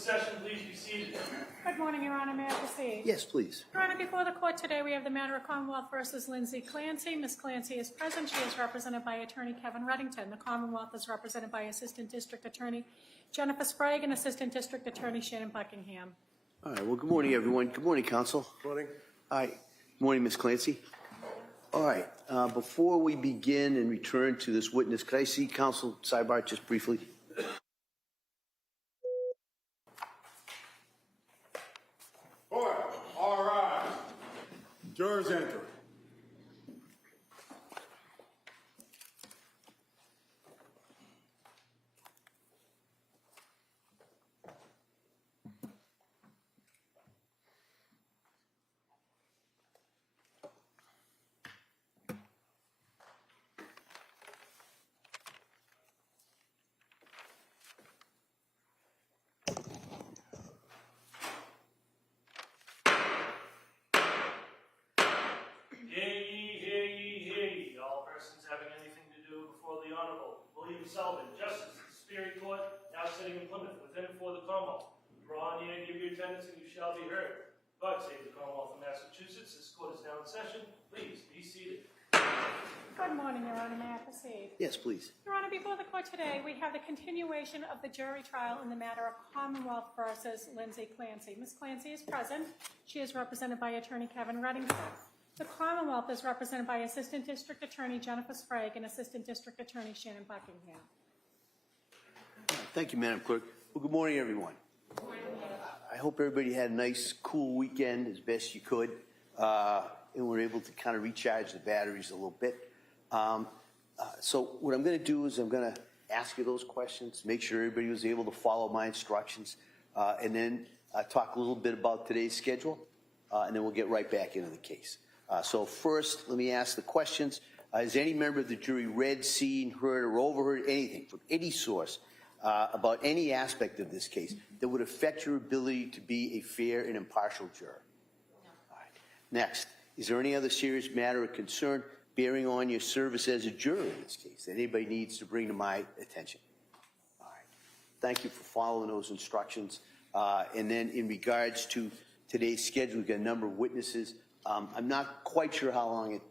session. Please be seated. Good morning, Your Honor. May I proceed? Yes, please. Your Honor, before the court today, we have the matter of Commonwealth versus Lindsay Clancy. Ms. Clancy is present. She is represented by Attorney Kevin Reddington. The Commonwealth is represented by Assistant District Attorney Jennifer Sprague and Assistant District Attorney Shannon Buckingham. All right, well, good morning, everyone. Good morning, counsel. Good morning. Hi. Good morning, Ms. Clancy. All right, before we begin and return to this witness, could I see counsel sidebar just briefly? Court, all rise. Jurors enter. Hear ye. All persons having anything to do before the Honorable William Sullivan, Justice of the Superior Court, now sitting in Plymouth, within and for the Commonwealth. Draw near, give your attendance, and you shall be heard. God save the Commonwealth of Massachusetts. This court is now in session. Please be seated. Good morning, Your Honor. May I proceed? Yes, please. Your Honor, before the court today, we have the continuation of the jury trial in the matter of Commonwealth versus Lindsay Clancy. Ms. Clancy is present. She is represented by Attorney Kevin Reddington. The Commonwealth is represented by Assistant District Attorney Jennifer Sprague and Assistant District Attorney Shannon Buckingham. Thank you, Madam Clerk. Well, good morning, everyone. Good morning. I hope everybody had a nice, cool weekend as best you could, and were able to kind of recharge the batteries a little bit. So what I'm going to do is I'm going to ask you those questions, make sure everybody was able to follow my instructions, and then talk a little bit about today's schedule, and then we'll get right back into the case. So first, let me ask the questions. Has any member of the jury read, seen, heard, or overheard anything from any source about any aspect of this case that would affect your ability to be a fair and impartial juror? No. All right. Next, is there any other serious matter of concern bearing on your service as a juror in this case that anybody needs to bring to my attention? All right. Thank you for following those instructions. And then in regards to today's schedule, we've got a number of witnesses. I'm not quite sure how long it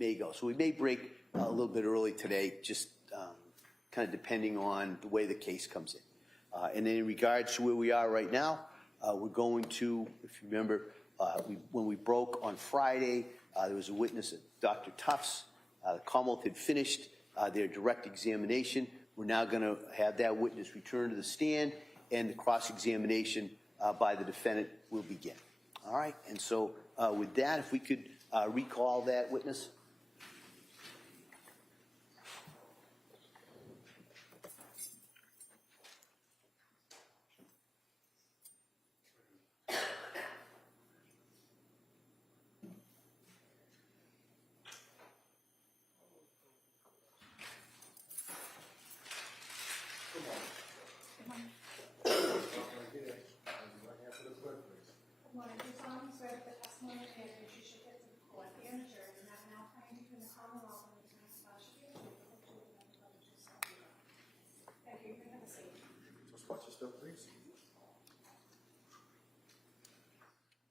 may go. So we may break a little bit early today, just kind of depending on the way the case comes in. And then in regards to where we are right now, we're going to, if you remember, when we broke on Friday, there was a witness at Dr. Tufts. The Commonwealth had finished their direct examination. We're now going to have that witness return to the stand, and the cross-examination by the defendant will begin. All right, and so with that, if we could recall that witness.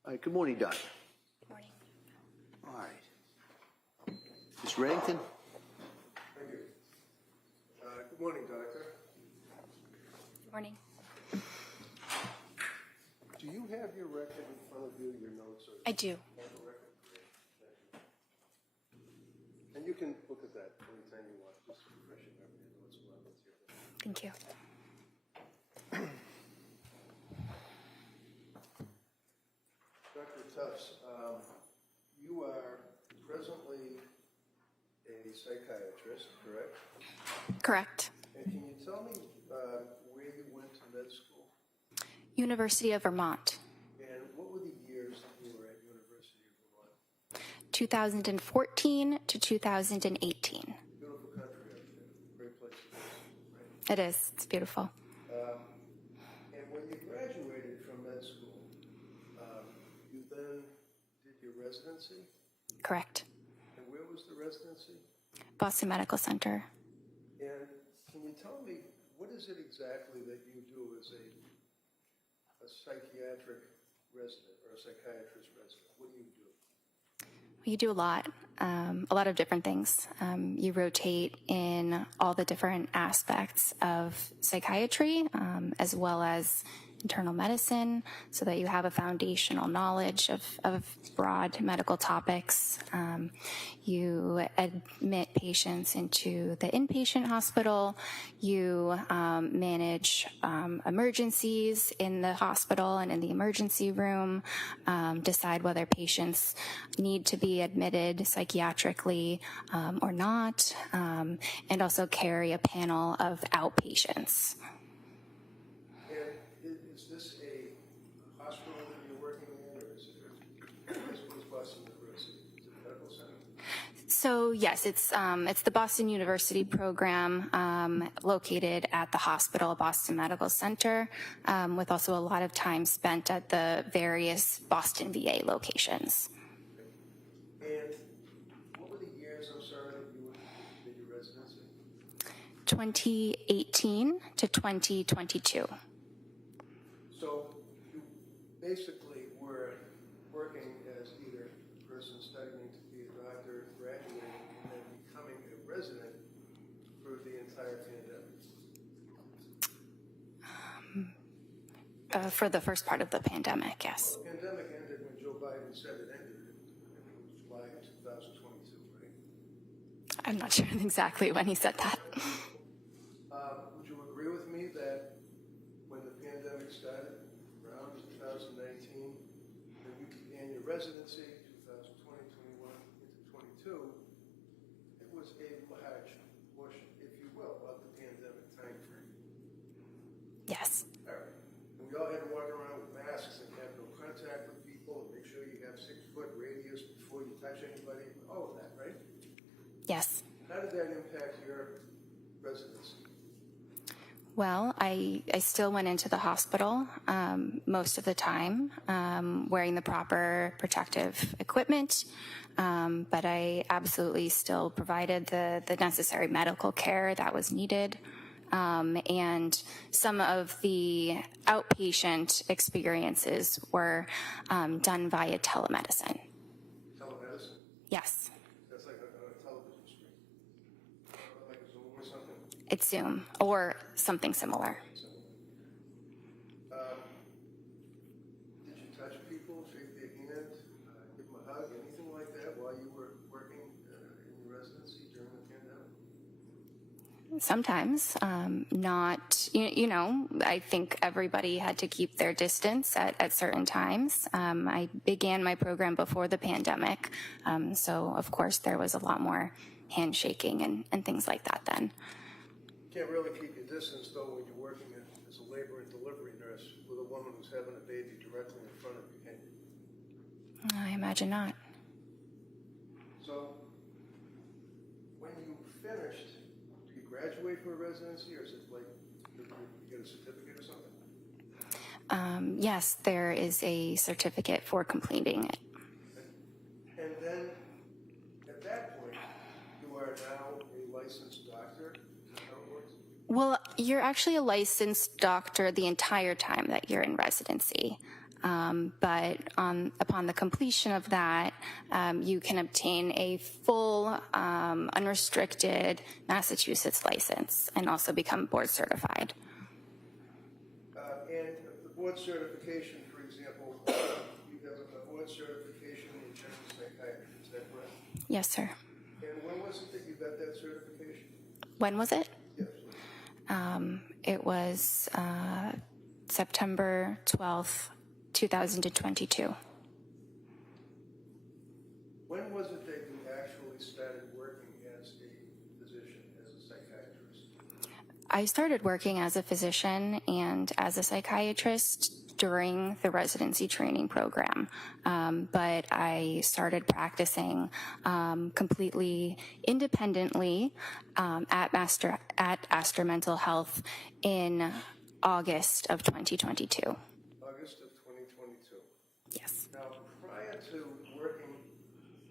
All right, good morning, Doctor. Good morning. All right. Ms. Reddington? Thank you. Good morning, Doctor. Good morning. Do you have your record in front of you, your notes? Or I do. And you can look at that anytime you want, just to refresh your memory of what's going on with you. Thank you. Dr. Tufts, you are presently a psychiatrist, correct? Correct. And can you tell me where you went to med school? University of Vermont. And what were the years that you were at University of Vermont? 2014 to 2018. Beautiful country up there. Great place to live, right? It is. It's beautiful. And when you graduated from med school, you then did your residency? Correct. And where was the residency? Boston Medical Center. And can you tell me, what is it exactly that you do as a psychiatric resident or a psychiatrist resident? What do you do? You do a lot of different things. You rotate in all the different aspects of psychiatry, as well as internal medicine, so that you have a foundational knowledge of broad medical topics. You admit patients into the inpatient hospital. You manage emergencies in the hospital and in the emergency room, decide whether patients need to be admitted psychiatrically or not, and also carry a panel of outpatients. Is this a hospital that you're working in, or is it Boston University? Is it a medical center? So yes, it's the Boston University program located at the hospital, Boston Medical Center, with also a lot of time spent at the various Boston VA locations. And what were the years, I'm sorry, that you did your residency? 2018 to 2022. So you basically were working as either a person studying to be a doctor, graduating, and then becoming a resident through the entire pandemic. For the first part of the pandemic, yes. The pandemic ended when Joe Biden said it ended. I think it was July of 2022, right? I'm not sure exactly when he said that. Would you agree with me that when the pandemic started, around 2019, when you began your residency, 2020, 21, into 22, it was a large portion, if you will, of the pandemic time frame. Yes. All right. And we all had to walk around with masks and have no contact with people and make sure you have 6-foot radius before you touch anybody, all of that, right? Yes. How did that impact your residency? Well, I still went into the hospital most of the time, wearing the proper protective equipment, but I absolutely still provided the necessary medical care that was needed. And some of the outpatient experiences were done via telemedicine. Telemedicine? Yes, That's like a television screen. Like a Zoom or something? it's Zoom or something similar. Did you touch people, shake their hand, give them a hug, anything like that while you were working in your residency during the pandemic? Sometimes, not, I think everybody had to keep their distance at certain times. I began my program before the pandemic, so of course there was a lot more handshaking and things like that then. You can't really keep your distance, though, when you're working as a labor and delivery nurse with a woman who's having a baby directly in front of you, can you? I imagine not. So, when you finished, do you graduate from a residency, or is it like you get a certificate or something? Yes, there is a certificate for completing it. And then, at that point, you are now a licensed doctor? Is that how it works? Well, you're actually a licensed doctor the entire time that you're in residency. But upon the completion of that, you can obtain a full, unrestricted Massachusetts license and also become board certified. And the board certification, for example, you have a board certification in general psychiatry, is that correct? Yes, sir. And when was it that you got that certification? When was it? Yes. It was September 12th, 2022. When was it that you actually started working as a physician, as a psychiatrist? I started working as a physician and as a psychiatrist during the residency training program, but I started practicing completely independently at Astor Mental Health in August of 2022. August of 2022. Yes. Now, prior to working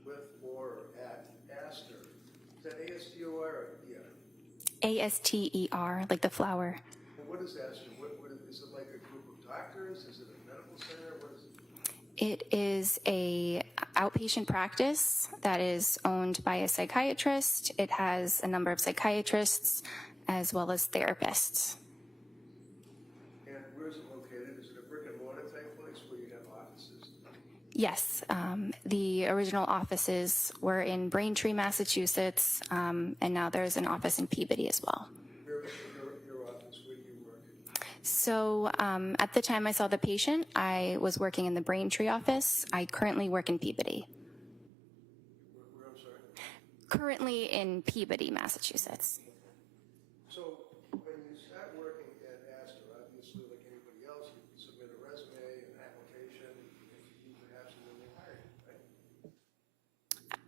with or at Astor, is that ASTOR or ER? ASTER, like the flower. And what is Astor? What is it, like a group of doctors? Is it a It is a outpatient practice that is owned by a psychiatrist. It has a number of psychiatrists as well as therapists. And where is it located? Is it a brick and mortar type place where you have offices? Yes, the original offices were in Braintree, Massachusetts, and now there's an office in Peabody as well. Your office, where do you work? So at the time I saw the patient, I was working in the Braintree office. I currently work in Peabody. Where, I'm sorry? Currently in Peabody, Massachusetts. So when you start working at Astor, obviously like anybody else, you submit a resume, an application, you perhaps and then they hire you,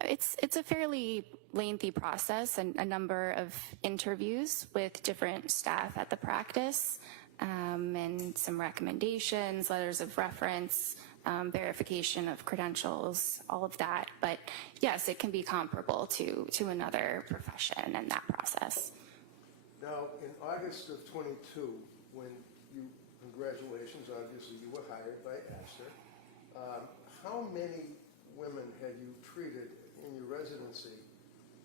right? It's a fairly lengthy process and a number of interviews with different staff at the practice, and some recommendations, letters of reference, verification of credentials, all of that. But yes, it can be comparable to another profession in that process. Now, in August of 22, when you, congratulations, obviously you were hired by Astor, how many women had you treated in your residency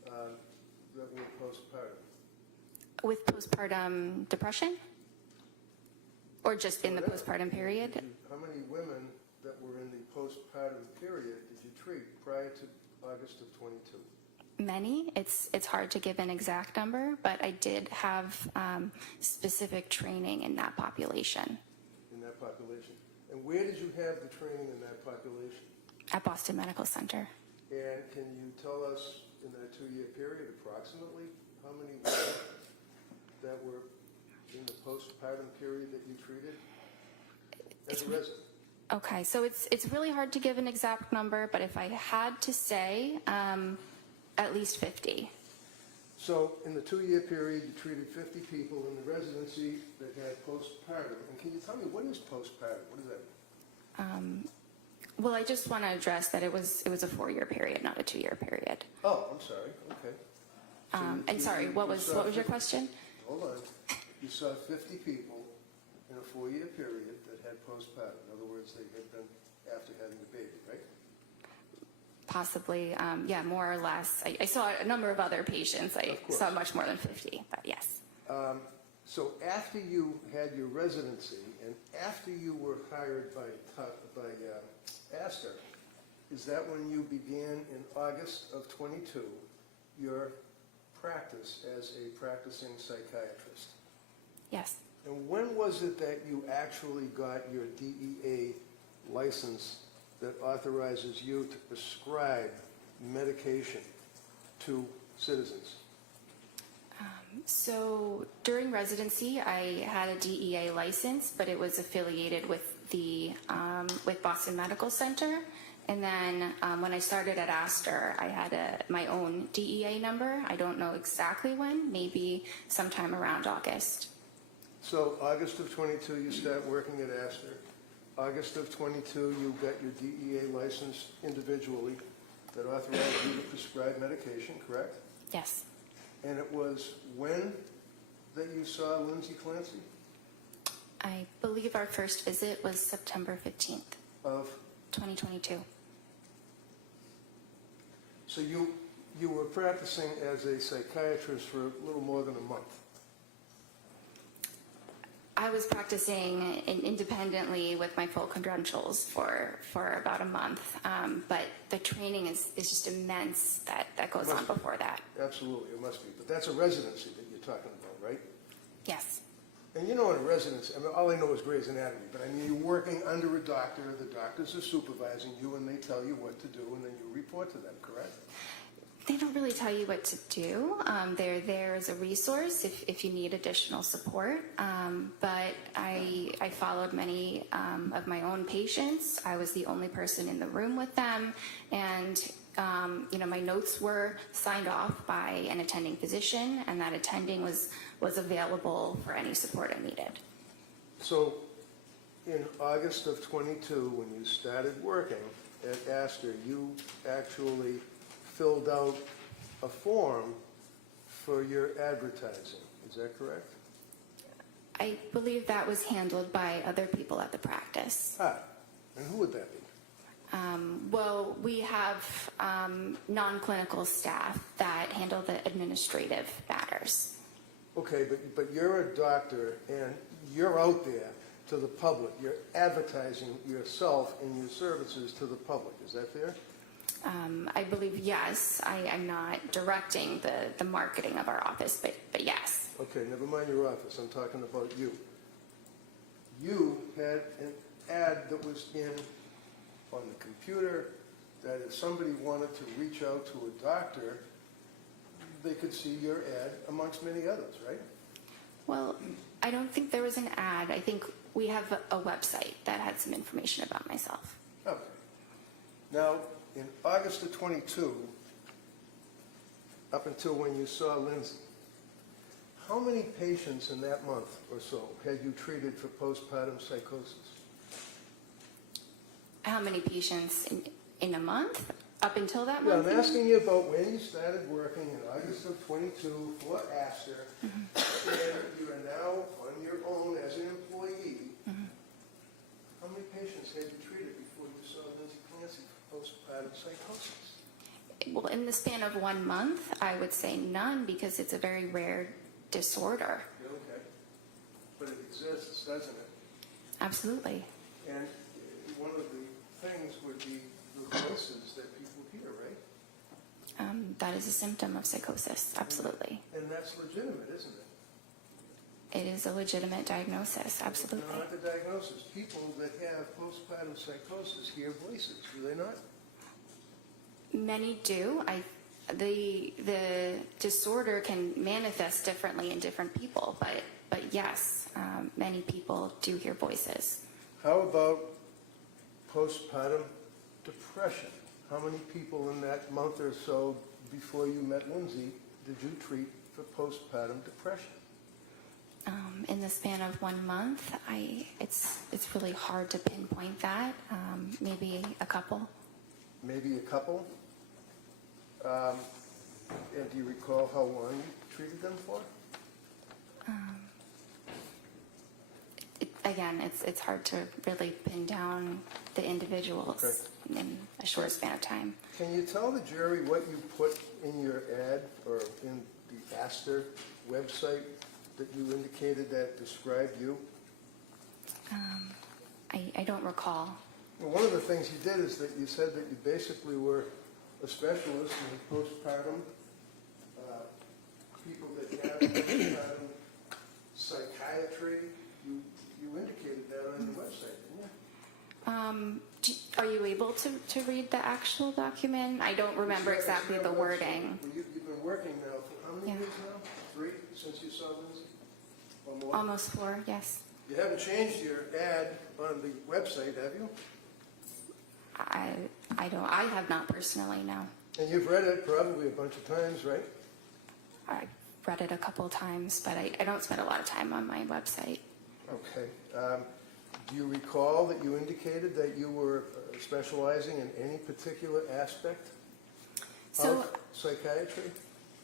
that were postpartum? With postpartum depression? Or just in the postpartum period? How many women that were in the postpartum period did you treat prior to August of 22? Many. It's hard to give an exact number, but I did have specific training in that population. In that population. And where did you have the training in that population? At Boston Medical Center. And can you tell us in that 2-year period approximately how many women that were in the postpartum period that you treated as a resident? Okay, so it's really hard to give an exact number, but if I had to say, at least 50. So in the 2-year period, you treated 50 people in the residency that had postpartum. And can you tell me, what is postpartum? What does that mean? Well, I just want to address that it was a 4-year period, not a 2-year period. Oh, I'm sorry. Okay. So And sorry, what was your question? Hold on. You saw 50 people in a 4-year period that had postpartum. In other words, they had been after having the baby, right? Possibly, yeah, more or less. I saw a number of other patients. I saw much more than 50, but yes. So after you had your residency and after you were hired by Astor, is that when you began in August of 22 your practice as a practicing psychiatrist? Yes. And when was it that you actually got your DEA license that authorizes you to prescribe medication to citizens? So during residency, I had a DEA license, but it was affiliated with the with Boston Medical Center. And then when I started at Astor, I had my own DEA number. I don't know exactly when, maybe sometime around August. So August of 22, you start working at Astor. August of 22, you got your DEA license individually that authorized you to prescribe medication, correct? Yes. And it was when that you saw Lindsay Clancy? I believe our first visit was September 15th Of? 2022. So you were practicing as a psychiatrist for a little more than a month. I was practicing independently with my full credentials for about a month, but the training is just immense that goes on before that. Absolutely, it must be. But that's a residency that you're talking about, right? Yes. And you know, in a residency, I mean, all I know is Grey's Anatomy, but I mean, you're working under a doctor, the doctors are supervising you, and they tell you what to do, and then you report to them, correct? They don't really tell you what to do. They're there as a resource if you need additional support. But I followed many of my own patients. I was the only person in the room with them. And, my notes were signed off by an attending physician, and that attending was available for any support I needed. So in August of 22, when you started working at Astor, you actually filled out a form for your advertising. Is that correct? I believe that was handled by other people at the practice. Ah, and who would that be? Well, we have non-clinical staff that handle the administrative matters. Okay, but you're a doctor and you're out there to the public. You're advertising yourself and your services to the public. Is that fair? I believe, yes. I'm not directing the marketing of our office, but yes. Okay, never mind your office. I'm talking about you. You had an ad that was on the computer that if somebody wanted to reach out to a doctor, they could see your ad amongst many others, right? Well, I don't think there was an ad. I think we have a website that had some information about myself. Okay. Now, in August of 22, up until when you saw Lindsay, how many patients in that month or so had you treated for postpartum psychosis? How many patients in a month up until that Yeah, month? I'm asking you about when you started working in August of 22 for Astor, and you are now on your own as an employee. How many patients had you treated before you saw Lindsay Clancy for postpartum psychosis? Well, in the span of 1 month, I would say none because it's a very rare disorder. Okay. But it exists, doesn't it? Absolutely. And one of the things would be the voices that people hear, right? That is a symptom of psychosis, absolutely. And that's legitimate, isn't it? It is a legitimate diagnosis, absolutely. No, not the diagnosis. People that have postpartum psychosis hear voices, do they not? Many do. The disorder can manifest differently in different people, but yes, many people do hear voices. How about postpartum depression? How many people in that month or so before you met Lindsay did you treat for postpartum depression? In the span of 1 month, it's really hard to pinpoint that. Maybe a couple. Maybe a couple? And do you recall how long you treated them for? Again, it's hard to really pin down the individuals in a short span of time. Can you tell the jury what you put in your ad or in the Astor website that you indicated that described you? I don't recall. Well, one of the things you did is that you said that you basically were a specialist in postpartum, people that have postpartum psychiatry. You indicated that on your website, didn't you? Are you able to read the actual document? I don't remember exactly the wording. Well, you've been working now for how many years now? 3 since you saw Lindsay? Or more? Almost 4, yes. You haven't changed your ad on the website, have you? I have not personally, no. And you've read it probably a bunch of times, right? I've read it a couple times, but I don't spend a lot of time on my website. Okay. Do you recall that you indicated that you were specializing in any particular aspect of psychiatry?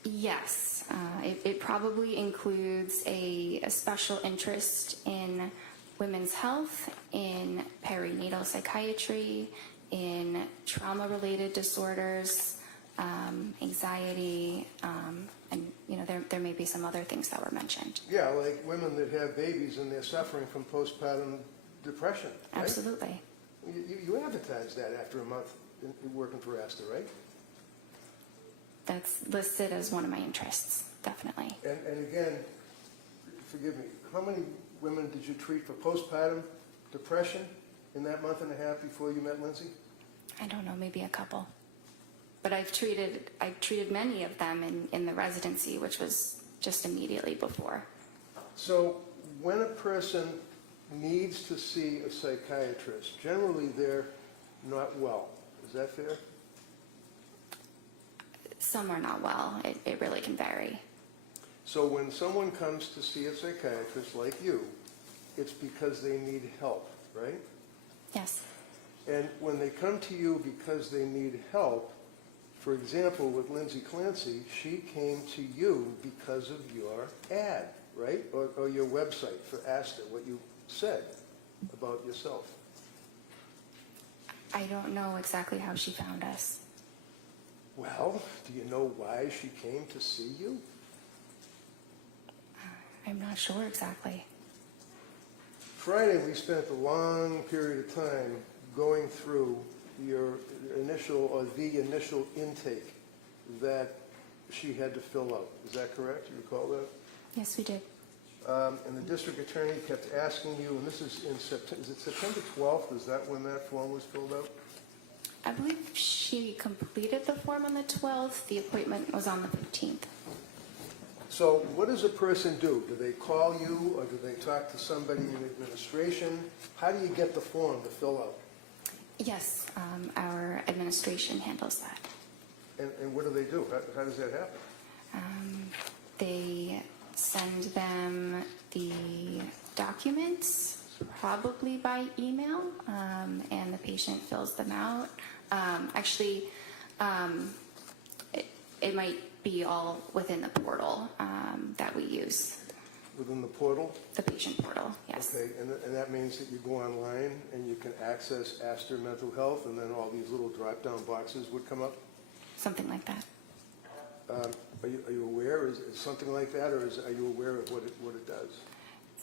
Yes. It probably includes a special interest in women's health, in perinatal psychiatry, in trauma-related disorders, anxiety, and there may be some other things that were mentioned. Yeah, like women that have babies and they're suffering from postpartum depression, right? Absolutely. You advertised that after a month in working for Astor, right? That's listed as one of my interests, definitely. And again, forgive me, how many women did you treat for postpartum depression in that month and a half before you met Lindsay? I don't know, maybe a couple. But I've treated many of them in the residency, which was just immediately before. So when a person needs to see a psychiatrist, generally they're not well. Is that fair? Some are not well. It really can vary. So when someone comes to see a psychiatrist like you, it's because they need help, right? Yes. And when they come to you because they need help, for example, with Lindsay Clancy, she came to you because of your ad, right? Or your website for Astor, what you said about yourself. I don't know exactly how she found us. Well, do you know why she came to see you? I'm not sure exactly. Friday, we spent a long period of time going through your initial, or the initial intake that she had to fill out. Is that correct? You recall that? Yes, we did. And the district attorney kept asking you, and this is in September, is it September 12th? Is that when that form was filled out? I believe she completed the form on the 12th. The appointment was on the 15th. So what does a person do? Do they call you, or do they talk to somebody in administration? How do you get the form to fill out? Yes, our administration handles that. And what do they do? How does that happen? They send them the documents, probably by email, and the patient fills them out. Actually, it might be all within the portal that we use, Within the portal? the patient portal, yes. Okay, and that means that you go online and you can access Astor Mental Health, and then all these little drop-down boxes would come up? Something like that. Are you aware, is something like that, or are you aware of what it does?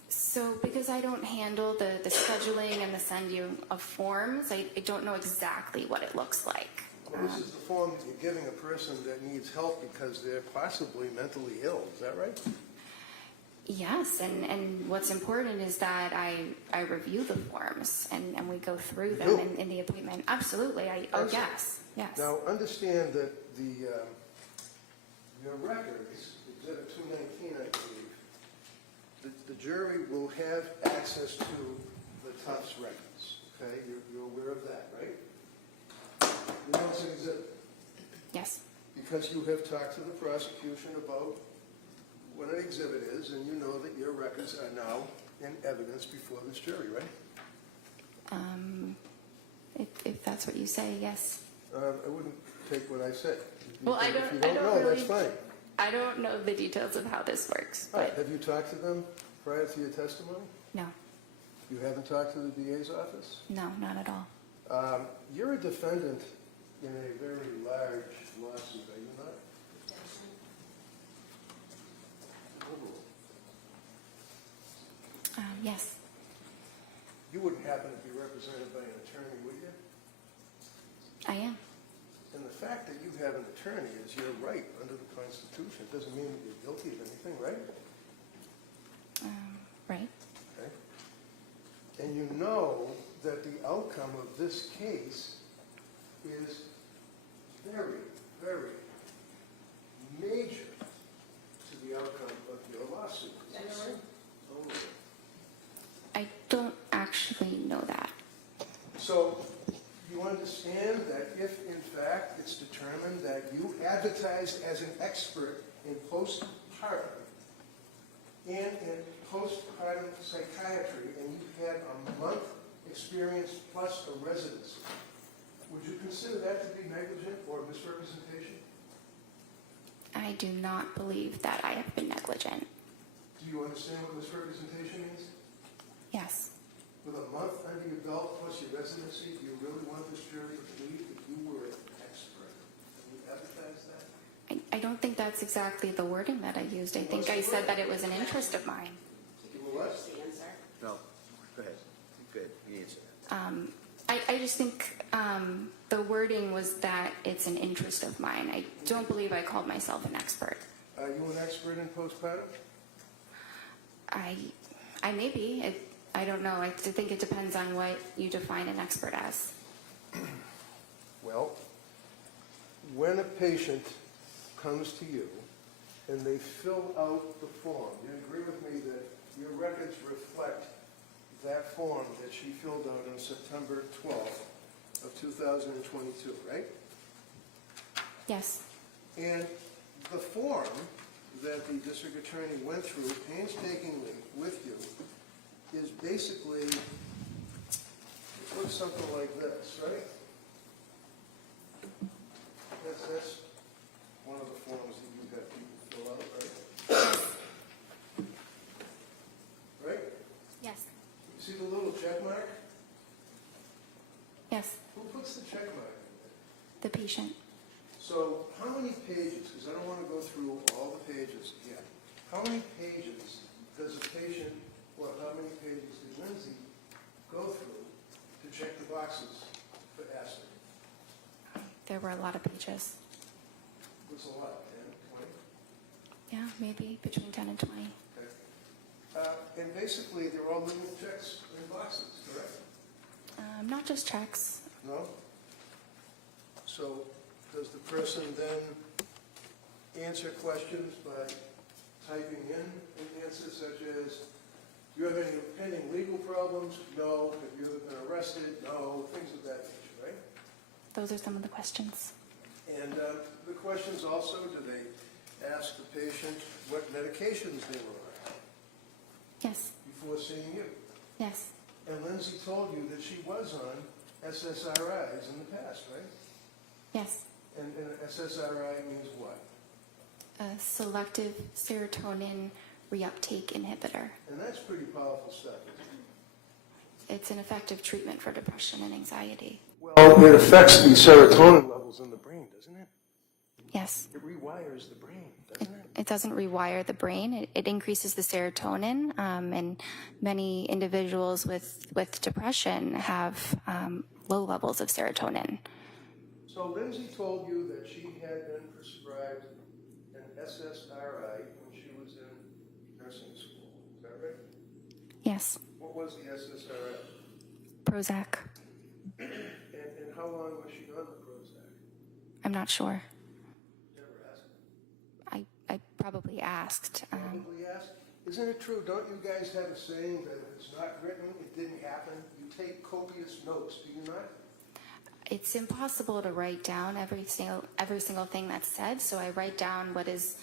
So because I don't handle the scheduling and the sending of forms, I don't know exactly what it looks like. Well, this is the form that you're giving a person that needs help because they're possibly mentally ill, is that right? Yes, and what's important is that I review the forms and we go through them You do? in the appointment. Absolutely. Excellent. Yes. Now, understand that your records, Exhibit 219, I believe, the jury will have access to the Tufts records, okay? You're aware of that, right? You know it's an exhibit, Yes. because you have talked to the prosecution about what an exhibit is, and you know that your records are now in evidence before this jury, right? If that's what you say, yes. I wouldn't take what I said. Well, If you I don't don't know, really. that's fine. I don't know the details of how this works, All right, but have you talked to them prior to your testimony? no, You haven't talked to the DA's office? no, not at all. You're a defendant in a very large lawsuit, are you not? Yes. You wouldn't happen to be represented by an attorney, would you? I am. And the fact that you have an attorney is your right under the Constitution. It doesn't mean that you're guilty of anything, right? Right. Okay. And you know that the outcome of this case is very, very major to the outcome of your lawsuit. Is that right? Oh. I don't actually know that. So you understand that if, in fact, it's determined that you advertised as an expert in postpartum and in postpartum psychiatry, and you had a month experience plus a residency, would you consider that to be negligent or misrepresentation? I do not believe that I have been negligent. Do you understand what misrepresentation means? Yes. With a month under your belt plus your residency, do you really want this jury to believe that you were an expert? Have you advertised that? I don't think that's exactly the wording that I used. I think I said that it was an interest of mine. You were what? No, go ahead. Go ahead, you answer that. I just think the wording was that it's an interest of mine. I don't believe I called myself an expert. Are you an expert in postpartum? I may be. I don't know. I think it depends on what you define an expert as. Well, when a patient comes to you and they fill out the form, you agree with me that your records reflect that form that she filled out on September 12th of 2022, right? Yes. And the form that the district attorney went through painstakingly with you is basically, it looks something like this, right? That's one of the forms that you got people fill out, right? Right? Yes. You see the little check mark? Yes. Yes, Who puts the check mark? the patient. So how many pages, because I don't want to go through all the pages again, how many pages does a patient, or how many pages did Lindsay go through to check the boxes for acid? There were a lot of pages. It was a lot, 10, 20? Yeah, maybe between 10 and 20. Okay. And basically, they're all little checks in boxes, correct? Not just checks. No? So does the person then answer questions by typing in an answer such as, do you have any pending legal problems? No. Have you ever been arrested? No. Things of that nature, right? Those are some of the questions. And the questions also, do they ask the patient what medications they were on Yes, before seeing you? yes, And Lindsay told you that she was on SSRIs in the past, right? yes. And SSRI means what? A selective serotonin reuptake inhibitor. And that's pretty powerful stuff, isn't it? It's an effective treatment for depression and anxiety. Well, it affects the serotonin levels in the brain, doesn't it? Yes. It rewires the brain, doesn't it? It doesn't rewire the brain. It increases the serotonin, and many individuals with depression have low levels of serotonin. So Lindsay told you that she had been prescribed an SSRI when she was in nursing school. Is that right? Yes, What was the SSRI? Prozac. And how long was she on the Prozac? I'm not sure. Never asked. I probably asked. Probably asked. Isn't it true? Don't you guys have a saying that if it's not written, it didn't happen? You take copious notes, do you not? It's impossible to write down every single thing that's said, so I write down what is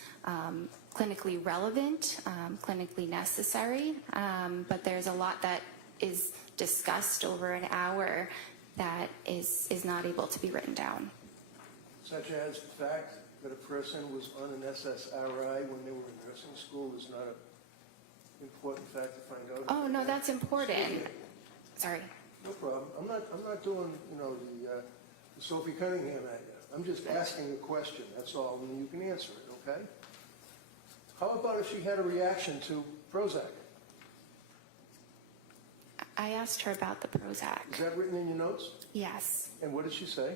clinically relevant, clinically necessary, but there's a lot that is discussed over an hour that is not able to be written down. Such as the fact that a person was on an SSRI when they were in nursing school is not an important fact to find out. Oh, no, that's important. Sorry. No problem. I'm not doing, the Sophie Cunningham at you. I'm just asking a question, that's all, and you can answer it, okay? How about if she had a reaction to Prozac? I asked her about the Prozac. Is that written in your notes? Yes. And what did she say?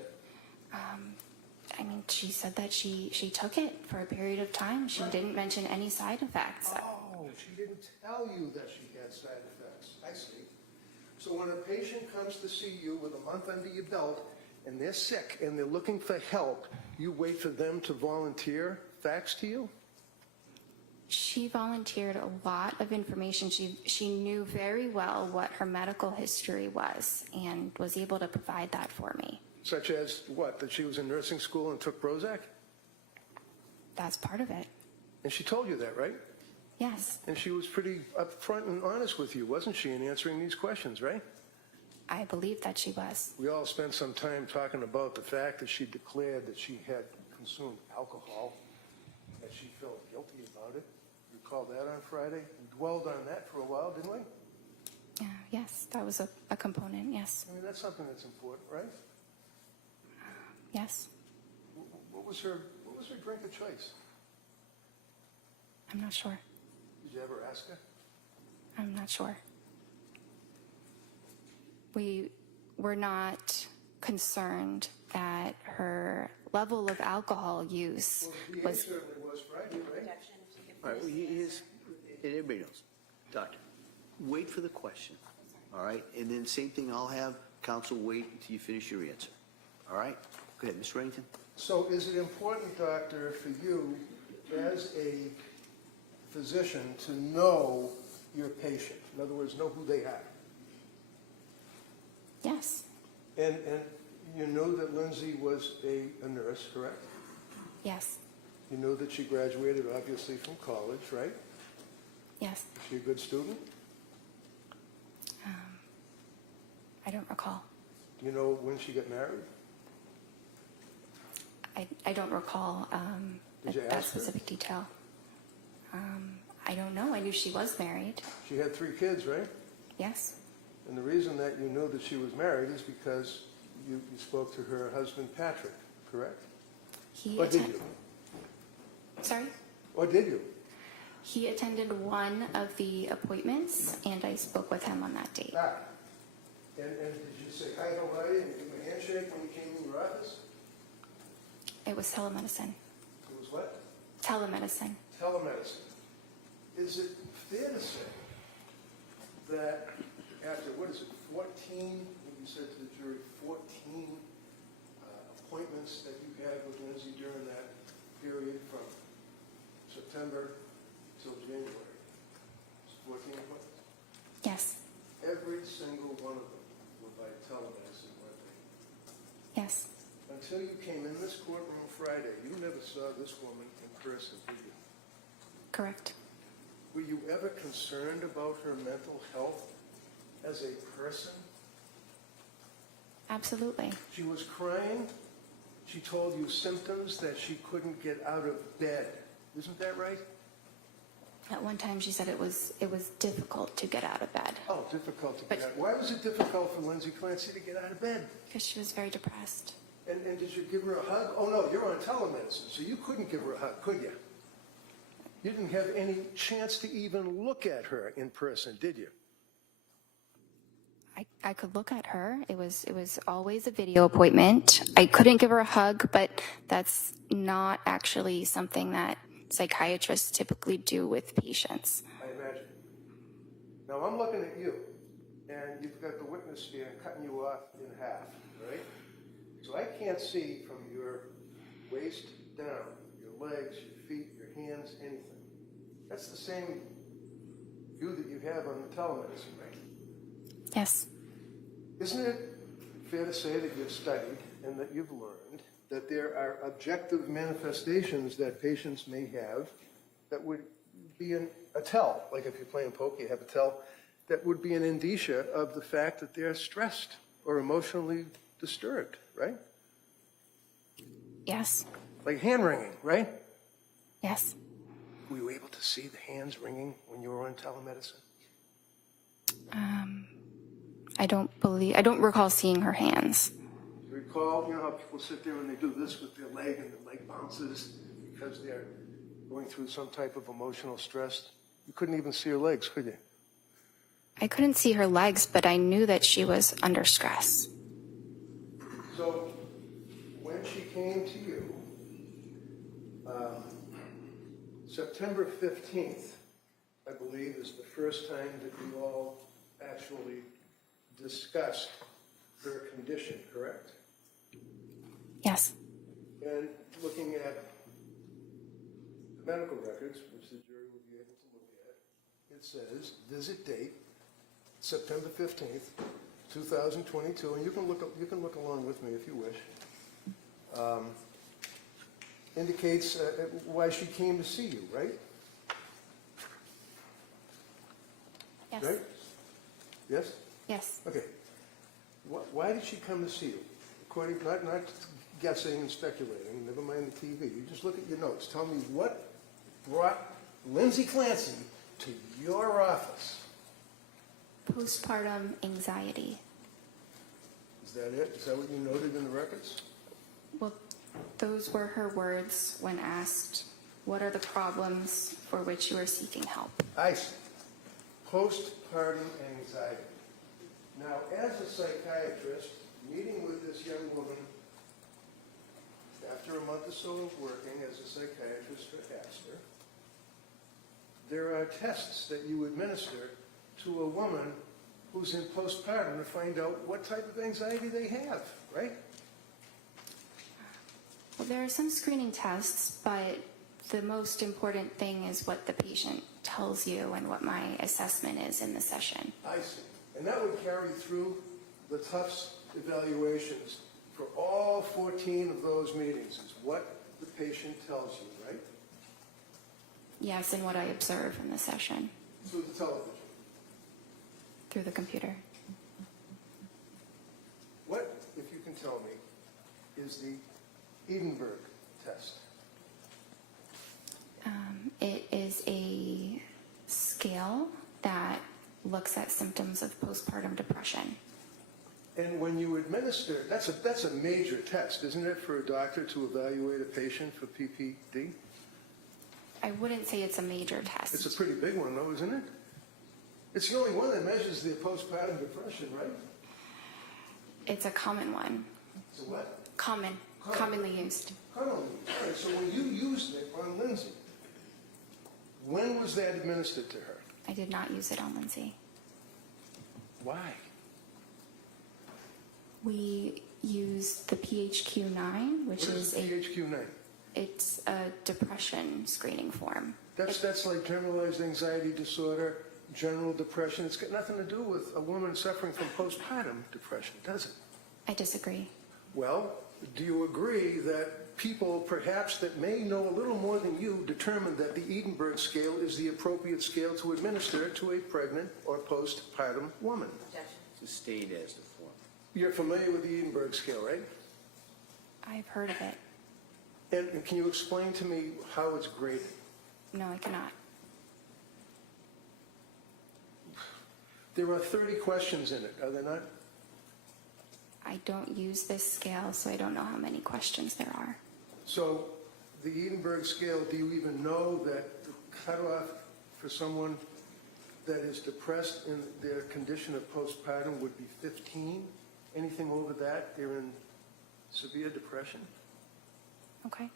She said that she took it for a period of time. She didn't mention any side effects. Oh, she didn't tell you that she had side effects. I see. So when a patient comes to see you with a month under your belt and they're sick and they're looking for help, you wait for them to volunteer facts to you? She volunteered a lot of information. She knew very well what her medical history was and was able to provide that for me. Such as what? That she was in nursing school and took Prozac? That's part of it. And she told you that, right? Yes, And she was pretty upfront and honest with you, wasn't she, in answering these questions, right? I believe that she was. We all spent some time talking about the fact that she declared that she had consumed alcohol, that she felt guilty about it. You recall that on Friday? We dwelled on that for a while, didn't we? Yes, that was a component, yes. I mean, that's something that's important, right? Yes, What was her drink of choice? I'm not sure. Did you ever ask her? I'm not sure. We were not concerned that her level of alcohol use Well, the PA was. certainly was Friday, right? All right, well, here's, and everybody knows, doctor, wait for the question, all right? And then same thing, I'll have counsel wait until you finish your answer, all right? Go ahead, Ms. Reddington. So is it important, doctor, for you as a physician to know your patient? In other words, know who they are? Yes, And you knew that Lindsay was a nurse, correct? yes, You knew that she graduated, obviously, from college, right? yes. Is she a good student? I don't recall. Do you know when she got married? I don't recall Did you that ask her? specific detail. I don't know. I knew she was married. She had 3 kids, right? Yes, And the reason that you knew that she was married is because you spoke to her husband, Patrick, correct? He Or did atten- you? Sorry? Or did you? He attended one of the appointments, and I spoke with him on that date. Ah. And did you say, hi, how are you, and give him a handshake when you came in your office? It was telemedicine. It was what? Telemedicine. Telemedicine. Is it fair to say that after, 14, what you said to the jury, 14 appointments that you had with Lindsay during that period from September till January? 14 appointments? Yes. Every single one of them were by telemedicine, weren't they? Yes. Until you came in this courtroom Friday, you never saw this woman in person, did you? Correct. Were you ever concerned about her mental health as a person? Absolutely. She was crying. She told you symptoms that she couldn't get out of bed. Isn't that right? At one time, she said it was difficult to get out of bed Oh, difficult to But- get out. Why was it difficult for Lindsay Clancy to get out of bed? because she was very depressed. And did you give her a hug? Oh, no, you're on telemedicine, so you couldn't give her a hug, could you? You didn't have any chance to even look at her in person, did you? I could look at her. It was always a video appointment. I couldn't give her a hug, but that's not actually something that psychiatrists typically do with patients. I imagine. Now, I'm looking at you, and you've got the witness stand cutting you off in half, right? So I can't see from your waist down, your legs, your feet, your hands, anything. That's the same view that you have on the telemedicine, right? Yes. Isn't it fair to say that you've studied and that you've learned that there are objective manifestations that patients may have that would be a tell, like if you're playing poker, you have a tell, that would be an indicia of the fact that they're stressed or emotionally disturbed, right? Yes. Like hand wringing, right? Yes. Were you able to see the hands wringing when you were on telemedicine? I don't recall seeing her hands. You recall, you know how people sit there and they do this with their leg and the leg bounces because they're going through some type of emotional stress? You couldn't even see her legs, could you? I couldn't see her legs, but I knew that she was under stress. So when she came to you, September 15th, I believe, is the first time that you all actually discussed her condition, correct? Yes. And looking at the medical records, which the jury will be able to look at, it says, visit date, September 15th, 2022, and you can look along with me if you wish, indicates why she came to see you, right? Yes. Right? Yes? Yes. Okay. Why did she come to see you? According, not guessing and speculating, never mind the TV. You just look at your notes. Tell me what brought Lindsay Clancy to your office. Postpartum anxiety. Is that it? Is that what you noted in the records? Well, those were her words when asked, what are the problems for which you are seeking help? I see. Postpartum anxiety. Now, as a psychiatrist, meeting with this young woman after a month or so of working as a psychiatrist for Astor, there are tests that you administer to a woman who's in postpartum to find out what type of anxiety they have, right? Well, there are some screening tests, but the most important thing is what the patient tells you and what my assessment is in the session. I see. And that would carry through the Tufts evaluations for all 14 of those meetings, is what the patient tells you, right? Yes, and what I observe in the session Through the television. through the computer. What, if you can tell me, is the Edinburgh test? It is a scale that looks at symptoms of postpartum depression. And when you administer, that's a major test, isn't it, for a doctor to evaluate a patient for PPD? I wouldn't say it's a major test. It's a pretty big one, though, isn't it? It's the only one that measures the postpartum depression, right? It's a common one. It's a what? Commonly used. Commonly. All right, so when you used it on Lindsay, when was that administered to her? I did not use it on Lindsay. Why? We used the PHQ-9, which What is is PHQ-9? it's a depression screening form. That's like generalized anxiety disorder, general depression. It's got nothing to do with a woman suffering from postpartum depression, does it? I disagree. Well, do you agree that people perhaps that may know a little more than you determined that the Edinburgh scale is the appropriate scale to administer to a pregnant or postpartum woman? Sustained as the form. You're familiar with the Edinburgh scale, right? I've heard of it. And can you explain to me how it's graded? No, I cannot. There are 30 questions in it, are there not? I don't use this scale, so I don't know how many questions there are. So the Edinburgh scale, do you even know that the cutoff for someone that is depressed in their condition of postpartum would be 15? Anything over that, they're in severe depression? Okay.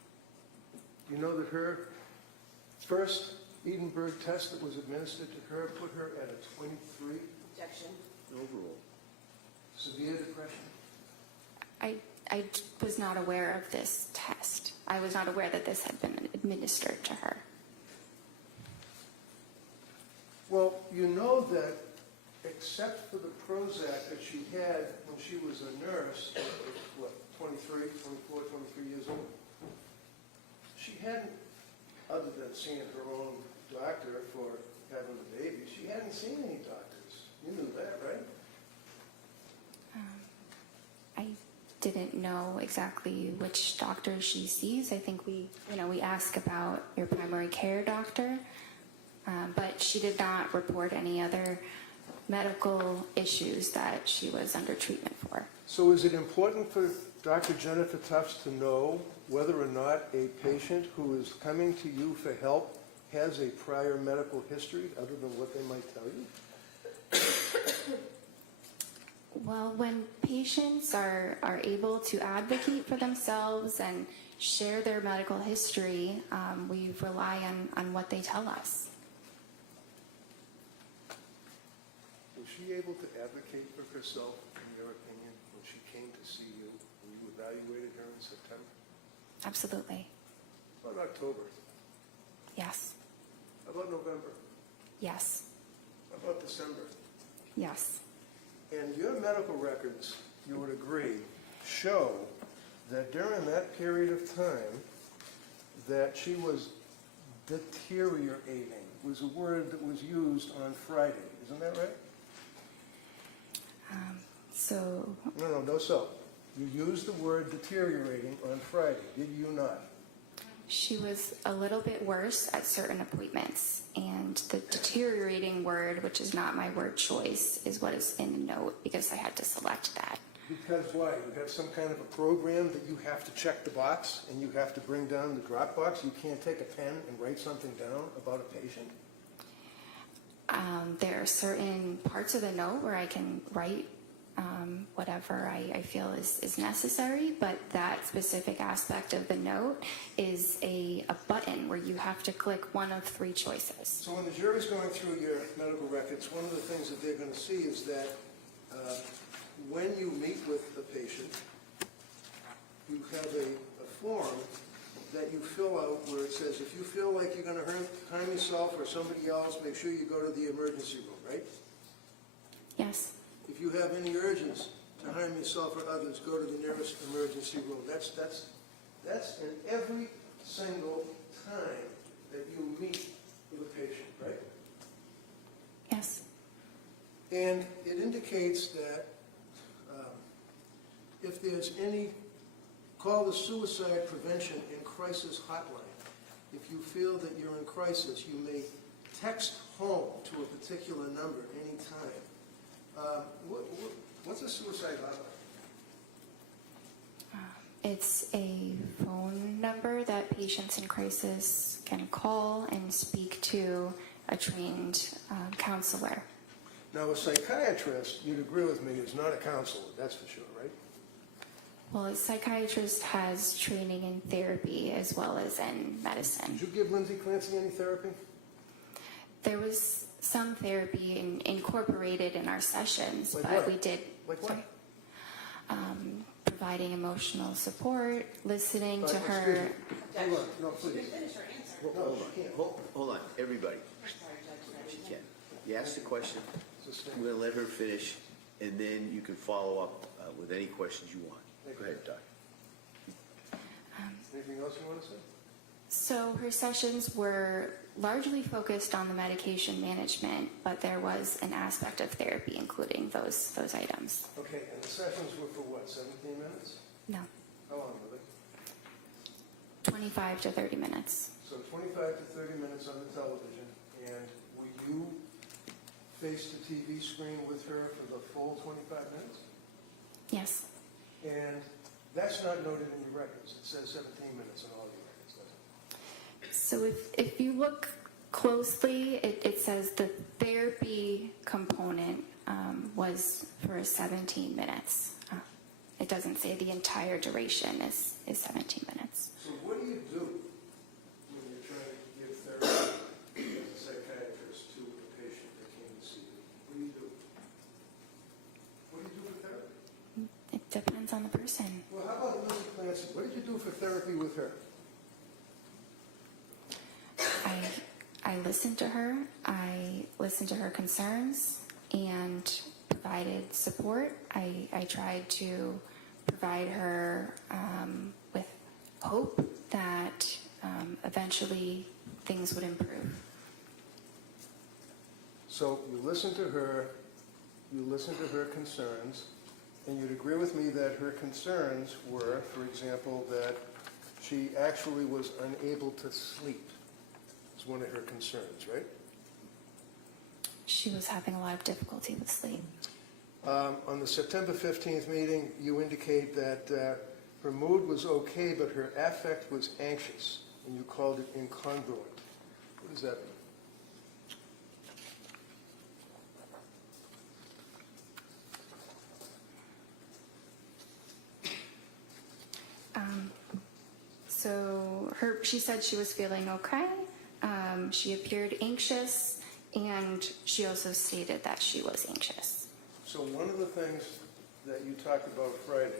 You know that her first Edinburgh test that was administered to her put her at a 23 Overall. severe depression? I was not aware of this test. I was not aware that this had been administered to her. Well, you know that except for the Prozac that she had when she was a nurse, what, 23, 24, 23 years old, she hadn't, other than seeing her own doctor for having the baby, she hadn't seen any doctors. You knew that, right? I didn't know exactly which doctor she sees. I think we ask about your primary care doctor, but she did not report any other medical issues that she was under treatment for. So is it important for Dr. Jennifer Tufts to know whether or not a patient who is coming to you for help has a prior medical history other than what they might tell you? Well, when patients are able to advocate for themselves and share their medical history, we rely on what they tell us. Was she able to advocate for herself, in your opinion, when she came to see you, when you evaluated her in September? Absolutely. How about October? Yes. How about November? Yes. How about December? Yes. And your medical records, you would agree, show that during that period of time that she was deteriorating, was a word that was used on Friday. Isn't that right? So, No, so. You used the word deteriorating on Friday, did you not? she was a little bit worse at certain appointments, and the deteriorating word, which is not my word choice, is what is in the note because I had to select that. Because why? You have some kind of a program that you have to check the box and you have to bring down the drop box? You can't take a pen and write something down about a patient? There are certain parts of the note where I can write whatever I feel is necessary, but that specific aspect of the note is a button where you have to click one of three choices. So when the jury's going through your medical records, one of the things that they're going to see is that when you meet with the patient, you have a form that you fill out where it says, if you feel like you're going to harm yourself or somebody else, make sure you go to the emergency room, right? Yes. If you have any urges to harm yourself or others, go to the nearest emergency room. That's in every single time that you meet with a patient, right? Yes. And it indicates that if there's any, call the Suicide Prevention and Crisis Hotline. If you feel that you're in crisis, you may text home to a particular number anytime. What's a suicide hotline? It's a phone number that patients in crisis can call and speak to a trained counselor. Now, a psychiatrist, you'd agree with me, is not a counselor, that's for sure, right? Well, a psychiatrist has training in therapy as well as in medicine. Did you give Lindsay Clancy any therapy? There was some therapy incorporated in our sessions, Like but what? we did. Like what? Sorry. Providing emotional support, listening to Excuse her. me. Hold on, no, please. Hold she can't. on, hold on, everybody. She can. You ask the question, we're gonna let her finish, and then you can follow up with any questions you want. Go ahead, Doc. Anything else you want to say? So her sessions were largely focused on the medication management, but there was an aspect of therapy including those items. Okay, and the sessions were for what, 17 minutes? No, How long were they? 25 to 30 minutes. So 25 to 30 minutes on the television, and were you face the TV screen with her for the full 25 minutes? Yes. And that's not noted in your records. It says 17 minutes on all your records, doesn't it? So if you look closely, it says the therapy component was for 17 minutes. It doesn't say the entire duration is 17 minutes. So what do you do when you're trying to give therapy as a psychiatrist to a patient that came to see you? What do you do? What do you do for therapy? It depends on the person. Well, how about Lindsay Clancy? What did you do for therapy with her? I listened to her. I listened to her concerns and provided support. I tried to provide her with hope that eventually things would improve. So you listened to her concerns, and you'd agree with me that her concerns were, for example, that she actually was unable to sleep. It's one of her concerns, right? She was having a lot of difficulty with sleep. On the September 15th meeting, you indicate that her mood was okay, but her affect was anxious, and you called it incongruent. What does that mean? So she said she was feeling okay. She appeared anxious, and she also stated that she was anxious. So one of the things that you talked about Friday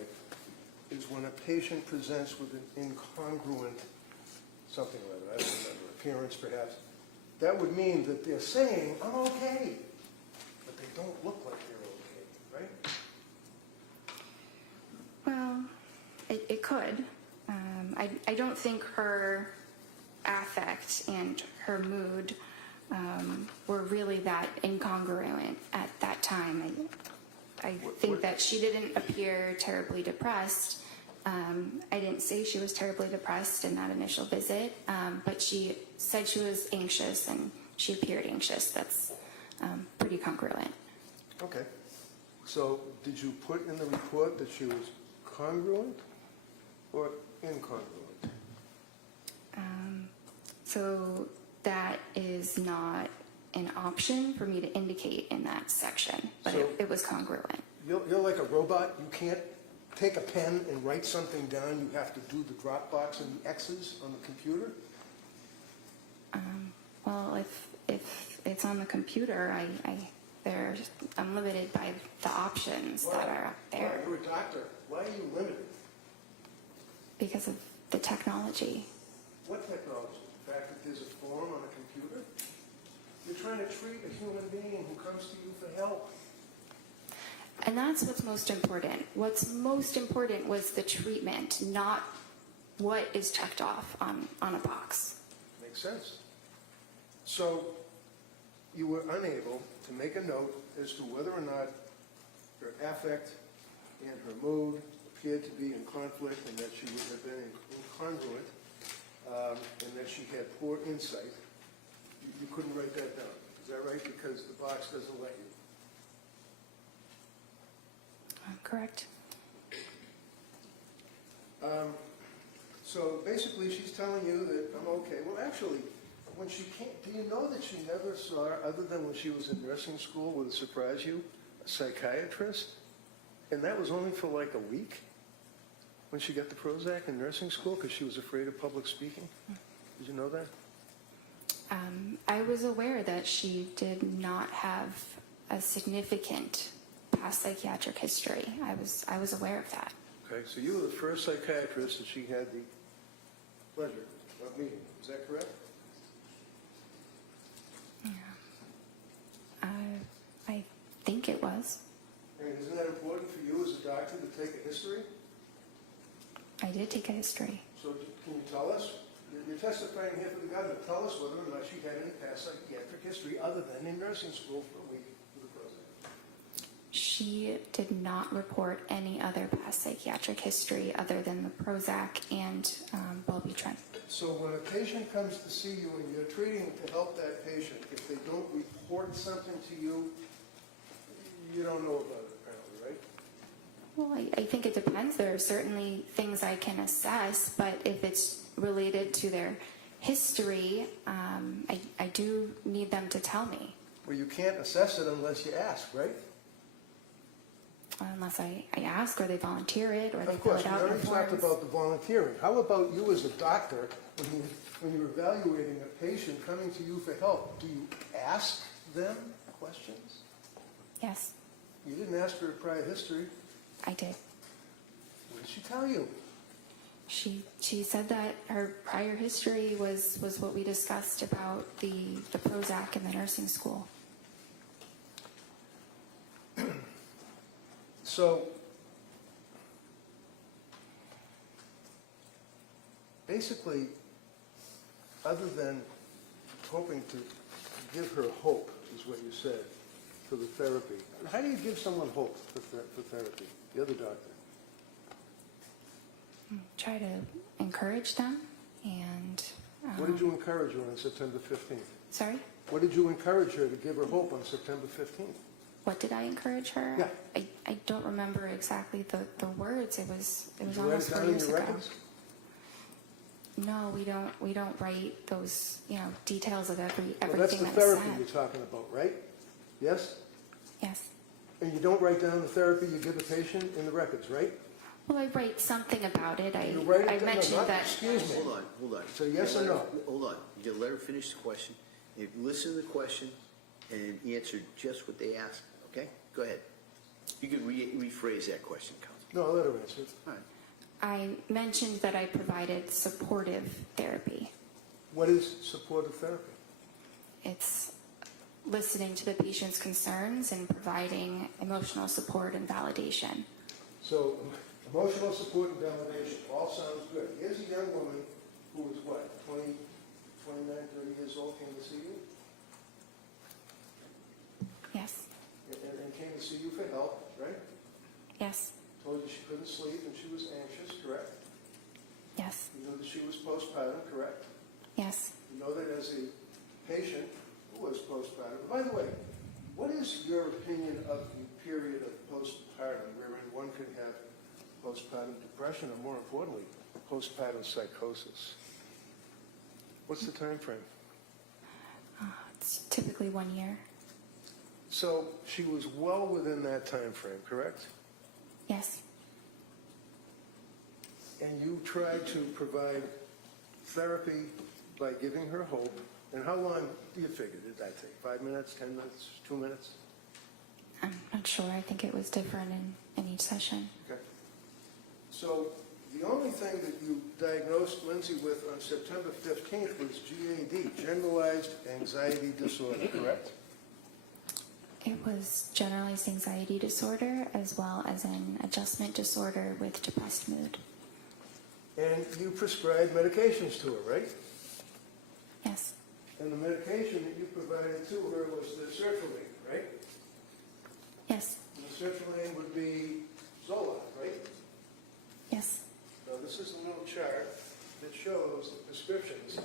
is when a patient presents with an incongruent something or other, I don't remember, appearance perhaps, that would mean that they're saying, I'm okay, but they don't look like they're okay, right? Well, it could. I don't think her affect and her mood were really that incongruent at that time. I think that she didn't appear terribly depressed. I didn't say she was terribly depressed in that initial visit, but she said she was anxious and she appeared anxious. That's pretty congruent. Okay. So did you put in the report that she was congruent or incongruent? So that is not an option for me to indicate in that section, but So- it was congruent. You're like a robot. You can't take a pen and write something down. You have to do the drop box and the X's on the computer. Well, if it's on the computer, I'm limited by the options that are up Why? there You're a doctor. Why are you limited? because of the technology. What technology? The fact that there's a form on a computer? You're trying to treat a human being who comes to you for help. And that's what's most important. What's most important was the treatment, not what is checked off on a box. Makes sense. So you were unable to make a note as to whether or not her affect and her mood appeared to be in conflict and that she would have been incongruent and that she had poor insight. You couldn't write that down. Is that right? Because the box doesn't let you. Correct. So basically, she's telling you that I'm okay. Well, actually, when she came, do you know that she never saw, other than when she was in nursing school, would it surprise you, a psychiatrist? And that was only for like a week when she got the Prozac in nursing school because she was afraid of public speaking? Did you know that? I was aware that she did not have a significant past psychiatric history. I was aware of that. Okay, so you were the first psychiatrist that she had the pleasure of meeting. Is that correct? I think it was. And isn't that important for you as a doctor to take a history? I did take a history. So can you tell us? You're testifying here for the government. Tell us whether or not she had any past psychiatric history other than in nursing school for a week with the Prozac. She did not report any other past psychiatric history other than the Prozac and Wellbutrin. So when a patient comes to see you and you're treating to help that patient, if they don't report something to you, you don't know about it apparently, right? Well, I think it depends. There are certainly things I can assess, but if it's related to their history, I do need them to tell me. Well, you can't assess it unless you ask, right? Unless I ask or they volunteer it or they Of fill course, it we out in already talked forms. about the volunteering. How about you as a doctor, when you're evaluating a patient coming to you for help, do you ask them questions? Yes, You didn't ask her a prior history. I did. What did she tell you? She said that her prior history was what we discussed about the Prozac in the nursing school. So, basically, other than hoping to give her hope, is what you said, for the therapy. How do you give someone hope for therapy? The other doctor. Try to encourage them and... What did you encourage her on September 15th? Sorry? What did you encourage her to give her hope on September 15th? What did I encourage her? Yeah. I don't remember exactly the words. It was Did you write almost it 4 down in years your ago. records? No, we don't write those details of Well, everything that's the that's therapy said. you're talking about, right? Yes? Yes. And you don't write down the therapy you give the patient in the records, right? Well, I write something about it. You write it I down. mentioned No, that. excuse me. Hold on. So yes or no? Hold on. You let her finish the question. You listen to the question and answer just what they asked, okay? Go ahead. You can rephrase that question, Counsel. No, I'll let her answer it. All right. I mentioned that I provided supportive therapy. What is supportive therapy? It's listening to the patient's concerns and providing emotional support and validation. So, emotional support and validation, all sounds good. Here's a young woman who is what, 20, 29, 30 years old, came to see you? Yes. And came to see you for help, right? Yes. Told you she couldn't sleep and she was anxious, correct? Yes. You know that she was postpartum, correct? Yes. You know that as a patient who was postpartum. By the way, what is your opinion of the period of postpartum wherein one can have postpartum depression or, more importantly, postpartum psychosis? What's the time frame? It's typically 1 year. So she was well within that time frame, correct? Yes. And you tried to provide therapy by giving her hope. And how long do you figure did that take? 5 minutes, 10 minutes, 2 minutes? I'm not sure. I think it was different in each session. Okay. So the only thing that you diagnosed Lindsay with on September 15th was GAD, Generalized Anxiety Disorder, correct? It was generalized anxiety disorder as well as an adjustment disorder with depressed mood. And you prescribed medications to her, right? Yes. And the medication that you provided to her was the sertraline, right? Yes. And the sertraline would be Zoloft, right? Yes. Now, this is a little chart that shows the prescriptions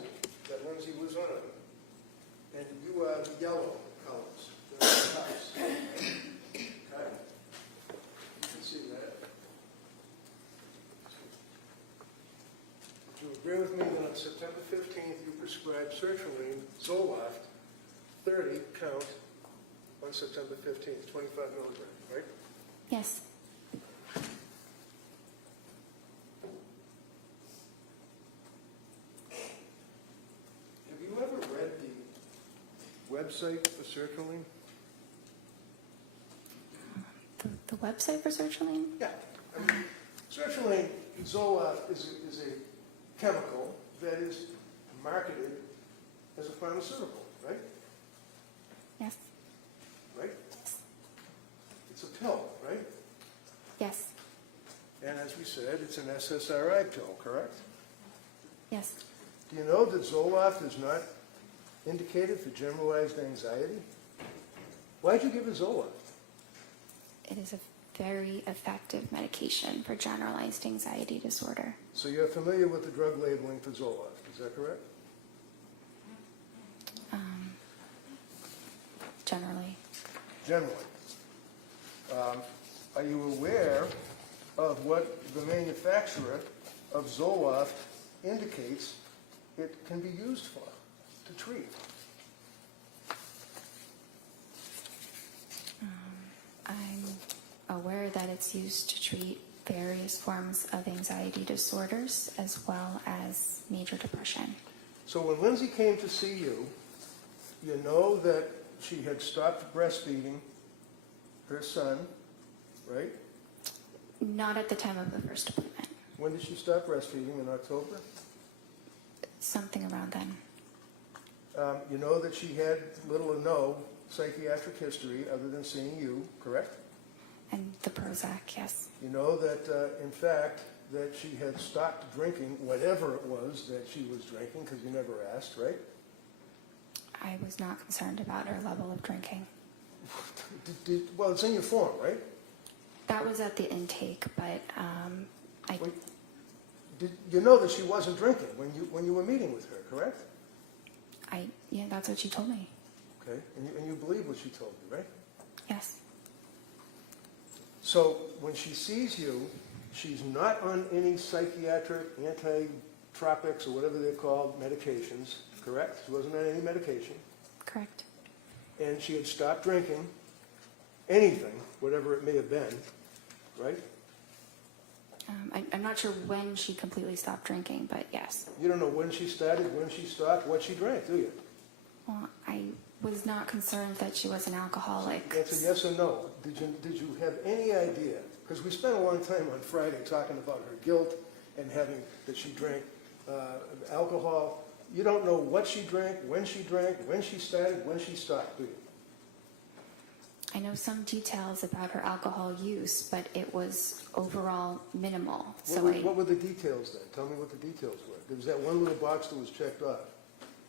that Lindsay was on. And you are the yellow columns. They're the tops. Okay. You can see September 15th, you prescribed sertraline, Zoloft, 30 count on September 15th, 25 milligrams, right? Yes. Have you ever read the website for sertraline? The website for sertraline? Yeah. I mean, sertraline, Zoloft, is a chemical that is marketed as a pharmaceutical, right? Yes. Right? It's a pill, right? Yes. And as we said, it's an SSRI pill, correct? Yes. Do you know that Zoloft is not indicated for generalized anxiety? Why'd you give her Zoloft? It is a very effective medication for generalized anxiety disorder. So you're familiar with the drug labeling for Zoloft, is that correct? Generally. Generally. Are you aware of what the manufacturer of Zoloft indicates it can be used for, to treat? I'm aware that it's used to treat various forms of anxiety disorders as well as major depression. So when Lindsay came to see you, you know that she had stopped breastfeeding her son, right? Not at the time of the first appointment. When did she stop breastfeeding? In October? Something around then. You know that she had little or no psychiatric history other than seeing you, correct? And the Prozac, yes. You know that, in fact, that she had stopped drinking whatever it was that she was drinking, because you never asked, right? I was not concerned about her level of drinking. Well, it's in your form, right? That was at the intake, but Wait, you know that she wasn't drinking when you were meeting with her, correct? yeah, that's what she told me. Okay, and you believe what she told you, right? Yes. So when she sees you, she's not on any psychiatric anti-tropics or whatever they're called medications, correct? She wasn't on any medication. Correct. And she had stopped drinking anything, whatever it may have been, right? I'm not sure when she completely stopped drinking, but yes. You don't know when she started, when she stopped, what she drank, do you? Well, I was not concerned that she was an alcoholic. That's a yes or no. Did you have any idea? Because we spent a long time on Friday talking about her guilt and having that she drank alcohol. You don't know what she drank, when she started, when she stopped, do you? I know some details about her alcohol use, but it was overall minimal. What were the details then? Tell me what the details were. There was that one little box that was checked off.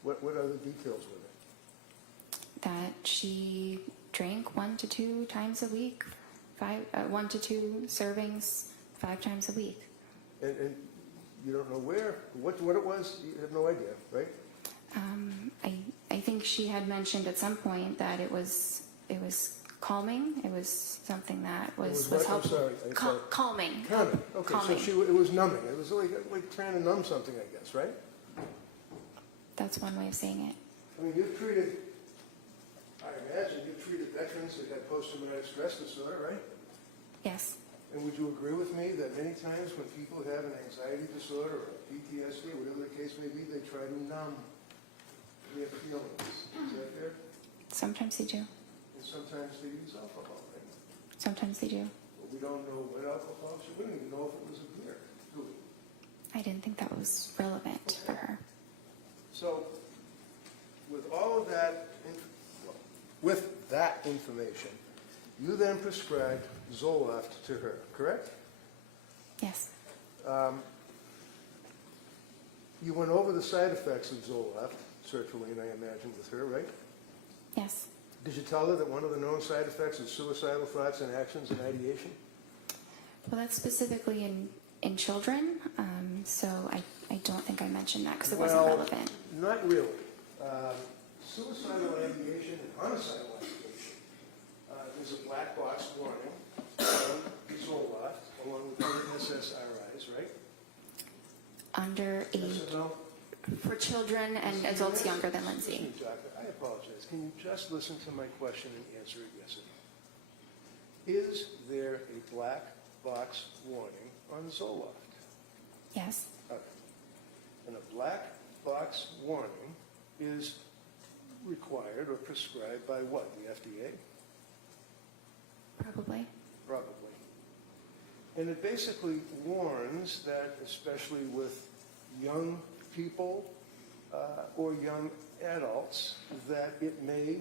What other details were there? That she drank 1 to 2 times a week, 1 to 2 servings 5 times a week. And you don't know where, what it was? You have no idea, right? I think she had mentioned at some point that it was calming. It was something that was what? helpful. I'm sorry. Calming. Calming. Okay, Calming. so it was numbing. It was like trying to numb something, I guess, right? That's one way of saying it. I mean, you've treated, I imagine, you've treated veterans that have post-traumatic stress disorder, right? Yes. And would you agree with me that many times when people have an anxiety disorder or PTSD, whatever the case may be, they try to numb their feelings? Is that fair? Sometimes they do. And sometimes they use alcohol, right? Sometimes they do. But we don't know what alcohol. We don't even know if it was a beer, do we? I didn't think that was relevant for her. So, with all of that, with that information, you then prescribed Zoloft to her, correct? Yes. You went over the side effects of Zoloft, sertraline, I imagine, with her, right? Yes. Did you tell her that one of the known side effects is suicidal thoughts and actions and ideation? Well, that's specifically in children, so I don't think I mentioned that because it wasn't relevant. Not really. Suicidal ideation and homicidal ideation, there's a black box warning on Zoloft along with other SSRIs, right? Under Yes age, or no? For children and adults younger than Lindsay. Excuse me, Doctor, I apologize. Can you just listen to my question and answer it yes or no? Is there a black box warning on Zoloft? Yes, Okay. And a black box warning is required or prescribed by what, the FDA? probably. Probably. And it basically warns that, especially with young people or young adults, that it may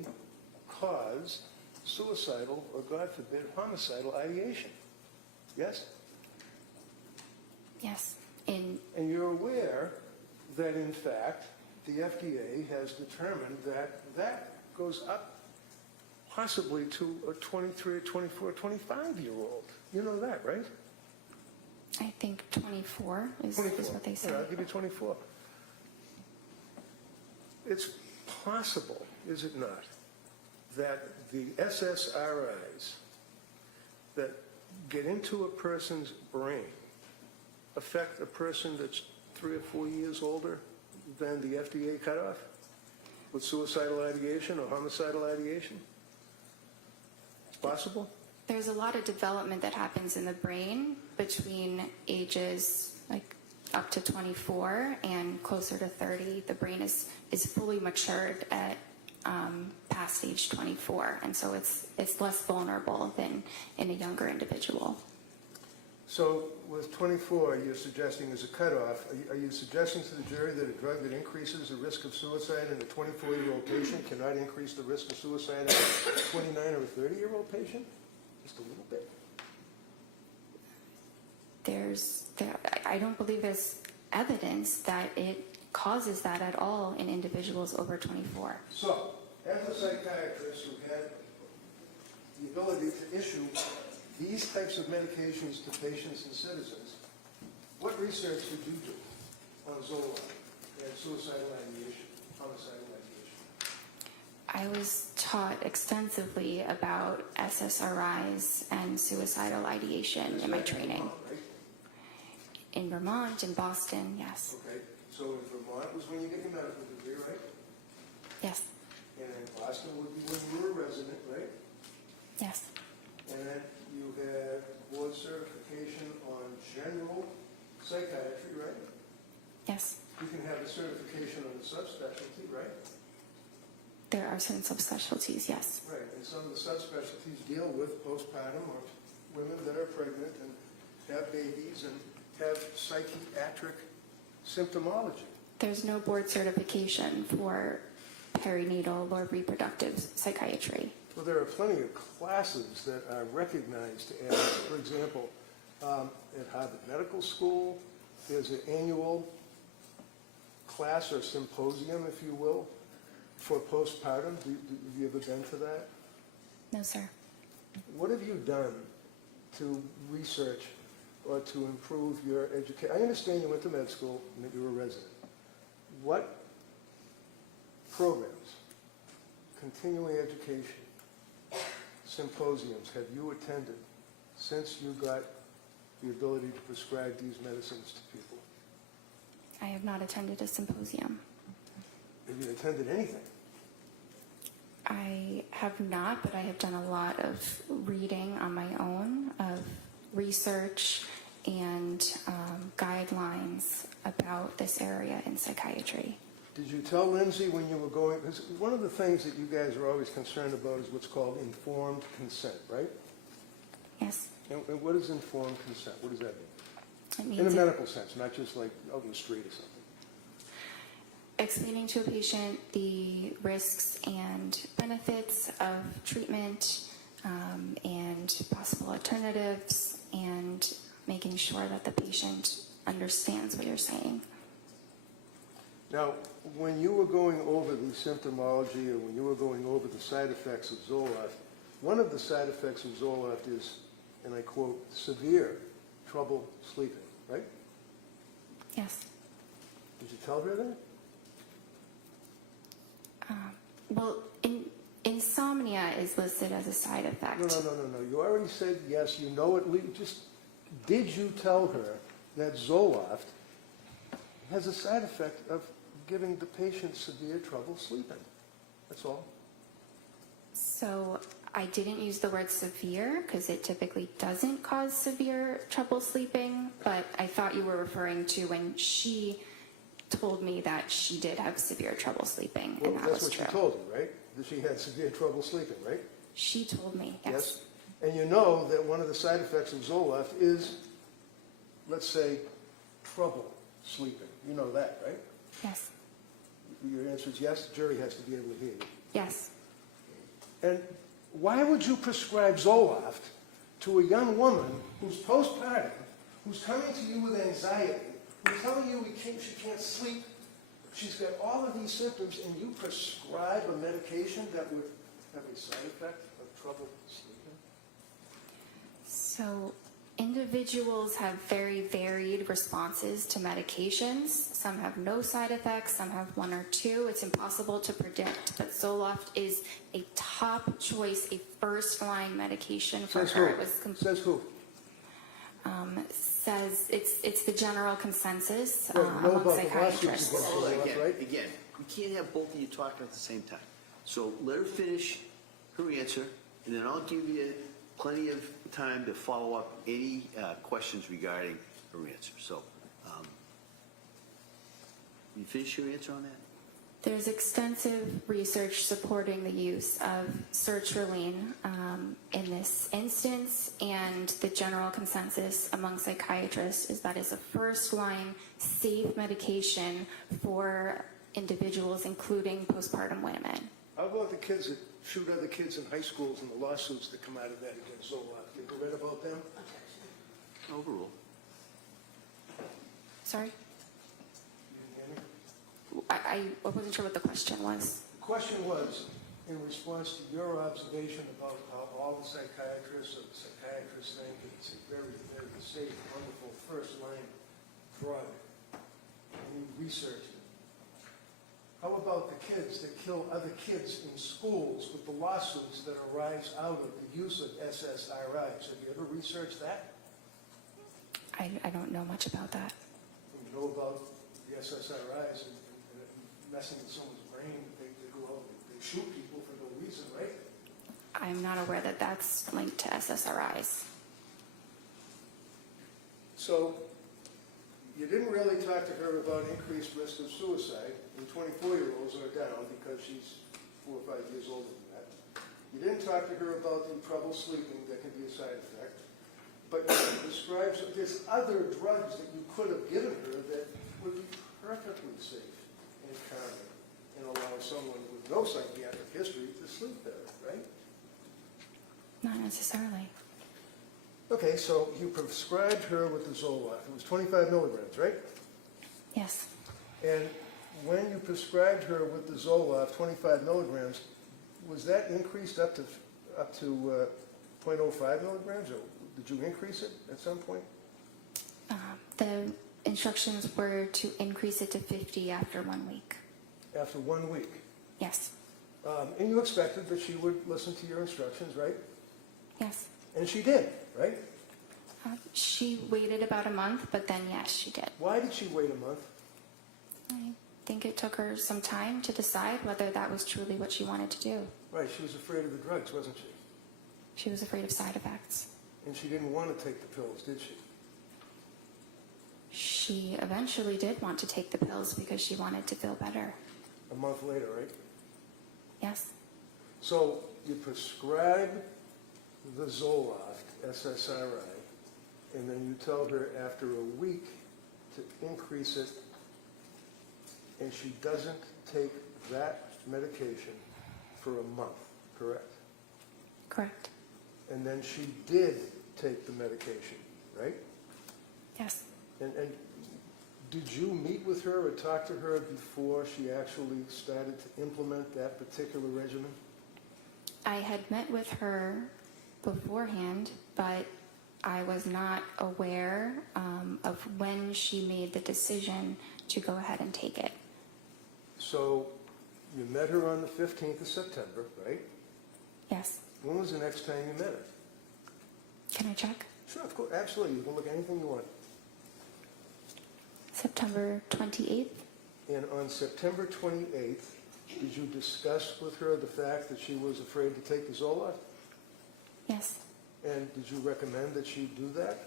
cause suicidal or, God forbid, homicidal ideation. Yes? Yes. And you're aware that, in fact, the FDA has determined that that goes up possibly to a 23, 24, 25-year-old. You know that, right? I think 24 is 24. what they say. Yeah, I'll give you 24. It's possible, is it not, that the SSRIs that get into a person's brain affect a person that's 3 or 4 years older than the FDA cutoff with suicidal ideation or homicidal ideation? It's possible? There's a lot of development that happens in the brain between ages like up to 24 and closer to 30. The brain is fully matured at past age 24, and so it's less vulnerable than in a younger individual. So with 24, you're suggesting as a cutoff, are you suggesting to the jury that a drug that increases the risk of suicide in a 24-year-old patient cannot increase the risk of suicide in a 29 or a 30-year-old patient? Just a little bit. I don't believe there's evidence that it causes that at all in individuals over 24. So, as a psychiatrist who had the ability to issue these types of medications to patients and citizens, what research did you do on Zoloft and suicidal ideation, homicidal ideation? I was taught extensively about SSRIs and suicidal ideation in my training. Right? In Vermont, in Boston, yes. Okay, so in Vermont was when you get your medical degree, right? Yes, And in Boston would be when you were a resident, right? yes, And then you had board certification on general psychiatry, right? yes. You can have a certification on the subspecialty, right? There are certain subspecialties, yes. Right, and some of the subspecialties deal with postpartum or women that are pregnant and have babies and have psychiatric symptomology. There's no board certification for perinatal or reproductive psychiatry. Well, there are plenty of classes that are recognized as, for example, at Harvard Medical School, there's an annual class or symposium, if you will, for postpartum. Have you ever been to that? No, sir. What have you done to research or to improve your education? I understand you went to med school and that you were a resident. What programs, continuing education, symposiums have you attended since you got the ability to prescribe these medicines to people? I have not attended a symposium. Have you attended anything? I have not, but I have done a lot of reading on my own, of research and guidelines about this area in psychiatry. Did you tell Lindsay when you were going, because one of the things that you guys are always concerned about is what's called informed consent, right? Yes, And what is informed consent? What does that mean? it In a means medical sense, not just like out in the street or something. explaining to a patient the risks and benefits of treatment and possible alternatives, and making sure that the patient understands what you're saying. Now, when you were going over the symptomology or when you were going over the side effects of Zoloft, one of the side effects of Zoloft is, and I quote, severe trouble sleeping, right? Yes. Did you tell her that? Well, insomnia is listed as a side effect. No. You already said yes, you know it. Just, did you tell her that Zoloft has a side effect of giving the patient severe trouble sleeping. That's all. So I didn't use the word severe because it typically doesn't cause severe trouble sleeping, but I thought you were referring to when she told me that she did have severe trouble sleeping, Well, and that that's was what true. she told you, right? That she had severe trouble sleeping, right? She told me, yes. And you know that one of the side effects of Zoloft is, let's say, trouble sleeping. You know that, right? Yes. Your answer is yes. The jury has to be able to hear you. Yes. And why would you prescribe Zoloft to a young woman who's postpartum, who's coming to you with anxiety, who's telling you she can't sleep, she's got all of these symptoms, and you prescribe a medication that would have a side effect of trouble sleeping? So individuals have very varied responses to medications. Some have no side effects, some have one or two. It's impossible to predict, but Zoloft is a top choice, a first-line medication for Says her. who? It was Says who? says it's the general consensus Right, know among about the lawsuits psychiatrists. against Hold on, Zoloft, again, right? again, we can't have both of you talking at the same time. So let her finish her answer, and then I'll give you plenty of time to follow up any questions regarding her answer. So, you finish your answer on that? There's extensive research supporting the use of sertraline in this instance, and the general consensus among psychiatrists is that it's a first-line safe medication for individuals, including postpartum women. How about the kids that shoot other kids in high schools and the lawsuits that come out of that against Zoloft? You ever read about them? Overrule. Sorry? You didn't hear me? I wasn't sure what the question was. The question was, in response to your observation about how all the psychiatrists or the psychiatrists think it's a very, very safe, wonderful first-line drug, and you researched it. How about the kids that kill other kids in schools with the lawsuits that arise out of the use of SSRIs? Have you ever researched that? I don't know much about that. You know about the SSRIs and messing with someone's brain, they go out, they shoot people for no reason, right? I'm not aware that that's linked to SSRIs. So, you didn't really talk to her about increased risk of suicide, and 24-year-olds are down because she's 4 or 5 years older than that. You didn't talk to her about the trouble sleeping that can be a side effect, but you described there's other drugs that you could have given her that would be perfectly safe and calming and allow someone with no psychiatric history to sleep better, right? Not necessarily. Okay, so you prescribed her with the Zoloft. It was 25 milligrams, right? Yes. And when you prescribed her with the Zoloft, 25 milligrams, was that increased up to 0.05 milligrams, or did you increase it at some point? The instructions were to increase it to 50 after 1 week. After 1 week. Yes. And you expected that she would listen to your instructions, right? Yes. And she did, right? She waited about a month, but then yes, she did. Why did she wait a month? I think it took her some time to decide whether that was truly what she wanted to do. Right, she was afraid of the drugs, wasn't she? She was afraid of side effects. And she didn't want to take the pills, did she? She eventually did want to take the pills because she wanted to feel better. A month later, right? Yes. So you prescribe the Zoloft, SSRI, and then you tell her after a week to increase it, and she doesn't take that medication for a month, correct? Correct. And then she did take the medication, right? Yes. And did you meet with her or talk to her before she actually started to implement that particular regimen? I had met with her beforehand, but I was not aware of when she made the decision to go ahead and take it. So you met her on the 15th of September, right? Yes. When was the next time you met her? Can I check? Sure, of course, absolutely. You can look at anything you want. September 28th. And on September 28th, did you discuss with her the fact that she was afraid to take the Zoloft? Yes. And did you recommend that she do that?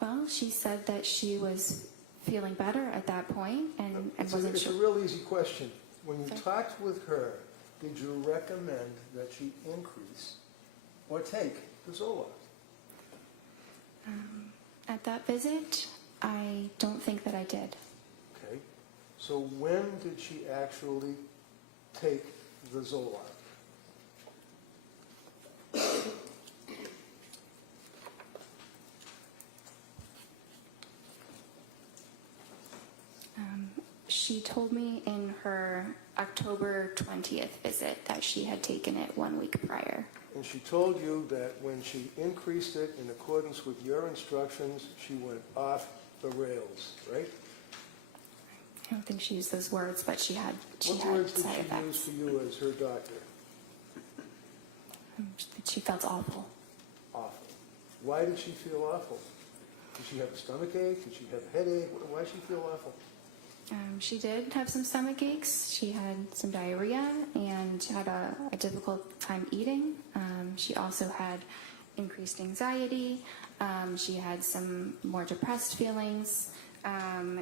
Well, she said that she was feeling better at that point and wasn't It's a sure. real easy question. When you Sorry? talked with her, did you recommend that she increase or take the Zoloft? At that visit, I don't think that I did. Okay. So when did she actually take the Zoloft? She told me in her October 20th visit that she had taken it 1 week prior. And she told you that when she increased it in accordance with your instructions, she went off the rails, right? I don't think she used those words, but she had What words did side she use effects. for you as her doctor? She felt awful. Awful. Why did she feel awful? Did she have a stomach ache? Did she have a headache? Why did she feel awful? She did have some stomach aches. She had some diarrhea and had a difficult time eating. She also had increased anxiety. She had some more depressed feelings.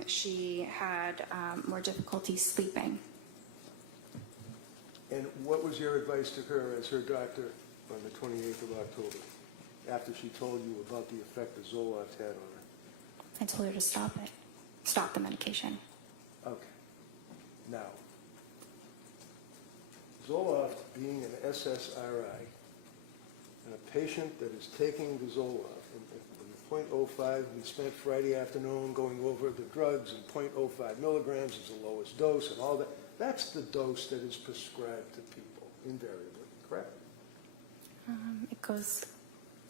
She had more difficulty sleeping. And what was your advice to her as her doctor on the 28th of October, after she told you about the effect the Zoloft had on her? I told her to stop it, stop the medication. Okay. Now, Zoloft being an SSRI, and a patient that is taking the Zoloft, and 0.05, we spent Friday afternoon going over the drugs, and 0.05 milligrams is the lowest dose, and all that. That's the dose that is prescribed to people, invariably, correct? It goes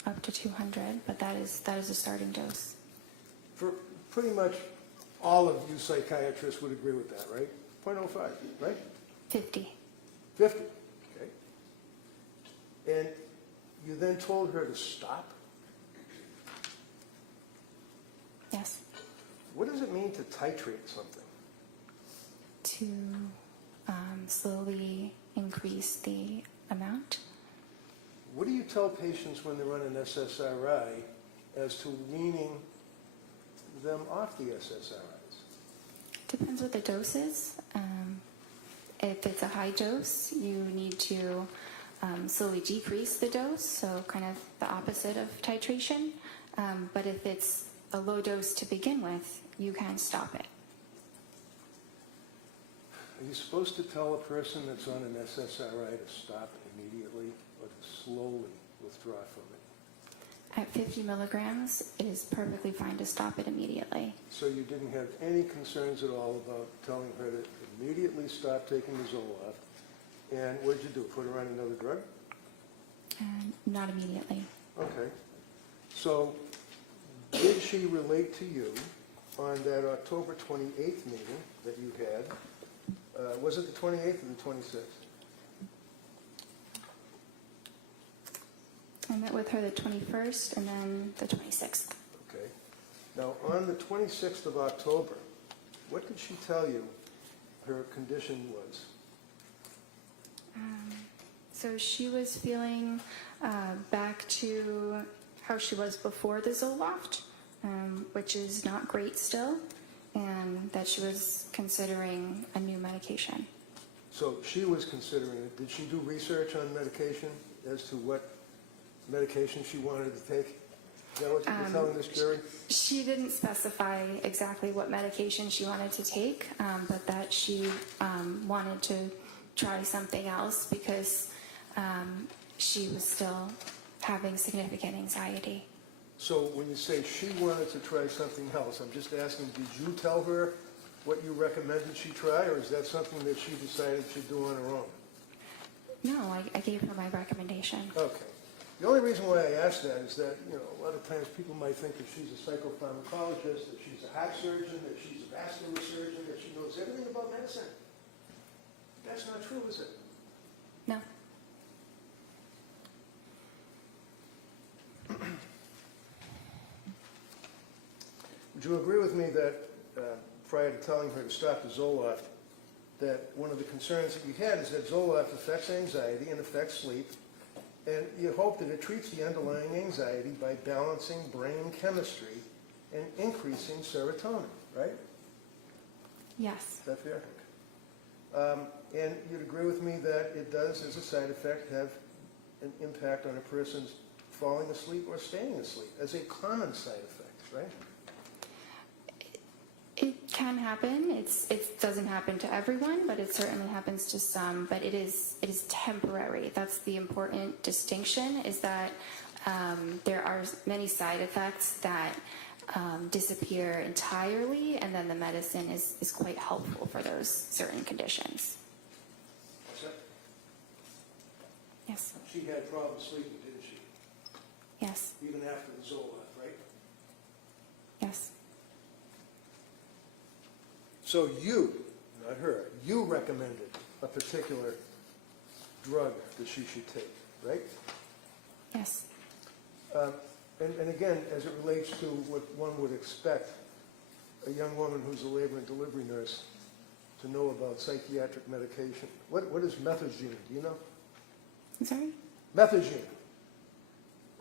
up to 200, but that is a starting dose. For pretty much all of you psychiatrists would agree with that, right? 0.05, right? 50. 50, okay. And you then told her to stop? Yes. What does it mean to titrate something? To slowly increase the amount. What do you tell patients when they're on an SSRI as to weaning them off the SSRIs? Depends what the dose is. If it's a high dose, you need to slowly decrease the dose, so kind of the opposite of titration. But if it's a low dose to begin with, you can stop it. Are you supposed to tell a person that's on an SSRI to stop immediately or to slowly withdraw from it? At 50 milligrams, it is perfectly fine to stop it immediately. So you didn't have any concerns at all about telling her to immediately stop taking the Zoloft. And what did you do, put her on another drug? Not immediately. Okay. So did she relate to you on that October 28th meeting that you had? Was it the 28th or the 26th? I met with her the 21st and then the 26th. Okay. Now, on the 26th of October, what did she tell you her condition was? So she was feeling back to how she was before the Zoloft, which is not great still, and that she was considering a new medication. So she was considering it. Did she do research on medication as to what medication she wanted to take? Is that what you're telling this jury? She didn't specify exactly what medication she wanted to take, but that she wanted to try something else because she was still having significant anxiety. So when you say she wanted to try something else, I'm just asking, did you tell her what you recommended she try, or is that something that she decided she'd do on her own? No, I gave her my recommendation. Okay. The only reason why I ask that is that, you know, a lot of times people might think that she's a psychopharmacologist, that she's a heart surgeon, that she's a vascular surgeon, that she knows everything about medicine. That's not true, is it? No. Would you agree with me that prior to telling her to stop the Zoloft, that one of the concerns that you had is that Zoloft affects anxiety and affects sleep, and you hope that it treats the underlying anxiety by balancing brain chemistry and increasing serotonin, right? Yes. Is that fair? And you'd agree with me that it does, as a side effect, have an impact on a person's falling asleep or staying asleep, as a common side effect, right? It can happen. It doesn't happen to everyone, but it certainly happens to some. But it is temporary. That's the important distinction. Is that there are many side effects that disappear entirely, and then the medicine is quite helpful for those certain conditions. What's that? Yes. She had problems sleeping, didn't she? Yes. Even after the Zoloft, right? Yes. So you, not her, you recommended a particular drug that she should take, right? Yes. And again, as it relates to what one would expect a young woman who's a labor and delivery nurse to know about psychiatric medication. What is methazine? Do you know? I'm sorry? Methazine.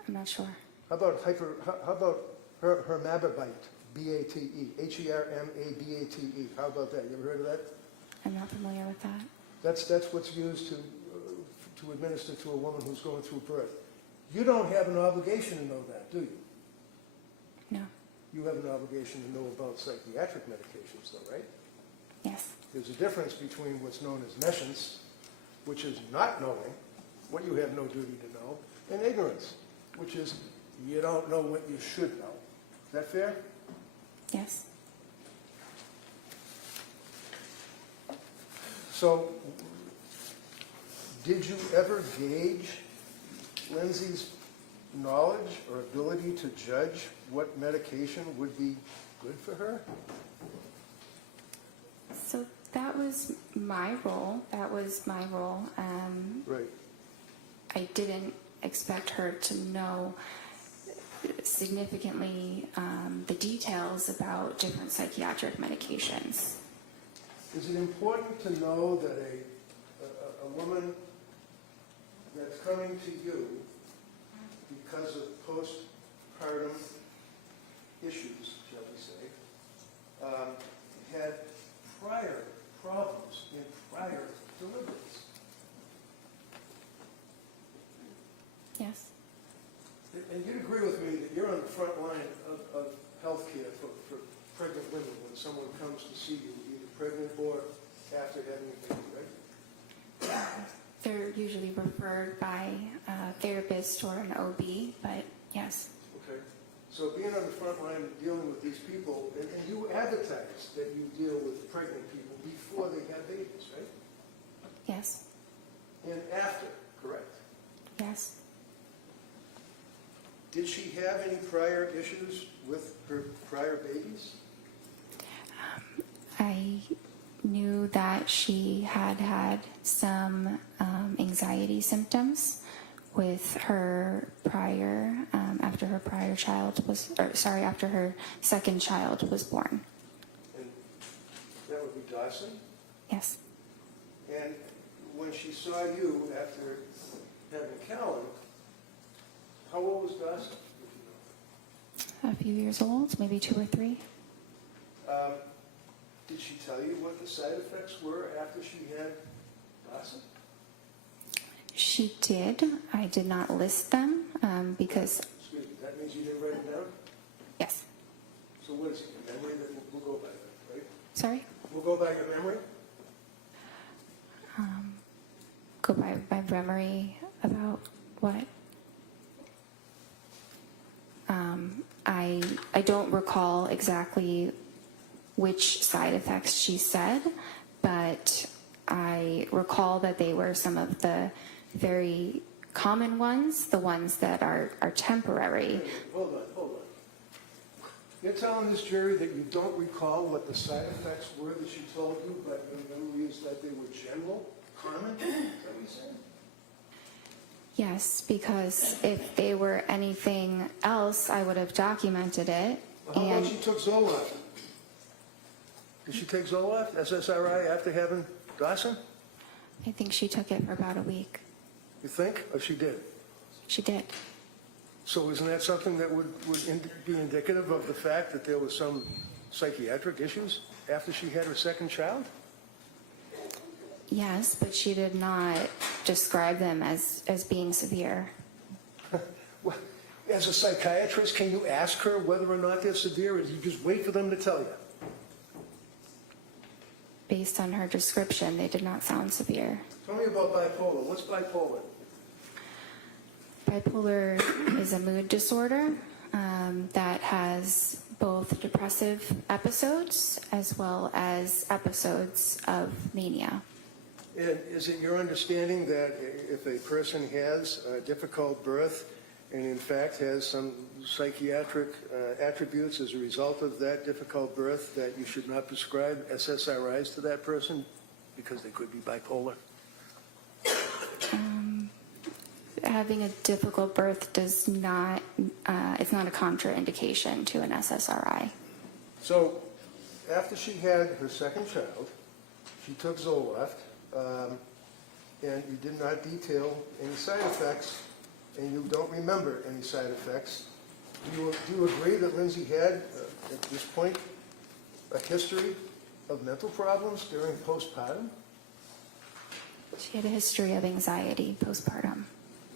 I'm not sure. How about hermababate? B-A-T-E. H-E-R-M-A-B-A-T-E. How about that? You ever heard of that? I'm not familiar with that. That's what's used to administer to a woman who's going through birth. You don't have an obligation to know that, do you? No. You have an obligation to know about psychiatric medications, though, right? Yes. There's a difference between what's known as nescience, which is not knowing what you have no duty to know, and ignorance, which is you don't know what you should know. Is that fair? Yes. So, did you ever gauge Lindsay's knowledge or ability to judge what medication would be good for her? So that was my role. Right. I didn't expect her to know significantly the details about different psychiatric medications. Is it important to know that a woman that's coming to you because of postpartum issues, shall we say, had prior problems in prior deliveries? Yes. And you'd agree with me that you're on the front line of healthcare for pregnant women when someone comes to see you, either pregnant or after having a baby, right? They're usually referred by a therapist or an OB, but yes. Okay. So being on the front line and dealing with these people, and you advertise that you deal with pregnant people before they have babies, right? Yes. And after, correct? Yes. Did she have any prior issues with her prior babies? I knew that she had some anxiety symptoms with her prior, after her second child was born. And that would be Dawson? Yes. And when she saw you after having Callan, how old was Dawson? A few years old, maybe 2 or 3. Did she tell you what the side effects were after she had Dawson? She did. I did not list them because, Excuse me, that means you didn't write them down? yes. So what is it, your memory that we'll go by that, right? Sorry? We'll go by your memory? Go by my memory about what? I don't recall exactly which side effects she said, but I recall that they were some of the very common ones, the ones that are temporary. Hold on. You're telling this jury that you don't recall what the side effects were that she told you, but your memory is that they were general, common? Is that what you're saying? Yes, because if they were anything else, I would have documented it. Well, how about she took Zoloft? Did she take Zoloft, SSRI, after having Dawson? I think she took it for about a week. You think? Or she did? She did. So isn't that something that would be indicative of the fact that there was some psychiatric issues after she had her second child? Yes, but she did not describe them as being severe. Well, as a psychiatrist, can you ask her whether or not they're severe, or do you just wait for them to tell you? Based on her description, they did not sound severe. Tell me about bipolar. What's bipolar? Bipolar is a mood disorder that has both depressive episodes as well as episodes of mania. And is it your understanding that if a person has a difficult birth and in fact has some psychiatric attributes as a result of that difficult birth, that you should not prescribe SSRIs to that person because they could be bipolar? Having a difficult birth does not, it's not a contraindication to an SSRI. So after she had her second child, she took Zoloft, and you did not detail any side effects, and you don't remember any side effects. Do you agree that Lindsay had, at this point, a history of mental problems during postpartum? She had a history of anxiety postpartum.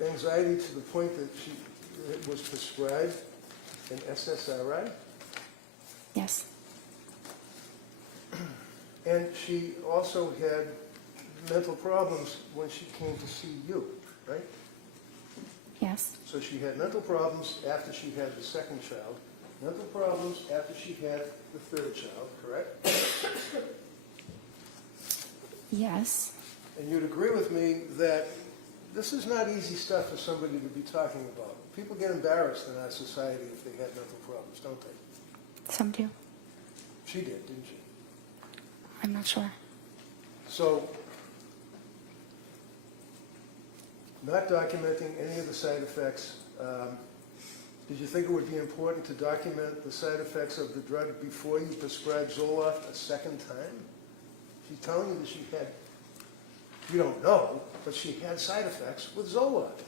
Anxiety to the point that she was prescribed an SSRI? Yes. And she also had mental problems when she came to see you, right? Yes. So she had mental problems after she had the second child, mental problems after she had the third child, correct? Yes. And you'd agree with me that this is not easy stuff for somebody to be talking about. People get embarrassed in our society if they had mental problems, don't they? Some do. She did, didn't she? I'm not sure. So, not documenting any of the side effects, did you think it would be important to document the side effects of the drug before you prescribed Zoloft a second time? She's telling you that she had, you don't know, but she had side effects with Zoloft.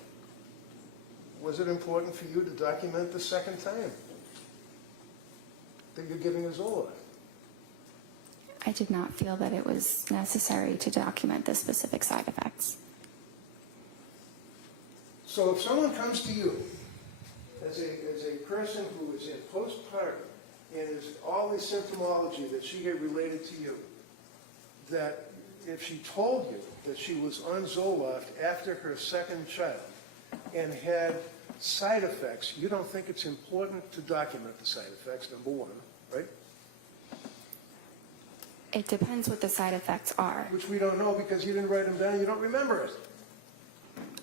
Was it important for you to document the second time that you're giving her Zoloft? I did not feel that it was necessary to document the specific side effects. So if someone comes to you as a person who is in postpartum and is all the symptomology that she had related to you, that if she told you that she was on Zoloft after her second child and had side effects, you don't think it's important to document the side effects, number one, right? It depends what the side effects are. Which we don't know because you didn't write them down, you don't remember it.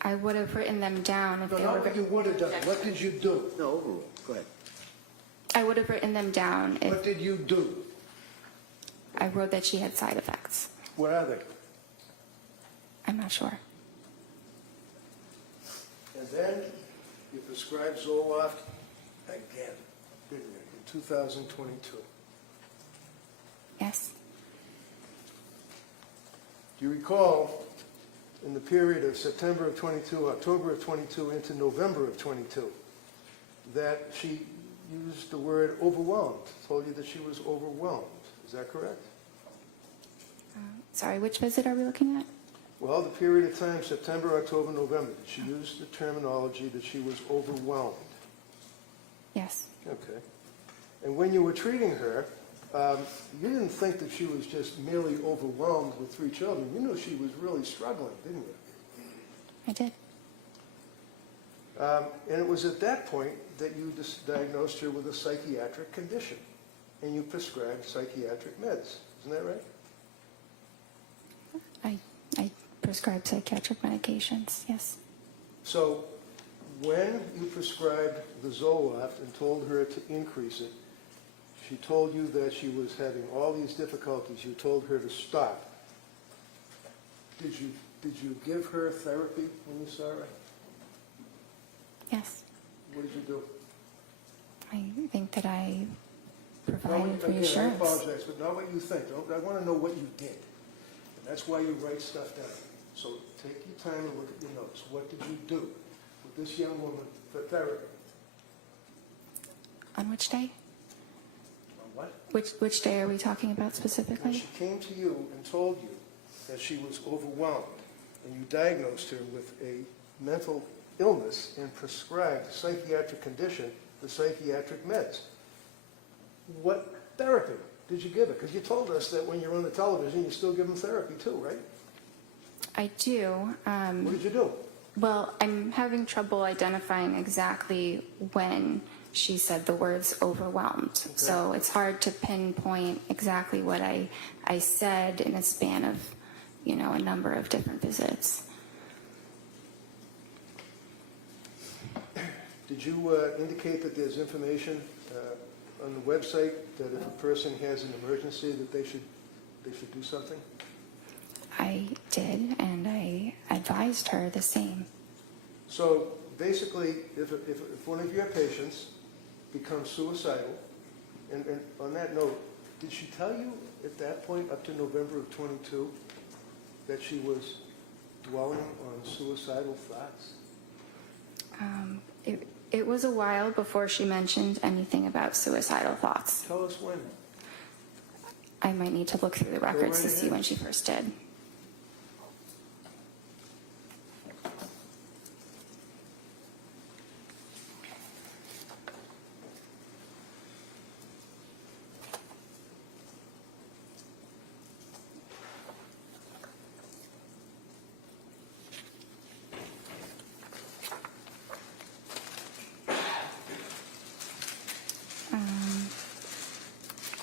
I would have written them down if No, they not were. what you would have done. What did you do? No, overrule. Go ahead. I would have written them down if What did you do? I wrote that she had side effects. What are they? I'm not sure. And then you prescribed Zoloft again, didn't you, in 2022? Yes. Do you recall in the period of September of 22, October of 22 into November of 22, that she used the word overwhelmed, told you that she was overwhelmed? Is that correct? Sorry, which visit are we looking at? Well, the period of time, September, October, November, did she use the terminology that she was overwhelmed? Yes. Okay. And when you were treating her, you didn't think that she was just merely overwhelmed with 3 children. You knew she was really struggling, didn't you? I did. And it was at that point that you diagnosed her with a psychiatric condition, and you prescribed psychiatric meds. Isn't that right? I prescribed psychiatric medications, yes. So when you prescribed the Zoloft and told her to increase it, she told you that she was having all these difficulties. You told her to stop. Did you give her therapy when you saw her? Yes. What did you do? I think that I provided Again, I reassurance. apologize, but not what you think. I want to know what you did. And that's why you write stuff down. So take your time and look at your notes. What did you do with this young woman for therapy? On which day? On what? Which day are we talking about When specifically? she came to you and told you that she was overwhelmed, and you diagnosed her with a mental illness and prescribed psychiatric condition, the psychiatric meds. What therapy did you give her? Because you told us that when you're on the television, you still give them therapy too, right? I do. What did you do? Well, I'm having trouble identifying exactly when she said the words overwhelmed. So it's hard to pinpoint exactly what I said in a span of, a number of different visits. Did you indicate that there's information on the website that if a person has an emergency that they should do something? I did, and I advised her the same. So basically, if one of your patients becomes suicidal, and on that note, did she tell you at that point, up to November of 22, that she was dwelling on suicidal thoughts? It was a while before she mentioned anything about suicidal thoughts. Tell us when. I might need to look through the records to right see ahead. when she first did.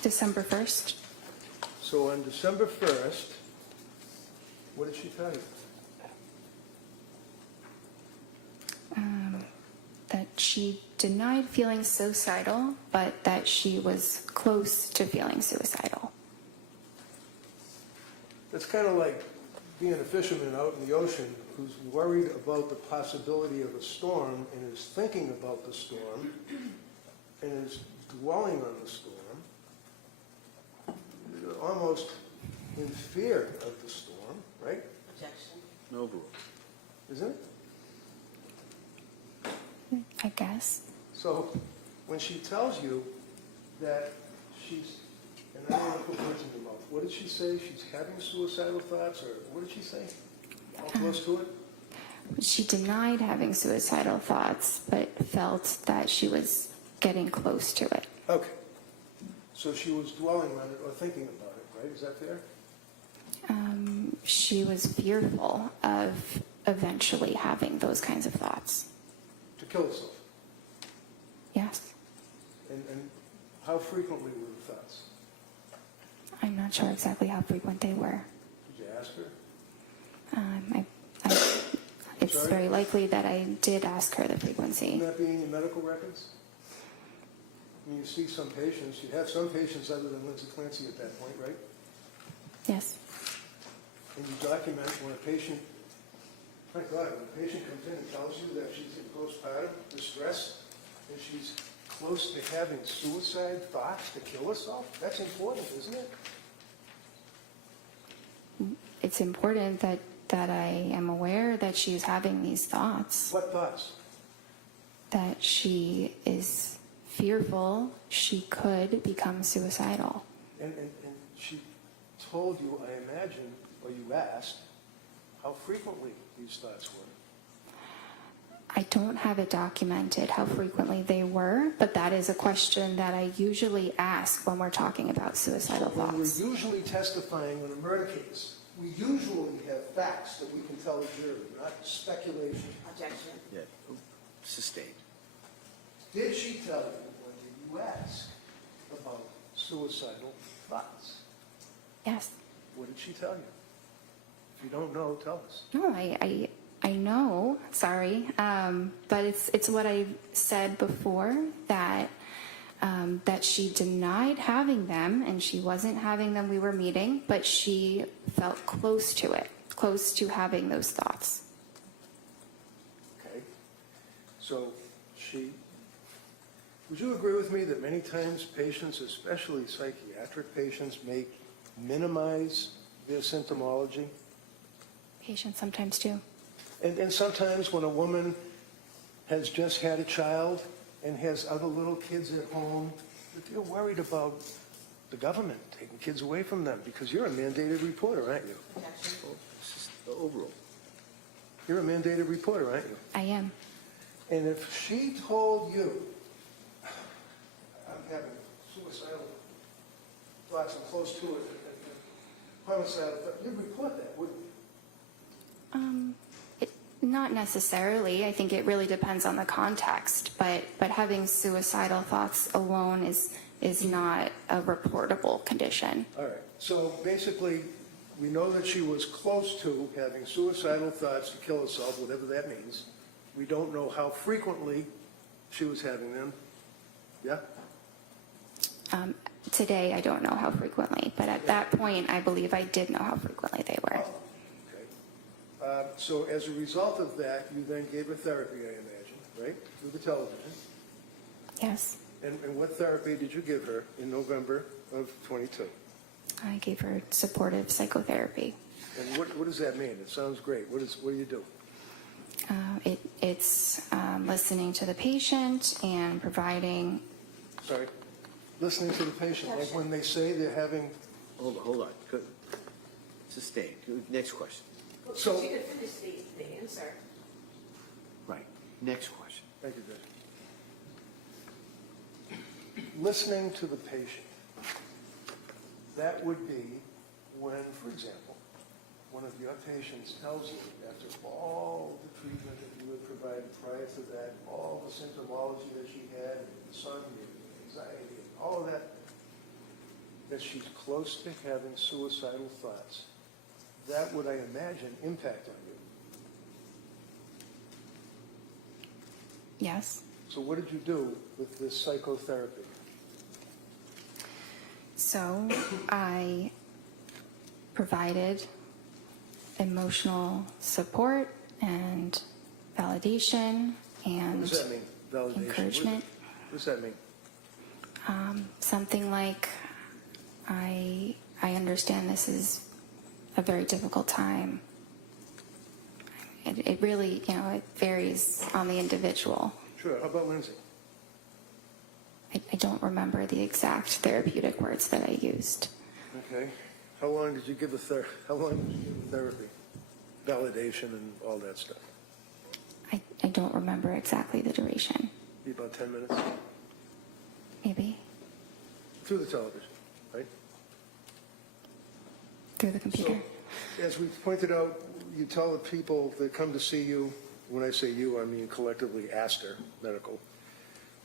December 1st. So on December 1st, what did she tell you? That she denied feeling suicidal, but that she was close to feeling suicidal. It's kind of like being a fisherman out in the ocean who's worried about the possibility of a storm and is thinking about the storm and is dwelling on the storm, almost in fear of the storm, right? No overall. Isn't it? I guess. So when she tells you that she's, and I don't want to put words in your mouth, what did she say? She's having suicidal thoughts, or what did she say? How close to it? She denied having suicidal thoughts, but felt that she was getting close to it. Okay. So she was dwelling on it or thinking about it, right? Is that fair? She was fearful of eventually having those kinds of thoughts. To kill herself. Yes. And how frequently were the thoughts? I'm not sure exactly how frequent they were. Did you ask her? It's Sorry? very likely that I did ask her the frequency. Wouldn't that be in your medical records? When you see some patients, you have some patients other than Lindsay Clancy at that point, right? Yes. And you document when a patient, my God, when a patient comes in and tells you that she's in postpartum distress and she's close to having suicide thoughts to kill herself, that's important, isn't it? It's important that I am aware that she's having these thoughts, What thoughts? that she is fearful she could become suicidal. And she told you, I imagine, or you asked, how frequently these thoughts were. I don't have it documented how frequently they were, but that is a question that I usually ask when we're talking about suicidal When we're thoughts. usually testifying on a murder case, we usually have facts that we can tell the jury, not speculation. Objection. Yeah, sustained. Did she tell you, or did you ask about suicidal thoughts? Yes. What did she tell you? If you don't know, tell us. No, I know, sorry, but it's what I said before, that she denied having them, and she wasn't having them, we were meeting, but she felt close to it, close to having those thoughts. Okay? So she Would you agree with me that many times patients, especially psychiatric patients, may minimize their symptomology? Patients sometimes do. And sometimes when a woman has just had a child and has other little kids at home, you're worried about the government taking kids away from them because you're a mandated reporter, aren't you? This is the overall. You're a mandated reporter, aren't you? I am. And if she told you, I'm having suicidal thoughts, I'm close to it, homicidal thoughts, you'd report that, wouldn't you? Not necessarily. I think it really depends on the context. But having suicidal thoughts alone is not a reportable condition. All right, so basically, we know that she was close to having suicidal thoughts to kill herself, whatever that means. We don't know how frequently she was having them. Yeah? Today, I don't know how frequently, but at that point, I believe I did know how frequently they were. Okay. So as a result of that, you then gave her therapy, I imagine, right? Through the television. Yes. And what therapy did you give her in November of 22? I gave her supportive psychotherapy. And what does that mean? It sounds great. What do you do? It's listening to the patient and providing. Sorry? Listening to the patient, like when they say they're having. Hold on. Good. Sustain. Next question. So. She could finish the answer. Right. Next question. Thank you, Judge. Listening to the patient. That would be when, for example, one of your patients tells you, after all the treatment that you had provided prior to that, all the symptomology that she had, insomnia, anxiety, and all of that, that she's close to having suicidal thoughts. That would, I imagine, impact on you. Yes. So what did you do with this psychotherapy? So I provided emotional support and validation and What does that mean? Validation? encouragement. What does that mean? Something like, I understand this is a very difficult time. It really, it varies on the individual. Sure. How about Lindsay? I don't remember the exact therapeutic words that I used. Okay. How long did you give the therapy? Validation and all that stuff? I don't remember exactly the duration. Be about 10 minutes? Maybe Through the television, right? through the computer. So, as we pointed out, you tell the people that come to see you, when I say you, I mean collectively Astor Medical,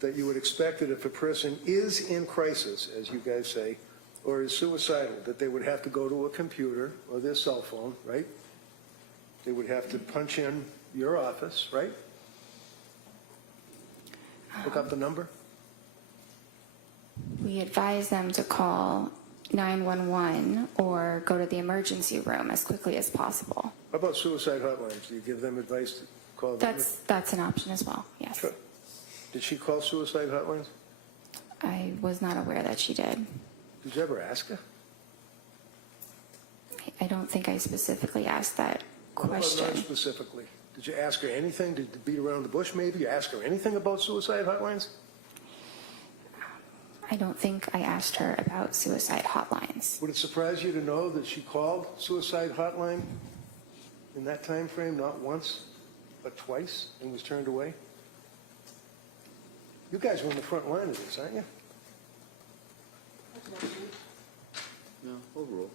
that you would expect that if a person is in crisis, as you guys say, or is suicidal, that they would have to go to a computer or their cell phone, right? They would have to punch in your office, right? Look up the number. We advise them to call 911 or go to the emergency room as quickly as possible. How about suicide hotlines? Do you give them advice to call them? That's an option as well, yes. Sure. Did she call suicide hotlines? I was not aware that she did. Did you ever ask her? I don't think I specifically asked that question. Not specifically. Did you ask her anything? Did you beat around the bush maybe? You ask her anything about suicide hotlines? I don't think I asked her about suicide hotlines. Would it surprise you to know that she called suicide hotline in that time frame, not once, but twice, and was turned away? You guys were in the front line of this, aren't you? No, overall.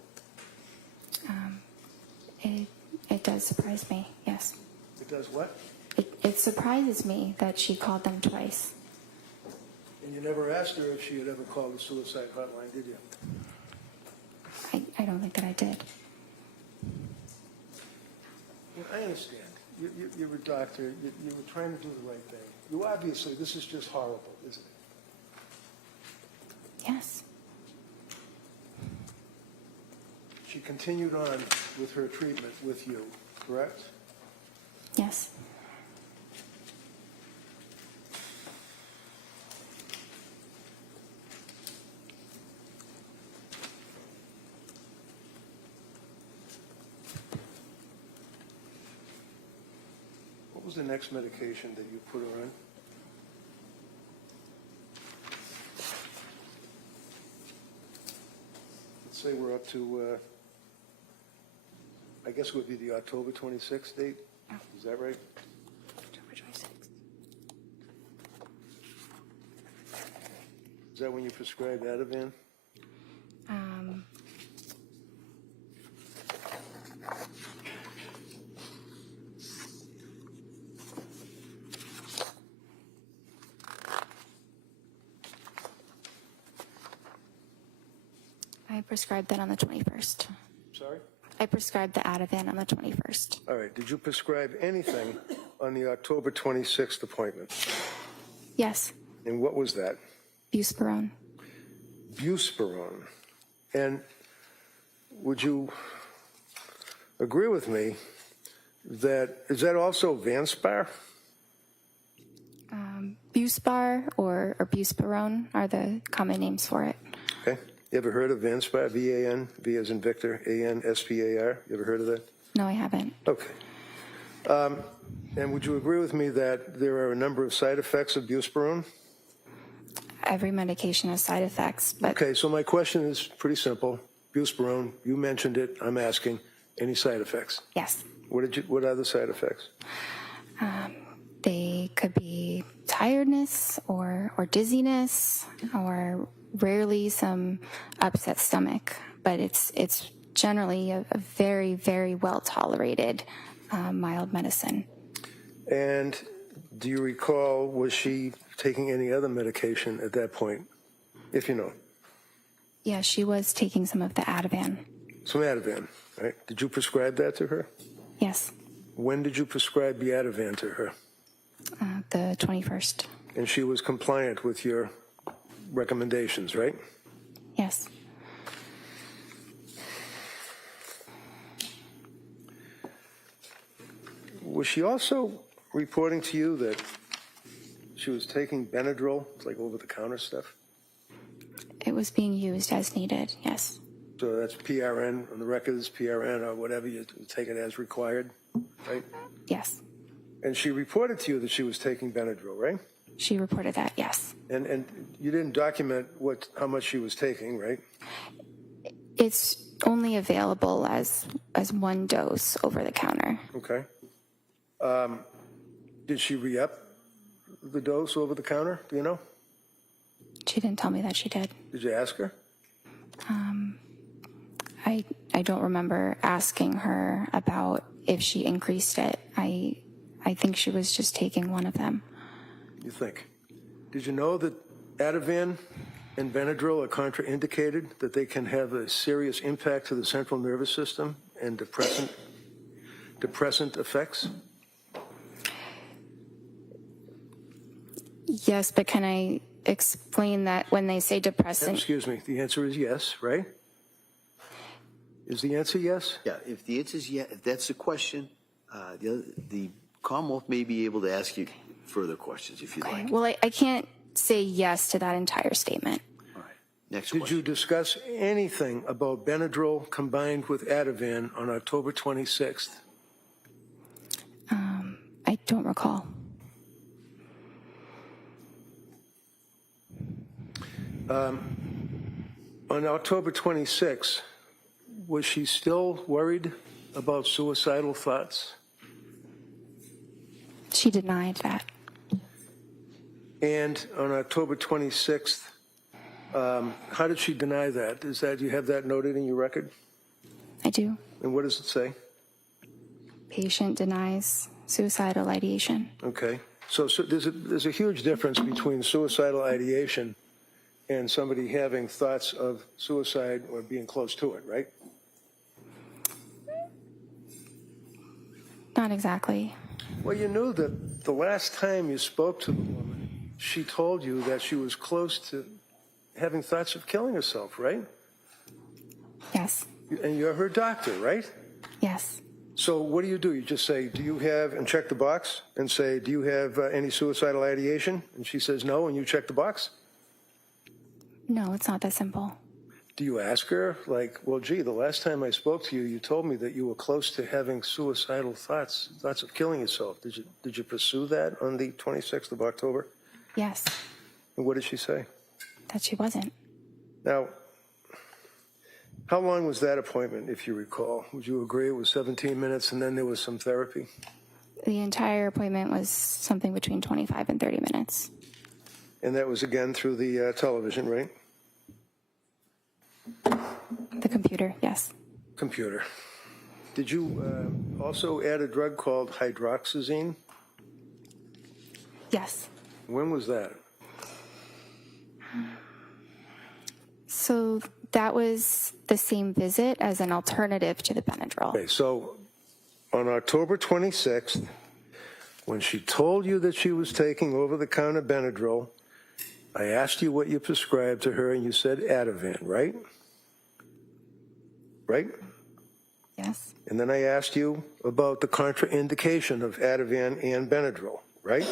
It does surprise me, yes. It does what? It surprises me that she called them twice. And you never asked her if she had ever called the suicide hotline, did you? I don't think that I did. I understand. You're a doctor. You were trying to do the right thing. You obviously, this is just horrible, isn't it? Yes. She continued on with her treatment with you, correct? Yes. was the next medication that you put her on? Let's say we're up to, I guess it would be the October 26th date? Is that right? October 26th. Is that when you prescribed Ativan? I prescribed that on the 21st. Sorry? I prescribed the Ativan on the 21st. All right, did you prescribe anything on the October 26th appointment? Yes, And what was that? buspirone. Buspirone. And would you agree with me that, is that also Vanspar? Buspar or buspirone are the common names for it. Okay. You ever heard of Vanspar? V-A-N, V as in Victor, A-N-S-P-A-R? You ever heard of that? No, I haven't. Okay. And would you agree with me that there are a number of side effects of buspirone? Every medication has side effects, but Okay, so my question is pretty simple. Buspirone, you mentioned it, I'm asking, any side effects? yes, What are the side effects? they could be tiredness or dizziness or rarely some upset stomach, but it's generally a very, very well tolerated mild medicine. And do you recall, was she taking any other medication at that point, if you know? Yeah, she was taking some of the Ativan. Some Ativan, right? Did you prescribe that to her? Yes, When did you prescribe the Ativan to her? the 21st. And she was compliant with your recommendations, right? Yes. Was she also reporting to you that she was taking Benadryl, like over-the-counter stuff? It was being used as needed, yes. So that's PRN, on the record is PRN or whatever, you take it as required, right? Yes. And she reported to you that she was taking Benadryl, right? She reported that, yes. And you didn't document how much she was taking, right? It's only available as one dose over the counter. Okay. Did she re-up the dose over the counter? Do you know? She didn't tell me that she did. Did you ask her? I don't remember asking her about if she increased it. I think she was just taking one of them. You think? Did you know that Ativan and Benadryl are contraindicated, that they can have a serious impact to the central nervous system and depressant effects? Yes, but can I explain that when they say depressant? Excuse me, the answer is yes, right? Is the answer yes? Yeah, if the answer is yes, if that's the question, the Commonwealth may be able to ask you further questions if you'd Okay. like. Well, I can't say yes to that entire statement. All right, next Did question. you discuss anything about Benadryl combined with Ativan on October 26th? I don't recall. On October 26th, was she still worried about suicidal thoughts? She denied that. And on October 26th, how did she deny that? Do you have that noted in your record? I do. And what does it say? Patient denies suicidal ideation. Okay. So there's a huge difference between suicidal ideation and somebody having thoughts of suicide or being close to it, right? Not exactly. Well, you knew that the last time you spoke to the woman, she told you that she was close to having thoughts of killing herself, right? Yes. And you're her doctor, right? Yes. So what do? You just say, do you have, and check the box, and say, do you have any suicidal ideation? And she says no, and you check the box? No, it's not that simple. Do you ask her, like, well, gee, the last time I spoke to you, you told me that you were close to having suicidal thoughts of killing yourself. Did you pursue that on the 26th of October? Yes, And what did she say? that she wasn't. Now, how long was that appointment, if you recall? Would you agree it was 17 minutes and then there was some therapy? The entire appointment was something between 25 and 30 minutes. And that was again through the television, right? The computer, yes. Computer. Did you also add a drug called hydroxyzine? Yes. When was that? So that was the same visit as an alternative to the Benadryl. Okay, so on October 26th, when she told you that she was taking over-the-counter Benadryl, I asked you what you prescribed to her, and you said Ativan, right? Right? Yes. And then I asked you about the contraindication of Ativan and Benadryl, right?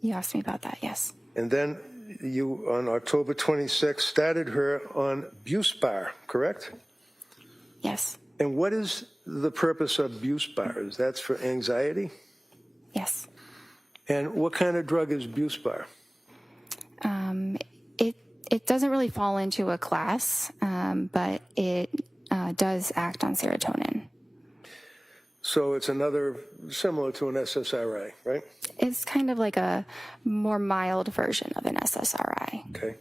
You asked me about that, yes. And then you, on October 26th, started her on Buspar, correct? Yes. And what is the purpose of Buspar? Is that for anxiety? Yes. And what kind of drug is Buspar? It doesn't really fall into a class, but it does act on serotonin. So it's another, similar to an SSRI, right? It's kind of like a more mild version of an SSRI. Okay.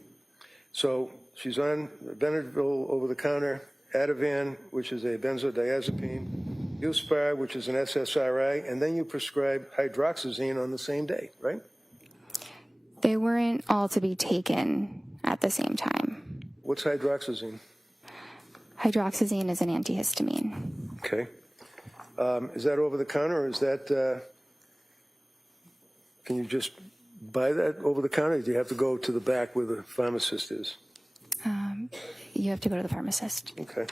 So she's on Benadryl over-the-counter, Ativan, which is a benzodiazepine, Buspar, which is an SSRI, and then you prescribe hydroxyzine on the same day, right? They weren't all to be taken at the same time. What's hydroxyzine? Hydroxyzine is an antihistamine. Okay. Is that over-the-counter, or is that, can you just buy that over-the-counter, or do you have to go to the back where the pharmacist is? You have to go to the pharmacist. Okay.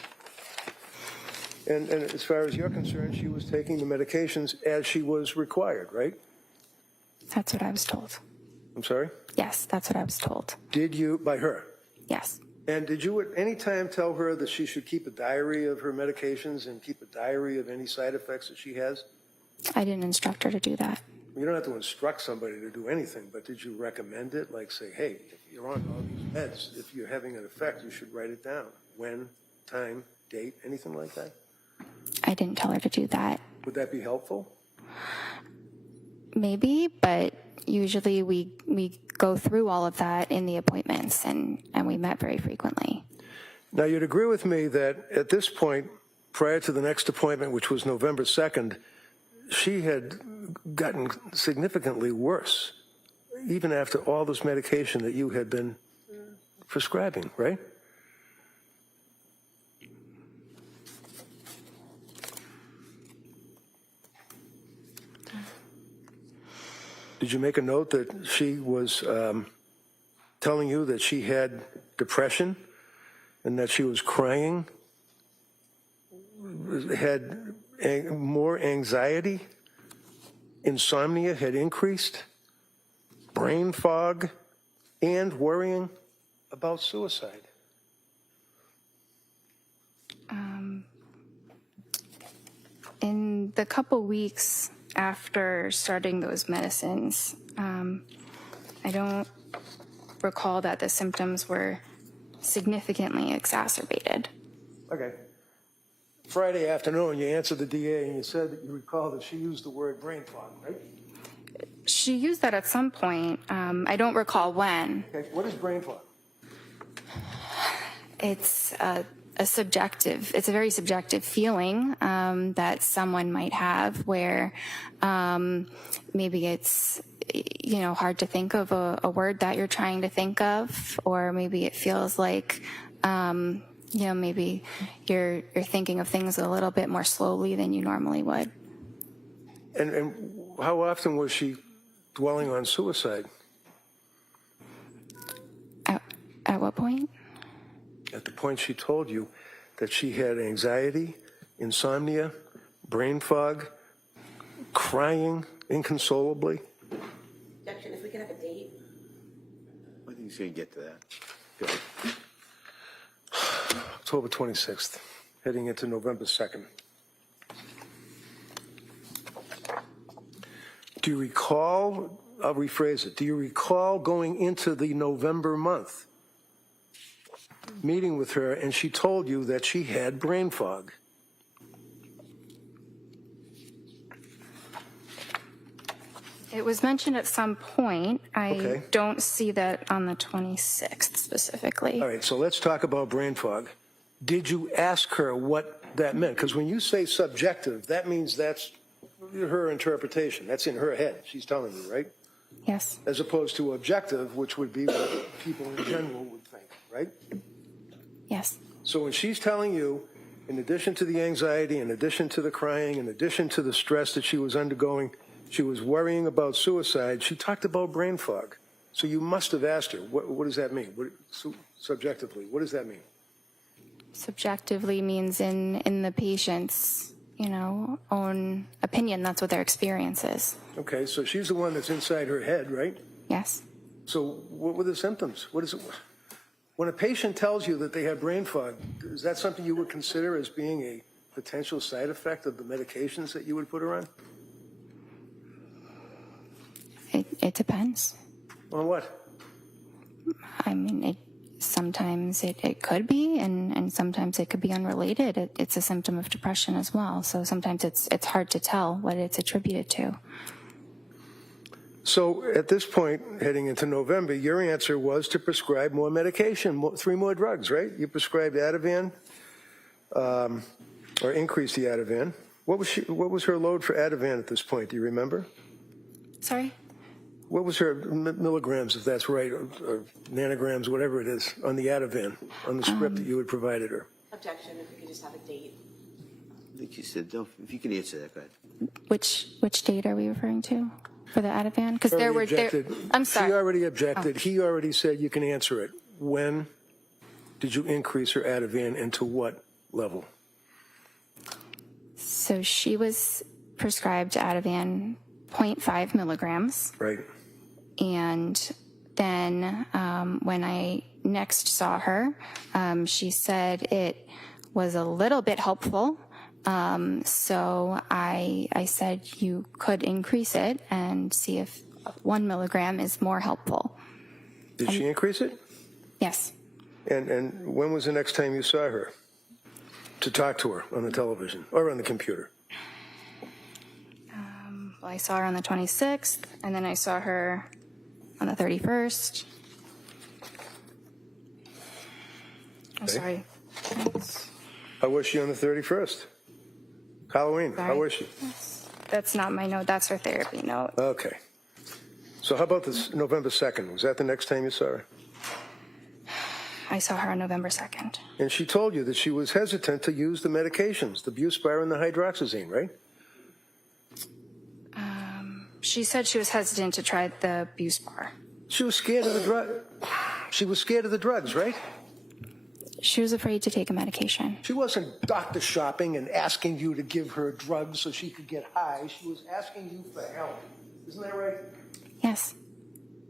And as far as you're concerned, she was taking the medications as she was required, right? That's what I was told. I'm sorry? Yes, that's what I was told. Did you, by her? Yes. And did you at any time tell her that she should keep a diary of her medications and keep a diary of any side effects that she has? I didn't instruct her to do that. You don't have to instruct somebody to do anything, but did you recommend it? Like say, hey, if you're on all these meds, if you're having an effect, you should write it down. When, time, date, anything like that? I didn't tell her to do that. Would that be helpful? Maybe, but usually we go through all of that in the appointments, and we met very frequently. Now, you'd agree with me that at this point, prior to the next appointment, which was November 2nd, she had gotten significantly worse, even after all this medication that you had been prescribing, right? Did you make a note that she was telling you that she had depression and that she was crying, had more anxiety, insomnia had increased, brain fog, and worrying about suicide? In the couple weeks after starting those medicines, I don't recall that the symptoms were significantly exacerbated. Okay. Friday afternoon, you answered the DA and you said that you recall that she used the word brain fog, right? She used that at some point. I don't recall when. Okay. What is brain fog? It's a very subjective feeling that someone might have where maybe it's, hard to think of a word that you're trying to think of, or maybe it feels like, maybe you're thinking of things a little bit more slowly than you normally would. And how often was she dwelling on suicide? At what point? At the point she told you that she had anxiety, insomnia, brain fog, crying inconsolably. Objection, if we can have a date. I think he's going to get to that. Go ahead. October 26th, heading into November 2nd. Do you recall, I'll rephrase it, do you recall going into the November month, meeting with her, and she told you that she had brain fog? It was mentioned at some point. I Okay. don't see that on the 26th specifically. All right, so let's talk about brain fog. Did you ask her what that meant? Because when you say subjective, that means that's her interpretation. That's in her head. She's telling you, right? Yes. As opposed to objective, which would be what people in general would think, right? Yes. So when she's telling you, in addition to the anxiety, in addition to the crying, in addition to the stress that she was undergoing, she was worrying about suicide, she talked about brain fog. So you must have asked her, what does that mean? Subjectively, what does that mean? Subjectively means in the patient's, own opinion, that's what their experience is. Okay, so she's the one that's inside her head, right? Yes. So what were the symptoms? What is it? When a patient tells you that they have brain fog, is that something you would consider as being a potential side effect of the medications that you would put her on? It depends. On what? I mean, sometimes it could be, and sometimes it could be unrelated. It's a symptom of depression as well. So sometimes it's hard to tell what it's attributed to. So at this point, heading into November, your answer was to prescribe more medication, 3 more drugs, right? You prescribed Ativan, or increased the Ativan. What was her load for Ativan at this point? Do you remember? Sorry? What was her milligrams, if that's right, or nanograms, whatever it is, on the Ativan, on the script that you had provided her? Objection, if we could just have a date. I think you said, if you can answer that, go ahead. Which date are we referring to for the Ativan? Because there were. I'm sorry. She already objected. He already said you can answer it. When did you increase her Ativan and to what level? So she was prescribed Ativan 0.5 milligrams. Right. And then when I next saw her, she said it was a little bit helpful. So I said you could increase it and see if 1 milligram is more helpful. Did she increase it? Yes. And when was the next time you saw her to talk to her on the television or on the computer? Well, I saw her on the 26th, and then I saw her on the 31st. I'm Okay. sorry. How was she on the 31st? Halloween. Sorry. How was she? That's not my note. That's her therapy note. Okay. So how about this November 2nd? Was that the next time you saw her? I saw her on November 2nd. And she told you that she was hesitant to use the medications, the Buspar and the hydroxyzine, right? She said she was hesitant to try the Buspar. She was scared of the drug. She was scared of the drugs, right? She was afraid to take a medication. She wasn't doctor shopping and asking you to give her drugs so she could get high. She was asking you for help. Isn't that right? Yes.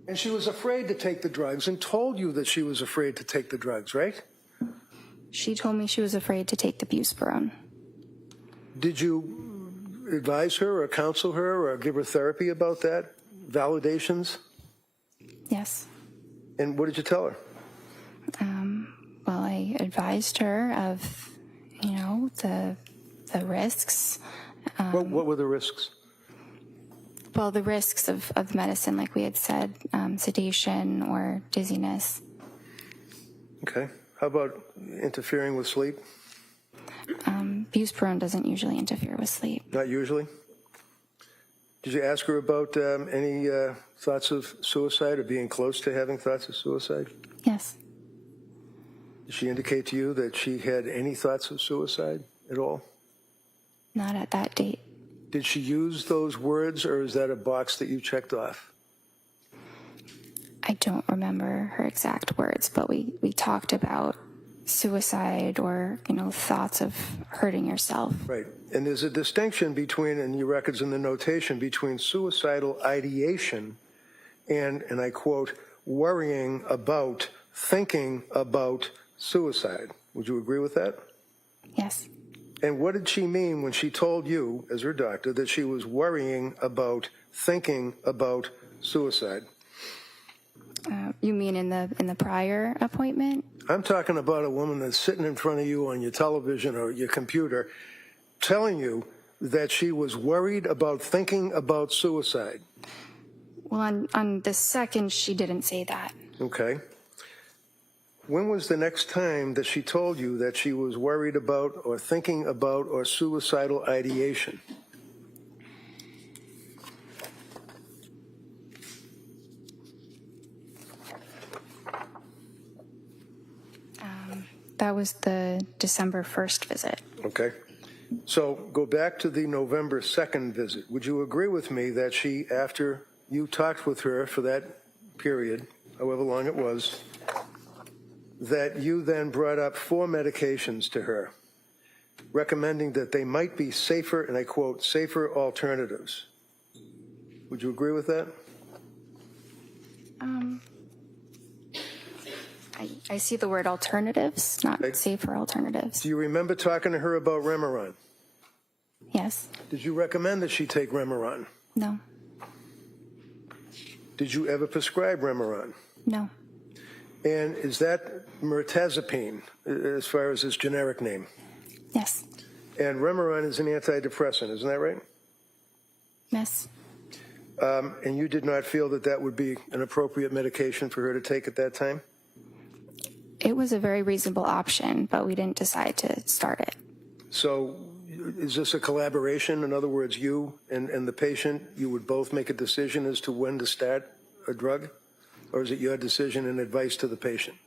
And she was afraid to take the drugs and told you that she was afraid to take the drugs, right? She told me she was afraid to take the Buspirone. Did you advise her or counsel her or give her therapy about that? Validations? Yes. And what did you tell her? Well, I advised her of, the risks. What were the risks? Well, the risks of medicine, like we had said, sedation or dizziness. Okay. How about interfering with sleep? Buspirone doesn't usually interfere with sleep. Not usually. Did you ask her about any thoughts of suicide or being close to having thoughts of suicide? Yes. Did she indicate to you that she had any thoughts of suicide at all? Not at that date. Did she use those words, or is that a box that you checked off? I don't remember her exact words, but we talked about suicide or, thoughts of hurting yourself. Right. And there's a distinction between, in your records and the notation, between suicidal ideation and I quote, worrying about, thinking about suicide. Would you agree with that? Yes. And what did she mean when she told you, as her doctor, that she was worrying about, thinking about suicide? You mean in the prior appointment? I'm talking about a woman that's sitting in front of you on your television or your computer telling you that she was worried about thinking about suicide. Well, on the second, she didn't say that. Okay. When was the next time that she told you that she was worried about or thinking about or suicidal ideation? That was the December 1st visit. Okay. So go back to the November 2nd visit. Would you agree with me that she, after you talked with her for that period, however long it was, that you then brought up 4 medications to her, recommending that they might be safer, and I quote, safer alternatives? Would you agree with that? I see the word alternatives, not Okay. safer alternatives. Do you remember talking to her about Remeron? Yes. Did you recommend that she take Remeron? No. Did you ever prescribe Remeron? No. And is that mirtazapine, as far as its generic name? Yes. And Remeron is an antidepressant, isn't that right? Yes. And you did not feel that that would be an appropriate medication for her to take at that time? It was a very reasonable option, but we didn't decide to start it. So is this a collaboration? In other words, you and the patient, you would both make a decision as to when to start a drug? Or is it your decision and advice to the patient?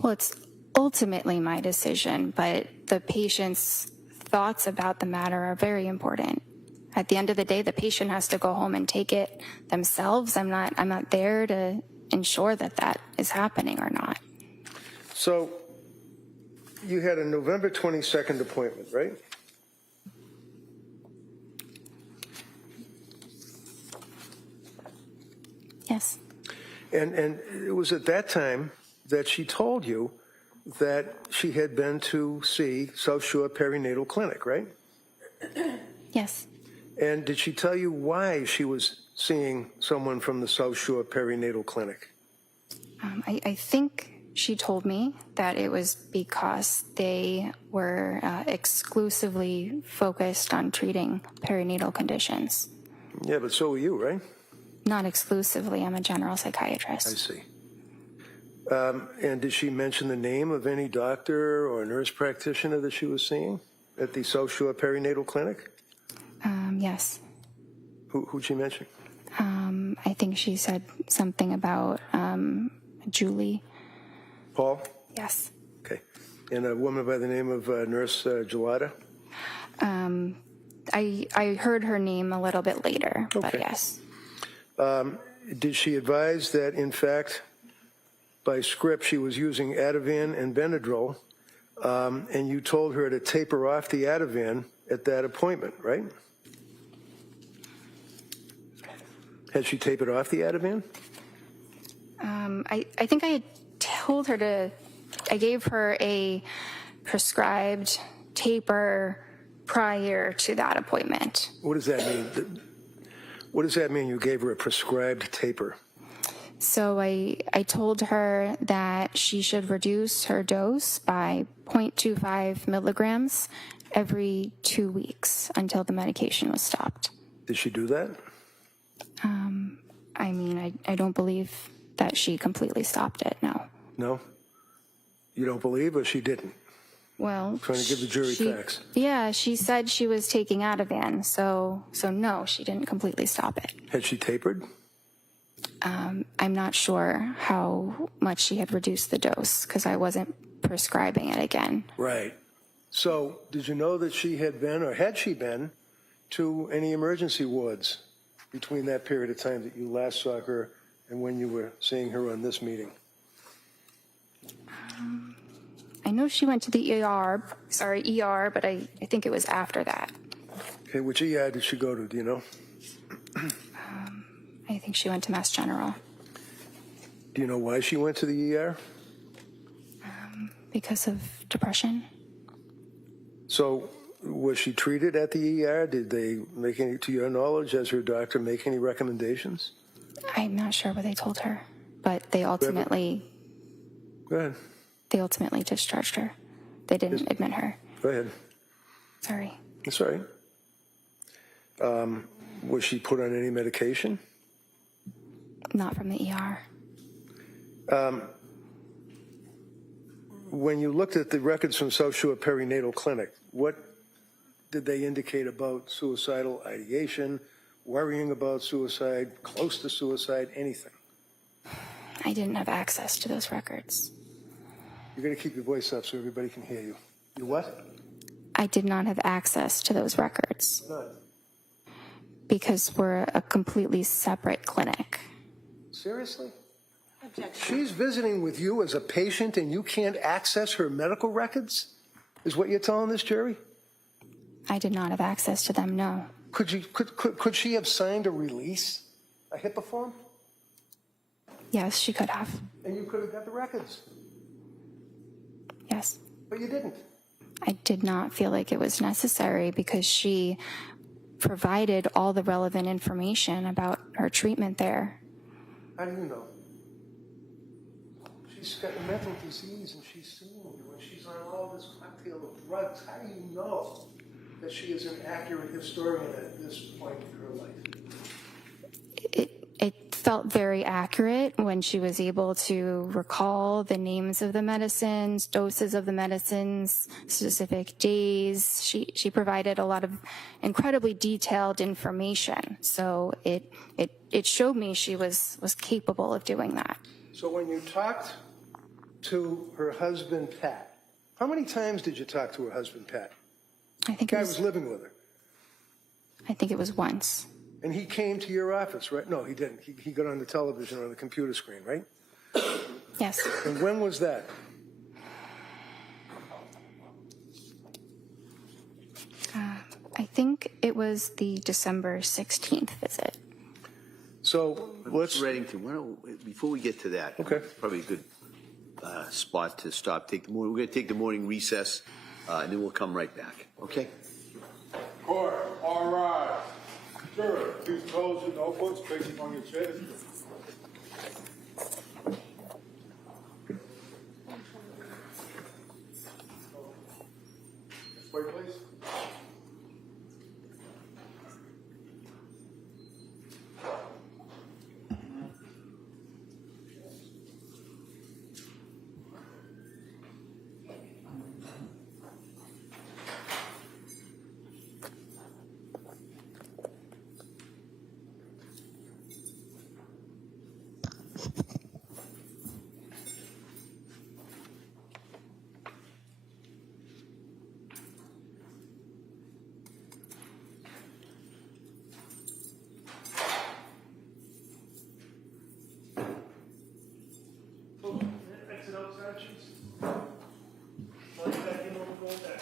Well, it's ultimately my decision, but the patient's thoughts about the matter are very important. At the end of the day, the patient has to go home and take it themselves. I'm not there to ensure that that is happening or not. So you had a November 22nd appointment, right? Yes. And it was at that time that she told you that she had been to see South Shore Perinatal Clinic, right? Yes. And did she tell you why she was seeing someone from the South Shore Perinatal Clinic? I think she told me that it was because they were exclusively focused on treating perinatal conditions. Yeah, but so were you, right? Not exclusively. I'm a general psychiatrist. I see. And did she mention the name of any doctor or nurse practitioner that she was seeing at the South Shore Perinatal Clinic? Yes. Who'd she mention? I think she said something about Julie. Paul? Yes. Okay. And a woman by the name of Nurse Gelada? I heard her name a little bit later, but Okay. yes. Did she advise that, in fact, by script, she was using Ativan and Benadryl, and you told her to taper off the Ativan at that appointment, right? Had she tapered off the Ativan? I think I had told her I gave her a prescribed taper prior to that appointment. What does that mean? What does that mean, you gave her a prescribed taper? So I told her that she should reduce her dose by 0.25 milligrams every 2 weeks until the medication was stopped. Did she do that? I mean, I don't believe that she completely stopped it, no. No? You don't believe, or she didn't? Well, Trying to give the jury facts. Yeah, she said she was taking Ativan, so no, she didn't completely stop it. Had she tapered? I'm not sure how much she had reduced the dose because I wasn't prescribing it again. Right. So did you know that she had been, or had she been, to any emergency wards between that period of time that you last saw her and when you were seeing her on this meeting? I know she went to the ER, but I think it was after that. Okay, which ER did she go to, do you know? I think she went to Mass General. Do you know why she went to the ER? because of depression. So was she treated at the ER? Did they make any, to your knowledge, as her doctor, make any recommendations? I'm not sure what they told her, but they ultimately Go ahead. discharged her. They didn't admit her. Go ahead. Sorry. That's all right. Was she put on any medication? Not from the ER. When you looked at the records from South Shore Perinatal Clinic, what did they indicate about suicidal ideation, worrying about suicide, close to suicide, anything? I didn't have access to those records. You're going to keep your voice up so everybody can hear you. You what? I did not have access to those records None. because we're a completely separate clinic. Seriously? Objection. She's visiting with you as a patient and you can't access her medical records? Is what you're telling this jury? I did not have access to them, no. Could she have signed a release, a HIPAA form? Yes, she could have. And you could have got the records, Yes. but you didn't. I did not feel like it was necessary because she provided all the relevant information about her treatment there. How do you know? She's got a mental disease and she's suing you and she's on all this cocktail of drugs. How do you know that she is an accurate historian at this point in her life? It felt very accurate when she was able to recall the names of the medicines, doses of the medicines, specific days. She provided a lot of incredibly detailed information. So it showed me she was capable of doing that. So when you talked to her husband, Pat, how many times did you talk to her husband, Pat? I think The it guy was, was living with her. I think it was once. And he came to your office, right? No, he didn't. He got on the television or on the computer screen, right? Yes. And when was that? I think it was the December 16th visit. So let's, Mr. Reddington, why don't, before we get to that, Okay. probably a good spot to stop. We're going to take the morning recess, and then we'll come right back. Okay? Court, all rise. Juror, please close your notebooks, place them on your chairs. Wait, please. Exit out sections. Plug back in when we go back.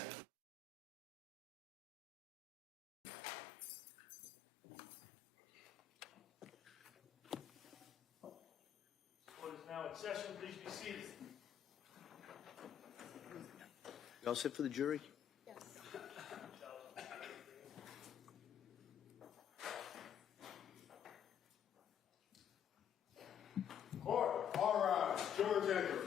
Court is now in session. Please be seated. You all set for the jury? Court, all rise. Jurors enter.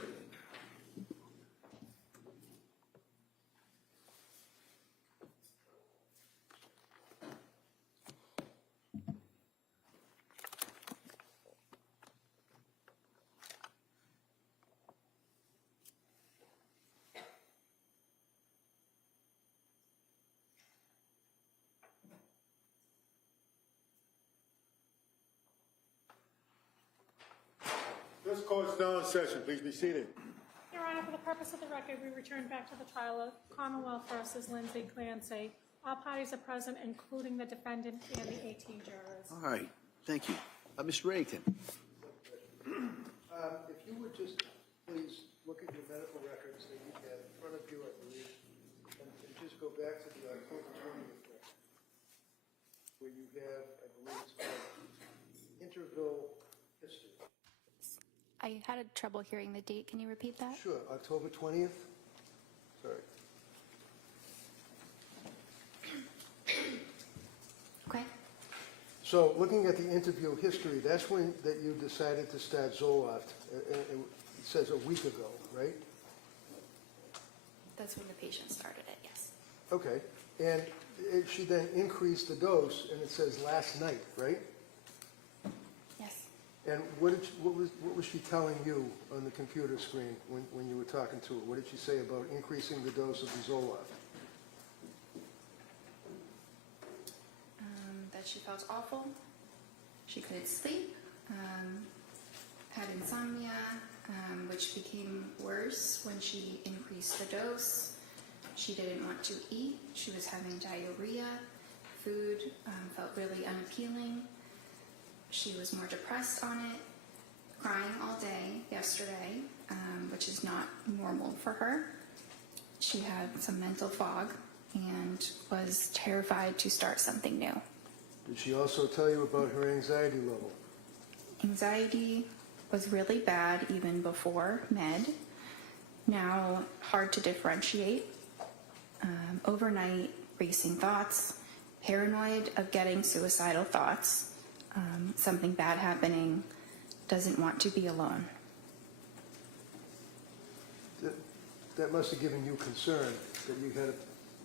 This court's now in session. Please be seated. Your Honor, for the purpose of the record, we return back to the trial of Commonwealth versus Lindsay Clancy. All parties are present, including the defendant and the 18 jurors. All right. Thank you. Mr. Reddington. if you would just please look at your medical records that you have in front of you, I believe, and just go back to the October 20th record, where you have, I believe it's called interval history. I had trouble hearing the date. Can you repeat that? Sure, October 20th. Sorry. Okay. So looking at the interview history, that's when that you decided to start Zoloft. It says a week ago, right? That's when the patient started it, yes. Okay. And she then increased the dose, and it says last night, right? Yes. And what was she telling you on the computer screen when you were talking to her? What did she say about increasing the dose of the Zoloft? That she felt awful. She couldn't sleep. Had insomnia, which became worse when she increased the dose. She didn't want to eat. She was having diarrhea. Food felt really unappealing. She was more depressed on it, crying all day yesterday, which is not normal for her. She had some mental fog and was terrified to start something new. Did she also tell you about her anxiety level? Anxiety was really bad even before med. Now hard to differentiate. Overnight racing thoughts, paranoid of getting suicidal thoughts, something bad happening, doesn't want to be alone. That must have given you concern that you had a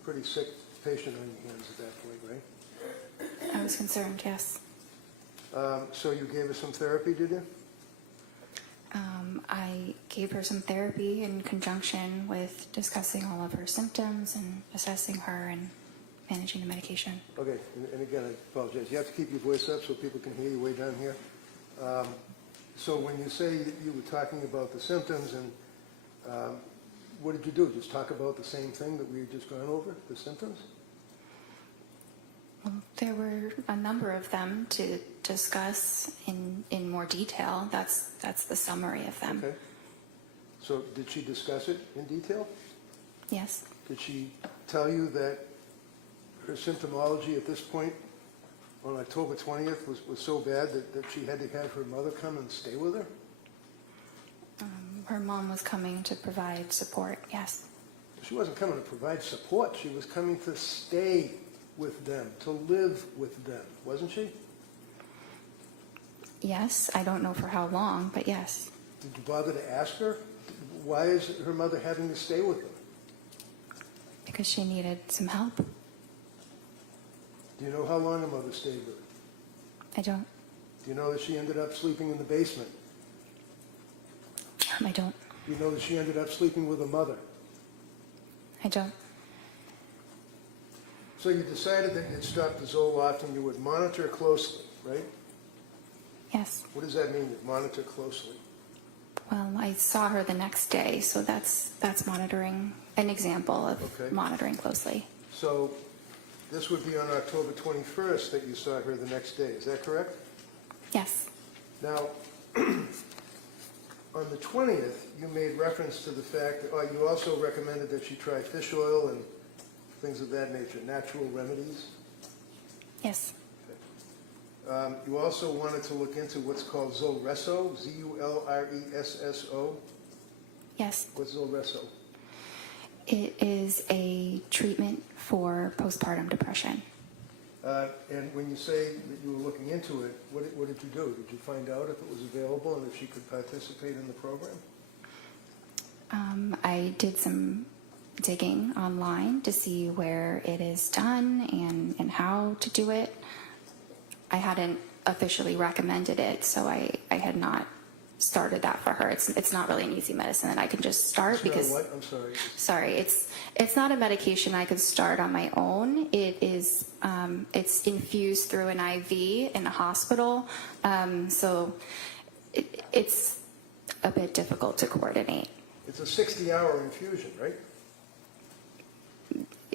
pretty sick patient on your hands at that point, right? I was concerned, yes. So you gave her some therapy, did you? I gave her some therapy in conjunction with discussing all of her symptoms and assessing her and managing the medication. Okay, and again, I apologize. You have to keep your voice up so people can hear you way down here. So when you say that you were talking about the symptoms, and what did you do? Just talk about the same thing that we had just gone over, the symptoms? Well, there were a number of them to discuss in more detail. That's the summary of them. Okay. So did she discuss it in detail? Yes. Did she tell you that her symptomology at this point on October 20th was so bad that she had to have her mother come and stay with her? Her mom was coming to provide support, yes. She wasn't coming to provide support. She was coming to stay with them, to live with them, wasn't she? Yes, I don't know for how long, but yes. Did you bother to ask her? Why is her mother having to stay with them? Because she needed some help. Do you know how long her mother stayed with her? I don't. Do you know that she ended up sleeping in the basement? I don't. Do you know that she ended up sleeping with her mother? I don't. So you decided that you'd stop the Zoloft and you would monitor closely, right? Yes. What does that mean, you monitor closely? Well, I saw her the next day, so that's monitoring, an example of Okay. monitoring closely. So this would be on October 21st that you saw her the next day, is that correct? Yes. Now, on the 20th, you made reference to the fact that you also recommended that she try fish oil and things of that nature, natural remedies. Yes. You also wanted to look into what's called Zulresso, Z-U-L-R-E-S-S-O. Yes. What's Zulresso? It is a treatment for postpartum depression. And when you say that you were looking into it, what did you do? Did you find out if it was available and if she could participate in the program? I did some digging online to see where it is done and how to do it. I hadn't officially recommended it, so I had not started that for her. It's not really an easy medicine that I can just start It's because not what? I'm sorry. sorry, it's not a medication I could start on my own. It is it's infused through an IV in a hospital, so it's a bit difficult to coordinate. It's a 60-hour infusion, right?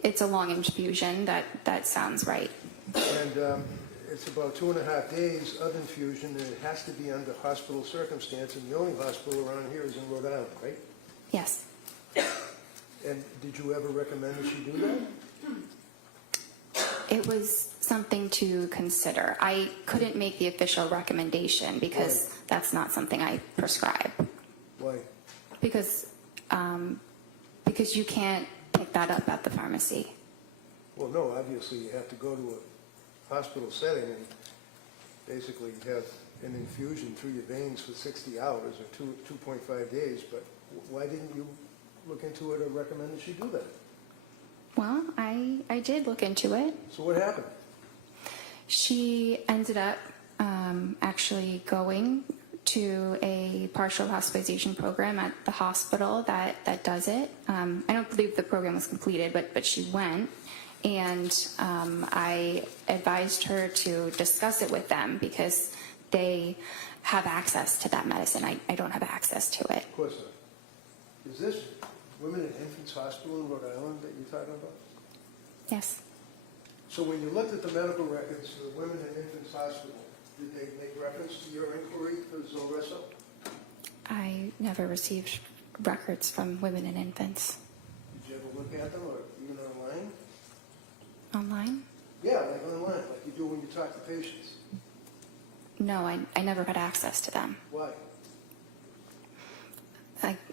It's a long infusion. That sounds right. And it's about 2.5 days of infusion, and it has to be under hospital circumstance, and the only hospital around here is in Rhode Island, right? Yes. And did you ever recommend that she do that? It was something to consider. I couldn't make the official recommendation because that's not something I prescribe. Why? Because you can't that up at the pharmacy. Well, no, obviously you have to go to a hospital setting and basically have an infusion through your veins for 60 hours or 2.5 days, but why didn't you look into it or recommend that she do that? Well, I did look into it. So what happened? She ended up actually going to a partial hospitalization program at the hospital that does it. I don't believe the program was completed, but she went. And I advised her to discuss it with them because they have access to that medicine. I don't have access to it. Of course not. Is this Women and Infants Hospital in Rhode Island that you're talking about? Yes. So when you looked at the medical records for the Women and Infants Hospital, did they make reference to your inquiry for Zulresso? I never received records from women and infants. Did you ever look at them or even online? Online? Yeah, like online, like you do when you talk to patients. No, I never had access to them. Why?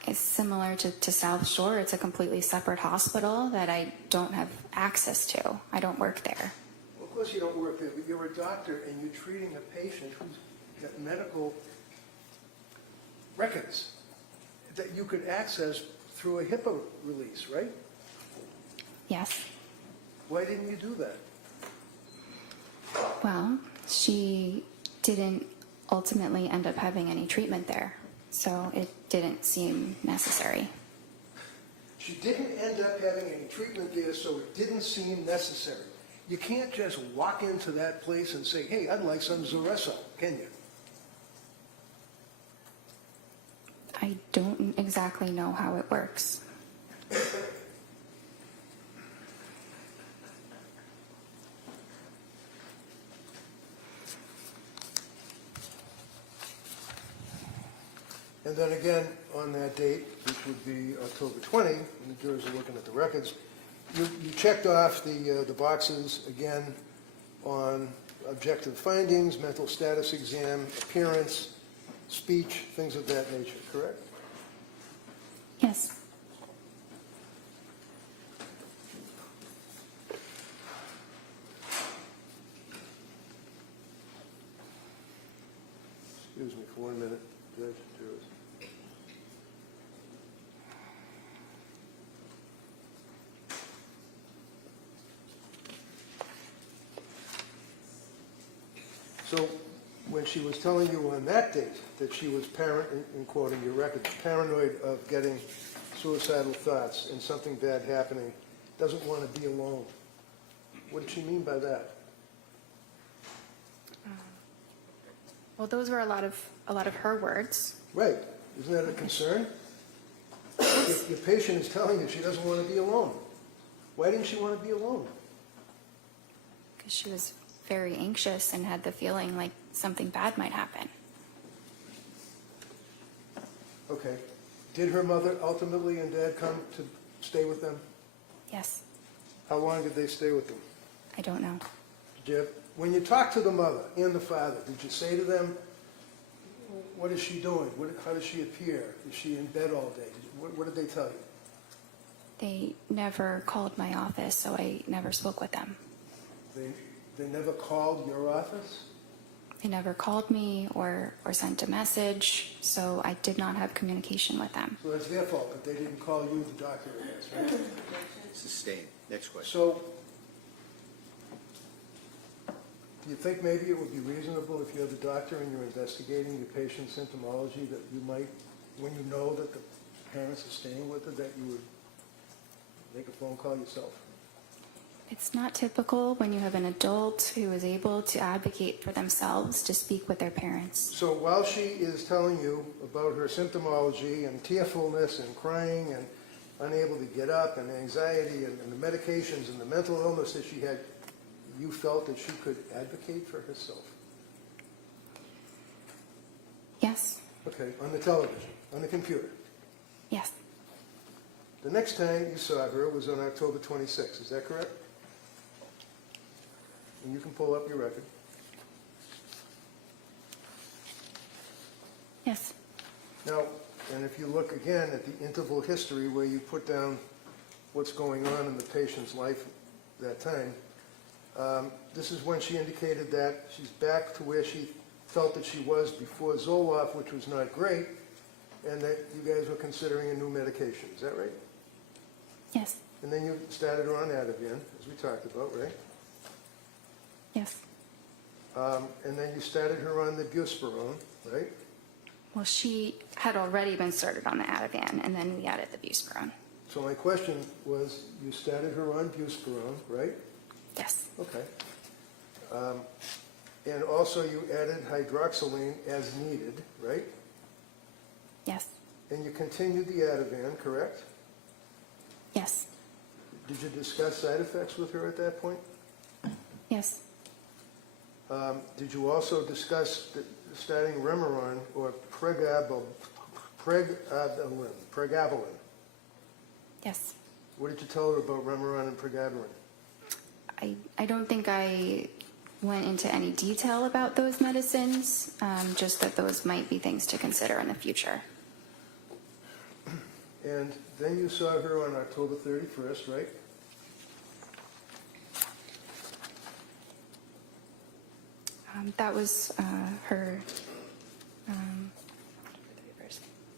It's similar to South Shore. It's a completely separate hospital that I don't have access to. I don't work there. Well, of course you don't work there, but you're a doctor and you're treating a patient who's got medical records that you could access through a HIPAA release, right? Yes. Why didn't you do that? Well, she didn't ultimately end up having any treatment there, so it didn't seem necessary. She didn't end up having any treatment there, so it didn't seem necessary. You can't just walk into that place and say, hey, I'd like some Zulresso, can you? I don't exactly know how it works. And then again, on that date, which would be October 20, when the jurors are looking at the records, you checked off the boxes again on objective findings, mental status exam, appearance, speech, things of that nature, correct? Yes. Excuse me for 1 minute, Judge, jurors. So when she was telling you on that date that she was in quoting your records, paranoid of getting suicidal thoughts and something bad happening, doesn't want to be alone, what did she mean by that? Well, those were a lot of her words. Right. Isn't that a concern? If your patient is telling you she doesn't want to be alone, why didn't she want to be alone? Because she was very anxious and had the feeling like something bad might happen. Okay. Did her mother ultimately and dad come to stay with them? Yes. How long did they stay with them? I don't know. Did you, when you talked to the mother and the father, did you say to them, what is she doing? How does she appear? Is she in bed all day? What did they tell you? They never called my office, so I never spoke with them. They never called your office? They never called me or sent a message, so I did not have communication with them. So that's their fault, but they didn't call you, the doctor, I guess, right? Sustained. Next question. So, do you think maybe it would be reasonable if you're the doctor and you're investigating your patient's symptomology that you might, when you know that the parents are staying with her, that you would make a phone call yourself? It's not typical when you have an adult who is able to advocate for themselves to speak with their parents. So while she is telling you about her symptomology and tearfulness and crying and unable to get up and anxiety and the medications and the mental illness that she had, you felt that she could advocate for herself? Yes. Okay, on the television, on the computer. Yes. The next time you saw her was on October 26th, is that correct? And you can pull up your record. Yes. Now, and if you look again at the interval history where you put down what's going on in the patient's life at that time. This is when she indicated that she's back to where she felt that she was before Zoloft, which was not great, and that you guys were considering a new medication. Is that right? Yes. And then you started her on Ativan, as we talked about, right? Yes. And then you started her on the buspirone, right? Well, she had already been started on the Ativan, and then we added the buspirone. So my question was, you started her on buspirone, right? Yes. Okay. And also you added hydroxyline as needed, right? Yes. And you continued the Ativan, correct? Yes. Did you discuss side effects with her at that point? Yes. Did you also discuss starting Remeron or pregabalin? Yes. What did you tell her about Remeron and pregabalin? I don't think I went into any detail about those medicines, just that those might be things to consider in the future. And then you saw her on October 31st, right? That was her,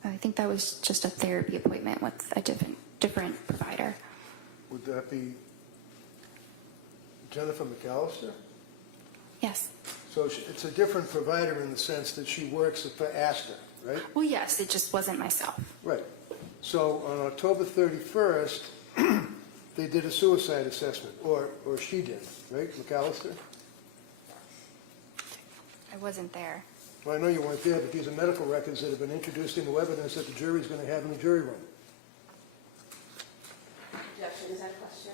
I think that was just a therapy appointment with a different provider. Would that be Jennifer McAllister? Yes. So it's a different provider in the sense that she works for Astor, right? Well, yes, it just wasn't myself. Right. So on October 31st, they did a suicide assessment, or she did, right, McAllister? I wasn't there. Well, I know you weren't there, but these are medical records that have been introduced into evidence that the jury's going to have in the jury room. Objection, is that a question?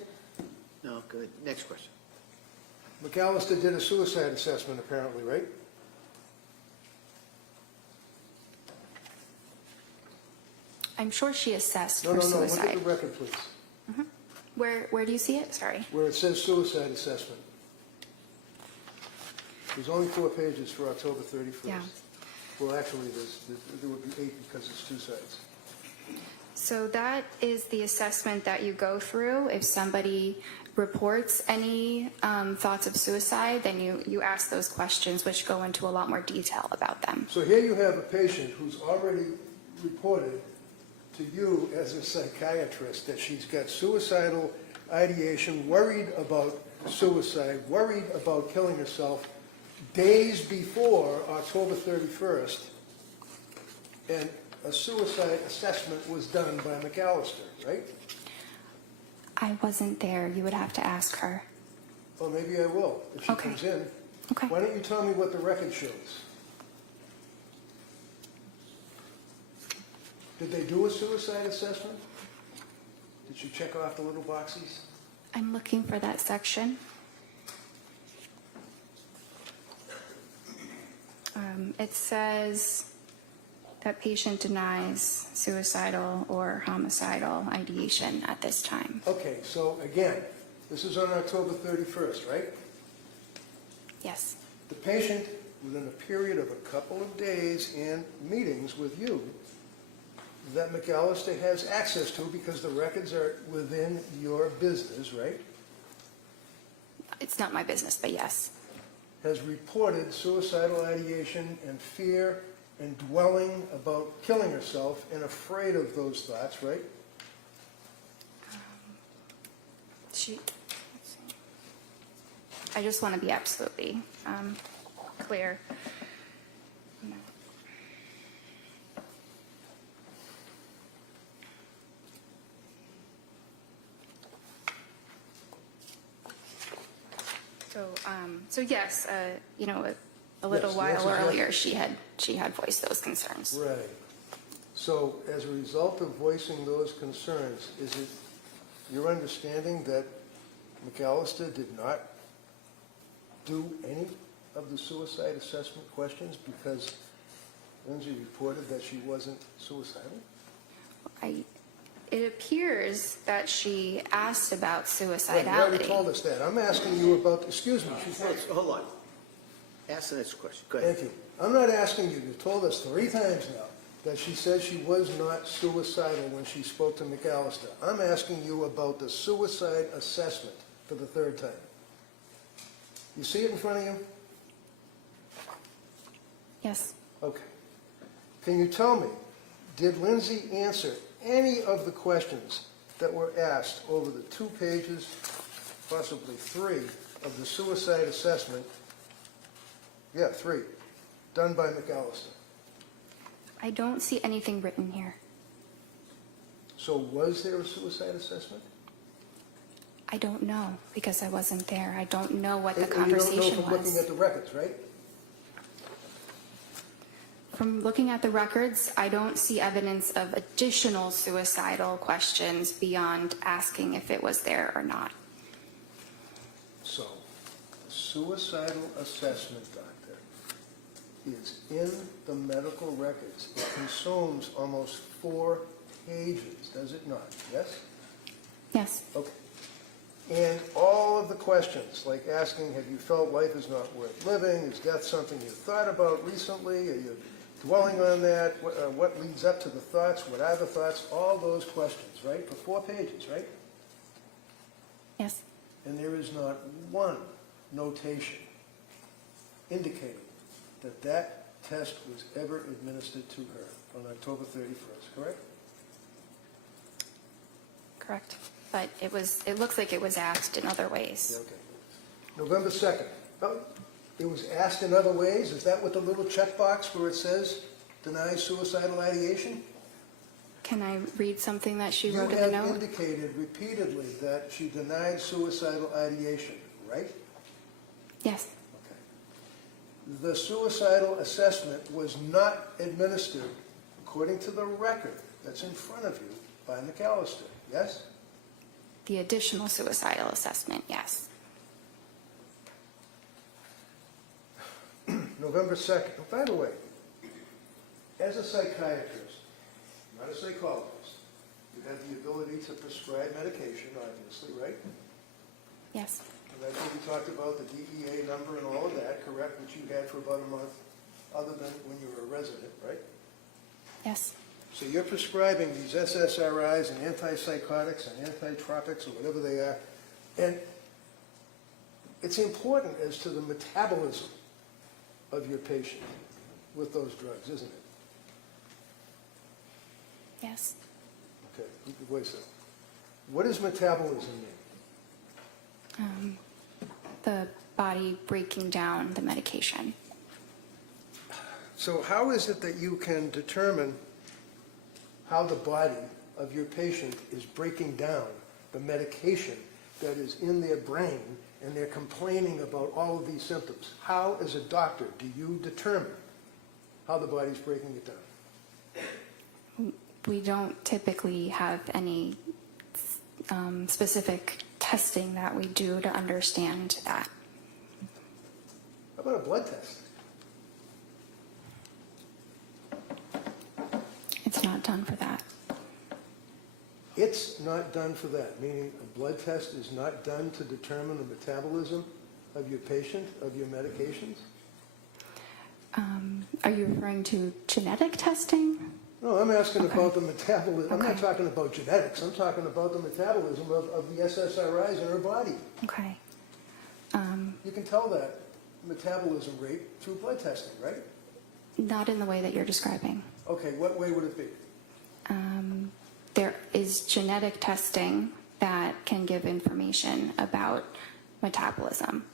No, good. Next question. McAllister did a suicide assessment, apparently, right? I'm sure she assessed No, for no, no, suicide. look at the record, please, Where do you see it? Sorry. where it says suicide assessment. There's only 4 pages for October 31st. Yeah. Well, actually, there would be 8 because it's 2 sides. So that is the assessment that you go through. If somebody reports any thoughts of suicide, then you ask those questions, which go into a lot more detail about them. So here you have a patient who's already reported to you as a psychiatrist that she's got suicidal ideation, worried about suicide, worried about killing herself days before October 31st, and a suicide assessment was done by McAllister, right? I wasn't there. You would have to ask her. Well, maybe I will, if she Okay. comes in. Okay. Why don't you tell me what the record shows? Did they do a suicide assessment? Did she check off the little boxes? I'm looking for that section. It says that patient denies suicidal or homicidal ideation at this time. Okay, so again, this is on October 31st, right? Yes. The patient, within a period of a couple of days and meetings with you, that McAllister has access to because the records are within your business, right? It's not my business, but yes. Has reported suicidal ideation and fear and dwelling about killing herself and afraid of those thoughts, right? Let's see. I just want to be absolutely clear. So yes, you know, a little Yes, while yes, yes. earlier, she had voiced those concerns. Right. So as a result of voicing those concerns, is it your understanding that McAllister did not do any of the suicide assessment questions because Lindsay reported that she wasn't suicidal? It appears that she asked about Right, suicidality. you already told us that. I'm asking you about, excuse me, she's not, Hold on. Ask the next question. Go ahead. thank you. I'm not asking you, you told us 3 times now, that she said she was not suicidal when she spoke to McAllister. I'm asking you about the suicide assessment for the third time. You see it in front of you? Yes. Okay. Can you tell me, did Lindsay answer any of the questions that were asked over the 2 pages, possibly 3, of the suicide assessment? Yeah, 3, done by McAllister. I don't see anything written here. So was there a suicide assessment? I don't know because I wasn't there. I don't know what the And you don't know conversation from looking was. at the records, right? From looking at the records, I don't see evidence of additional suicidal questions beyond asking if it was there or not. So, suicidal assessment, doctor, is in the medical records. It consumes almost 4 pages, does it not? Yes? Yes. Okay. And all of the questions, like asking, have you felt life is not worth living? Is death something you thought about recently? Are you dwelling on that? What leads up to the thoughts? What are the thoughts? All those questions, right? For 4 pages, right? Yes. And there is not one notation indicating that that test was ever administered to her on October 31st, correct? Correct. But it looks like it was asked in other ways. Yeah, okay. November 2nd. Oh, it was asked in other ways? Is that what the little checkbox where it says denies suicidal ideation? Can I read something that she You wrote in the have note? indicated repeatedly that she denied suicidal ideation, right? Yes. Okay. The suicidal assessment was not administered, according to the record that's in front of you, by McAllister, yes? The additional suicidal assessment, yes. November 2nd. Oh, by the way, as a psychiatrist, not a psychologist, you have the ability to prescribe medication, obviously, right? Yes. And I think we talked about the DEA number and all of that, correct, which you had for about a month, other than when you were a resident, right? Yes. So you're prescribing these SSRIs and antipsychotics and antitropics or whatever they are, and it's important as to the metabolism of your patient with those drugs, isn't it? Yes. Okay, wait a second. What does metabolism mean? The body breaking down the medication. So how is it that you can determine how the body of your patient is breaking down the medication that is in their brain and they're complaining about all of these symptoms? How, as a doctor, do you determine how the body's breaking it down? We don't typically have any specific testing that we do to understand that. How about a blood test? It's not done for that. It's not done for that, meaning a blood test is not done to determine the metabolism of your patient, of your medications? Are you referring to genetic testing? No, I'm asking Okay. about the metabolism. I'm not Okay. talking about genetics. I'm talking about the metabolism of the SSRIs in her body. Okay. You can tell that metabolism rate through blood testing, right? Not in the way that you're describing. Okay, what way would it be? There is genetic testing that can give information about metabolism.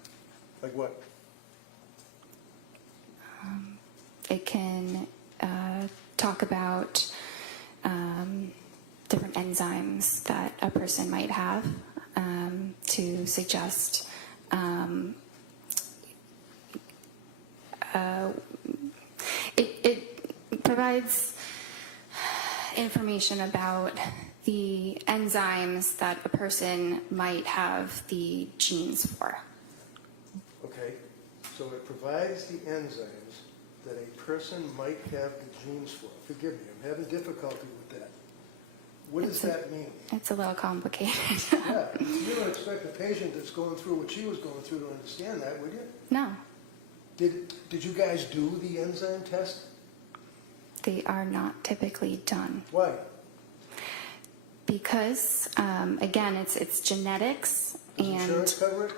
Like what? It can talk about different enzymes that a person might have to suggest it provides information about the enzymes that a person might have the genes for. Okay, so it provides the enzymes that a person might have the genes for. Forgive me, I'm having difficulty with that. What does that mean? It's a little complicated. Yeah, you don't expect a patient that's going through what she was going through to understand that, would you? No, Did you guys do the enzyme test? They are not typically done Why? because, again, it's genetics Does and insurance cover it?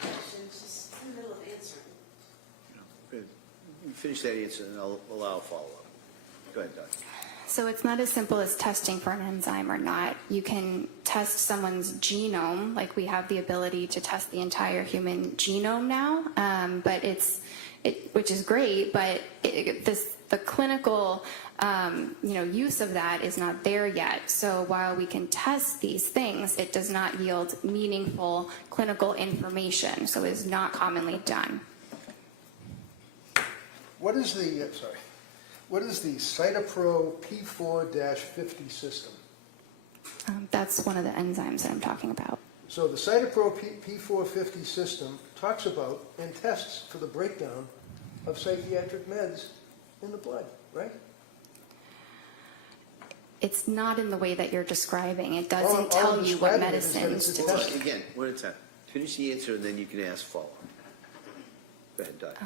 She's in the middle of answering. You finish that answer and I'll allow a follow-up. Go ahead, Doc. so it's not as simple as testing for an enzyme or not. You can test someone's genome, like we have the ability to test the entire human genome now, but which is great, but the clinical use of that is not there yet. So while we can test these things, it does not yield meaningful clinical information, so it is not commonly done. What is the Cytopro P4-50 system? That's one of the enzymes that I'm talking about. So the Cytopro P450 system talks about and tests for the breakdown of psychiatric meds in the blood, right? It's not in the way that you're describing. It All doesn't I'm tell you what describing is that medicines it's a to test. take. Again, one at a time. Finish the answer and then you can ask follow-up. Go ahead, Doc.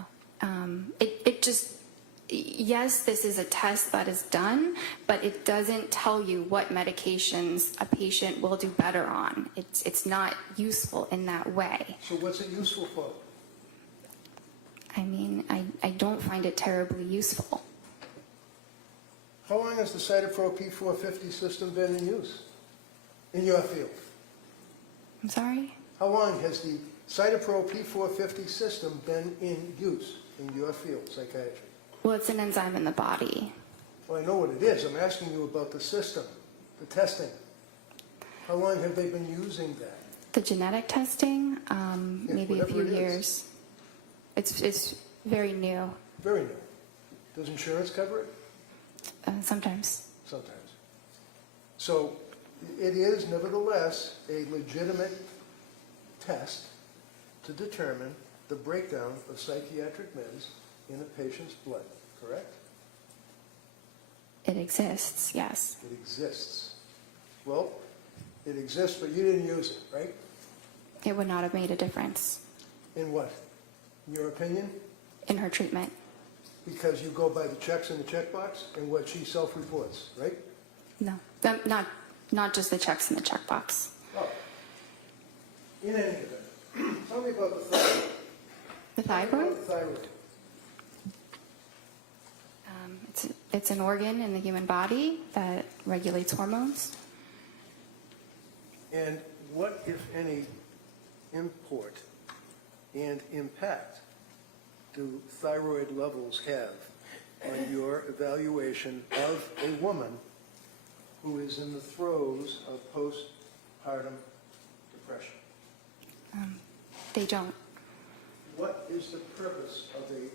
Yes, this is a test that is done, but it doesn't tell you what medications a patient will do better on. It's not useful in that way. So what's it useful for? I mean, I don't find it terribly useful. How long has the Cytopro P450 system been in use in your field? I'm sorry? How long has the Cytopro P450 system been in use in your field, psychiatry? Well, it's an enzyme in the body. Well, I know what it is. I'm asking you about the system, the testing. How long have they been using that? The genetic testing, maybe a whatever few it is. years. It's very new, Very new. Does insurance cover it? sometimes. Sometimes. So it is nevertheless a legitimate test to determine the breakdown of psychiatric meds in a patient's blood, correct? It exists, yes. It exists. Well, it exists, but you didn't use it, right? It would not have made a difference In what? In your opinion? in her treatment. Because you go by the checks in the checkbox and what she self-reports, right? No, not just the checks in the checkbox. Oh. In any event, tell me about the thyroid. The Tell me thyroid? about the thyroid. It's an organ in the human body that regulates hormones. And what, if any, import and impact do thyroid levels have on your evaluation of a woman who is in the throes of postpartum depression? They don't. What is the purpose of a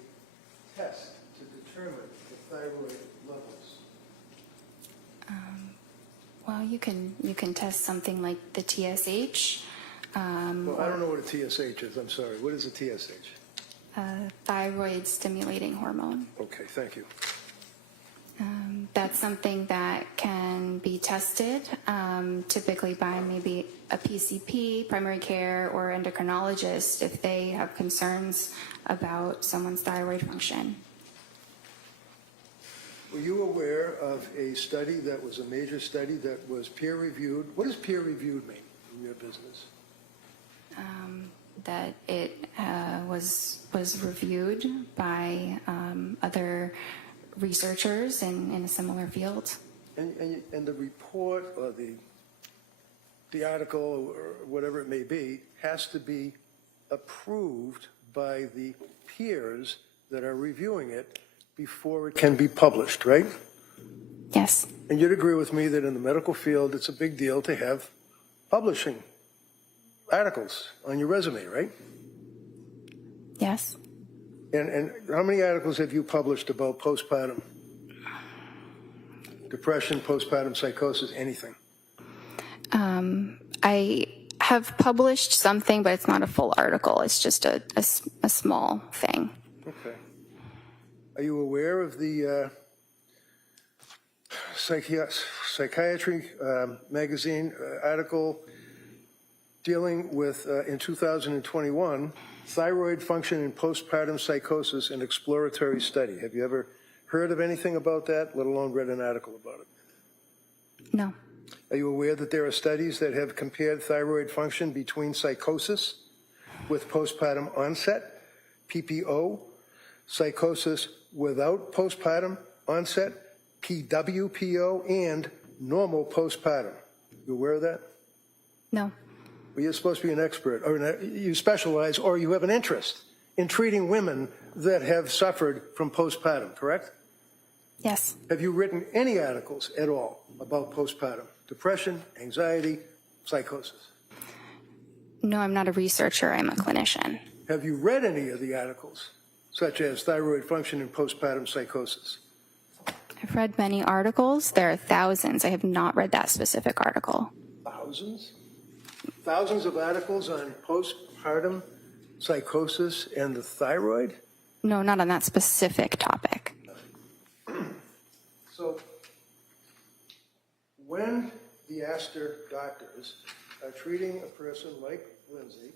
test to determine the thyroid levels? Well, you can test something like the TSH. Well, I don't know what a TSH is. I'm sorry. What is a TSH? Thyroid stimulating hormone. Okay, thank you. That's something that can be tested, typically by maybe a PCP, primary care, or endocrinologist if they have concerns about someone's thyroid function. Were you aware of a study that was a major study that was peer-reviewed? What does peer-reviewed mean in your business? That it was reviewed by other researchers in a similar field. And the report or the article or whatever it may be has to be approved by the peers that are reviewing it before it can be published, right? Yes. And you'd agree with me that in the medical field, it's a big deal to have publishing articles on your resume, right? Yes. And how many articles have you published about postpartum depression, postpartum psychosis, anything? I have published something, but it's not a full article. It's just a small thing. Okay. Are you aware of the psychiatry magazine article dealing with, in 2021, thyroid function in postpartum psychosis, an exploratory study? Have you ever heard of anything about that, let alone read an article about it? No. Are you aware that there are studies that have compared thyroid function between psychosis with postpartum onset, PPO, psychosis without postpartum onset, PWPO, and normal postpartum? You aware of that? No. Well, you're supposed to be an expert, or you specialize, or you have an interest in treating women that have suffered from postpartum, correct? Yes. Have you written any articles at all about postpartum? Depression, anxiety, psychosis? No, I'm not a researcher. I'm a clinician. Have you read any of the articles, such as thyroid function and postpartum psychosis? I've read many articles. There are thousands. I have not read that specific article. Thousands? Thousands of articles on postpartum psychosis and the thyroid? No, not on that specific topic. So, when the Astor doctors are treating a person like Lindsay,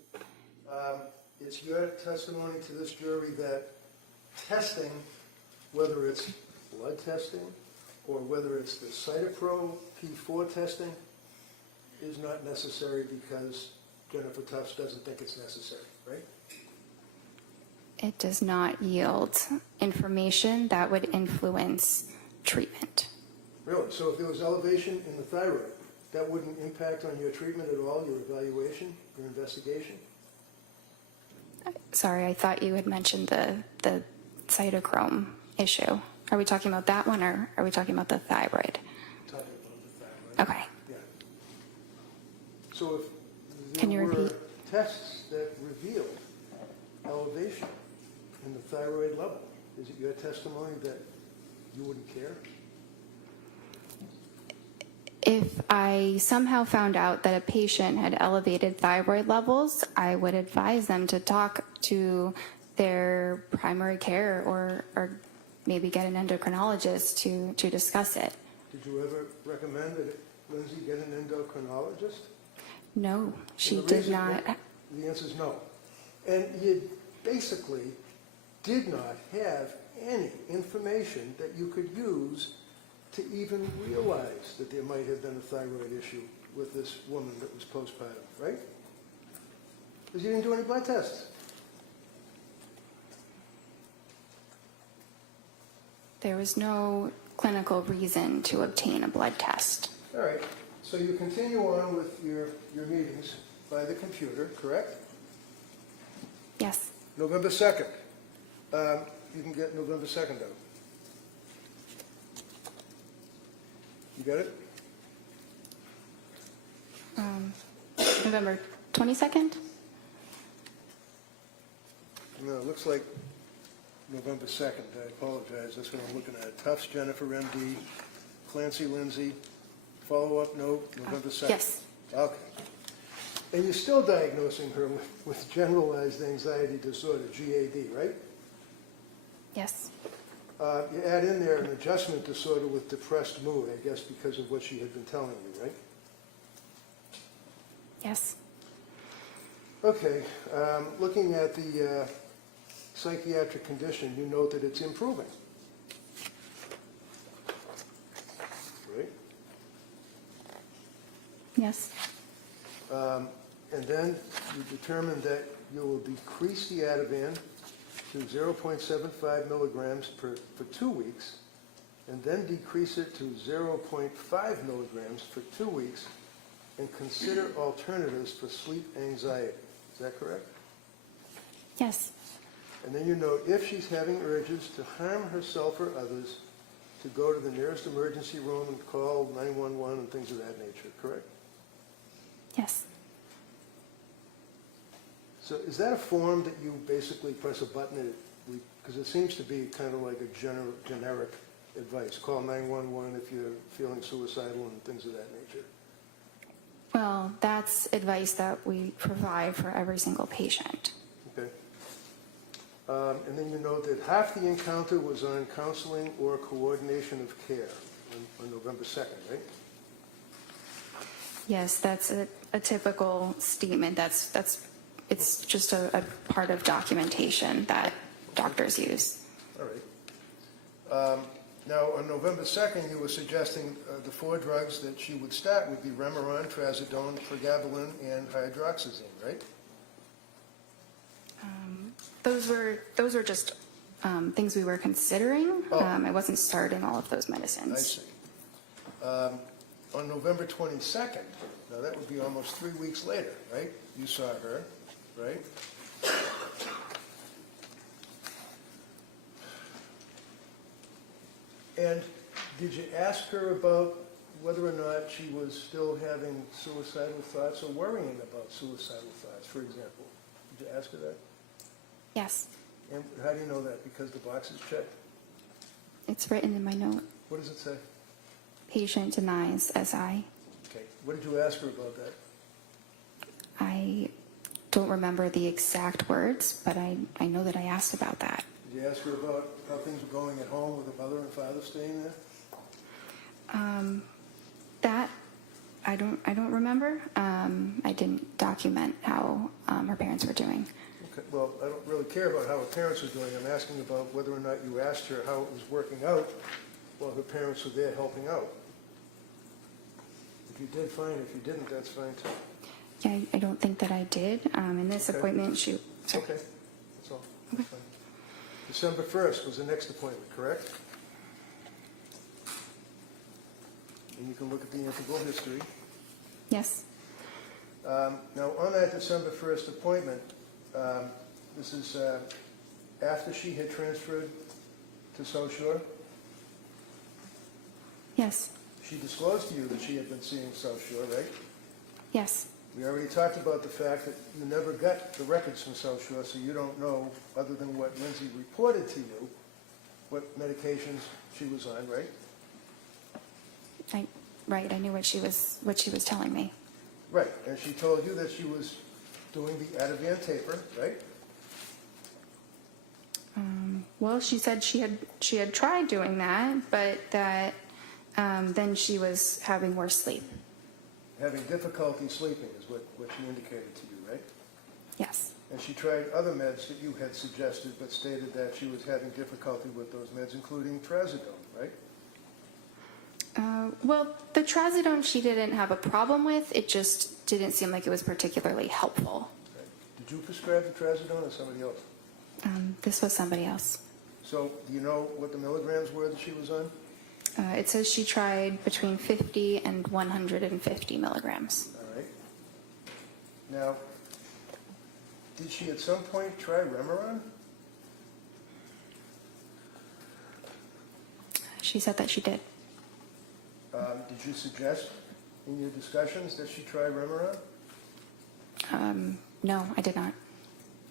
it's your testimony to this jury that testing, whether it's blood testing or whether it's the Cytopro P4 testing, is not necessary because Jennifer Tufts doesn't think it's necessary, right? It does not yield information that would influence treatment. Really? So if there was elevation in the thyroid, that wouldn't impact on your treatment at all, your evaluation, your investigation? Sorry, I thought you had mentioned the cytochrome issue. Are we talking about that one, or are we talking about the thyroid? Talking about the thyroid. Okay. Yeah. So if Can there you were repeat? tests that revealed elevation in the thyroid level, is it your testimony that you wouldn't care? If I somehow found out that a patient had elevated thyroid levels, I would advise them to talk to their primary care or maybe get an endocrinologist to discuss it. Did you ever recommend that Lindsay get an endocrinologist? No, she And the did reason- not. The answer is no. And you basically did not have any information that you could use to even realize that there might have been a thyroid issue with this woman that was postpartum, right? Because you didn't do any blood tests. There was no clinical reason to obtain a blood test. All right, so you continue on with your meetings by the computer, correct? Yes. November 2nd. You can get November 2nd out. You got it? November 22nd? No, it looks like November 2nd. I apologize. That's what I'm looking at. Tufts, Jennifer, MD, Clancy, Lindsay. Follow-up note, November 2nd. Yes. Okay. And you're still diagnosing her with generalized anxiety disorder, GAD, right? Yes. You add in there an adjustment disorder with depressed mood, I guess because of what she had been telling you, right? Yes. Okay. Looking at the psychiatric condition, you note that it's improving. Right? Yes. And then you determine that you will decrease the Ativan to 0.75 milligrams for 2 weeks, and then decrease it to 0.5 milligrams for 2 weeks, and consider alternatives for sleep anxiety. Is that correct? Yes. And then you note if she's having urges to harm herself or others, to go to the nearest emergency room and call 911 and things of that nature, correct? Yes. So is that a form that you basically press a button and because it seems to be kind of like a generic advice. Call 911 if you're feeling suicidal and things of that nature. Well, that's advice that we provide for every single patient. Okay. And then you note that half the encounter was on counseling or coordination of care on November 2nd, right? Yes, that's a typical statement. It's just a part of documentation that doctors use. All Now, on November 2nd, you were suggesting the 4 drugs that she would start would be Remeron, Trazodone, Pregabalin, and hydroxyzine, right? Those were just things we were considering. Oh. I wasn't starting all of those medicines. I see. On November 22nd, now that would be almost 3 weeks later, right? You saw her, right? And did you ask her about whether or not she was still having suicidal thoughts or worrying about suicidal thoughts, for example? Did you ask her that? Yes, And how do you know that? Because the box is checked? it's written in my note. What does it say? Patient denies SI. Okay. What did you ask her about that? I don't remember the exact words, but I know that I asked about that. Did you ask her about how things were going at home with her mother and father staying there? That I don't remember. I didn't document how her parents were doing. Okay. Well, I don't really care about how her parents were doing. I'm asking about whether or not you asked her how it was working out while her parents were there helping out. If you did, fine. If you didn't, that's fine too. Yeah, I don't think that I did. In this Okay. appointment, sorry. Okay, that's all. That's fine. December 1st was the next appointment, correct? And you can look at the interval history. Yes, Now, on that December 1st appointment, this is after she had transferred to South Shore. yes, She disclosed to you that she had been seeing South Shore, right? yes. We already talked about the fact that you never got the records from South Shore, so you don't know, other than what Lindsay reported to you, what medications she was on, right? Right. I knew what she was telling me. Right, and she told you that she was doing the Ativan taper, right? Well, she said she had tried doing that, but that then she was having worse sleep. Having difficulty sleeping is what she indicated to you, right? Yes. And she tried other meds that you had suggested, but stated that she was having difficulty with those meds, including Trazodone, right? Well, the Trazodone she didn't have a problem with. It just didn't seem like it was particularly helpful. Right. Did you prescribe the Trazodone or somebody else? This was somebody else. So, do you know what the milligrams were that she was on? It says she tried between 50 and 150 milligrams. All right. Now, did she at some point try Remeron? She said that she did. Did you suggest in your discussions that she try Remeron? No, I did not.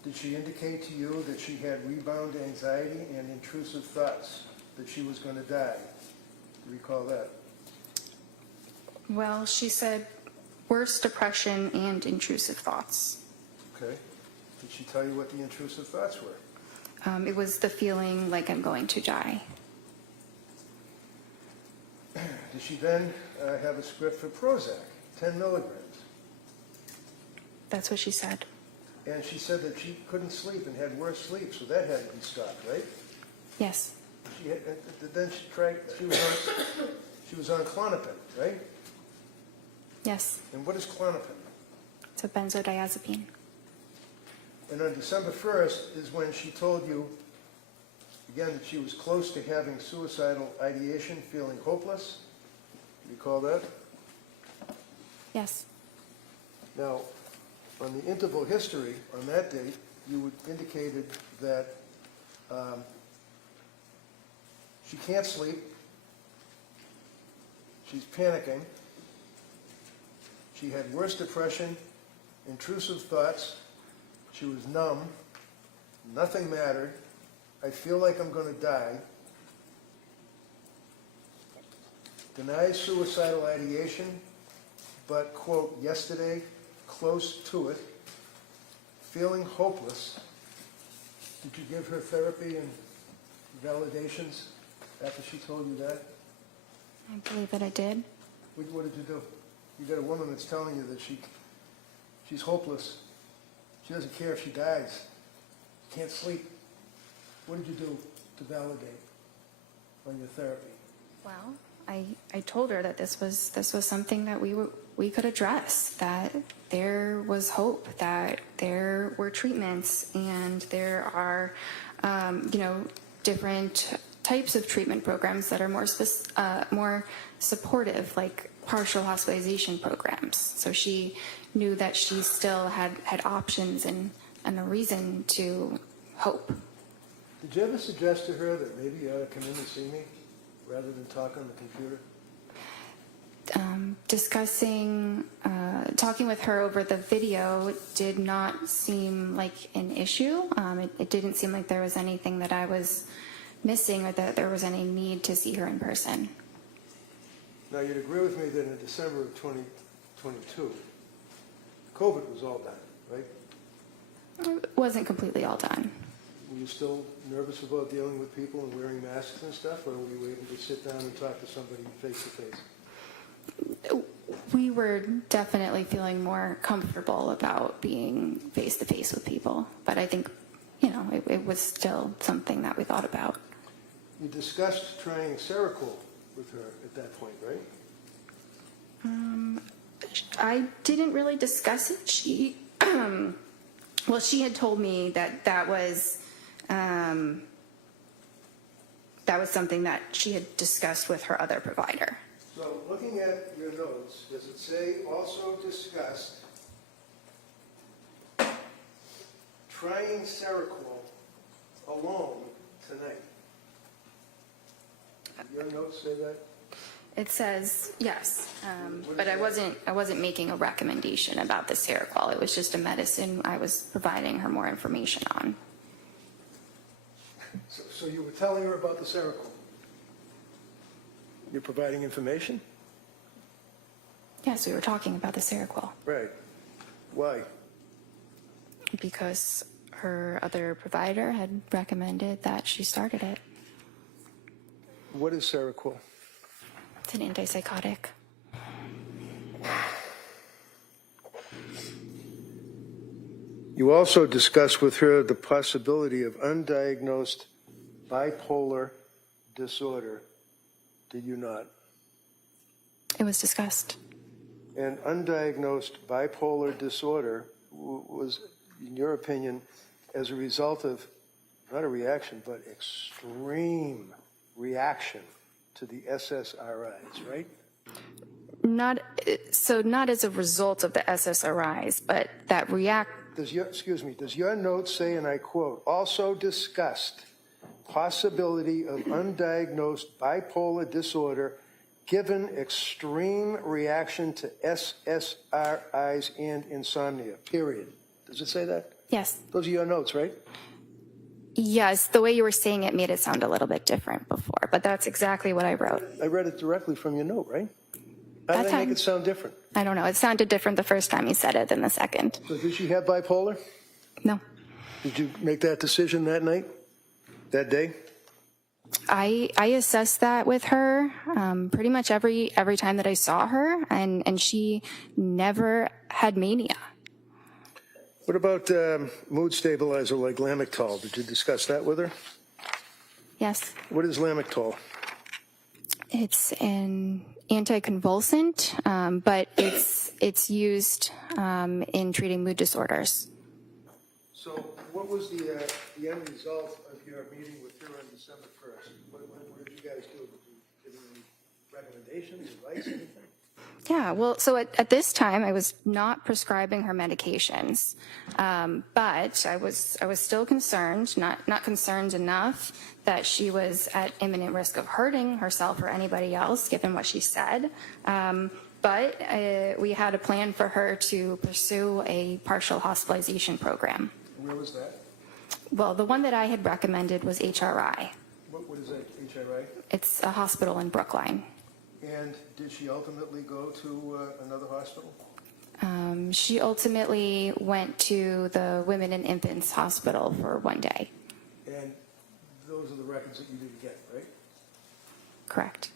Did she indicate to you that she had rebound anxiety and intrusive thoughts, that she was going to die? Do you recall that? Well, she said worse depression and intrusive thoughts. Okay. Did she tell you what the intrusive thoughts were? It was the feeling like I'm going to die. Did she then have a script for Prozac, 10 milligrams? That's what she said. And she said that she couldn't sleep and had worse sleep, so that had to be stopped, right? Yes. She had, then she was on Klonopin, right? Yes. And what is Klonopin? It's a benzodiazepine. And on December 1st is when she told you, again, that she was close to having suicidal ideation, feeling hopeless. You recall that? Yes. Now, on the interval history, on that date, you indicated that she can't sleep, she's panicking, she had worse depression, intrusive thoughts, she was numb, nothing mattered, I feel like I'm going to die, denies suicidal ideation, but, quote, yesterday, close to it, feeling hopeless. Did you give her therapy and validations after she told you that? I believe that I did. What did you do? You got a woman that's telling you that she's hopeless. She doesn't care if she dies. Can't sleep. What did you do to validate? on your therapy? Well, I told her that this was something that we could address, that there was hope, that there were treatments, and there are, different types of treatment programs that are more supportive, like partial hospitalization programs. So she knew that she still had options and a reason to hope. Did you ever suggest to her that maybe you ought to come in and see me rather than talk on the computer? Talking with her over the video did not seem like an issue. It didn't seem like there was anything that I was missing or that there was any need to see her in person. Now, you'd agree with me that in December of 2022, COVID was all done, right? It wasn't completely all done. Were you still nervous about dealing with people and wearing masks and stuff, or were you able to sit down and talk to somebody face to face? We were definitely feeling more comfortable about being face to face with people, but I think, it was still something that we thought about. You discussed trying Seroquel with her at that point, right? I didn't really discuss it. She, well, she had told me that was something that she had discussed with her other provider. So looking at your notes, does it say also discussed trying Seroquel alone tonight? Your notes say that? It says yes, but I wasn't making a recommendation about the Seroquel. It was just a medicine I was providing her more information on. So you were telling her about the Seroquel? You're providing information? Yes, we were talking about the Seroquel Right. Why? because her other provider had recommended that she started it. What is Seroquel? It's an antipsychotic. You also discussed with her the possibility of undiagnosed bipolar disorder, did you not? It was discussed. And undiagnosed bipolar disorder was, in your opinion, as a result of not a reaction, but extreme reaction to the SSRIs, right? Not as a result of the SSRIs, but that Does your note say, and I quote, also discussed possibility of undiagnosed bipolar disorder given extreme reaction to SSRIs and insomnia, period. Does it say that? Yes. Those are your notes, right? Yes, the way you were saying it made it sound a little bit different before, but that's exactly what I wrote. I read it directly from your note, right? How did That I make time- it sound different? I don't know. It sounded different the first time you said it than the second. So did she have bipolar? No. Did you make that decision that night, that day? I assessed that with her pretty much every time that I saw her, and she never had mania. What about mood stabilizer like Lamictal? Did you discuss that with her? Yes. What is Lamictal? It's an anticonvulsant, but it's used in treating mood disorders. So what was the end result of your meeting with her on December 1st? What did you guys do? Did you give her any recommendations, advice, anything? Yeah, well, so at this time, I was not prescribing her medications, but I was still concerned, not concerned enough that she was at imminent risk of hurting herself or anybody else, given what she said. But we had a plan for her to pursue a partial hospitalization program. Where was that? Well, the one that I had recommended was HRI. What is that, HRI? It's a hospital in Brookline. And did she ultimately go to another hospital? She ultimately went to the Women and Infants Hospital for one day. And those are the records that you didn't get, right? Correct.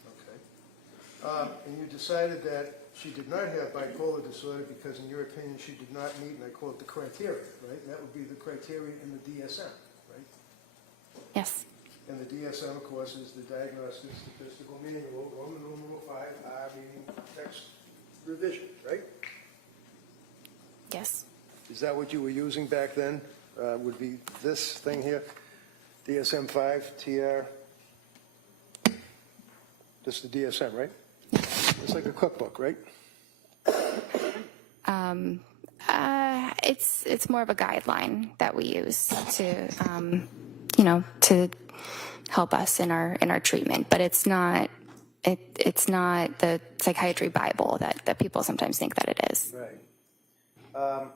Okay. And you decided that she did not have bipolar disorder because, in your opinion, she did not meet, and I quote, the criteria, right? That would be the criteria in the DSM, right? Yes. And the DSM, of course, is the Diagnostic Statistical Manual, Roman numeral 5R, meaning text revision, right? Yes. Is that what you were using back then? Would be this thing here, DSM-5, TR? This is the DSM, right? It's like a cookbook, right? It's more of a guideline that we use to, to help us in our treatment, but it's not the psychiatry Bible that people sometimes think that it is. Right.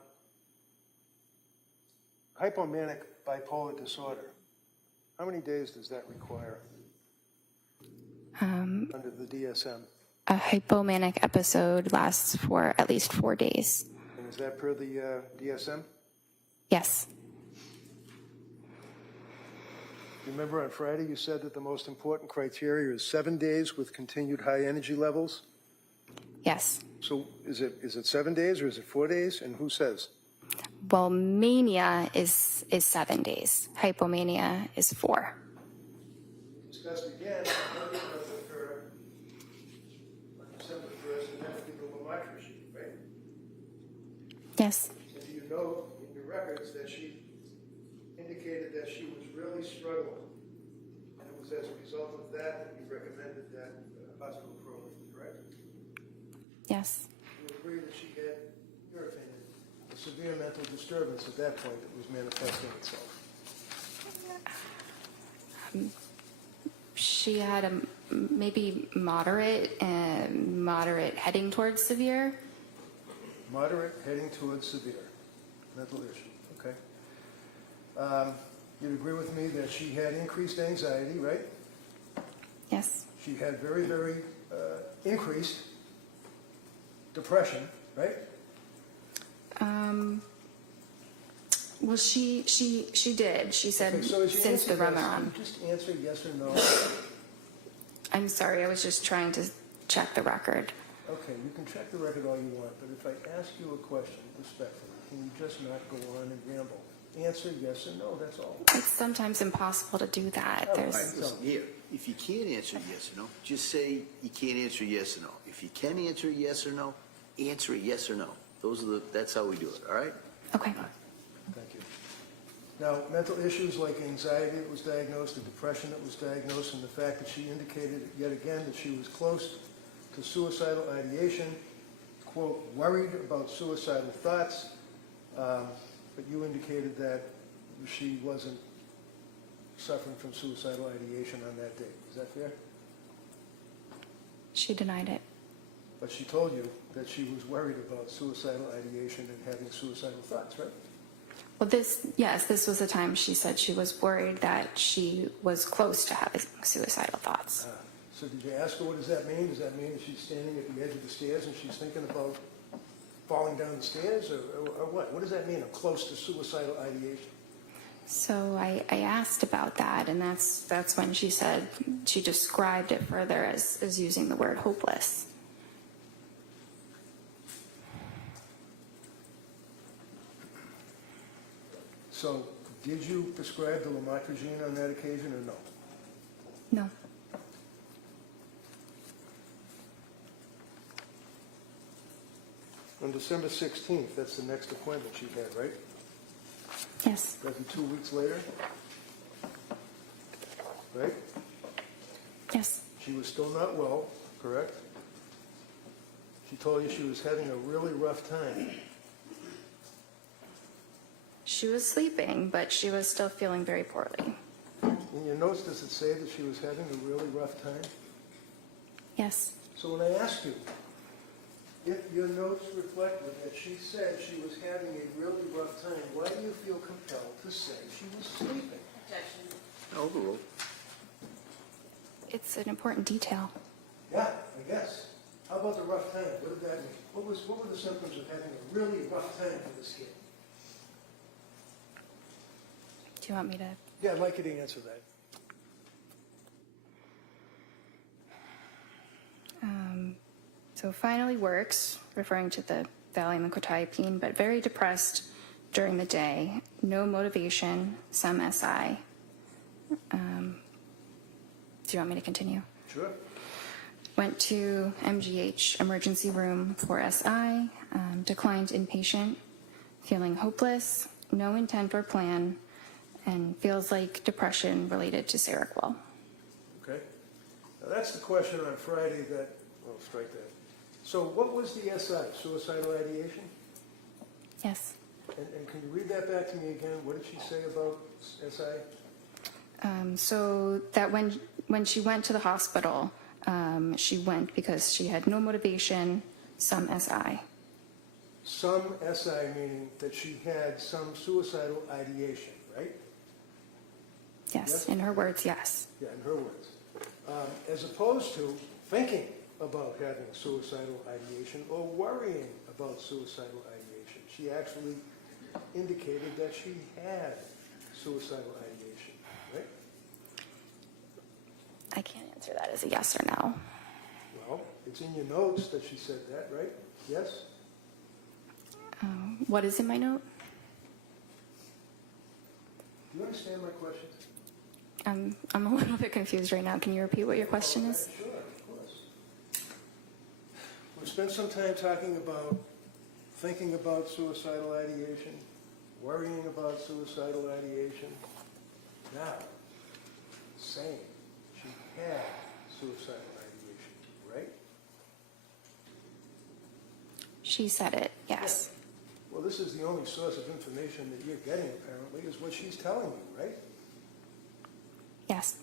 Hypomanic bipolar disorder. How many days does that require under the DSM? A hypomanic episode lasts for at least 4 days. And is that per the DSM? Yes. Remember on Friday you said that the most important criteria is 7 days with continued high energy levels? Yes. So is it 7 days or is it 4 days? And who says? Well, mania is 7 days. Hypomania is 4. Discussed again, what does occur on December 1st, and that would be the Lamont sheet, right? Yes. And do you know in your records that she indicated that she was really struggling? And it was as a result of that you recommended that hospital program, correct? Yes. You agree that she had, in your opinion, a severe mental disturbance at that point that was manifesting itself? She had a maybe moderate heading towards severe. Moderate, heading towards severe mental issue, okay. You'd agree with me that she had increased anxiety, right? Yes. She had very, very increased depression, right? Well, she did. She said Okay, so as you since answer the this, Maimann. you just answer yes or no. I'm sorry. I was just trying to check the record. Okay, you can check the record all you want, but if I ask you a question respectfully, can you just not go on and ramble? Answer yes or no, that's all. It's sometimes impossible to do that. Oh, There's right. Listen, here, if you can't answer yes or no, just say you can't answer yes or no. If you can answer yes or no, answer it yes or no. That's how we do it, all right? okay. Thank you. Now, mental issues like anxiety that was diagnosed, the depression that was diagnosed, and the fact that she indicated yet again that she was close to suicidal ideation, quote, worried about suicidal thoughts, but you indicated that she wasn't suffering from suicidal ideation on that date. Is that fair? She denied it. But she told you that she was worried about suicidal ideation and having suicidal thoughts, right? Well, this was the time she said she was worried that she was close to having suicidal thoughts. So did you ask her what does that mean? Does that mean that she's standing at the edge of the stairs and she's thinking about falling down the stairs, or what? What does that mean, I'm close to suicidal ideation? So I asked about that, and that's when she said she described it further as using the word hopeless. So did you prescribe the lamotrigine on that occasion or no? No. On December 16th, that's the next appointment she had, right? Yes. That'd be 2 weeks later, right? Yes. She was still not well, correct? She told you she was having a really rough time. She was sleeping, but she was still feeling very poorly. In your notes, does it say that she was having a really rough time? Yes. So when I asked you, if your notes reflected that she said she was having a really rough time, why do you feel compelled to say she was sleeping? Objection. Overruled. It's an important detail. Yeah, I guess. How about the rough time? What did that mean? What were the symptoms of having a really rough time for this kid? Do you want me to? Yeah, I'd like you to answer that. So finally works, referring to the Valium and quetiapine, but very depressed during the day. No motivation, some SI. Do you want me to continue? Sure. Went to MGH emergency room for SI, declined inpatient, feeling hopeless, no intent or plan, and feels like depression related to Seroquel. Okay. Now, that's the question on Friday that, well, strike that. So what was the SI, suicidal ideation? Yes. And can you read that back to me again? What did she say about SI? So that when she went to the hospital, she went because she had no motivation, some SI. Some SI meaning that she had some suicidal ideation, right? Yes, Yes? in her words, yes. Yeah, in her words. As opposed to thinking about having suicidal ideation or worrying about suicidal ideation. She actually indicated that she had suicidal ideation, right? I can't answer that as a yes or no. Well, it's in your notes that she said that, right? Yes? What is in my note? Do you understand my question? I'm a little bit confused right now. Can you repeat what your question is? Sure, of course. We've spent some time talking about thinking about suicidal ideation, worrying about suicidal ideation. Now, saying she had suicidal ideation, right? She said it, yes. Well, this is the only source of information that you're getting, apparently, is what she's telling you, right? Yes.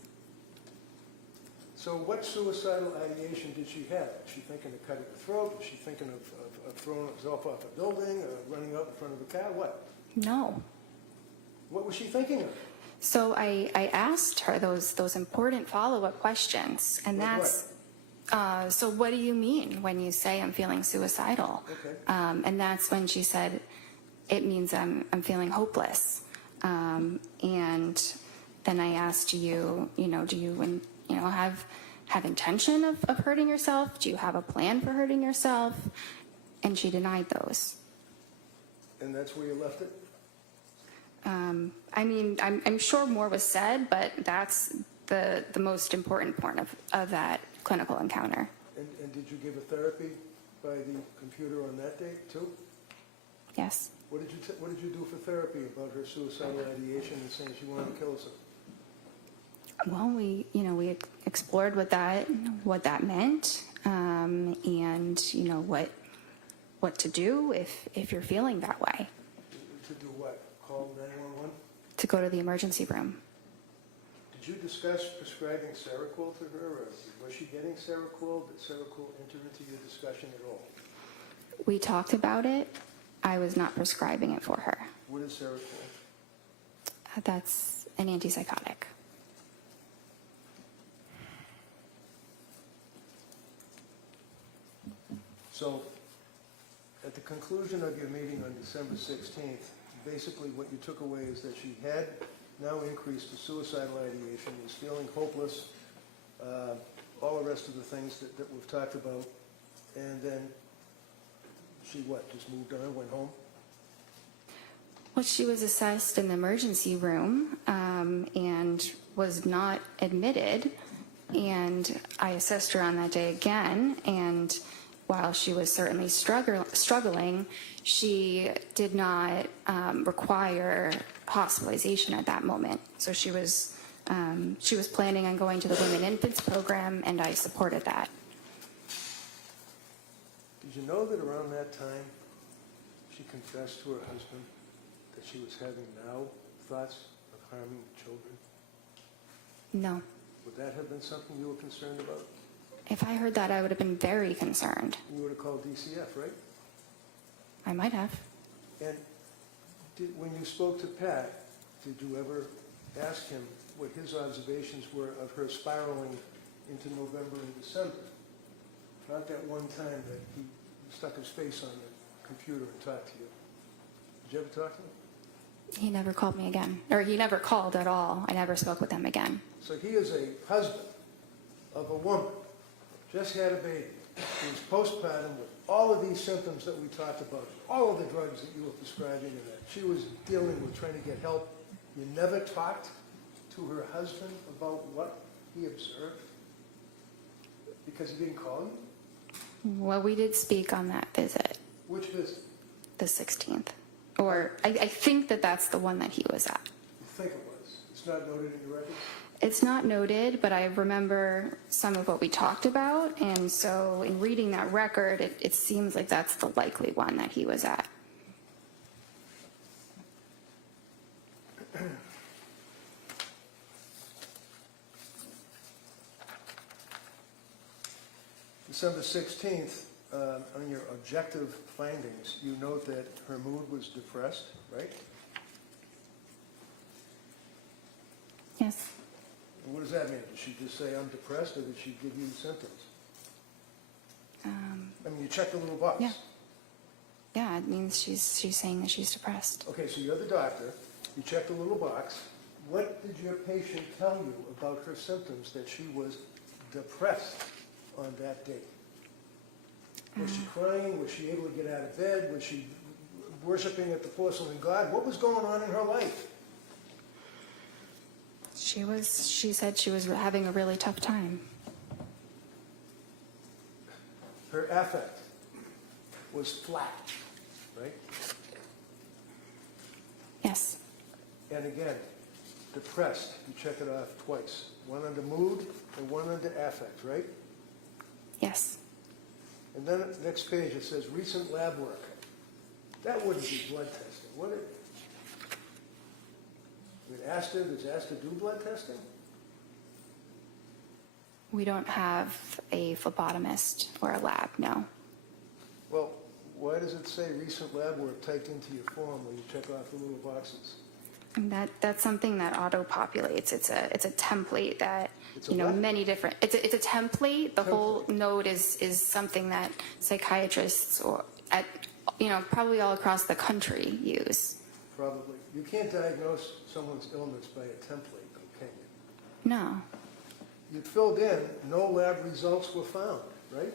So what suicidal ideation did she have? Was she thinking of cutting her throat? Was she thinking of throwing herself off a building or running out in front of a car? What? No. What was she thinking of? So I asked her those important follow-up questions, and Like that's, so what do you mean when you say I'm feeling suicidal? Okay. And that's when she said, it means I'm feeling hopeless. And then I asked do you have intention of hurting yourself? Do you have a plan for hurting yourself? And she denied those. And that's where you left it? I mean, I'm sure more was said, but that's the most important part of that clinical encounter. And did you give her therapy by the computer on that date, too? Yes. What did you do for therapy about her suicidal ideation and saying she wanted to kill herself? Well, we explored what that meant, and what to do if you're feeling that way. To do what? Call 911? To go to the emergency room. Did you discuss prescribing Seroquel to her, or was she getting Seroquel? Did Seroquel enter into your discussion at all? We talked about it. I was not prescribing it for her. What is Seroquel? That's an antipsychotic. So, at the conclusion of your meeting on December 16th, basically what you took away is that she had now increased to suicidal ideation, was feeling hopeless, all the rest of the things that we've talked about, and then she what, just moved on, went home? Well, she was assessed in the emergency room and was not admitted, and I assessed her on that day again, and while she was certainly struggling, she did not require hospitalization at that moment. So she was planning on going to the Women Infants program, and I supported that. Did you know that around that time she confessed to her husband that she was having now thoughts of harming children? No. Would that have been something you were concerned about? If I heard that, I would have been very concerned. You would have called DCF, right? I might have. And when you spoke to Pat, did you ever ask him what his observations were of her spiraling into November and December? Not that one time that he stuck his face on the computer and talked to you. Did you ever talk to him? He never called me again. Or he never called at all. I never spoke with him again. So he is a husband of a woman, just had a baby, who's postpartum with all of these symptoms that we talked about, all of the drugs that you were prescribing and that she was dealing with trying to get help. You never talked to her husband about what he observed? Because he didn't call you? Well, we did speak on that visit, Which visit? the 16th. Or I think that that's the one that he was at. You think it was? It's not noted in your record? It's not noted, but I remember some of what we talked about, and so in reading that record, it seems like that's the likely one that he was at. December 16th, on your objective findings, you note that her mood was depressed, right? Yes. And what does that mean? Did she just say, I'm depressed, or did she give you symptoms? I mean, you checked the little box. Yeah. Yeah, it means she's saying that she's depressed. Okay, so you're the doctor, you checked the little box. What did your patient tell you about her symptoms that she was depressed on that date? Was she crying? Was she able to get out of bed? Was she worshiping at the porcelain god? What was going on in her life? She said she was having a really tough time. Her affect was flat, right? Yes. And again, depressed, you check it off twice. One under mood and one under affect, right? Yes. And then at the next page it says recent lab work. That wouldn't be blood testing, would it? Does ASTA do blood testing? We don't have a phlebotomist or a lab, no. Well, why does it say recent lab work typed into your form when you check off the little boxes? And that's something that auto-populates. It's a template that, It's a you know, what? many different, it's a template. The whole node is something that psychiatrists or at, you know, probably all across the country use. Probably. You can't diagnose someone's illness by a template, though, can you? No, You filled in, no lab results were found, right?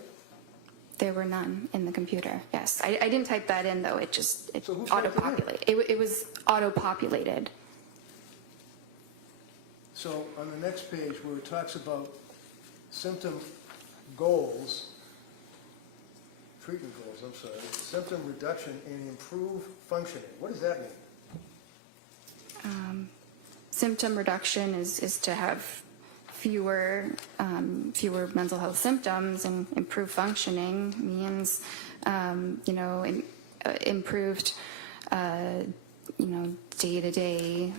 there were none in the computer. Yes, I didn't type that in though. It So who typed it in? auto-populated. It was auto-populated. So on the next page where it talks about symptom goals, treatment goals, I'm sorry, symptom reduction and improve functioning. What does that mean? Symptom reduction is to have fewer mental health symptoms, and improved functioning means, you know, improved, you know, day-to-day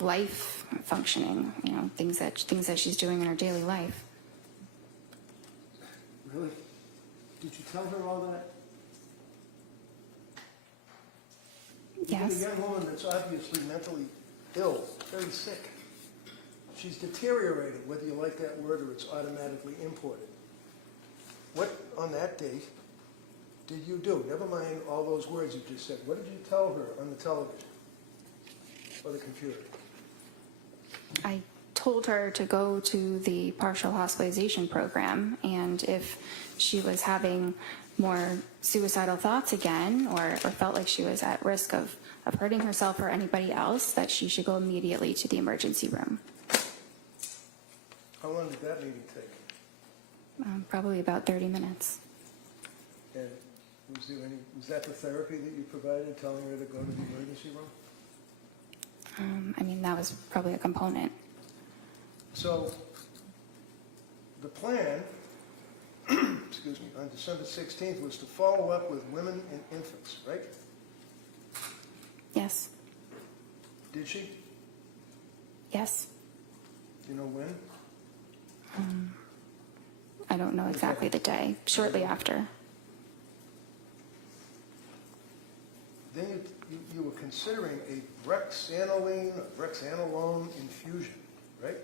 life functioning. You know, things that she's doing in her daily life. Really? Did you tell her all that? You get Yes. a young woman that's obviously mentally ill, very sick. She's deteriorated, whether you like that word or it's automatically imported. What, on that date, did you do? Never mind all those words you just said. What did you tell her on the television or the computer? I told her to go to the partial hospitalization program, and if she was having more suicidal thoughts again, or felt like she was at risk of hurting herself or anybody else, that she should go immediately to the emergency room. How long did that meeting take? Probably about 30 minutes. And was that the therapy that you provided, telling her to go to the emergency room? I mean, that was probably a component. So the plan, excuse me, on December 16th was to follow up with women and infants, right? Yes. Did she? Yes. Do you know when? I don't know exactly the day. Shortly after. Then you were considering a brexanolone infusion, right?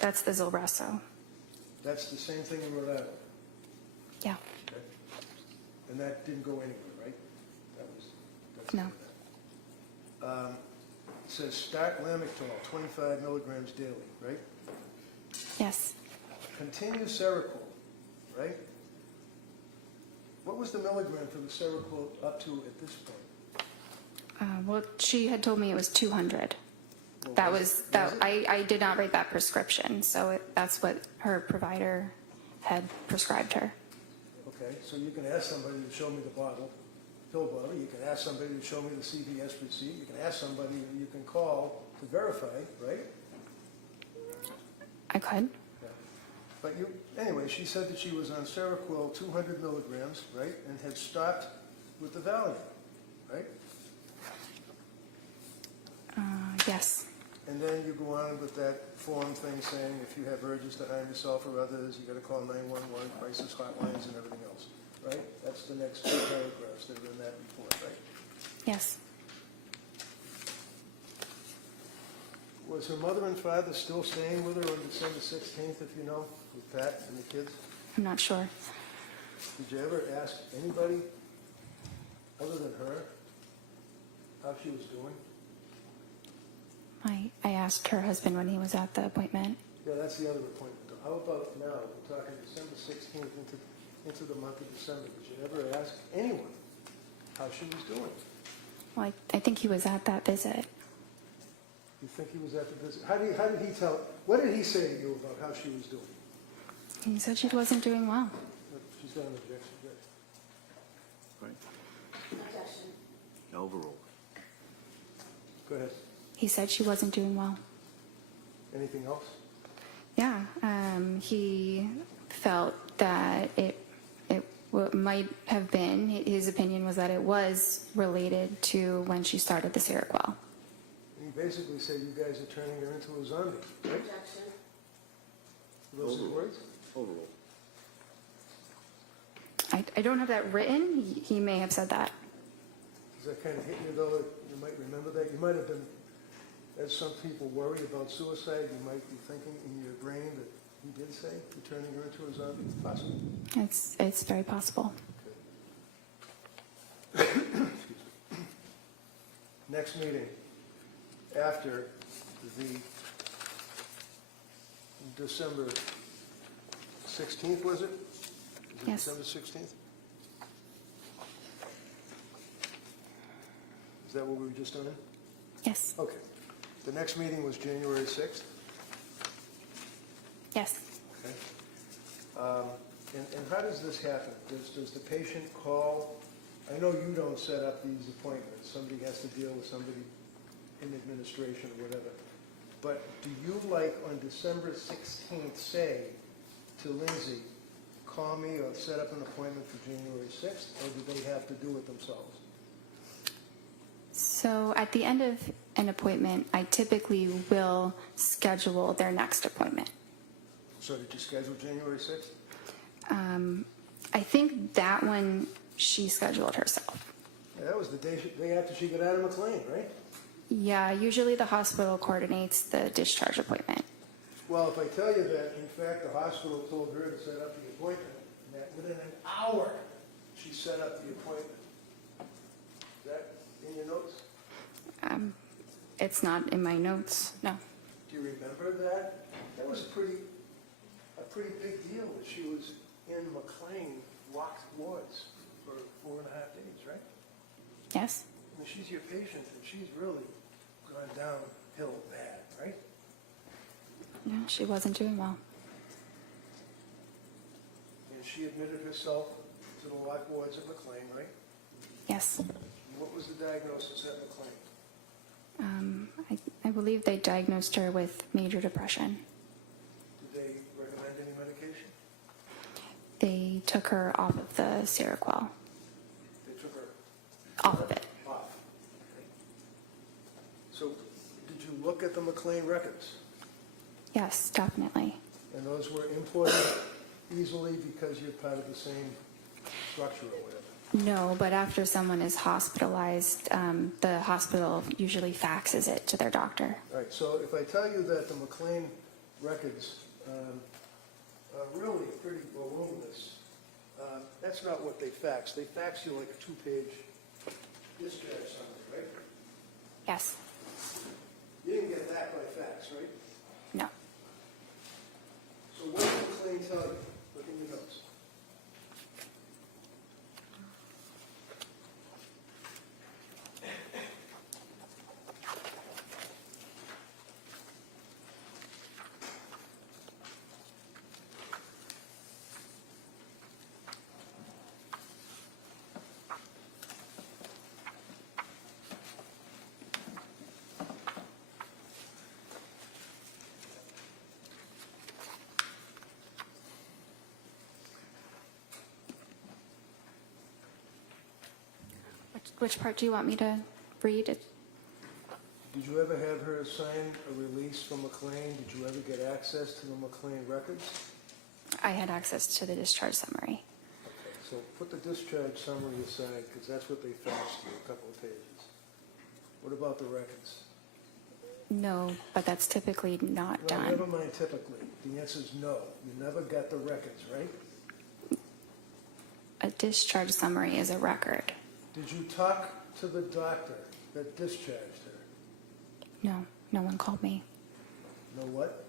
That's the Zolresso. That's the same thing in Rhode Island. Yeah. Okay. And that didn't go anywhere, right? That's No. It says start Lamictal, 25 milligrams daily, right? Yes. Continue Seroquel, right? What was the milligram for the Seroquel up to at this point? Well, she had told me it was 200. Well, I did not write that prescription, so that's what her provider had prescribed her. Okay, so you can ask somebody to show me the pill bottle, you can ask somebody to show me the CVS receipt, you can ask somebody, you can call to verify, right? I could. Yeah. But anyway, she said that she was on Seroquel 200 milligrams, right, and had stopped with the Valium, right? Yes. And then you go on with that form thing saying if you have urges to harm yourself or others, you gotta call 911, crisis hotlines and everything else, right? That's the next two paragraphs that are in that report, right? Yes. Was her mother and father still staying with her on December 16th, if you know, with Pat and the kids? I'm not sure. Did you ever ask anybody other than her how she was doing? I asked her husband when he was at the appointment. Yeah, that's the other appointment. How about now? We're talking December 16th into the month of December. Did you ever ask anyone how she was doing? Well, I think he was at that visit. You think he was at the visit? How did he tell? What did he say to you about how she was doing? He said she wasn't doing well. She's got an objection. Good. Right. Objection. Overruled. Go ahead. He said she wasn't doing well. Anything else? Yeah. He felt that it might have been, his opinion was that it was related to when she started the Seroquel. He basically said you guys are turning her into a zombie, right? Objection. Those are the words? Overruled. I don't have that written. He may have said that. Does that kind of hit you, though? You might remember that. You might have been, as some people worry about suicide, you might be thinking in your brain that he did say you're turning her into a zombie. Possible. It's very possible. Next meeting, after the December 16th, was it? Is it Yes. December 16th? Is that what we were just on? Yes. Okay. The next meeting was January 6th? Yes. Okay. And how does this happen? Does the patient call? I know you don't set up these appointments. Somebody has to deal with somebody in administration or whatever. But do you, like, on December 16th, say to Lindsay, call me or set up an appointment for January 6th, or do they have to do it themselves? So at the end of an appointment, I typically will schedule their next appointment. So did you schedule January 6th? I think that one she scheduled herself. Yeah, that was the day after she got out of McLean, right? Yeah, usually the hospital coordinates the discharge appointment. Well, if I tell you that, in fact, the hospital told her to set up the appointment, and that within an hour, she set up the appointment. Is that in your notes? It's not in my notes, no. Do you remember that? That was a pretty big deal that she was in McLean, locked wards for 4.5 days, right? Yes? I mean, she's your patient, and she's really gone downhill bad, right? No, she wasn't doing well. And she admitted herself to the locked wards at McLean, right? Yes. And what was the diagnosis at McLean? I believe they diagnosed her with major depression. Did they recommend any medication? They took her off of the Seroquel. They took her Off of it. off. Okay. So, did you look at the McLean records? Yes, definitely. And those were imported easily because you're part of the same structure or whatever? No, but after someone is hospitalized, the hospital usually faxes it to their doctor. All right, so if I tell you that the McLean records are really pretty voluminous, that's not what they fax. They fax you like a 2-page discharge summary, right? Yes. You didn't get that by fax, right? No. So what did McLean tell you? Look in your notes. Which part do you want me to read? Did you ever have her sign a release from McLean? Did you ever get access to the McLean records? I had access to the discharge summary. Okay, so put the discharge summary aside, because that's what they faxed you, a couple of pages. What about the records? No, but that's typically not Well, done. never mind typically. The answer is no. You never got the records, right? A discharge summary is a record. Did you talk to the doctor that discharged her? No, no one called me. No what?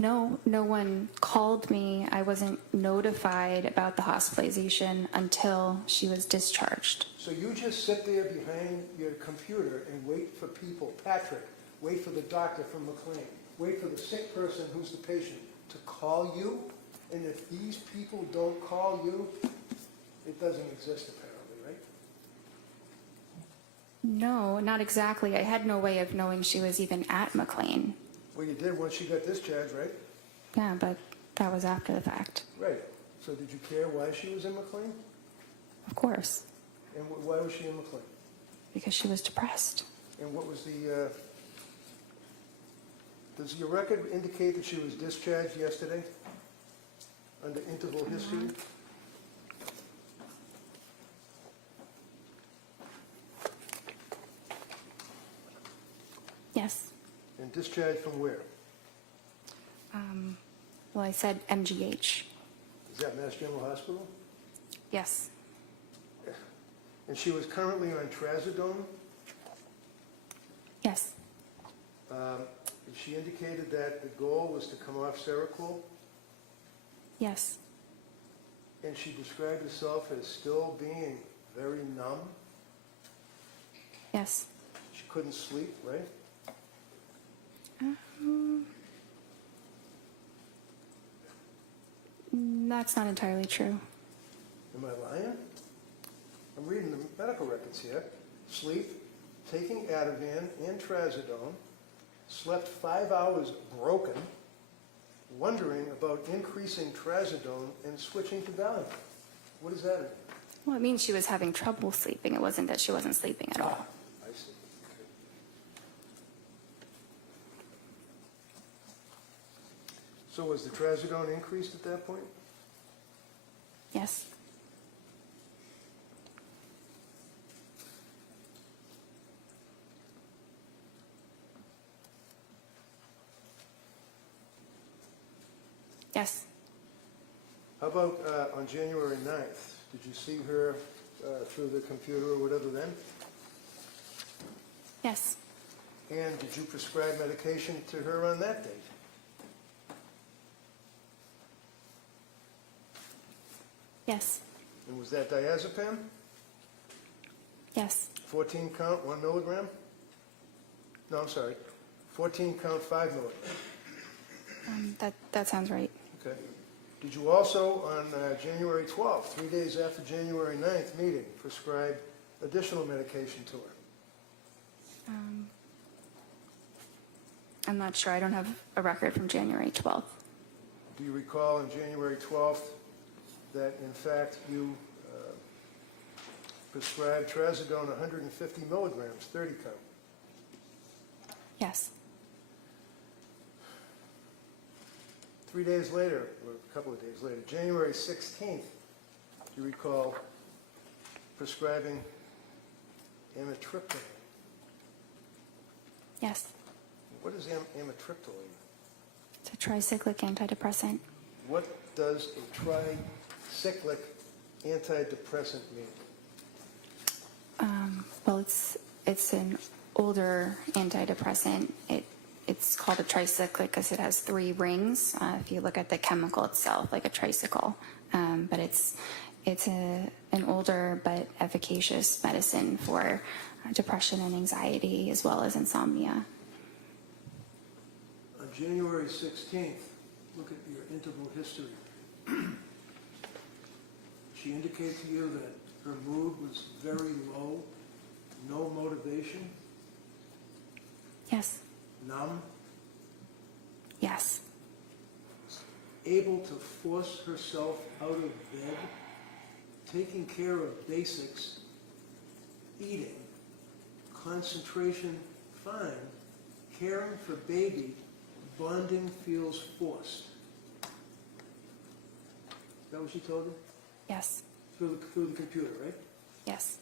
No one called me. I wasn't notified about the hospitalization until she was discharged. So you just sit there behind your computer and wait for people, Patrick, wait for the doctor from McLean, wait for the sick person who's the patient to call you? And if these people don't call you, it doesn't exist apparently, right? No, not exactly. I had no way of knowing she was even at McLean. Well, you did once she got discharged, right? Yeah, but that was after the fact. Right. So did you care why she was in McLean? Of course, And why was she in McLean? because she was depressed. And what was the, does your record indicate that she was discharged yesterday under interval history? Yes. And discharged from where? Well, I said MGH. Is that Mass General Hospital? Yes. And she was currently on trazodone? Yes. She indicated that the goal was to come off Seroquel, Yes. and she described herself as still being very numb. Yes. She couldn't sleep, right? That's not entirely true. Am I lying? I'm reading the medical records here. Sleep, taking Ativan and trazodone, slept 5 hours broken, wondering about increasing trazodone and switching to Valium. What does that mean? Well, it means she was having trouble sleeping. It wasn't that she wasn't sleeping at all. I see. Okay. So was the trazodone increased at that point? Yes. Yes. How about on January 9th? Did you see her through the computer or whatever then? Yes. And did you prescribe medication to her on that date? Yes. And was that diazepam? Yes. 14 count, 1 milligram? No, I'm sorry. 14 count, 5 milligram. That sounds right. Okay. Did you also, on January 12th, 3 days after January 9th meeting, prescribe additional medication to her? I'm not sure. I don't have a record from January 12th. Do you recall on January 12th that, in fact, you prescribed trazodone 150 milligrams, 30 count? Yes. 3 days later, or a couple of days later, January 16th, do you recall prescribing amitriptyline? Yes. What is amitriptyline? It's a tricyclic antidepressant. What does a tricyclic antidepressant mean? Well, it's an older antidepressant. It's called a tricyclic because it has 3 rings. If you look at the chemical itself, like a tricycle, but it's an older but efficacious medicine for depression and anxiety as well as insomnia. On January 16th, look at your interval history. She indicated to you that her mood was very low, no motivation, Yes. numb, Yes. able to force herself out of bed, taking care of basics, eating, concentration fine, caring for baby, bonding feels forced. Is that what she told you? Yes. Through the computer, right? Yes.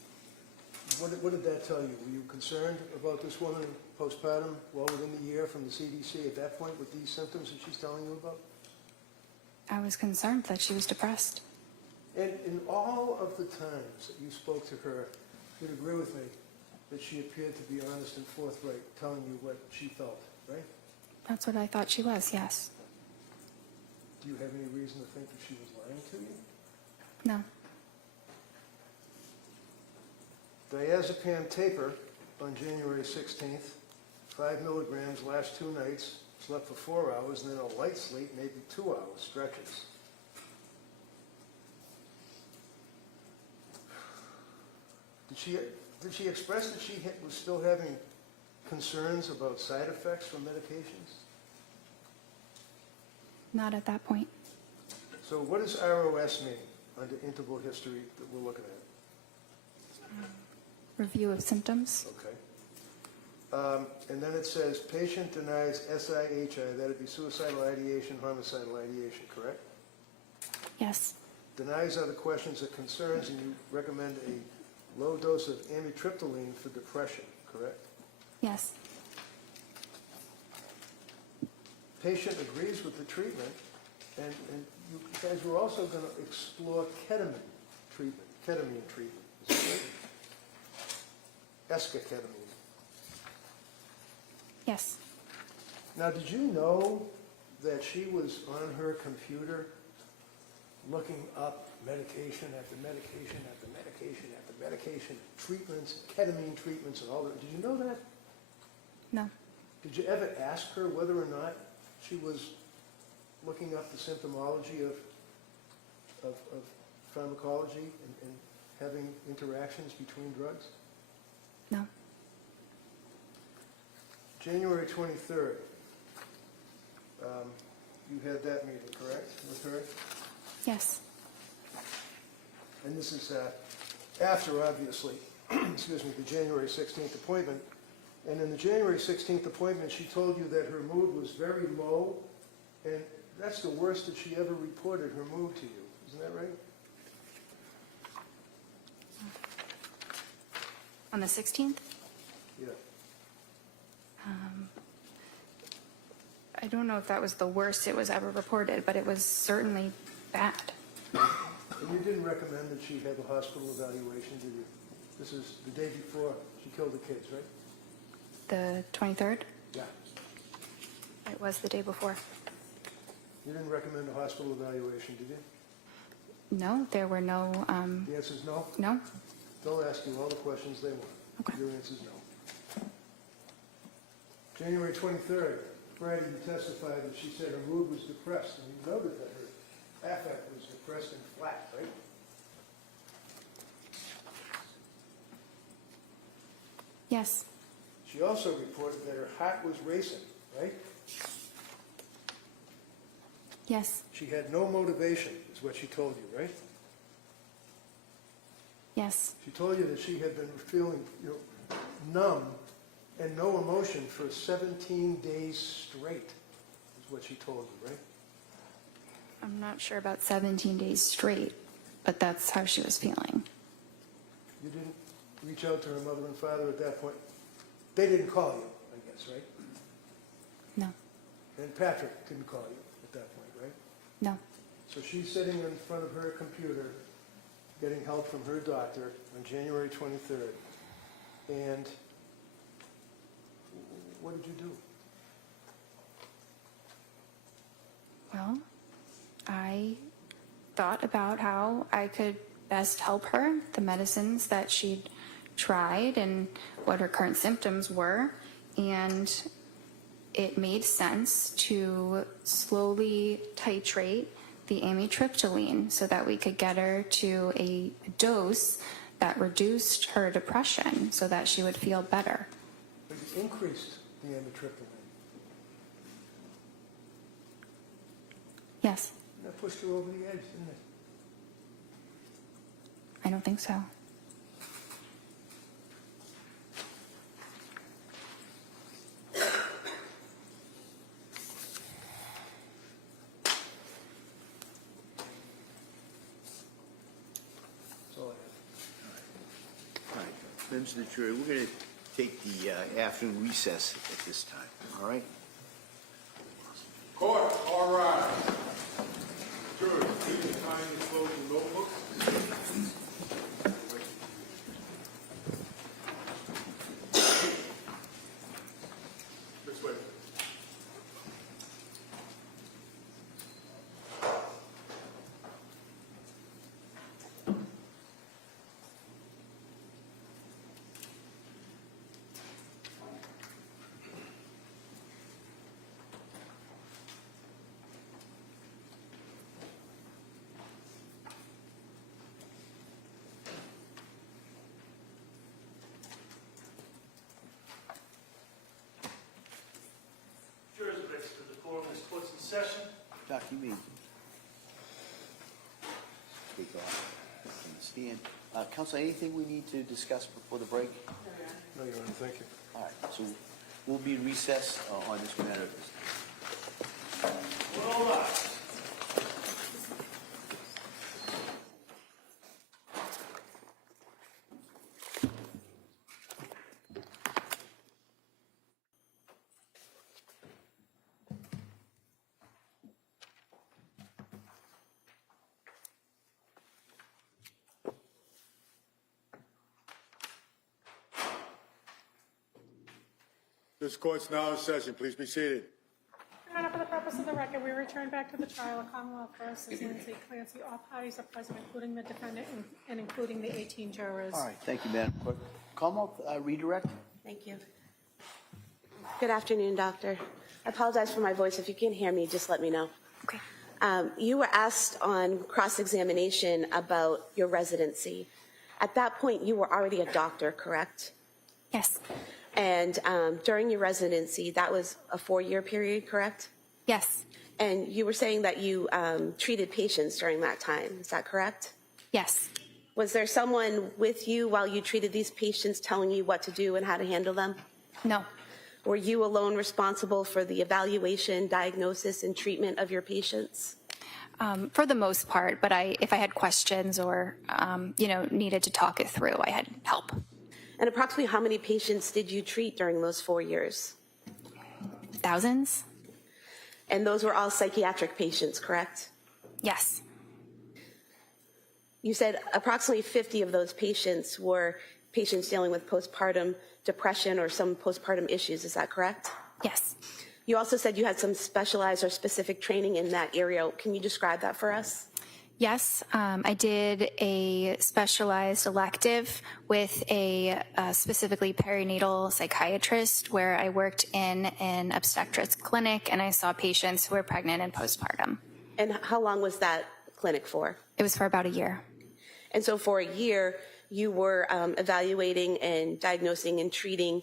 What did that tell you? Were you concerned about this woman postpartum well within the year from the CDC at that point with these symptoms that she's telling you about? I was concerned that she was depressed. And in all of the times that you spoke to her, you'd agree with me that she appeared to be honest and forthright, telling you what she felt, right? That's what I thought she was, yes. Do you have any reason to think that she was lying to you? No. Diazepam taper on January 16th, 5 milligrams last 2 nights, slept for 4 hours, and then a light sleep, maybe 2 hours, stretches. Did she express that she was still having concerns about side effects from medications? Not at that point. So what does ROS mean under interval history that we're looking at? Review of symptoms. Okay. And then it says patient denies SIHI, that'd be suicidal ideation, homicidal ideation, correct? Yes. Denies other questions or concerns, and you recommend a low dose of amitriptyline for depression, correct? Yes. Patient agrees with the treatment, and you guys were also going to explore ketamine treatment. Is that right? Esketamine. Yes. Now, did you know that she was on her computer looking up medication after medication after medication after medication, treatments, ketamine treatments, and all that? Did you know that? No. Did you ever ask her whether or not she was looking up the symptomology of pharmacology and having interactions between drugs? No. January 23rd, you had that meeting, correct, with her? Yes. And this is after, obviously, excuse me, the January 16th appointment. And in the January 16th appointment, she told you that her mood was very low, and that's the worst that she ever reported her mood to you. Isn't that right? On the 16th? Yeah. I don't know if that was the worst it was ever reported, but it was certainly bad. And you didn't recommend that she have a hospital evaluation, did you? This is the day before she killed the kids, right? The 23rd? Yeah. It was the day before. You didn't recommend a hospital evaluation, did you? No, there were no, The answer is no? no? They'll ask you all the questions they want. Okay. Your answer is no. January 23rd, Friday, you testified that she said her mood was depressed, and you noted that her affect was depressed and flat, right? Yes. She also reported that her heart was racing, right? Yes. She had no motivation, is what she told you, right? Yes. She told you that she had been feeling, numb and no emotion for 17 days straight, is what she told you, right? I'm not sure about 17 days straight, but that's how she was feeling. You didn't reach out to her mother and father at that point? They didn't call you, I guess, right? No. And Patrick didn't call you at that point, right? No. So she's sitting in front of her computer, getting help from her doctor on January 23rd. And what did you do? Well, I thought about how I could best help her, the medicines that she'd tried and what her current symptoms were, and it made sense to slowly titrate the amitriptyline so that we could get her to a dose that reduced her depression so that she would feel better. But you increased the amitriptyline. Yes. That pushed her over the edge, didn't it? I don't think so. Members of the jury, we're going to take the afternoon recess at this time, all right? Court, all rise. Jurors, please sign the closing notebook. This way. Jurors are registered. The quorum is court's in session. Doc, you may take off and stand. Counsel, anything we need to discuss before the break? No, Your Honor, thank you. All right, so we'll be in recess on this matter of business. We're all rise. This court's now in session. Please be seated. Your Honor, for the purpose of the record, we return back to the trial of Commonwealth versus Lindsay Clancy. All parties are present, including the defendant and including the 18 jurors. All right, thank you, Madam Clerk. Commonwealth, redirect. Thank you. Good afternoon, doctor. I apologize for my voice. If you can't hear me, just let me know. Okay. You were asked on cross-examination about your residency. At that point, you were already a doctor, correct? Yes. And during your residency, that was a 4-year period, correct? Yes. And you were saying that you treated patients during that time. Is that correct? Yes. Was there someone with you while you treated these patients telling you what to do and how to handle them? No. Were you alone responsible for the evaluation, diagnosis, and treatment of your patients? For the most part, but if I had questions or, needed to talk it through, I had help. And approximately how many patients did you treat during those 4 years? Thousands? And those were all psychiatric patients, correct? Yes. You said approximately 50 of those patients were patients dealing with postpartum depression or some postpartum issues. Is that correct? Yes. You also said you had some specialized or specific training in that area. Can you describe that for us? Yes, I did a specialized elective with a specifically perinatal psychiatrist where I worked in an obstetrics clinic and I saw patients who were pregnant and postpartum. And how long was that clinic for? It was for about a year. And so for a year, you were evaluating and diagnosing and treating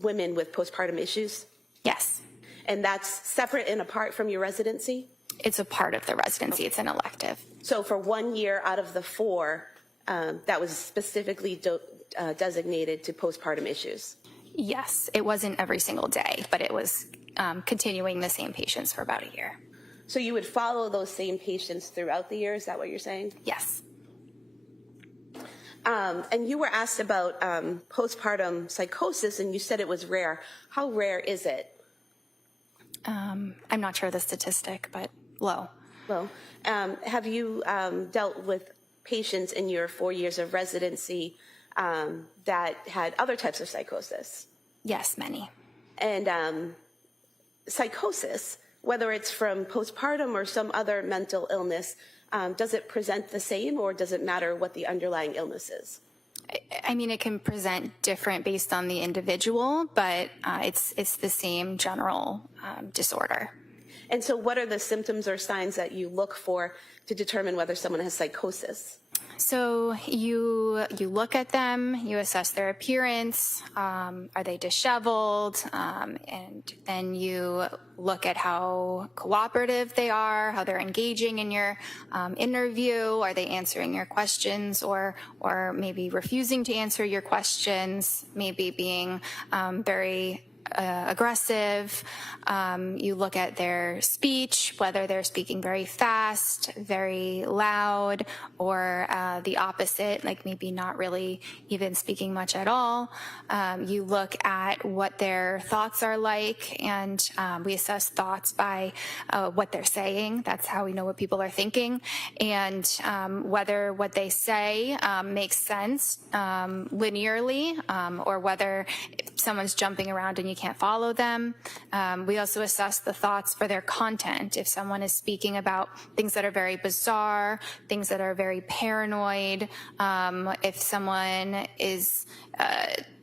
women with postpartum issues? Yes. And that's separate and apart from your residency? It's a part of the residency. It's an elective. So for 1 year out of the 4, that was specifically designated to postpartum issues? Yes, it wasn't every single day, but it was continuing the same patients for about a year. So you would follow those same patients throughout the year? Is that what you're saying? Yes. And you were asked about postpartum psychosis, and you said it was rare. How rare is it? I'm not sure the statistic, but low. Well, have you dealt with patients in your 4 years of residency that had other types of psychosis? Yes, many. And psychosis, whether it's from postpartum or some other mental illness, does it present the same, or does it matter what the underlying illness is? I mean, it can present different based on the individual, but it's the same general disorder. And so what are the symptoms or signs that you look for to determine whether someone has psychosis? So you look at them, you assess their appearance, are they disheveled, and then you look at how cooperative they are, how they're engaging in your interview, are they answering your questions or maybe refusing to answer your questions, maybe being very aggressive. You look at their speech, whether they're speaking very fast, very loud, or the opposite, like maybe not really even speaking much at all. You look at what their thoughts are like, and we assess thoughts by what they're saying. That's how we know what people are thinking, and whether what they say makes sense linearly, or whether someone's jumping around and you can't follow them. We also assess the thoughts for their content. If someone is speaking about things that are very bizarre, things that are very paranoid, if someone is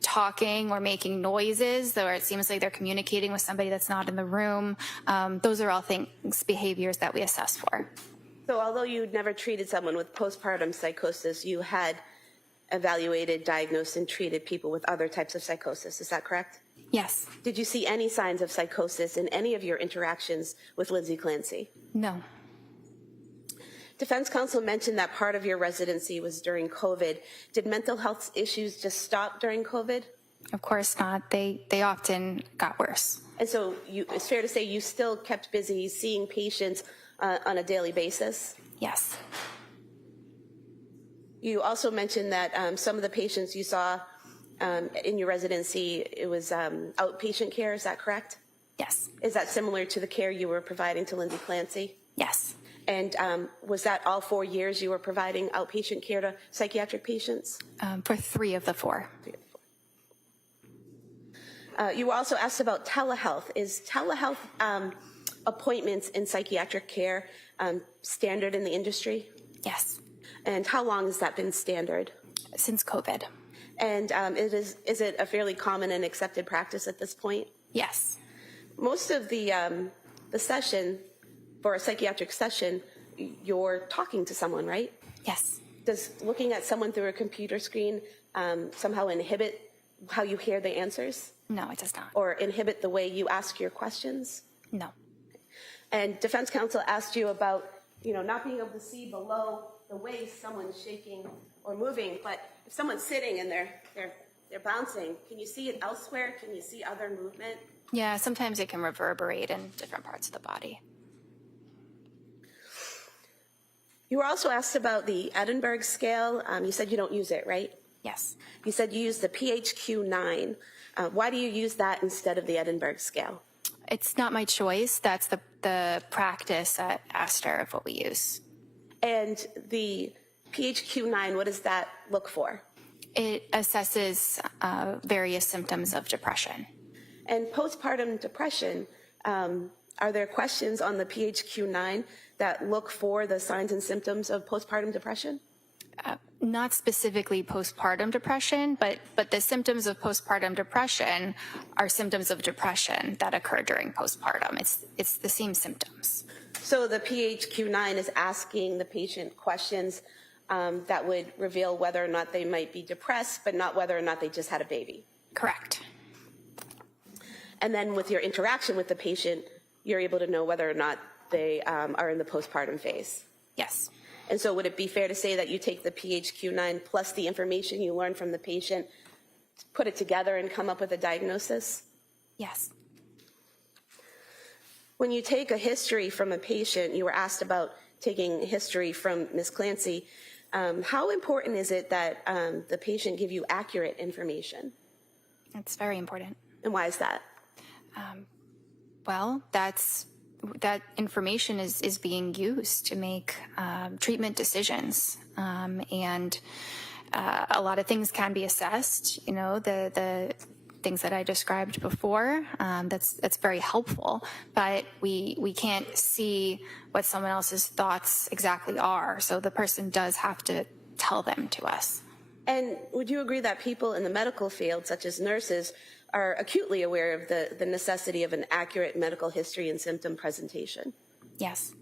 talking or making noises, or it seems like they're communicating with somebody that's not in the room, those are all things, behaviors that we assess for. So although you'd never treated someone with postpartum psychosis, you had evaluated, diagnosed, and treated people with other types of psychosis. Is that correct? Yes. Did you see any signs of psychosis in any of your interactions with Lindsay Clancy? No. Defense counsel mentioned that part of your residency was during COVID. Did mental health issues just stop during COVID? Of course not. They often got worse. And so it's fair to say you still kept busy seeing patients on a daily basis? Yes. You also mentioned that some of the patients you saw in your residency, it was outpatient care. Is that correct? Yes. Is that similar to the care you were providing to Lindsay Clancy? Yes. And was that all 4 years you were providing outpatient care to psychiatric patients? For 3 of the 4. You were also asked about telehealth. Is telehealth appointments in psychiatric care standard in the industry? Yes. And how long has that been standard? Since COVID. And is it a fairly common and accepted practice at this point? Yes. Most of the session, for a psychiatric session, you're talking to someone, right? Yes. Does looking at someone through a computer screen somehow inhibit how you hear the answers? No, it does not. Or inhibit the way you ask your questions? No. And defense counsel asked you about, not being able to see below the waist someone's shaking or moving, but if someone's sitting and they're bouncing, can you see it elsewhere? Can you see other movement? Yeah, sometimes it can reverberate in different parts of the body. You were also asked about the Edinburgh scale. You said you don't use it, right? Yes. You said you use the PHQ-9. Why do you use that instead of the Edinburgh scale? It's not my choice. That's the practice at Astor of what we use. And the PHQ-9, what does that look for? It assesses various symptoms of depression. And postpartum depression, are there questions on the PHQ-9 that look for the signs and symptoms of postpartum depression? Not specifically postpartum depression, but the symptoms of postpartum depression are symptoms of depression that occur during postpartum. It's the same symptoms. So the PHQ-9 is asking the patient questions that would reveal whether or not they might be depressed, but not whether or not they just had a baby. Correct. And then with your interaction with the patient, you're able to know whether or not they are in the postpartum phase. Yes. And so would it be fair to say that you take the PHQ-9 plus the information you learn from the patient, put it together and come up with a diagnosis? Yes. When you take a history from a patient, you were asked about taking history from Ms. Clancy. How important is it that the patient give you accurate information? It's very important. And why is that? Well, that information is being used to make treatment decisions, and a lot of things can be assessed. The things that I described before. That's very helpful, but we can't see what someone else's thoughts exactly are. So the person does have to tell them to us. And would you agree that people in the medical field, such as nurses, are acutely aware of the necessity of an accurate medical history and symptom presentation? Yes.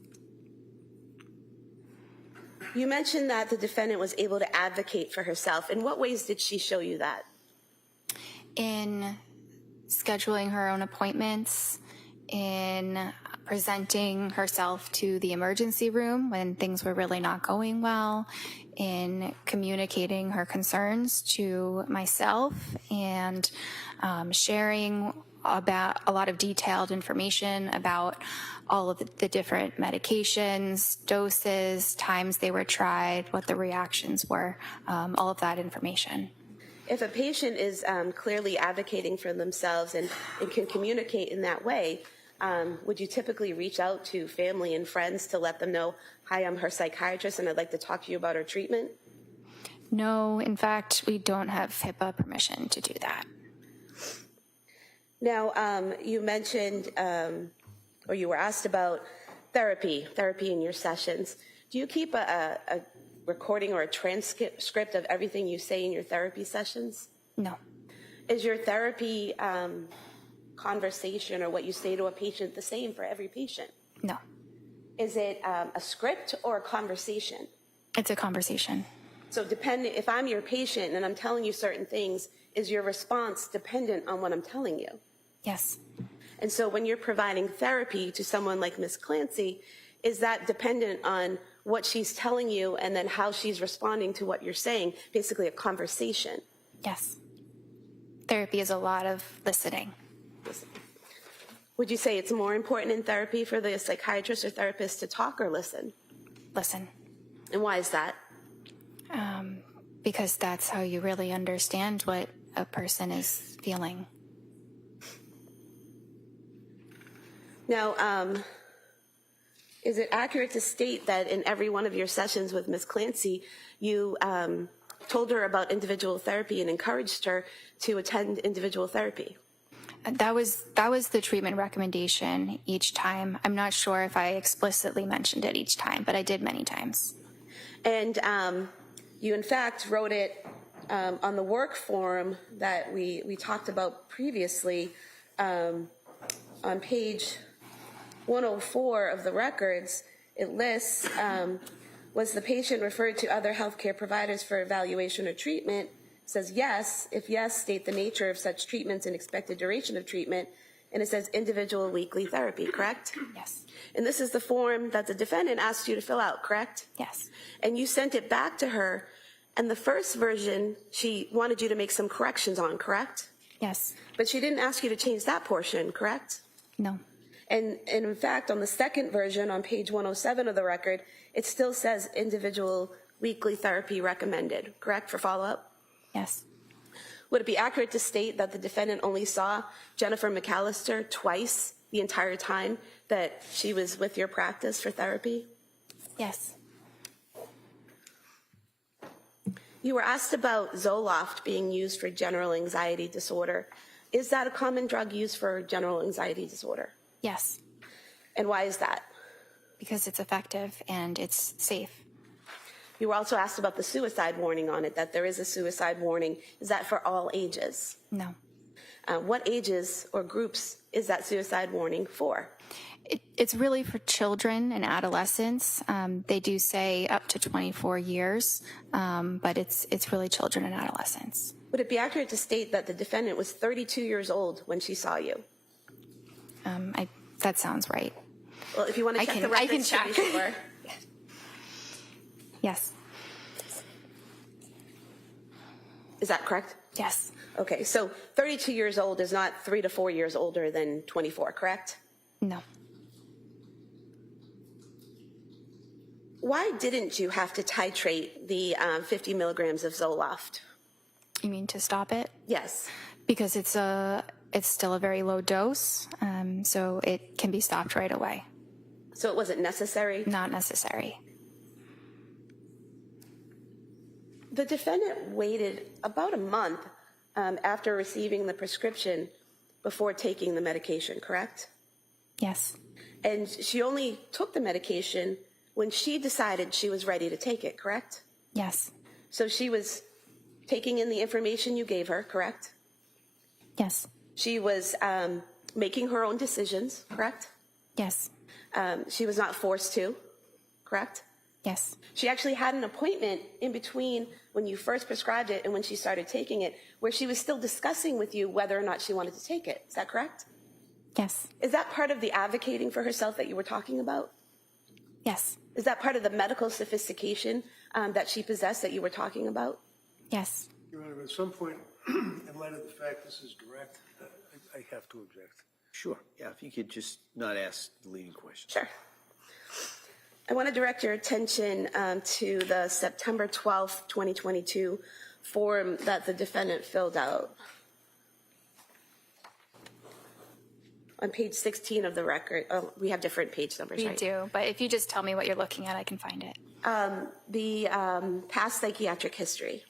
You mentioned that the defendant was able to advocate for herself. In what ways did she show you that? In scheduling her own appointments, in presenting herself to the emergency room when things were really not going well, in communicating her concerns to myself, and sharing about a lot of detailed information about all of the different medications, doses, times they were tried, what the reactions were, all of that information. If a patient is clearly advocating for themselves and can communicate in that way, would you typically reach out to family and friends to let them know, hi, I'm her psychiatrist and I'd like to talk to you about her treatment? No, in fact, we don't have HIPAA permission to do that. Now, you mentioned, or you were asked about therapy in your sessions. Do you keep a recording or a transcript of everything you say in your therapy sessions? No. Is your therapy conversation or what you say to a patient the same for every patient? No. Is it a script or a conversation? It's a conversation. So if I'm your patient and I'm telling you certain things, is your response dependent on what I'm telling you? Yes. And so when you're providing therapy to someone like Ms. Clancy, is that dependent on what she's telling you and then how she's responding to what you're saying, basically a conversation? Yes. Therapy is a lot of listening. Would you say it's more important in therapy for the psychiatrist or therapist to talk or listen? Listen. And why is that? Because that's how you really understand what a person is feeling. Now, is it accurate to state that in every one of your sessions with Ms. Clancy, you told her about individual therapy and encouraged her to attend individual therapy? That was the treatment recommendation each time. I'm not sure if I explicitly mentioned it each time, but I did many times. And you, in fact, wrote it on the work form that we talked about previously on page 104 of the records. It lists, was the patient referred to other healthcare providers for evaluation or treatment? It says yes. If yes, state the nature of such treatments and expected duration of treatment. And it says individual weekly therapy, correct? Yes. And this is the form that the defendant asked you to fill out, correct? Yes. And you sent it back to her, and the first version she wanted you to make some corrections on, correct? Yes. But she didn't ask you to change that portion, correct? No. And in fact, on the second version, on page 107 of the record, it still says individual weekly therapy recommended, correct, for follow-up? Yes. Would it be accurate to state that the defendant only saw Jennifer McAllister twice the entire time that she was with your practice for therapy? Yes. You were asked about Zoloft being used for general anxiety disorder. Is that a common drug used for general anxiety disorder? Yes. And why is that? Because it's effective and it's safe. You were also asked about the suicide warning on it, that there is a suicide warning. Is that for all ages? No. What ages or groups is that suicide warning for? It's really for children and adolescents. They do say up to 24 years, but it's really children and adolescents. Would it be accurate to state that the defendant was 32 years old when she saw you? That sounds right. Well, if you want to check the records, I can check. to be sure. Yes. Is that correct? Yes. Okay, so 32 years old is not 3 to 4 years older than 24, correct? No. Why didn't you have to titrate the 50 milligrams of Zoloft? You mean to stop it? Yes. Because it's still a very low dose, so it can be stopped right away. So it wasn't necessary? Not necessary. The defendant waited about a month after receiving the prescription before taking the medication, correct? Yes. And she only took the medication when she decided she was ready to take it, correct? Yes. So she was taking in the information you gave her, correct? Yes. She was making her own decisions, correct? Yes. She was not forced to, correct? Yes. She actually had an appointment in between when you first prescribed it and when she started taking it, where she was still discussing with you whether or not she wanted to take it. Is that correct? Yes. Is that part of the advocating for herself that you were talking about? Yes. Is that part of the medical sophistication that she possessed that you were talking about? Yes. Your Honor, at some point, in light of the fact this is direct, I have to object. Sure, yeah, if you could just not ask the leading question. Sure. I want to direct your attention to the September 12th, 2022 form that the defendant filled out. On page 16 of the record, oh, we have different page numbers, We right? do, but if you just tell me what you're looking at, I can find it. The past psychiatric history.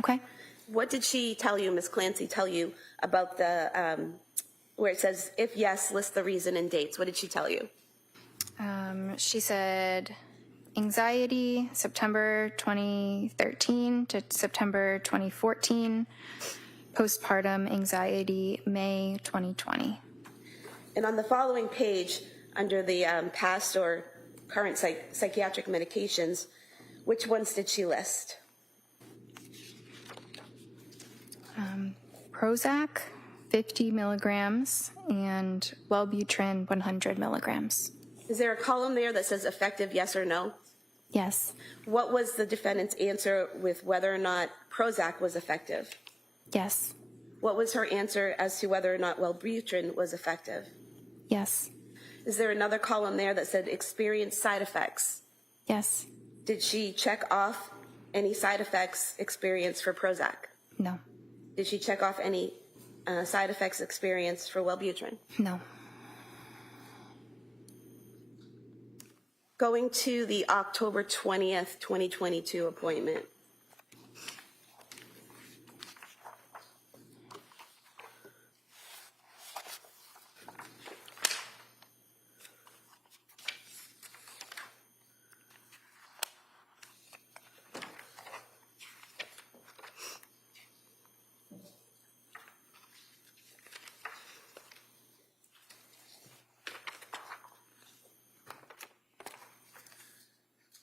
Okay. What did she tell you, Ms. Clancy, tell you about the, where it says, if yes, list the reason and dates? What did she tell you? She said anxiety, September 2013 to September 2014, postpartum anxiety, May 2020. And on the following page, under the past or current psychiatric medications, which ones did she list? Prozac, 50 milligrams, and Wellbutrin, 100 milligrams. Is there a column there that says effective yes or no? Yes. What was the defendant's answer with whether or not Prozac was effective? Yes. What was her answer as to whether or not Wellbutrin was effective? Yes. Is there another column there that said experienced side effects? Yes. Did she check off any side effects experienced for Prozac? No. Did she check off any side effects experienced for Wellbutrin? No. Going to the October 20th, 2022 appointment.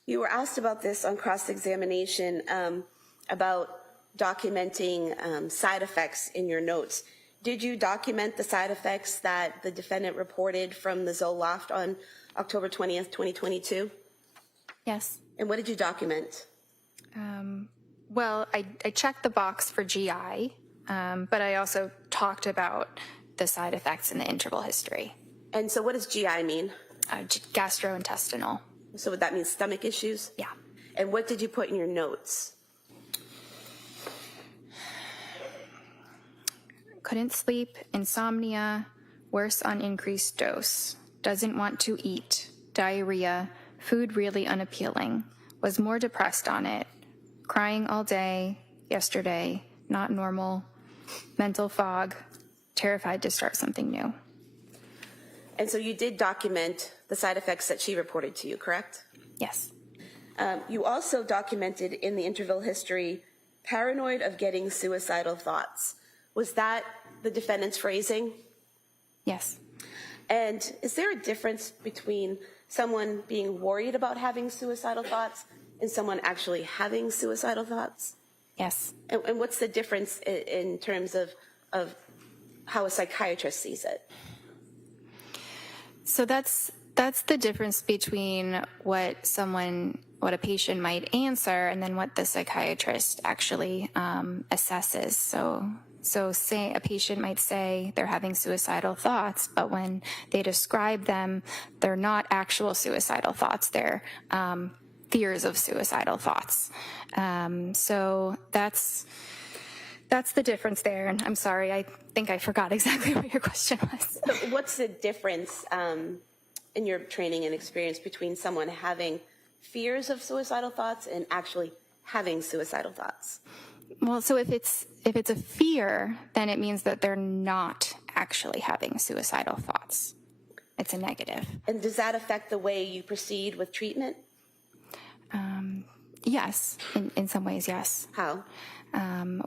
You were asked about this on cross-examination about documenting side effects in your notes. Did you document the side effects that the defendant reported from the Zoloft on October 20th, 2022? Yes. And what did you document? Well, I checked the box for GI, but I also talked about the side effects in the interval history. And so what does GI mean? Gastrointestinal. So would that mean stomach issues? Yeah. And what did you put in your notes? Couldn't sleep, insomnia, worse on increased dose, doesn't want to eat, diarrhea, food really unappealing, was more depressed on it, crying all day, yesterday, not normal, mental fog, terrified to start something new. And so you did document the side effects that she reported to you, correct? Yes. You also documented in the interval history, paranoid of getting suicidal thoughts. Was that the defendant's phrasing? Yes. And is there a difference between someone being worried about having suicidal thoughts and someone actually having suicidal thoughts? Yes. And what's the difference in terms of how a psychiatrist sees it? So that's the difference between what a patient might answer and then what the psychiatrist actually assesses. So say a patient might say they're having suicidal thoughts, but when they describe them, they're not actual suicidal thoughts. They're fears of suicidal thoughts. So that's the difference there. And I'm sorry, I think I forgot exactly what your question was. So what's the difference in your training and experience between someone having fears of suicidal thoughts and actually having suicidal thoughts? Well, so if it's a fear, then it means that they're not actually having suicidal thoughts. It's a negative. And does that affect the way you proceed with treatment? Yes, in some ways, yes. How?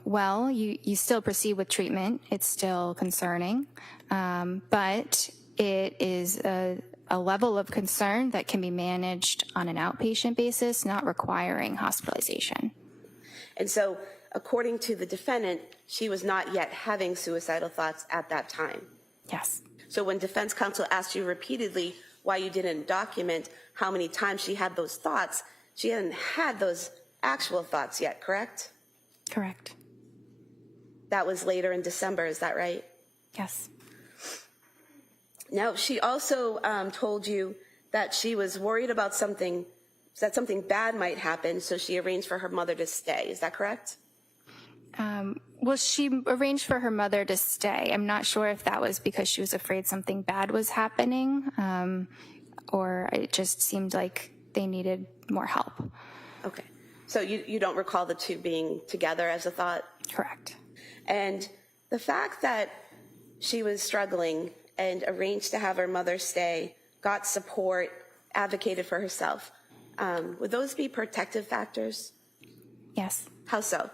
Well, you still proceed with treatment. It's still concerning, but it is a level of concern that can be managed on an outpatient basis, not requiring hospitalization. And so, according to the defendant, she was not yet having suicidal thoughts at that time. Yes. So when defense counsel asked you repeatedly why you didn't document how many times she had those thoughts, she hadn't had those actual thoughts yet, correct? Correct. That was later in December, is that right? Yes. Now, she also told you that she was worried about that something bad might happen, so she arranged for her mother to stay. Is that correct? Well, she arranged for her mother to stay. I'm not sure if that was because she was afraid something bad was happening, or it just seemed like they needed more help. Okay. So you don't recall the two being together as a thought? Correct. And The fact that she was struggling and arranged to have her mother stay, got support, advocated for herself, would those be protective factors? Yes. How so?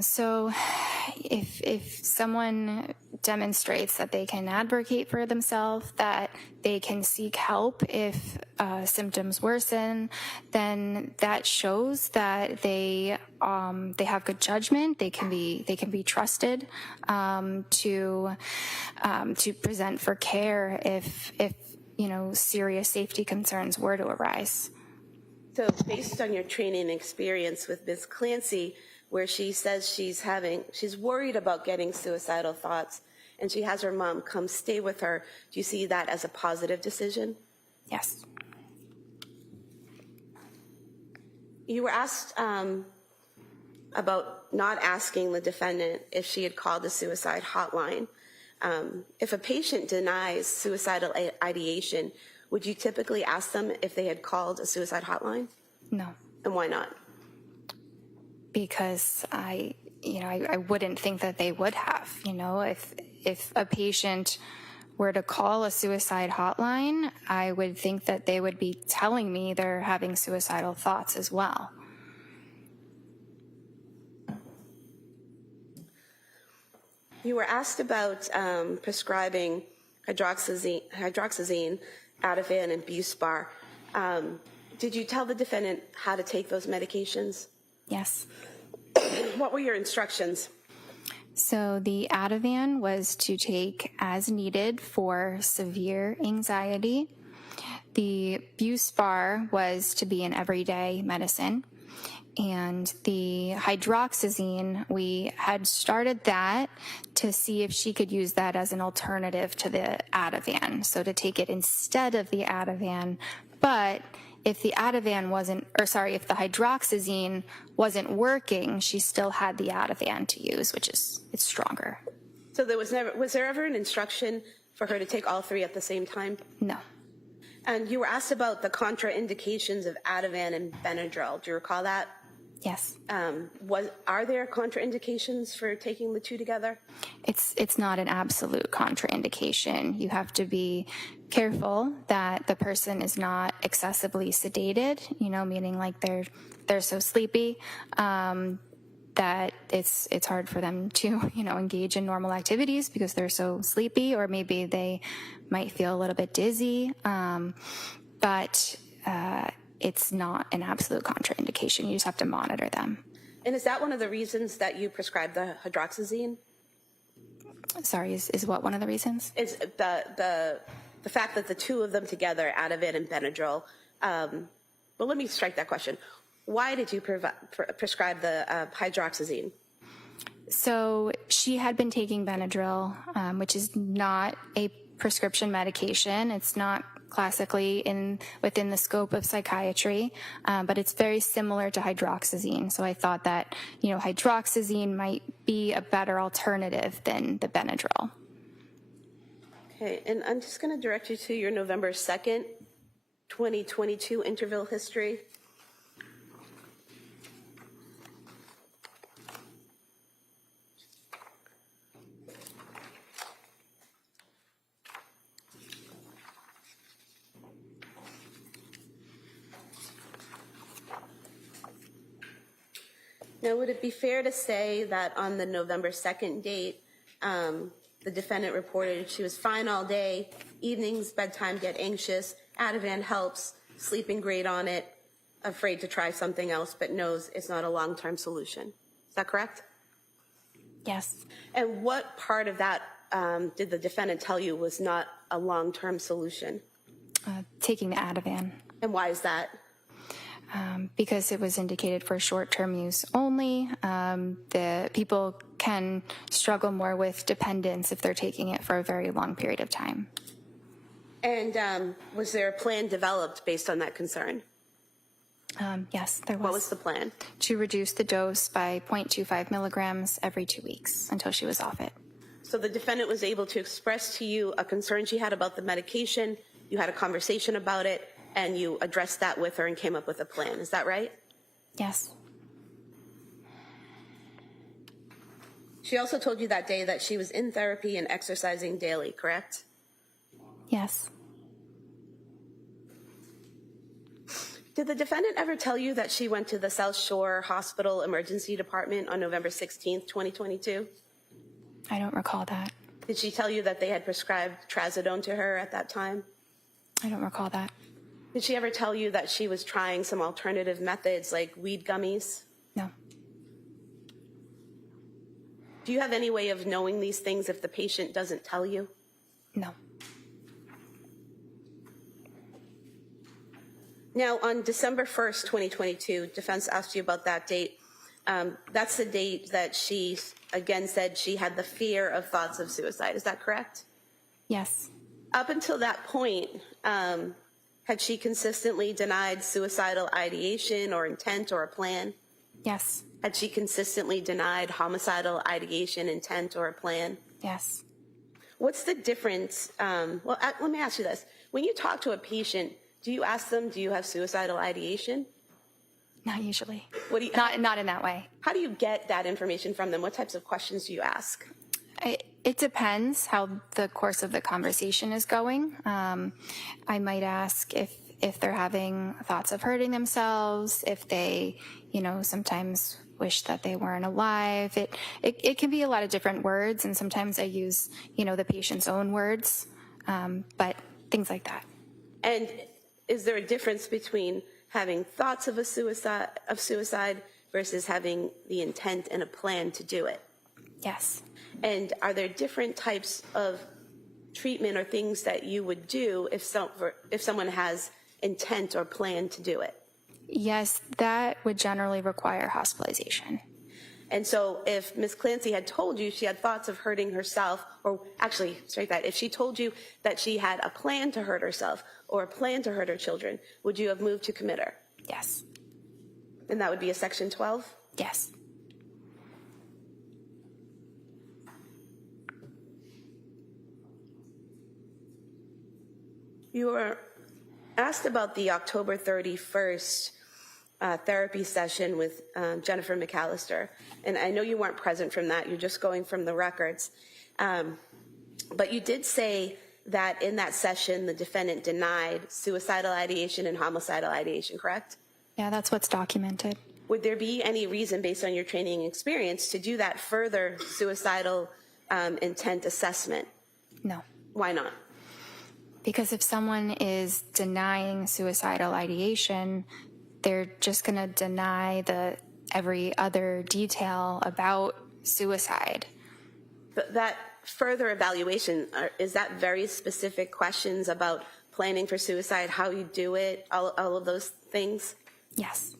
So if someone demonstrates that they can advocate for themselves, that they can seek help if symptoms worsen, then that shows that they have good judgment. They can be trusted to present for care if serious safety concerns were to arise. So based on your training and experience with Ms. Clancy, where she says she's worried about getting suicidal thoughts, and she has her mom come stay with her, do you see that as a positive decision? Yes. You were asked about not asking the defendant if she had called the suicide hotline. If a patient denies suicidal ideation, would you typically ask them if they had called a suicide hotline? No. And why not? Because I wouldn't think that they would have. If a patient were to call a suicide hotline, I would think that they would be telling me they're having suicidal thoughts as well. You were asked about prescribing hydroxyzine, Ativan, and Buspar. Did you tell the defendant how to take those medications? Yes. What were your instructions? So the Ativan was to take as needed for severe anxiety. The Buspar was to be an everyday medicine. And the hydroxyzine, we had started that to see if she could use that as an alternative to the Ativan. So to take it instead of the Ativan. But if the if the hydroxyzine wasn't working, she still had the Ativan to use, it's stronger. So was there ever an instruction for her to take all three at the same time? No. And you were asked about the contraindications of Ativan and Benadryl. Do you recall that? Yes. Are there contraindications for taking the two together? It's not an absolute contraindication. You have to be careful that the person is not excessively sedated, meaning like they're so sleepy that it's hard for them to, engage in normal activities because they're so sleepy, or maybe they might feel a little bit dizzy. But it's not an absolute contraindication. You just have to monitor them. And is that one of the reasons that you prescribed the hydroxyzine? Sorry, is what one of the reasons? Is the fact that the two of them together, Ativan and Benadryl. Well, let me strike that question. Why did you prescribe the hydroxyzine? So she had been taking Benadryl, which is not a prescription medication. It's not classically within the scope of psychiatry, but it's very similar to hydroxyzine. So I thought that, hydroxyzine might be a better alternative than the Benadryl. Okay, and I'm just going to direct you to your November 2nd, 2022 interval history. Now, would it be fair to say that on the November 2nd date, the defendant reported she was fine all day, evenings, bedtime, get anxious, Ativan helps, sleeping great on it, afraid to try something else, but knows it's not a long-term solution? Is that correct? Yes. And what part of that did the defendant tell you was not a long-term solution? Taking the Ativan. And why is that? Because it was indicated for short-term use only. The people can struggle more with dependence if they're taking it for a very long period of time. And was there a plan developed based on that concern? Yes, there was. What was the plan? To reduce the dose by 0.25 milligrams every 2 weeks until she was off it. So the defendant was able to express to you a concern she had about the medication, you had a conversation about it, and you addressed that with her and came up with a plan. Is that right? Yes. She also told you that day that she was in therapy and exercising daily, correct? Yes. Did the defendant ever tell you that she went to the South Shore Hospital Emergency Department on November 16th, 2022? I don't recall that. Did she tell you that they had prescribed trazodone to her at that time? I don't recall that. Did she ever tell you that she was trying some alternative methods like weed gummies? No. Do you have any way of knowing these things if the patient doesn't tell you? No. Now, on December 1st, 2022, defense asked you about that date. That's the date that she, again, said she had the fear of thoughts of suicide. Is that correct? Yes. Up until that point, had she consistently denied suicidal ideation or intent or a plan? Yes. Had she consistently denied homicidal ideation, intent, or a plan? Yes. What's the difference? Let me ask you this. When you talk to a patient, do you ask them, do you have suicidal ideation? Not usually. What do you, Not in that way. how do you get that information from them? What types of questions do you ask? It depends how the course of the conversation is going. I might ask if they're having thoughts of hurting themselves, if they, sometimes wish that they weren't alive. It can be a lot of different words, and sometimes I use, the patient's own words, but things like that. And is there a difference between having thoughts of suicide versus having the intent and a plan to do it? Yes. And are there different types of treatment or things that you would do if someone has intent or plan to do it? Yes, that would generally require hospitalization. And so if Ms. Clancy had told you she had thoughts of hurting herself, or actually, if she told you that she had a plan to hurt herself or a plan to hurt her children, would you have moved to commit her? Yes. And that would be a Section 12? Yes. You were asked about the October 31st therapy session with Jennifer McAllister. And I know you weren't present from that. You're just going from the records. But you did say that in that session, the defendant denied suicidal ideation and homicidal ideation, correct? Yeah, that's what's documented. Would there be any reason, based on your training and experience, to do that further suicidal intent assessment? No. Why not? Because if someone is denying suicidal ideation, they're just going to deny every other detail about suicide. But that further evaluation, is that very specific questions about planning for suicide, how you do it, all of those things? Yes.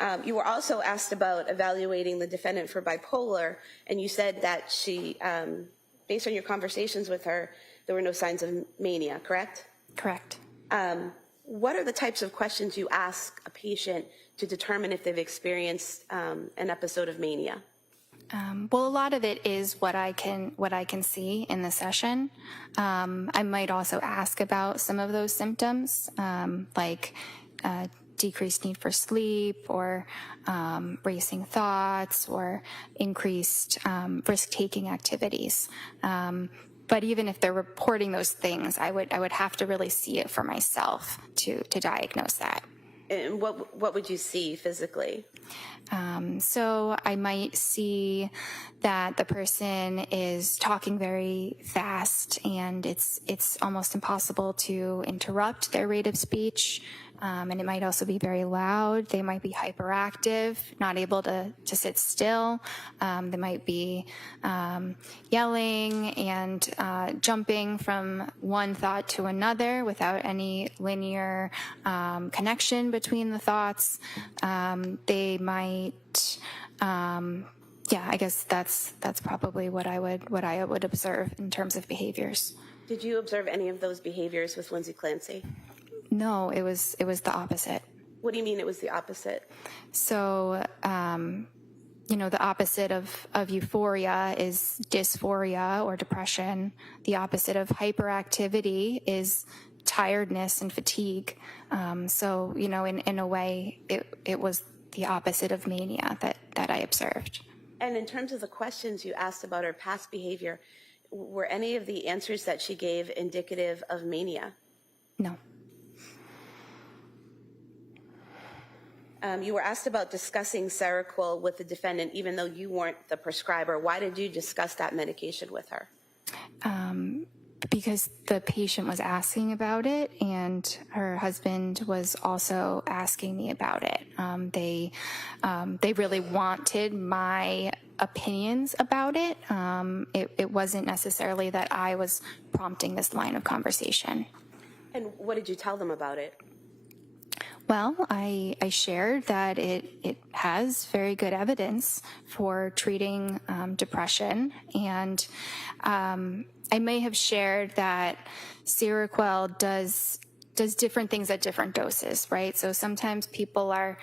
Okay. You were also asked about evaluating the defendant for bipolar, and you said that she, based on your conversations with her, there were no signs of mania, correct? Correct. What are the types of questions you ask a patient to determine if they've experienced an episode of mania? Well, a lot of it is what I can see in the session. I might also ask about some of those symptoms, like decreased need for sleep, or racing thoughts, or increased risk-taking activities. But even if they're reporting those things, I would have to really see it for myself to diagnose that. And what would you see physically? So I might see that the person is talking very fast, and it's almost impossible to interrupt their rate of speech. and it might also be very loud. They might be hyperactive, not able to sit still. They might be yelling and jumping from one thought to another without any linear connection between the thoughts. They might, yeah, I guess that's probably what I would observe in terms of behaviors. Did you observe any of those behaviors with Lindsay Clancy? No, it was the opposite. What do you mean it was the opposite? So, the opposite of euphoria is dysphoria or depression. The opposite of hyperactivity is tiredness and fatigue. So, in a way, it was the opposite of mania that I observed. And in terms of the questions you asked about her past behavior, were any of the answers that she gave indicative of mania? No. You were asked about discussing Seroquel with the defendant, even though you weren't the prescriber. Why did you discuss that medication with her? Because the patient was asking about it, and her husband was also asking me about it. They really wanted my opinions about it. It wasn't necessarily that I was prompting this line of conversation. And what did you tell them about it? Well, I shared that it has very good evidence for treating depression, and I may have shared that Seroquel does different things at different doses, right? So sometimes people are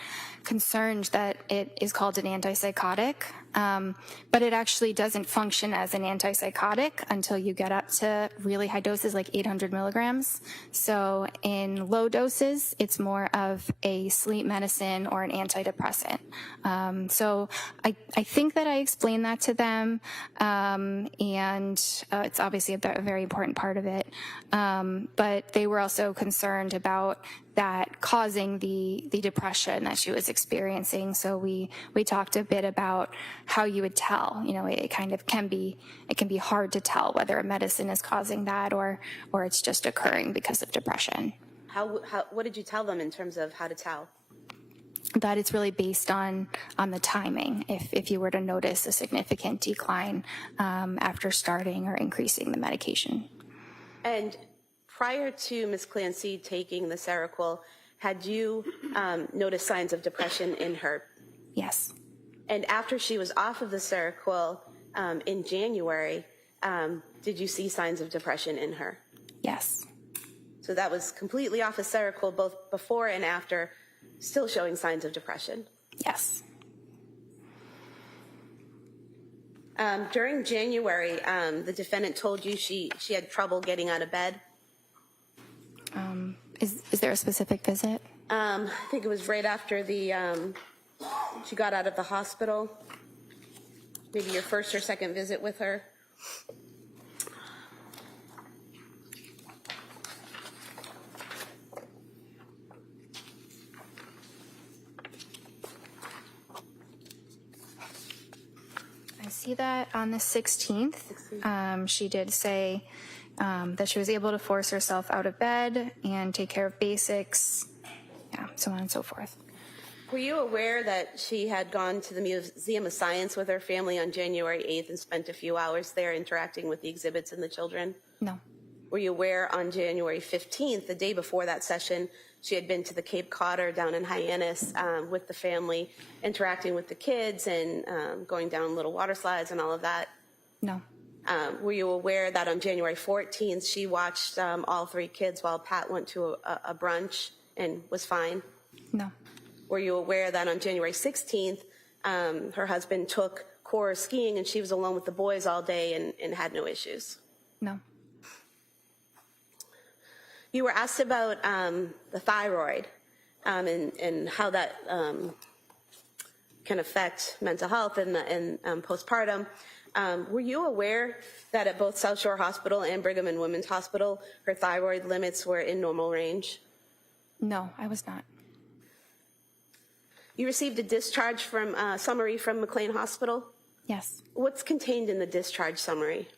concerned that it is called an antipsychotic, but it actually doesn't function as an antipsychotic until you get up to really high doses like 800 milligrams. So in low doses, it's more of a sleep medicine or an antidepressant. So I think that I explained that to them, and it's obviously a very important part of it. But they were also concerned about that causing the depression that she was experiencing. So we talked a bit about how you would tell. It kind of can be hard to tell whether a medicine is causing that or it's just occurring because of depression. What did you tell them in terms of how to tell? That it's really based on the timing. If you were to notice a significant decline after starting or increasing the medication. And prior to Ms. Clancy taking the Seroquel, had you noticed signs of depression in her? Yes. And after she was off of the Seroquel in January, did you see signs of depression in her? Yes. So that was completely off of Seroquel, both before and after, still showing signs of depression? Yes. During January, the defendant told you she had trouble getting out of bed? Is there a specific visit? I think it was right after she got out of the hospital. Maybe your first or second visit with her. I see that on the 16th, she did say that she was able to force herself out of bed and take care of basics, so on and so forth. Were you aware that she had gone to the Museum of Science with her family on January 8th and spent a few hours there interacting with the exhibits and the children? No. Were you aware on January 15th, the day before that session, she had been to the Cape Codder down in Hyannis with the family, interacting with the kids and going down little water slides and all of that? No. Were you aware that on January 14th, she watched all three kids while Pat went to a brunch and was fine? No. Were you aware that on January 16th, her husband took Cora skiing and she was alone with the boys all day and had no issues? No. You were asked about the thyroid and how that can affect mental health and postpartum. Were you aware that at both South Shore Hospital and Brigham and Women's Hospital, her thyroid limits were in normal range? No, I was not. You received a discharge summary from McLean Hospital? Yes. What's contained in the discharge summary?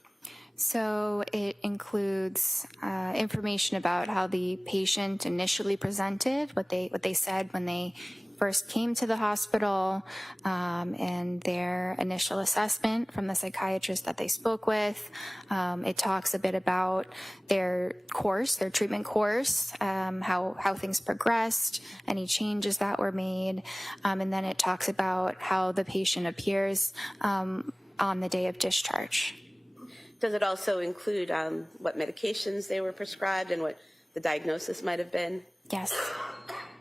So it includes information about how the patient initially presented, what they said when they first came to the hospital, and their initial assessment from the psychiatrist that they spoke with. It talks a bit about their course, their treatment course, how things progressed, any changes that were made, and then it talks about how the patient appears on the day of discharge. Does it also include what medications they were prescribed and what the diagnosis might have been? Yes.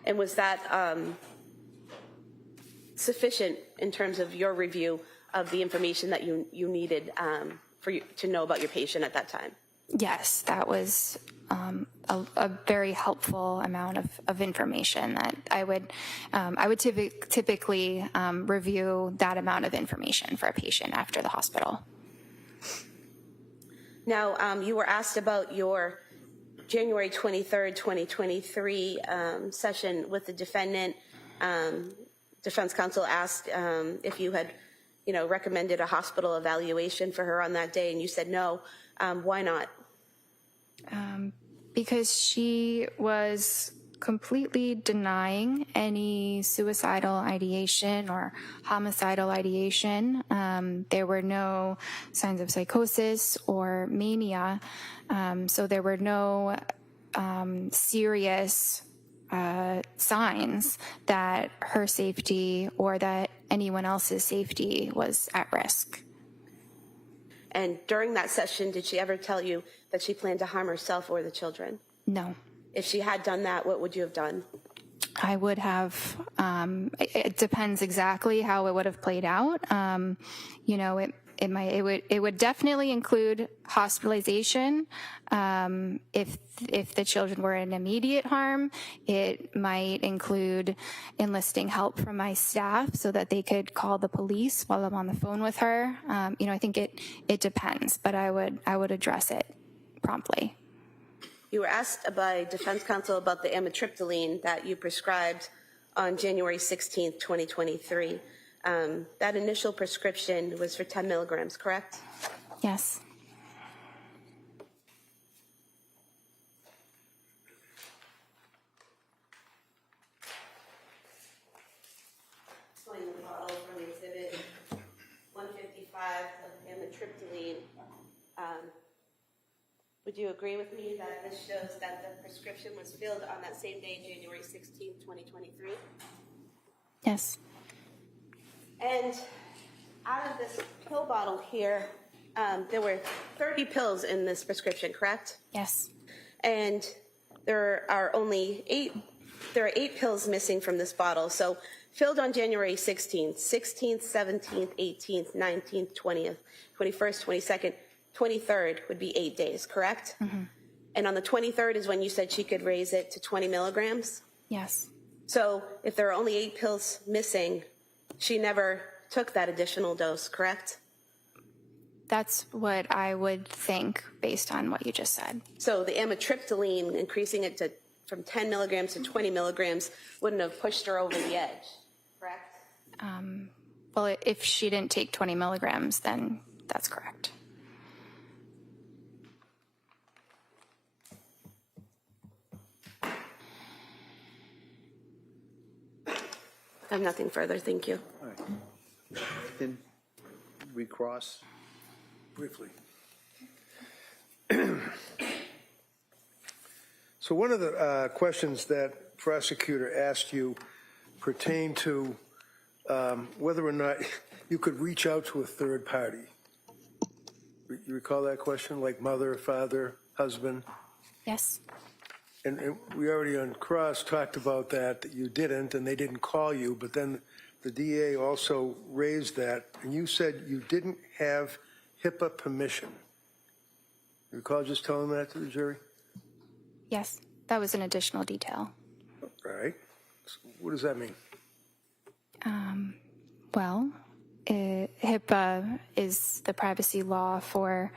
And was that sufficient in terms of your review of the information that you needed for you to know about your patient at that time? Yes, that was a very helpful amount of information that I would typically review that amount of information for a patient after the hospital. Now, you were asked about your January 23rd, 2023 session with the defendant. Defense counsel asked if you had, recommended a hospital evaluation for her on that day, and you said no. Why not? Because she was completely denying any suicidal ideation or homicidal ideation. There were no signs of psychosis or mania, so there were no serious signs that her safety or that anyone else's safety was at risk. And during that session, did she ever tell you that she planned to harm herself or the children? No. If she had done that, what would you have done? I would have, it depends exactly how it would have played out. It would definitely include hospitalization. If the children were in immediate harm, it might include enlisting help from my staff so that they could call the police while I'm on the phone with her. I think it depends, but I would address it promptly. You were asked by defense counsel about the amitriptyline that you prescribed on January 16th, 2023. That initial prescription was for 10 milligrams, correct? Yes. Pulling the bottle from exhibit 155 of amitriptyline. Would you agree with me that this shows that the prescription was filled on that same day, January 16th, 2023? Yes. And out of this pill bottle here, there were 30 pills in this prescription, correct? Yes. And there are 8 pills missing from this bottle. So filled on January 16th, 16th, 17th, 18th, 19th, 20th, 21st, 22nd, 23rd would be 8 days, correct? Mm-hmm. And on the 23rd is when you said she could raise it to 20 milligrams? Yes. So if there are only 8 pills missing, she never took that additional dose, correct? That's what I would think based on what you just said. So the amitriptyline, increasing it from 10 milligrams to 20 milligrams, wouldn't have pushed her over the edge, correct? Well, if she didn't take 20 milligrams, then that's correct. I have nothing further, thank you. All right. Then recross. Briefly. So one of the questions that prosecutor asked you pertained to whether or not you could reach out to a third party. You recall that question, like mother, father, husband? Yes. And we already on cross talked about that you didn't, and they didn't call you, but then the DA also raised that, and you said you didn't have HIPAA permission. You recall just telling that to the jury? Yes, that was an additional detail. All right. So what does that mean? Well, HIPAA is the privacy law for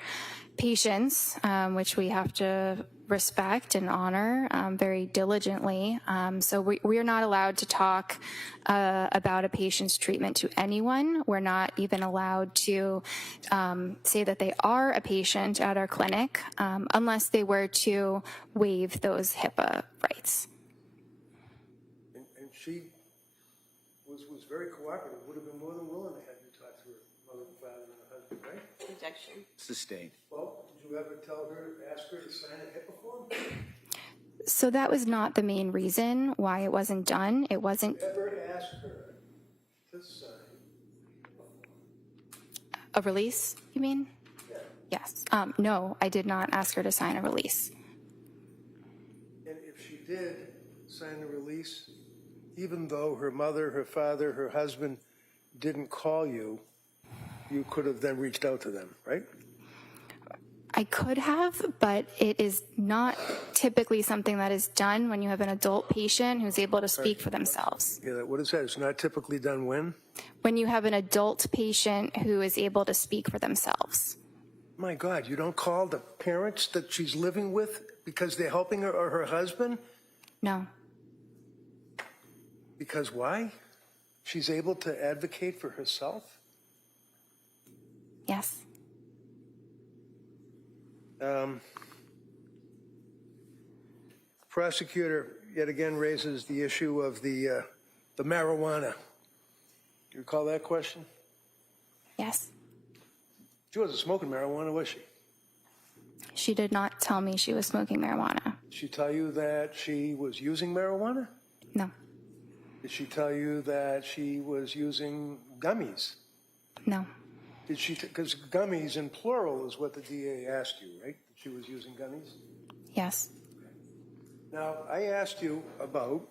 patients, which we have to respect and honor very diligently. So we are not allowed to talk about a patient's treatment to anyone. We're not even allowed to say that they are a patient at our clinic unless they were to waive those HIPAA rights. And she was very cooperative, would have been more than willing to have you talk to her mother and father and her husband, right? Objection. Sustained. Well, did you ever ask her to sign a HIPAA form? So that was not the main reason why it wasn't done. It wasn't Ever asked her to sign a release, you mean? Yeah. Yes. No, I did not ask her to sign a release. And if she did sign a release, even though her mother, her father, her husband didn't call you, you could have then reached out to them, right? I could have, but it is not typically something that is done when you have an adult patient who's able to speak for themselves. Yeah, what is that? It's not typically done when? When you have an adult patient who is able to speak for themselves. My God, you don't call the parents that she's living with because they're helping her or her husband? No. Because why? She's able to advocate for herself? Yes. Prosecutor yet again raises the issue of the marijuana. You recall that question? Yes. She wasn't smoking marijuana, was she? She did not tell me she was smoking marijuana. Did she tell you that she was using marijuana? No. Did she tell you that she was using gummies? No. Did she, because gummies in plural is what the DA asked you, right? That she was using gummies? Yes. Now, I asked you about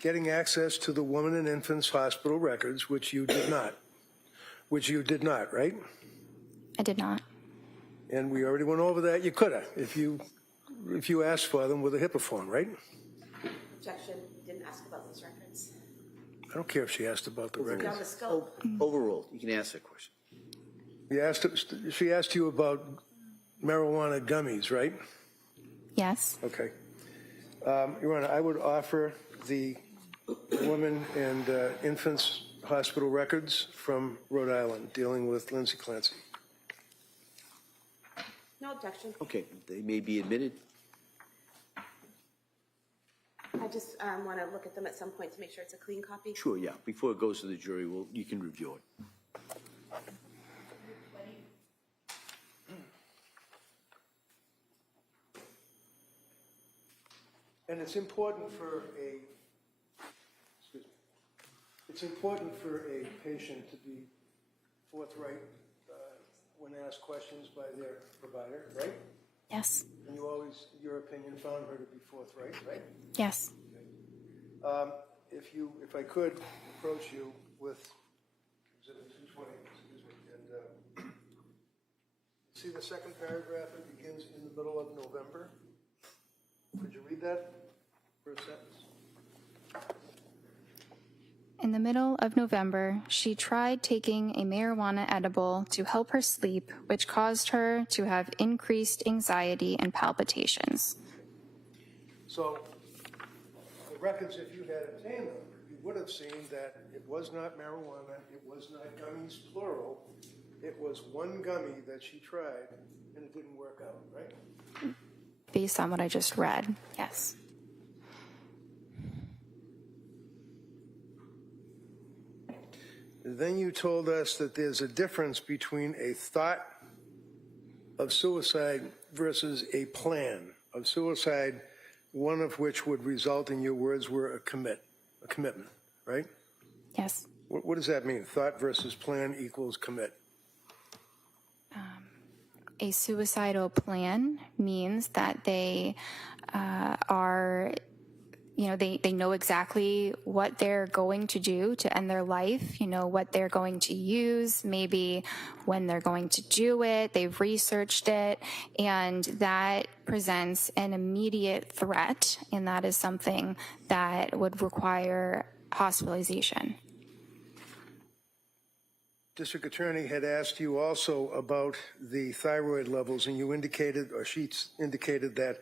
getting access to the woman and infants hospital records, which you did not. Which you did not, right? I did not. And we already went over that. You could have, if you asked for them with a HIPAA form, right? Objection. Didn't ask about those records. I don't care if she asked about the records. Beyond the scope. Overruled. You can ask that question. She asked you about marijuana gummies, right? Yes. Okay. Your Honor, I would offer the women and infants hospital records from Rhode Island dealing with Lindsay Clancy. No objection. Okay, they may be admitted. I just want to look at them at some point to make sure it's a clean copy. Sure, yeah. Before it goes to the jury, you can review it. And it's important for a patient to be forthright when asked questions by their provider, right? Yes. And you always, in your opinion, found her to be forthright, right? Yes. If I could approach you with Exhibit 220, excuse me, and see the second paragraph, it begins in the middle of November. Could you read that first sentence? In the middle of November, she tried taking a marijuana edible to help her sleep, which caused her to have increased anxiety and palpitations. So, the records, if you had obtained them, you would have seen that it was not marijuana, it was not gummies, plural. It was one gummy that she tried, and it didn't work out, right? Based on what I just read, yes. Then you told us that there's a difference between a thought of suicide versus a plan of suicide, one of which would result, in your words, were a commitment, right? Yes. What does that mean? Thought versus plan equals commit. A suicidal plan means that they are, they know exactly what they're going to do to end their life, what they're going to use, maybe when they're going to do it, they've researched it, and that presents an immediate threat, and that is something that would require hospitalization. District Attorney had asked you also about the thyroid levels, and you indicated, or she indicated that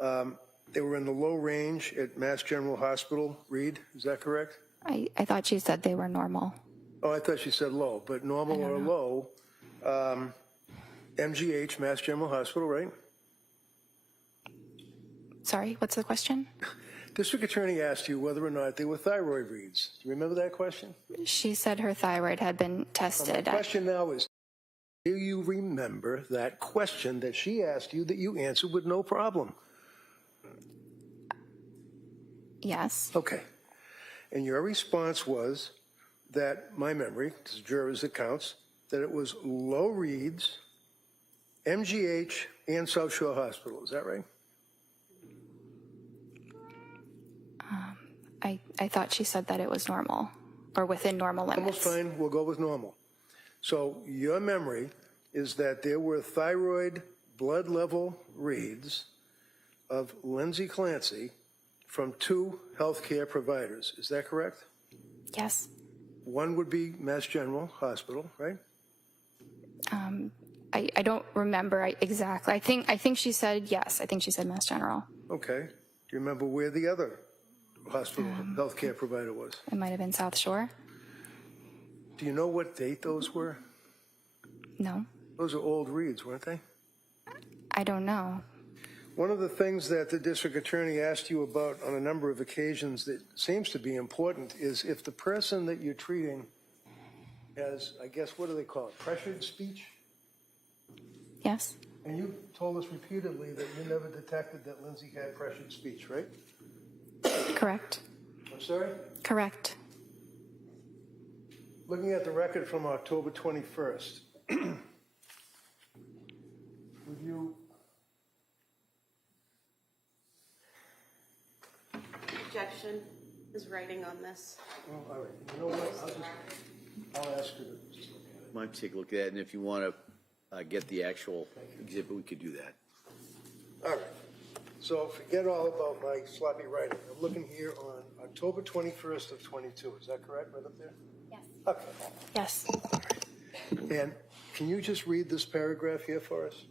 They were in the low range at Mass General Hospital, Reed, is that correct? I thought she said they were normal. Oh, I thought she said low, but normal or low, MGH, Mass General Hospital, right? Sorry, what's the question? District Attorney asked you whether or not they were thyroid reads. Do you remember that question? She said her thyroid had been tested. My question now is, do you remember that question that she asked you that you answered with no problem? Yes. Okay. And your response was that, my memory, this is jurors' accounts, that it was low reads, MGH, and South Shore Hospital. Is that right? I thought she said that it was normal or within normal limits. Almost fine. We'll go with normal. So your memory is that there were thyroid blood level reads of Lindsay Clancy from 2 healthcare providers. Is that correct? Yes. One would be Mass General Hospital, right? I don't remember exactly. I think she said yes. I think she said Mass General. Okay. Do you remember where the other hospital healthcare provider was? It might have been South Shore. Do you know what date those were? No. Those are old reads, weren't they? I don't know. One of the things that the district attorney asked you about on a number of occasions that seems to be important is if the person that you're treating has, I guess, what do they call it, pressured speech? Yes. And you told us repeatedly that you never detected that Lindsay had pressured speech, right? Correct. I'm sorry? Correct. Looking at the record from October 21st, would you... Objection is writing on this. Oh, all right. You know what? I'll ask her to just look at it. Might take a look at it, and if you want to get the actual exhibit, we could do that. All right. So forget all about my sloppy writing. I'm looking here on October 21st of 22. Is that correct, right up there? Yes. Okay. Yes. And can you just read this paragraph here for us?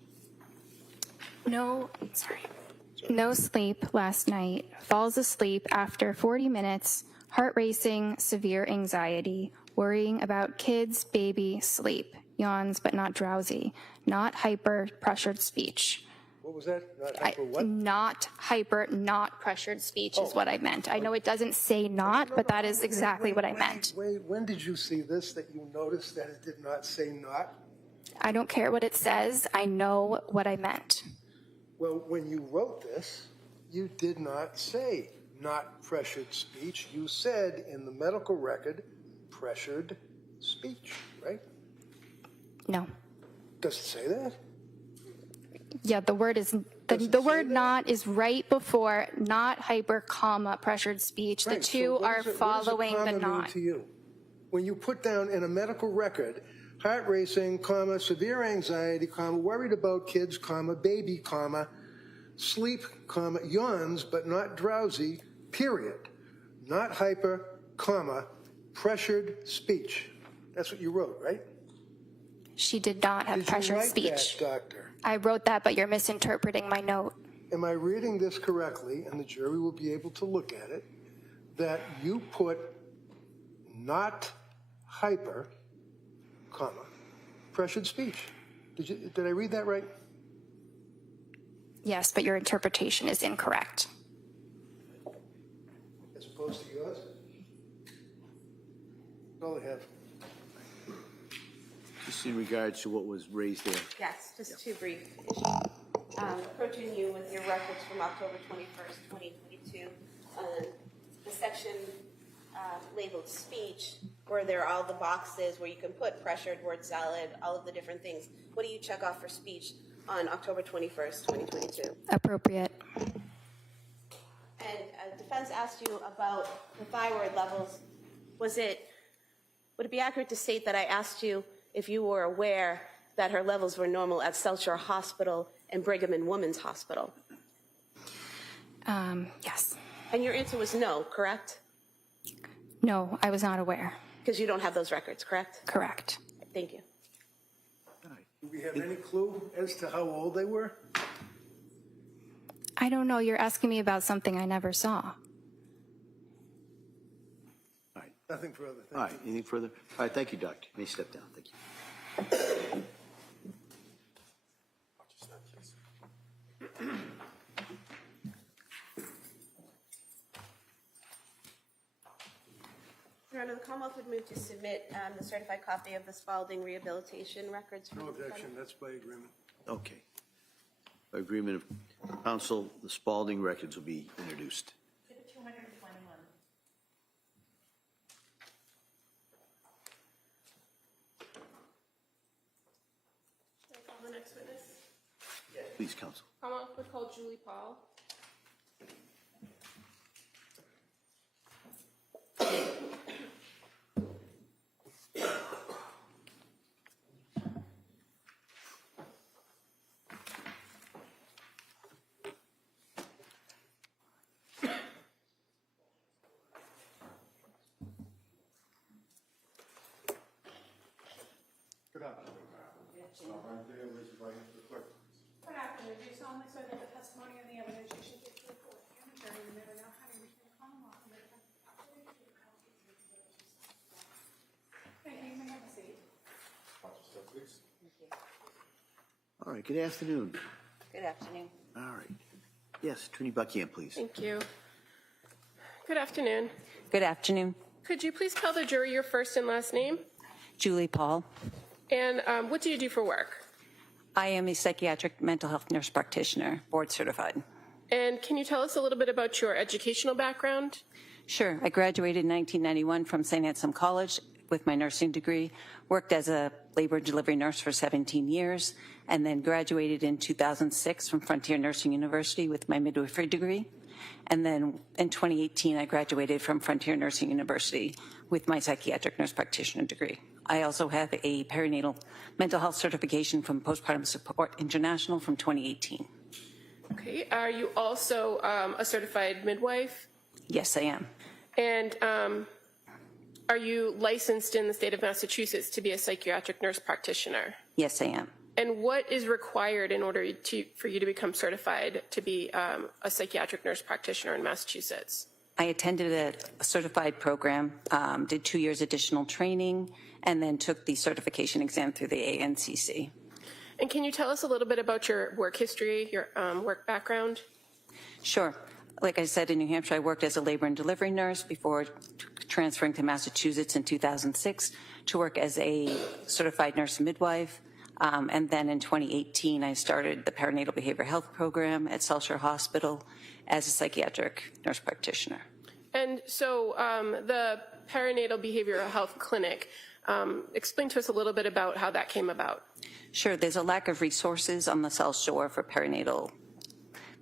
No sleep last night. Falls asleep after 40 minutes. Heart racing, severe anxiety. Worrying about kids, baby, sleep. Yawns but not drowsy. Not hyper, pressured speech. What was that? Not hyper what? Not hyper, not pressured speech is what I meant. I know it doesn't say not, but that is exactly what I meant. Wait, when did you see this that you noticed that it did not say not? I don't care what it says. I know what I meant. Well, when you wrote this, you did not say not pressured speech. You said in the medical record, pressured speech, right? No. Does it say that? Yeah, the word is the word not is right before not hyper, comma, pressured speech. Right, The two so what are does it- following what the does a comma mean not. to you? When you put down in a medical record, heart racing, comma, severe anxiety, comma, worried about kids, comma, baby, comma, sleep, comma, yawns but not drowsy, period. Not hyper, comma, pressured speech. That's what you wrote, right? She did not have Did you pressured write speech. that, doctor? I wrote that, but you're misinterpreting my note. Am I reading this correctly, and the jury will be able to look at it, that you put not hyper, comma, pressured speech? Did I read that right? Yes, but your interpretation is incorrect. As opposed to yours? That's all I have. Just in regards to what was raised there. Yes, just two brief issues. Approaching you with your records from October 21st, 2022, the section labeled speech, where there are all the boxes where you can put pressured, word salad, all of the different things. What do you check off for speech on October 21st, 2022? Appropriate. And defense asked you about the thyroid levels. Would it be accurate to state that I asked you if you were aware that her levels were normal at South Shore Hospital and Brigham and Women's Hospital? Yes. And your answer was no, correct? No, I was not aware. Because you don't have those records, correct? Correct. Thank you. Do we have any clue as to how old they were? I don't know. You're asking me about something I never saw. All right. Nothing further. All right, anything further? All right, thank you, Doctor. You may step down, thank you. Your Honor, the Commonwealth would move to submit the certified copy of the Spalding rehabilitation records. No objection, that's by agreement. Okay. By agreement of council, the Spalding records will be introduced. Exhibit 221. Can I call the next witness? Please, council. Commonwealth would call Julie Paul. Good afternoon. Stop right there, raise your right hand for the clerk. Good afternoon. Do you solemnly swear that the testimony and the evidence you should give to the court and the jury will never know how to reach the Commonwealth and the Thank you. You may have a seat. Watch your step, please. All right, good afternoon. Good afternoon. All right. Yes, Attorney Buckingham, please. Thank you. Good afternoon. Good afternoon. Could you please tell the jury your first and last name? Julie Paul. And what do you do for work? I am a psychiatric mental health nurse practitioner, board certified. And can you tell us a little bit about your educational background? Sure. I graduated in 1991 from St. Anselm College with my nursing degree, worked as a labor and delivery nurse for 17 years, and then graduated in 2006 from Frontier Nursing University with my midwifery degree. And then in 2018, I graduated from Frontier Nursing University with my psychiatric nurse practitioner degree. I also have a perinatal mental health certification from Postpartum Support International from 2018. Okay. Are you also a certified midwife? Yes, I am. And are you licensed in the state of Massachusetts to be a psychiatric nurse practitioner? Yes, I am. And what is required in order for you to become certified to be a psychiatric nurse practitioner in Massachusetts? I attended a certified program, did 2 years additional training, and then took the certification exam through the ANCC. And can you tell us a little bit about your work history, your work background? Sure. Like I said, in New Hampshire, I worked as a labor and delivery nurse before transferring to Massachusetts in 2006 to work as a certified nurse midwife. And then in 2018, I started the perinatal behavioral health program at South Shore Hospital as a psychiatric nurse practitioner. And so the perinatal behavioral health clinic, explain to us a little bit about how that came about. Sure, there's a lack of resources on the South Shore for pregnant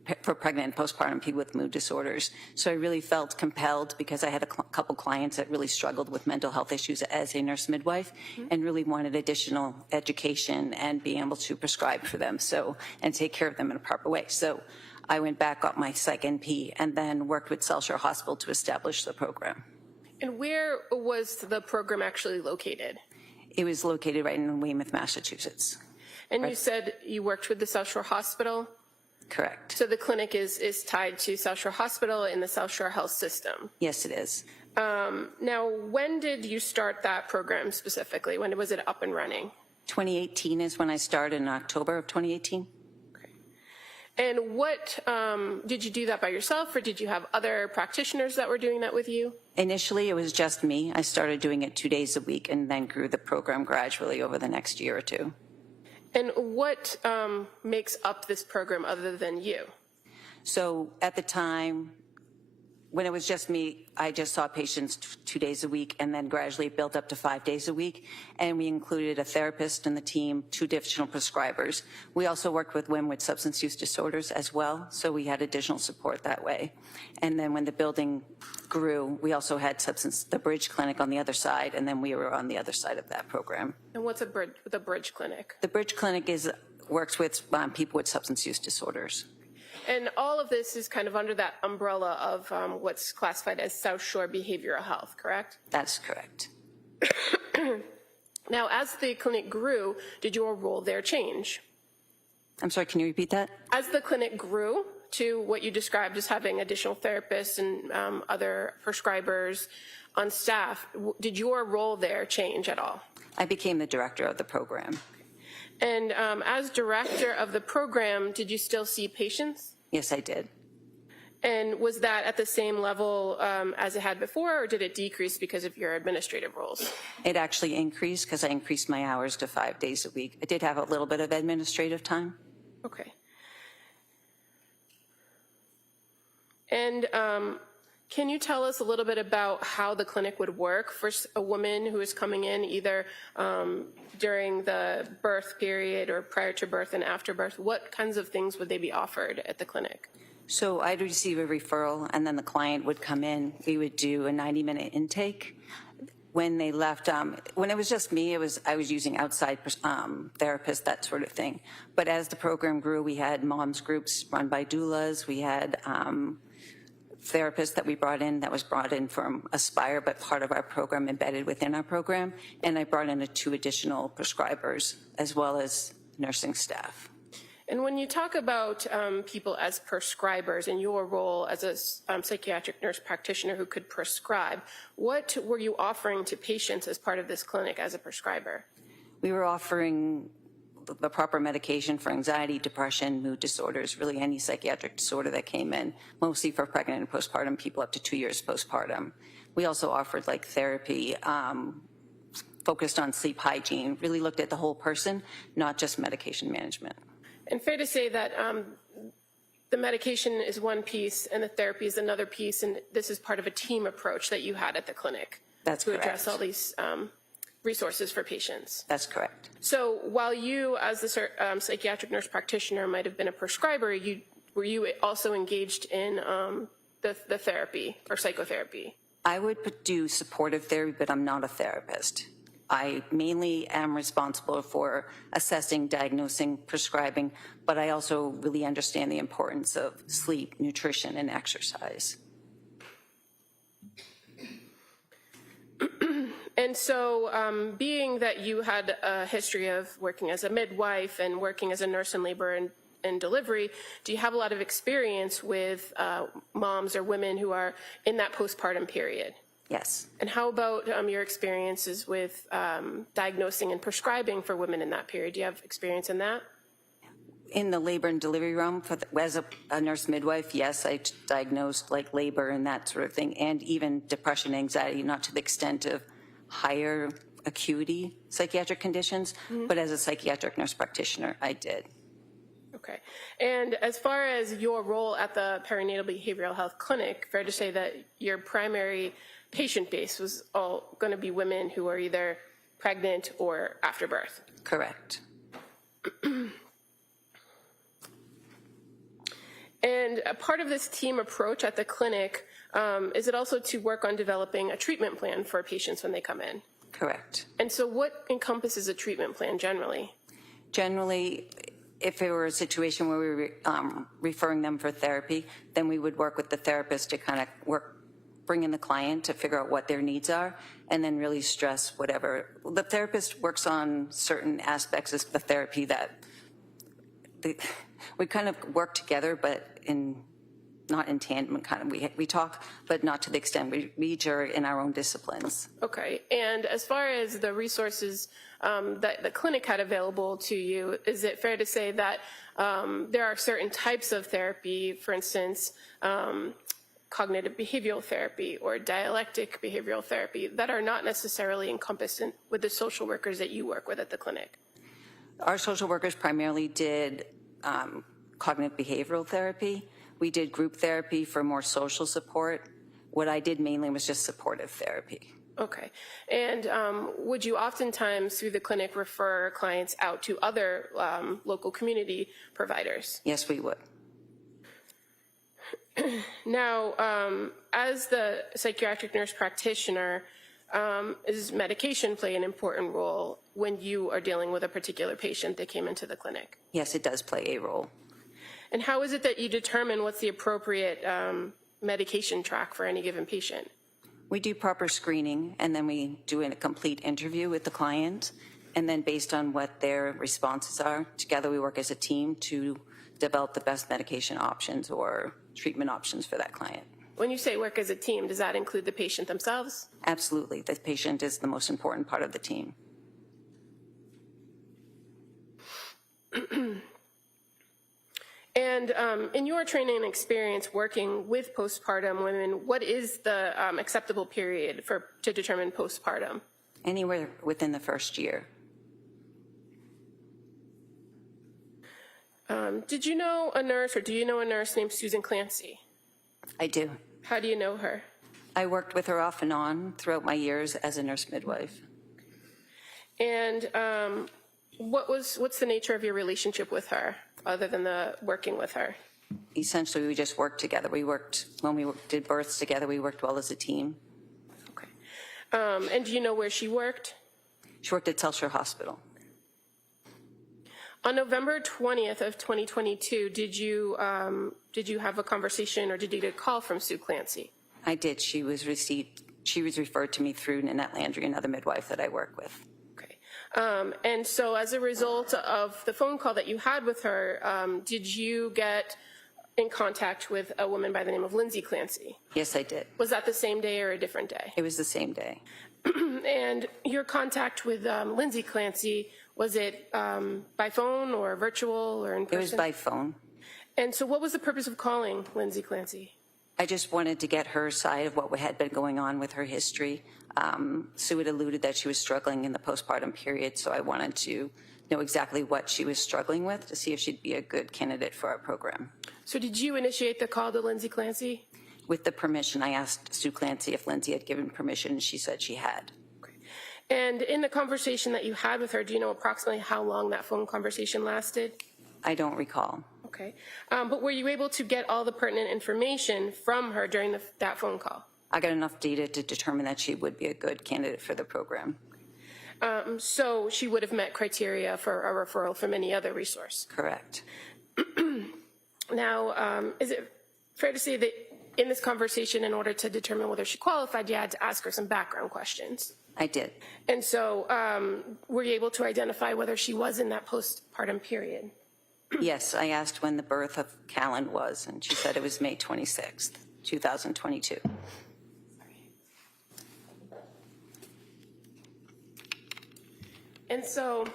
and postpartum people with mood disorders. So I really felt compelled, because I had a couple clients that really struggled with mental health issues as a nurse midwife, and really wanted additional education and being able to prescribe for them and take care of them in a proper way. So I went back, got my psych NP, and then worked with South Shore Hospital to establish the program. And where was the program actually located? It was located right in Weymouth, Massachusetts. And you said you worked with the South Shore Hospital? Correct. So the clinic is tied to South Shore Hospital in the South Shore Health System. Yes, it is. Now, when did you start that program specifically? When was it up and running? 2018 is when I started, in October of 2018. Okay. And what, did you do that by yourself, or did you have other practitioners that were doing that with you? Initially, it was just me. I started doing it 2 days a week and then grew the program gradually over the next year or two. And what makes up this program other than you? So at the time, when it was just me, I just saw patients 2 days a week, and then gradually built up to 5 days a week. And we included a therapist in the team, 2 additional prescribers. We also worked with women with substance use disorders as well, so we had additional support that way. And then when the building grew, we also had the Bridge Clinic on the other side, and then we were on the other side of that program. And what's the Bridge Clinic? The Bridge Clinic works with people with substance use disorders. And all of this is kind of under that umbrella of what's classified as South Shore Behavioral Health, correct? That's correct. Now, as the clinic grew, did your role there change? I'm sorry, can you repeat that? As the clinic grew, to what you described as having additional therapists and other prescribers on staff, did your role there change at all? I became the director of the program. And as director of the program, did you still see patients? Yes, I did. And was that at the same level as it had before, or did it decrease because of your administrative roles? It actually increased because I increased my hours to 5 days a week. I did have a little bit of administrative time. Okay. And can you tell us a little bit about how the clinic would work for a woman who is coming in either during the birth period or prior to birth and after birth? What kinds of things would they be offered at the clinic? So I'd receive a referral, and then the client would come in. We would do a 90-minute intake. When they left, when it was just me, I was using outside therapists, that sort of thing. But as the program grew, we had moms groups run by doulas. We had therapists that we brought in that was brought in from Aspire, but part of our program embedded within our program. And I brought in 2 additional prescribers as well as nursing staff. And when you talk about people as prescribers and your role as a psychiatric nurse practitioner who could prescribe, what were you offering to patients as part of this clinic as a prescriber? We were offering the proper medication for anxiety, depression, mood disorders, really any psychiatric disorder that came in, mostly for pregnant and postpartum people up to 2 years postpartum. We also offered like therapy focused on sleep hygiene, really looked at the whole person, not just medication management. And fair to say that the medication is one piece and the therapy is another piece, and this is part of a team approach that you had at the clinic. That's to correct. Address all these resources for patients. That's correct. So while you, as the psychiatric nurse practitioner, might have been a prescriber, were you also engaged in the therapy or psychotherapy? I would do supportive therapy, but I'm not a therapist. I mainly am responsible for assessing, diagnosing, prescribing, but I also really understand the importance of sleep, nutrition, and exercise. And so being that you had a history of working as a midwife and working as a nurse in labor and delivery, do you have a lot of experience with moms or women who are in that postpartum period? Yes. And how about your experiences with diagnosing and prescribing for women in that period? Do you have experience in that? In the labor and delivery realm, as a nurse midwife, yes, I diagnosed like labor and that sort of thing, and even depression, anxiety, not to the extent of higher acuity psychiatric conditions, but as a psychiatric nurse practitioner, I did. Okay. And as far as your role at the perinatal behavioral health clinic, fair to say that your primary patient base was all going to be women who are either pregnant or after birth? Correct. And a part of this team approach at the clinic, is it also to work on developing a treatment plan for patients when they come in? Correct. And so what encompasses a treatment plan generally? Generally, if it were a situation where we were referring them for therapy, then we would work with the therapist to kind of bring in the client to figure out what their needs are, and then really stress whatever. The therapist works on certain aspects of the therapy that we kind of work together, but not in tandem, kind of. We talk, but not to the extent we each are in our own disciplines. Okay. And as far as the resources that the clinic had available to you, is it fair to say that there are certain types of therapy, for instance, cognitive behavioral therapy or dialectic behavioral therapy, that are not necessarily encompassed with the social workers that you work with at the clinic? Our social workers primarily did cognitive behavioral therapy. We did group therapy for more social support. What I did mainly was just supportive therapy. Okay. And would you oftentimes, through the clinic, refer clients out to other local community providers? Yes, we would. Now, as the psychiatric nurse practitioner, does medication play an important role when you are dealing with a particular patient that came into the clinic? Yes, it does play a role. And how is it that you determine what's the appropriate medication track for any given patient? We do proper screening, and then we do a complete interview with the client, and then based on what their responses are, together we work as a team to develop the best medication options or treatment options for that client. When you say work as a team, does that include the patient themselves? Absolutely. The patient is the most important part of the team. And in your training and experience working with postpartum women, what is the acceptable period to determine postpartum? Anywhere within the first year. Did you know a nurse, or do you know a nurse named Susan Clancy? I do. How do you know her? I worked with her off and on throughout my years as a nurse midwife. And what's the nature of your relationship with her, other than the working with her? Essentially, we just worked together. When we did births together, we worked well as a team. Okay. And do you know where she worked? She worked at Telsher Hospital. On November 20th of 2022, did you have a conversation, or did you get a call from Sue Clancy? I did. She was referred to me through Nanette Landry, another midwife that I work with. Okay. And so as a result of the phone call that you had with her, did you get in contact with a woman by the name of Lindsay Clancy? Yes, I did. Was that the same day or a different day? It was the same day. And your contact with Lindsay Clancy, was it by phone or virtual or in person? It was by phone. And so what was the purpose of calling Lindsay Clancy? I just wanted to get her side of what had been going on with her history. Sue had alluded that she was struggling in the postpartum period, so I wanted to know exactly what she was struggling with to see if she'd be a good candidate for our program. So did you initiate the call to Lindsay Clancy? With the permission, I asked Sue Clancy if Lindsay had given permission. She said she had. Okay. And in the conversation that you had with her, do you know approximately how long that phone conversation lasted? I don't recall. Okay. But were you able to get all the pertinent information from her during that phone call? I got enough data to determine that she would be a good candidate for the program. So she would have met criteria for a referral from any other resource? Correct. Now, is it fair to say that in this conversation, in order to determine whether she qualified, you had to ask her some background questions? I did. And so were you able to identify whether she was in that postpartum period? Yes, I asked when the birth of Callan was, and she said it was May 26th, 2022. And so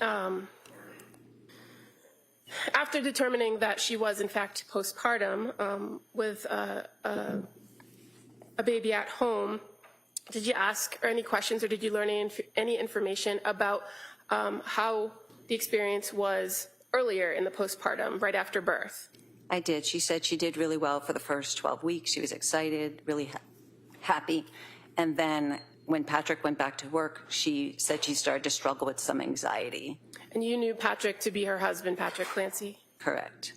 after determining that she was in fact postpartum with a baby at home, did you ask her any questions, or did you learn any information about how the experience was earlier in the postpartum, right after birth? I did. She said she did really well for the first 12 weeks. She was excited, really happy. And then when Patrick went back to work, she said she started to struggle with some anxiety. And you knew Patrick to be her husband, Patrick Clancy? Correct.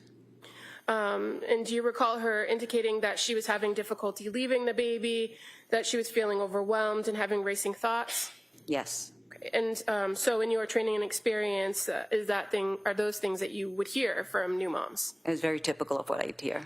And do you recall her indicating that she was having difficulty leaving the baby, that she was feeling overwhelmed and having racing thoughts? Yes. And so in your training and experience, are those things that you would hear from new moms? It was very typical of what I'd hear.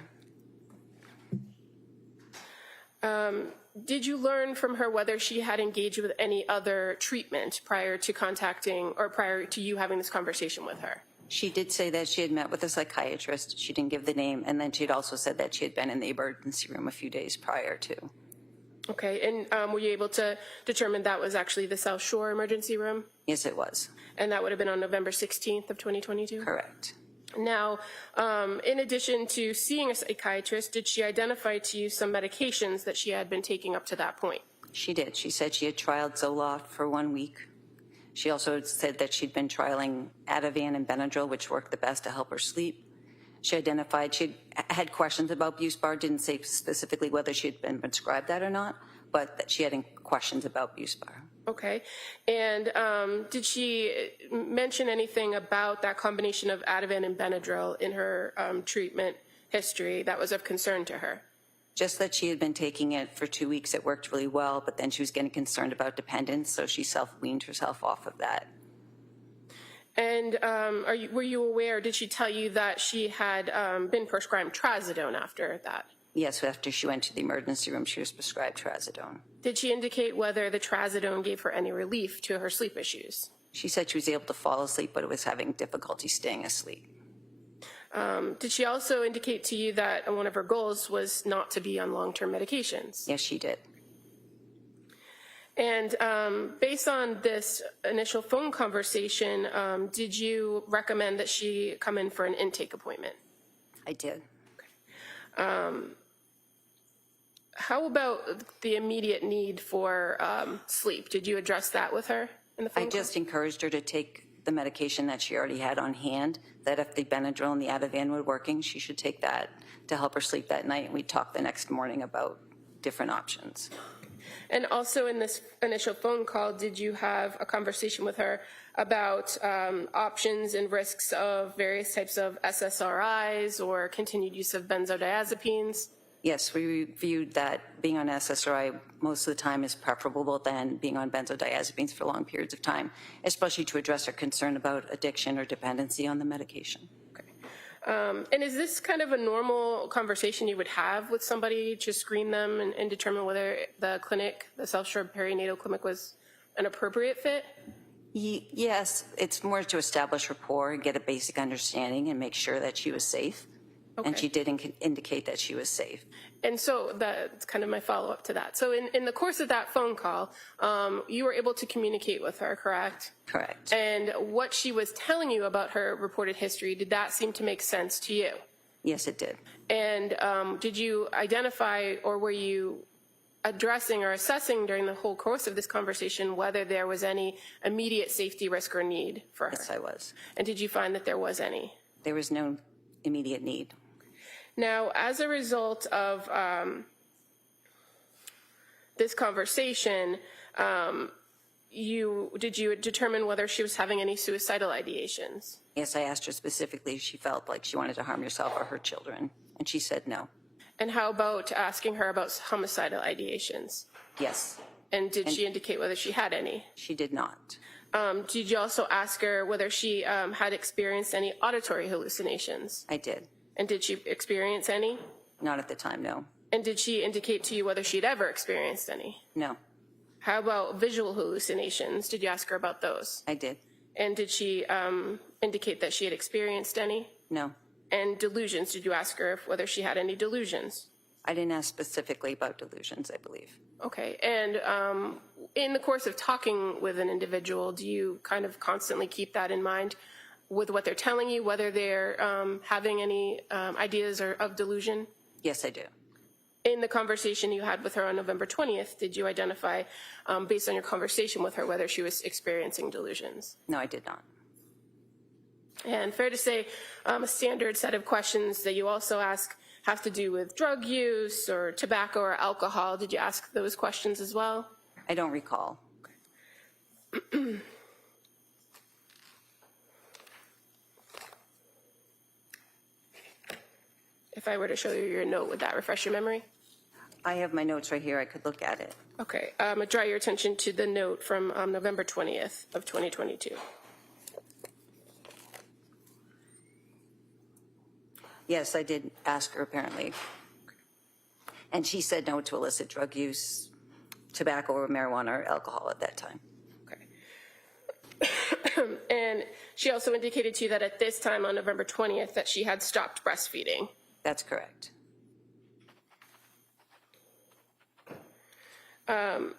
Did you learn from her whether she had engaged with any other treatment prior to contacting or prior to you having this conversation with her? She did say that she had met with a psychiatrist. She didn't give the name. And then she had also said that she had been in the emergency room a few days prior to. Okay, and were you able to determine that was actually the South Shore emergency room? Yes, it was. And that would have been on November 16th of 2022? Correct. Now, in addition to seeing a psychiatrist, did she identify to you some medications that she had been taking up to that point? She did. She said she had trialed Zoloft for 1 week. She also said that she'd been trialing Ativan and Benadryl, which worked the best to help her sleep. She identified she had questions about Buspar, didn't say specifically whether she had been prescribed that or not, but that she had questions about Buspar. Okay. And did she mention anything about that combination of Ativan and Benadryl in her treatment history that was of concern to her? Just that she had been taking it for 2 weeks. It worked really well, but then she was getting concerned about dependence, so she self-weaned herself off of that. And were you aware, did she tell you that she had been prescribed trazodone after that? Yes, after she went to the emergency room, she was prescribed trazodone. Did she indicate whether the trazodone gave her any relief to her sleep issues? She said she was able to fall asleep, but it was having difficulty staying asleep. Did she also indicate to you that one of her goals was not to be on long-term medications? Yes, she did. And based on this initial phone conversation, did you recommend that she come in for an intake appointment? I did. How about the immediate need for sleep? Did you address that with her in the phone I call? just encouraged her to take the medication that she already had on hand, that if the Benadryl and the Ativan were working, she should take that to help her sleep that night. And we talked the next morning about different options. And also in this initial phone call, did you have a conversation with her about options and risks of various types of SSRIs or continued use of benzodiazepines? Yes, we reviewed that being on SSRI most of the time is preferable than being on benzodiazepines for long periods of time, especially to address her concern about addiction or dependency on the medication. And is this kind of a normal conversation you would have with somebody to screen them and determine whether the clinic, the South Shore Perinatal Clinic, was an appropriate fit? Yes, it's more to establish rapport and get a basic understanding and make sure that she was safe. Okay. And she did indicate that she was safe. And so that's kind of my follow-up to that. So in the course of that phone call, you were able to communicate with her, correct? Correct. And what she was telling you about her reported history, did that seem to make sense to you? Yes, it did. And did you identify, or were you addressing or assessing during the whole course of this conversation whether there was any immediate safety risk or need for her? Yes, I was. And did you find that there was any? There was no immediate need. Now, as a result of this conversation, did you determine whether she was having any suicidal ideations? Yes, I asked her specifically if she felt like she wanted to harm herself or her children, and she said no. And how about asking her about homicidal ideations? Yes. And did she indicate whether she had any? She did not. Did you also ask her whether she had experienced any auditory hallucinations? I did. And did she experience any? Not at the time, no. And did she indicate to you whether she'd ever experienced any? No. How about visual hallucinations? Did you ask her about those? I did. And did she indicate that she had experienced any? No. And delusions, did you ask her whether she had any delusions? I didn't ask specifically about delusions, I believe. Okay. And in the course of talking with an individual, do you kind of constantly keep that in mind with what they're telling you, whether they're having any ideas of delusion? Yes, I do. In the conversation you had with her on November 20th, did you identify, based on your conversation with her, whether she was experiencing delusions? No, I did not. And fair to say, a standard set of questions that you also ask have to do with drug use or tobacco or alcohol. Did you ask those questions as well? I don't recall. If I were to show you your note, would that refresh your memory? I have my notes right here. I could look at it. Okay. I'm going to draw your attention to the note from November 20th of 2022. Yes, I did ask her apparently. And she said no to illicit drug use, tobacco or marijuana or alcohol at that time. Okay. And she also indicated to you that at this time on November 20th that she had stopped breastfeeding. That's correct.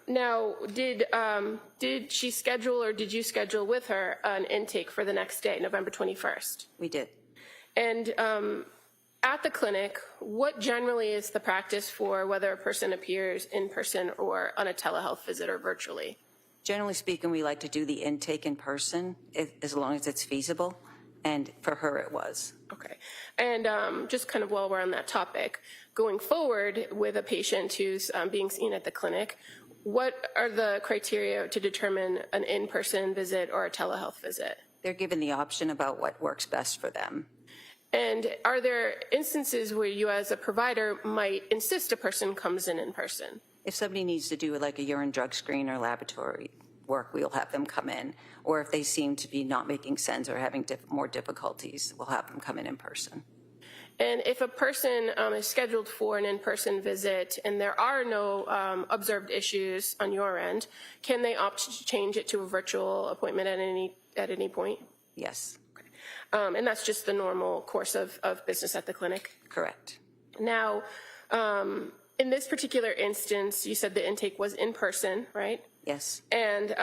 Now, did she schedule or did you schedule with her an intake for the next day, November 21st? We did. And at the clinic, what generally is the practice for whether a person appears in person or on a telehealth visit or virtually? Generally speaking, we like to do the intake in person as long as it's feasible. And for her, it was. Okay. And just kind of while we're on that topic, going forward with a patient who's being seen at the clinic, what are the criteria to determine an in-person visit or a telehealth visit? They're given the option about what works best for them. And are there instances where you as a provider might insist a person comes in person? If somebody needs to do like a urine drug screen or laboratory work, we'll have them come in. Or if they seem to be not making sense or having more difficulties, we'll have them come in person. And if a person is scheduled for an in-person visit and there are no observed issues on your end, can they opt to change it to a virtual appointment at any point? Yes. Okay. And that's just the normal course of business at the clinic? Correct. Now, in this particular instance, you said the intake was in person, right? Yes. And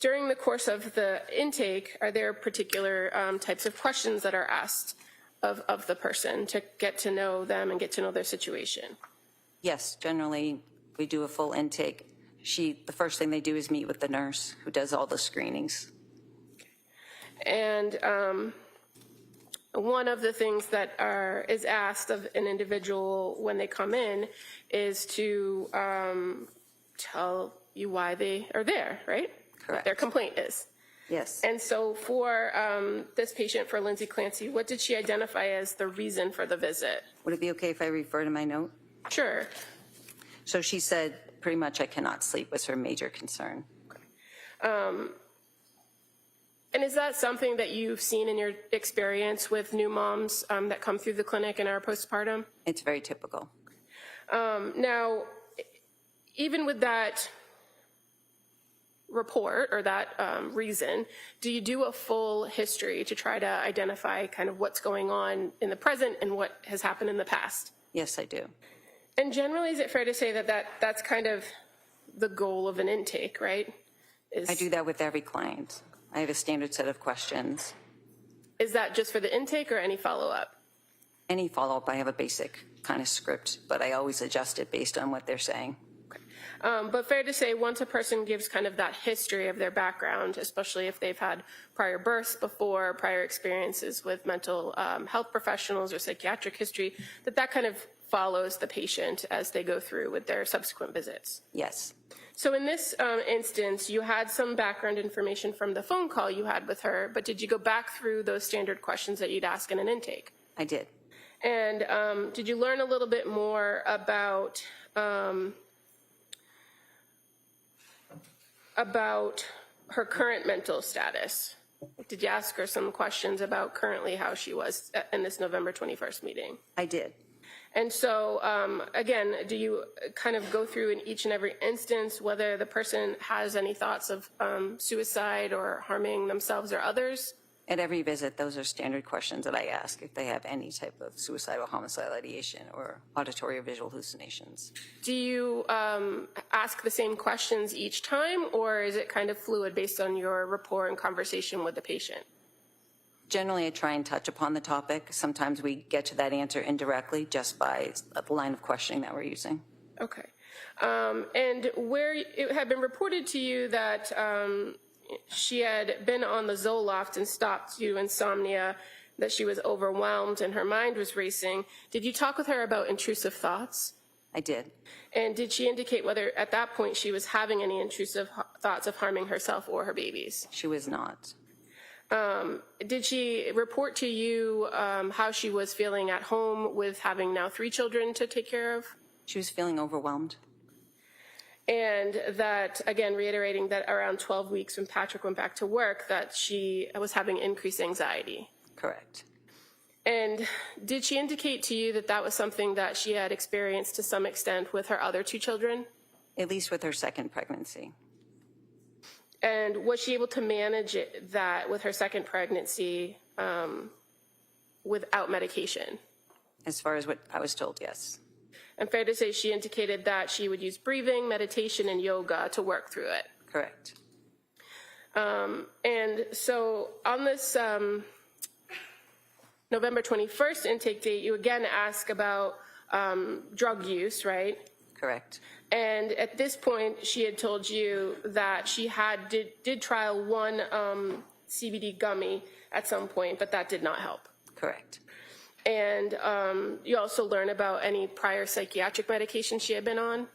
during the course of the intake, are there particular types of questions that are asked of the person to get to know them and get to know their situation? Yes, generally we do a full intake. The first thing they do is meet with the nurse who does all the screenings. And one of the things that is asked of an individual when they come in is to tell you why they are there, right? Correct. What their complaint is. Yes. And so for this patient, for Lindsay Clancy, what did she identify as the reason for the visit? Would it be okay if I refer to my note? Sure. So she said pretty much I cannot sleep was her major concern. And is that something that you've seen in your experience with new moms that come through the clinic and are postpartum? It's very typical. Now, even with that report or that reason, do you do a full history to try to identify kind of what's going on in the present and what has happened in the past? Yes, I do. And generally, is it fair to say that that's kind of the goal of an intake, right? I do that with every client. I have a standard set of questions. Is that just for the intake or any follow-up? Any follow-up, I have a basic kind of script, but I always adjust it based on what they're saying. But fair to say, once a person gives kind of that history of their background, especially if they've had prior births before, prior experiences with mental health professionals or psychiatric history, that kind of follows the patient as they go through with their subsequent visits. Yes. So in this instance, you had some background information from the phone call you had with her, but did you go back through those standard questions that you'd ask in an intake? I did. And did you learn a little bit more about her current mental status? Did you ask her some questions about currently how she was in this November 21st meeting? I did. And so, again, do you kind of go through in each and every instance whether the person has any thoughts of suicide or harming themselves or others? At every visit, those are standard questions that I ask if they have any type of suicidal homicidal ideation or auditory or visual hallucinations. Do you ask the same questions each time, or is it kind of fluid based on your rapport and conversation with the patient? Generally, I try and touch upon the topic. Sometimes we get to that answer indirectly just by the line of questioning that we're using. Okay. And where it had been reported to you that she had been on the Zoloft and stopped due to insomnia, that she was overwhelmed and her mind was racing, did you talk with her about intrusive thoughts? I did. And did she indicate whether at that point she was having any intrusive thoughts of harming herself or her babies? She was not. Did she report to you how she was feeling at home with having now 3 children to take care of? She was feeling overwhelmed. And that, again, reiterating that around 12 weeks when Patrick went back to work, that she was having increased anxiety. Correct. And did she indicate to you that that was something that she had experienced to some extent with her other 2 children? At least with her second pregnancy. And was she able to manage that with her second pregnancy without medication? As far as what I was told, yes. And fair to say she indicated that she would use breathing, meditation, and yoga to work through it. Correct. And so on this November 21st intake date, you again ask about drug use, right? Correct. And at this point, she had told you that she did trial one CBD gummy at some point, but that did not help. Correct. And you also learn about any prior psychiatric medication she had been on?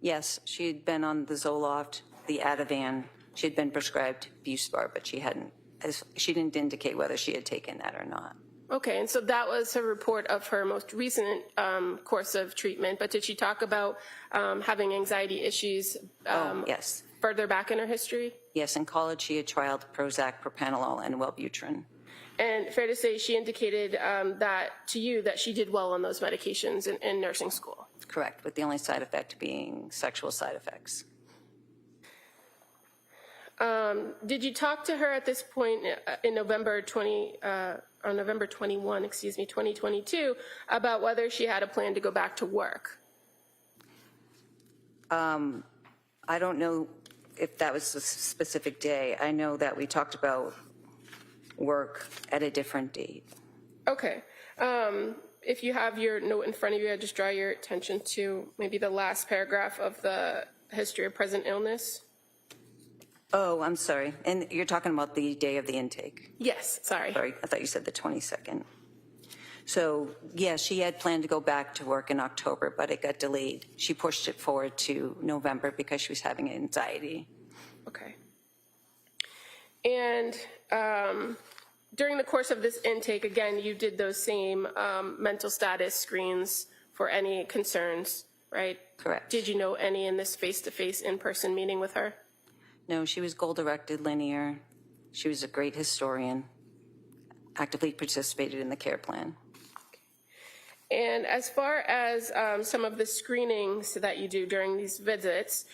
Yes, she had been on the Zoloft, the Ativan. She had been prescribed Buspar, but she didn't indicate whether she had taken that or not. Okay, and so that was her report of her most recent course of treatment, but did she talk about having anxiety issues yes. further back in her history? Yes, in college she had trialed Prozac, propranolol, and Wellbutrin. And fair to say she indicated that to you that she did well on those medications in nursing school? Correct, with the only side effect being sexual side effects. Did you talk to her at this point in November 21, 2022, about whether she had a plan to go back to work? I don't know if that was a specific day. I know that we talked about work at a different date. Okay. If you have your note in front of you, I'd just draw your attention to maybe the last paragraph of the history of present illness. Oh, I'm sorry. And you're talking about the day of the intake. Yes, sorry. Sorry, I thought you said the 22nd. So, yeah, she had planned to go back to work in October, but it got delayed. She pushed it forward to November because she was having anxiety. Okay. And during the course of this intake, again, you did those same mental status screens for any concerns, right? Correct. Did you know any in this face-to-face in-person meeting with her? No, she was goal-directed, linear. She was a great historian, actively participated in the care plan. And as far as some of the screenings that you do during these visits,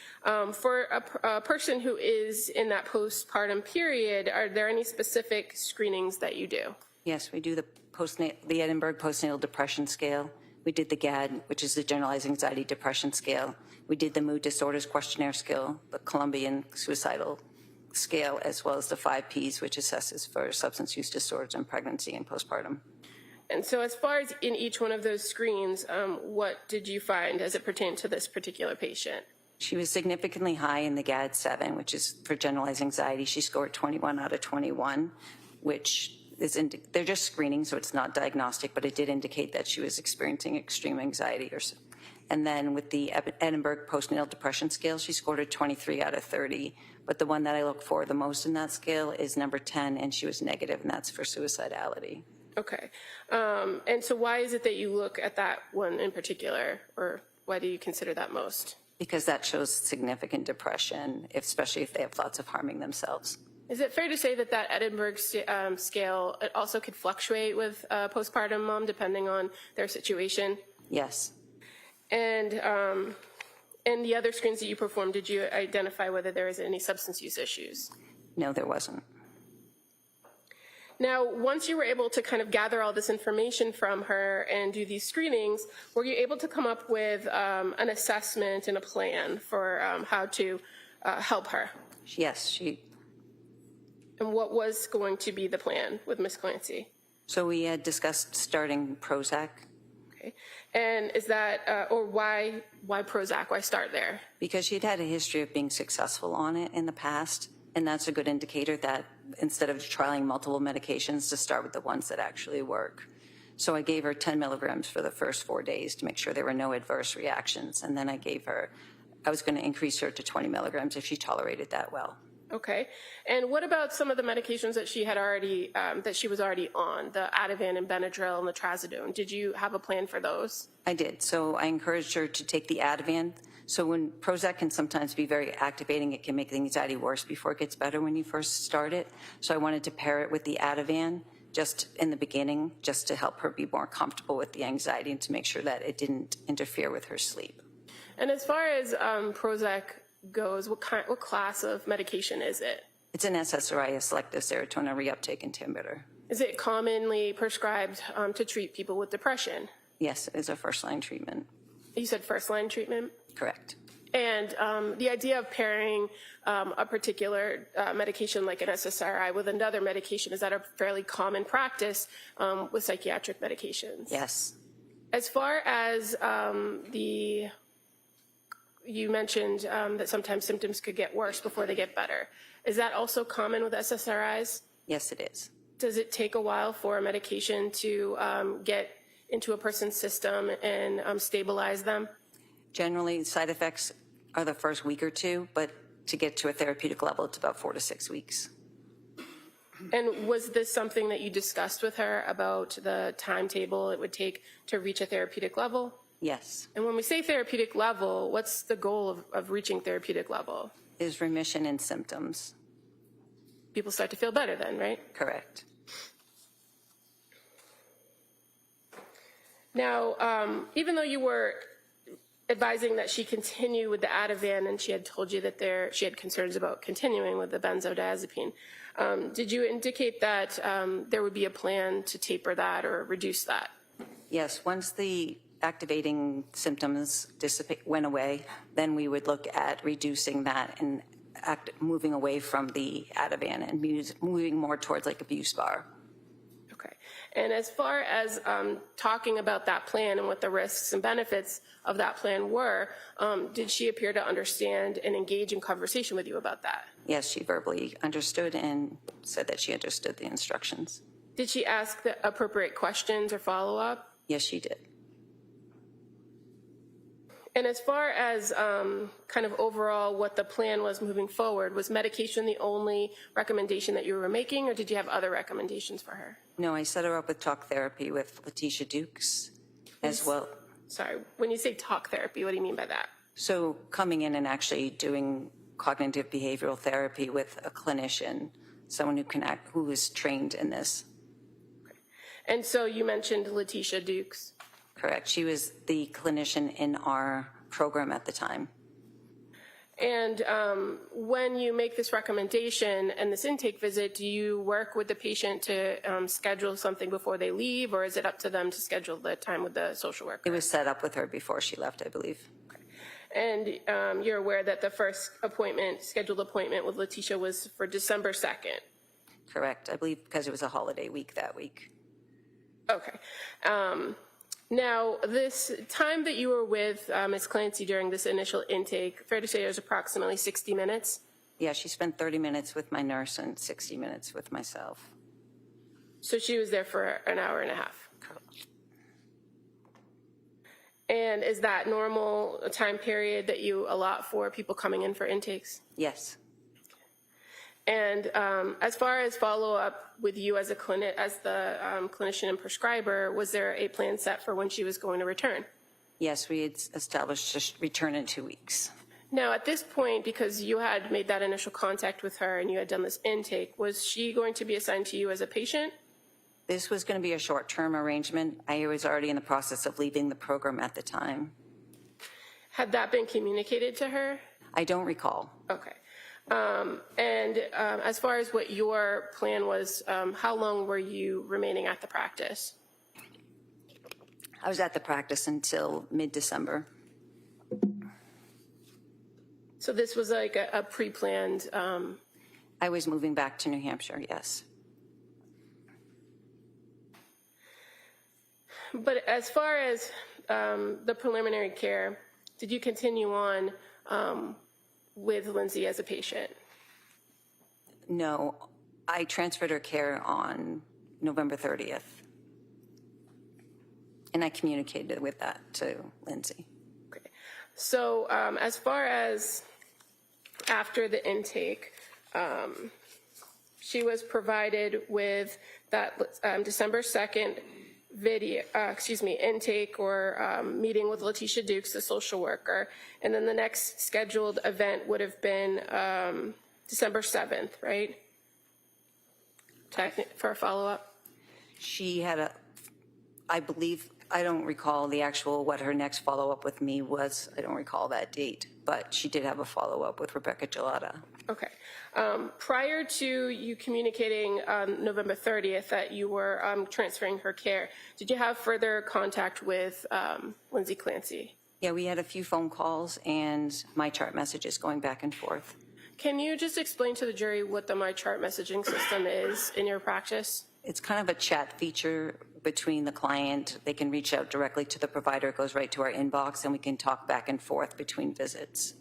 for a person who is in that postpartum period, are there any specific screenings that you do? Yes, we do the Edinburgh Postnatal Depression Scale. We did the GAD, which is the Generalized Anxiety Depression Scale. We did the Mood Disorders Questionnaire Scale, the Colombian Suicidal Scale, as well as the 5 Ps, which assesses for substance use disorders in pregnancy and postpartum. And so as far as in each one of those screens, what did you find as it pertained to this particular patient? She was significantly high in the GAD-7, which is for generalized anxiety. She scored 21 out of 21, which is they're just screening, so it's not diagnostic, but it did indicate that she was experiencing extreme anxiety. And then with the Edinburgh Postnatal Depression Scale, she scored a 23 out of 30. But the one that I look for the most in that scale is number 10, and she was negative, and that's for suicidality. Okay. And so why is it that you look at that one in particular, or why do you consider that most? Because that shows significant depression, especially if they have thoughts of harming themselves. Is it fair to say that that Edinburgh scale it also could fluctuate with postpartum mom depending on their situation? Yes. And the other screens that you performed, did you identify whether there was any substance use issues? No, there wasn't. Now, once you were able to kind of gather all this information from her and do these screenings, were you able to come up with an assessment and a plan for how to help her? Yes, And what was going to be the plan with Ms. Clancy? So we had discussed starting Prozac. Okay. And is that, or why Prozac? Why start there? Because she'd had a history of being successful on it in the past, and that's a good indicator that instead of trialing multiple medications, to start with the ones that actually work. So I gave her 10 milligrams for the first 4 days to make sure there were no adverse reactions, and then I was going to increase her to 20 milligrams if she tolerated that well. Okay. And what about some of the medications that she had already, that she was already on, the Ativan and Benadryl and the Trazodone? Did you have a plan for those? I did. So I encouraged her to take the Ativan. So when Prozac can sometimes be very activating, it can make the anxiety worse before it gets better when you first start it. So I wanted to pair it with the Ativan just in the beginning, just to help her be more comfortable with the anxiety and to make sure that it didn't interfere with her sleep. And as far as Prozac goes, what class of medication is it? It's an SSRI, a selective serotonin reuptake inhibitor. Is it commonly prescribed to treat people with depression? Yes, it is a first-line treatment. You said first-line treatment? Correct. And the idea of pairing a particular medication like an SSRI with another medication, is that a fairly common practice with psychiatric medications? Yes. As far as you mentioned that sometimes symptoms could get worse before they get better. Is that also common with SSRIs? Yes, it is. Does it take a while for a medication to get into a person's system and stabilize them? Generally, side effects are the first week or two, but to get to a therapeutic level, it's about 4 to 6 weeks. And was this something that you discussed with her about the timetable it would take to reach a therapeutic level? Yes. And when we say therapeutic level, what's the goal of reaching therapeutic level? Is remission in symptoms. People start to feel better then, right? Correct. Now, even though you were advising that she continue with the Ativan, and she had told you that she had concerns about continuing with the benzodiazepine. Did you indicate that there would be a plan to taper that or reduce that? Yes, once the activating symptoms went away, then we would look at reducing that and moving away from the Ativan and moving more towards like a Buspar. Okay. And as far as talking about that plan and what the risks and benefits of that plan were, did she appear to understand and engage in conversation with you about that? Yes, she verbally understood and said that she understood the instructions. Did she ask the appropriate questions or follow up? Yes, she did. And as far as kind of overall what the plan was moving forward, was medication the only recommendation that you were making, or did you have other recommendations for her? No, I set her up with talk therapy with Letitia Dukes as well. Sorry, when you say talk therapy, what do you mean by that? So coming in and actually doing cognitive behavioral therapy with a clinician, someone who is trained in this. Okay. And so you mentioned Letitia Dukes. Correct. She was the clinician in our program at the time. And when you make this recommendation and this intake visit, do you work with the patient to schedule something before they leave, or is it up to them to schedule the time with the social worker? It was set up with her before she left, I believe. Okay. And you're aware that the first scheduled appointment with Letitia was for December 2nd? Correct. I believe because it was a holiday week that week. Okay. Now, this time that you were with Ms. Clancy during this initial intake, fair to say it was approximately 60 minutes? Yeah, she spent 30 minutes with my nurse and 60 minutes with myself. So she was there for an hour and a half? Correct. And is that normal time period that you allot for people coming in for intakes? Yes. And as far as follow-up with you as the clinician and prescriber, was there a plan set for when she was going to return? Yes, we had established a return in 2 weeks. Now, at this point, because you had made that initial contact with her and you had done this intake, was she going to be assigned to you as a patient? This was going to be a short-term arrangement. I was already in the process of leaving the program at the time. Had that been communicated to her? I don't recall. Okay. And as far as what your plan was, how long were you remaining at the practice? I was at the practice until mid-December. So this was like a pre-planned... I was moving back to New Hampshire, yes. But as far as the preliminary care, did you continue on with Lindsay as a patient? No, I transferred her care on November 30th. And I communicated with that to Lindsay. Okay. So as far as after the intake, she was provided with that December 2nd intake or meeting with Letitia Dukes, the social worker. And then the next scheduled event would have been December 7th, right? For a follow-up? She had I believe, I don't recall the actual, what her next follow-up with me was. I don't recall that date, but she did have a follow-up with Rebecca Gelada. Okay. Prior to you communicating on November 30th that you were transferring her care, did you have further contact with Lindsay Clancy? Yeah, we had a few phone calls and MyChart messages going back and forth. Can you just explain to the jury what the MyChart messaging system is in your practice? It's kind of a chat feature between the client. They can reach out directly to the provider. It goes right to our inbox, and we can talk back and forth between visits.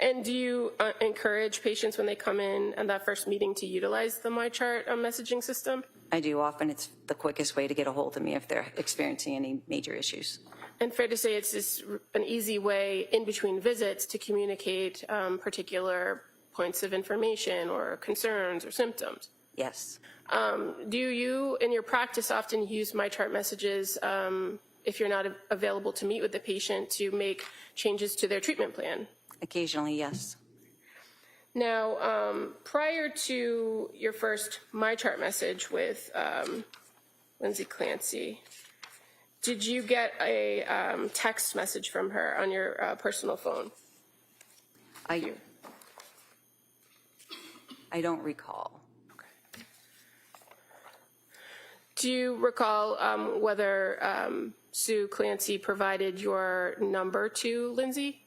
And do you encourage patients when they come in and that first meeting to utilize the MyChart messaging system? I do. Often it's the quickest way to get a hold of me if they're experiencing any major issues. And fair to say it's just an easy way in between visits to communicate particular points of information or concerns or symptoms? Yes. Do you, in your practice, often use MyChart messages if you're not available to meet with the patient to make changes to their treatment plan? Occasionally, yes. Now, prior to your first MyChart message with Lindsay Clancy, did you get a text message from her on your personal phone? I don't recall. Do you recall whether Sue Clancy provided your number to Lindsay?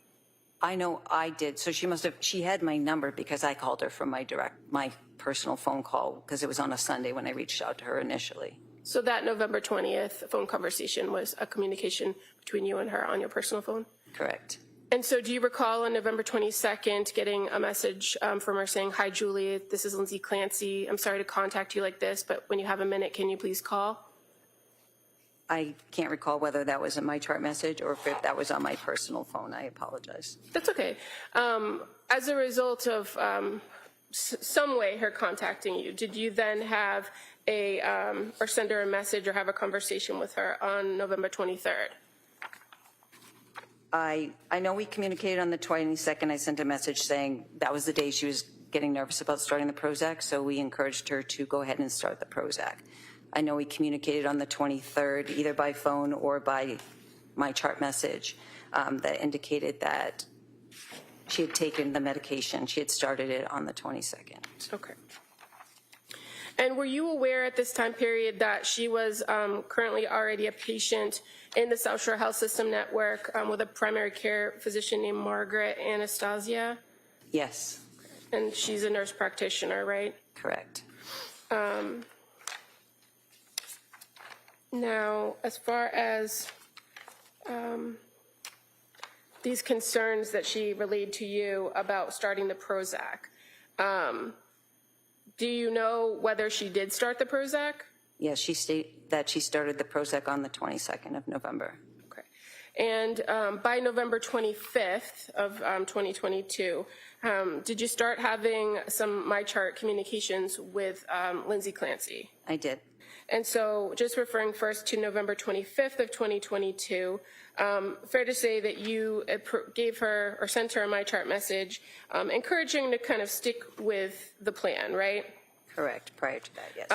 I know I did. So she had my number because I called her from my personal phone call because it was on a Sunday when I reached out to her initially. So that November 20th phone conversation was a communication between you and her on your personal phone? Correct. And so do you recall on November 22nd getting a message from her saying, "Hi, Julie, this is Lindsay Clancy. I'm sorry to contact you like this, but when you have a minute, can you please call?" I can't recall whether that was in my chart message or if that was on my personal phone. I apologize. That's okay. As a result of some way her contacting you, did you then have or send her a message or have a conversation with her on November 23rd? I know we communicated on the 22nd. I sent a message saying that was the day she was getting nervous about starting the Prozac, so we encouraged her to go ahead and start the Prozac. I know we communicated on the 23rd, either by phone or by my chart message, that indicated that she had taken the medication. She had started it on the 22nd. Okay. And were you aware at this time period that she was currently already a patient in the South Shore Health System Network with a primary care physician named Margaret Anastasia? Yes. And she's a nurse practitioner, right? Correct. Now, as far as these concerns that she relayed to you about starting the Prozac, do you know whether she did start the Prozac? Yes, she stated that she started the Prozac on the 22nd of November. Okay. And by November 25th of 2022, did you start having some MyChart communications with Lindsay Clancy? I did. And so just referring first to November 25th of 2022, fair to say that you gave her or sent her a MyChart message encouraging to kind of stick with the plan, right? Correct, prior to that, yes.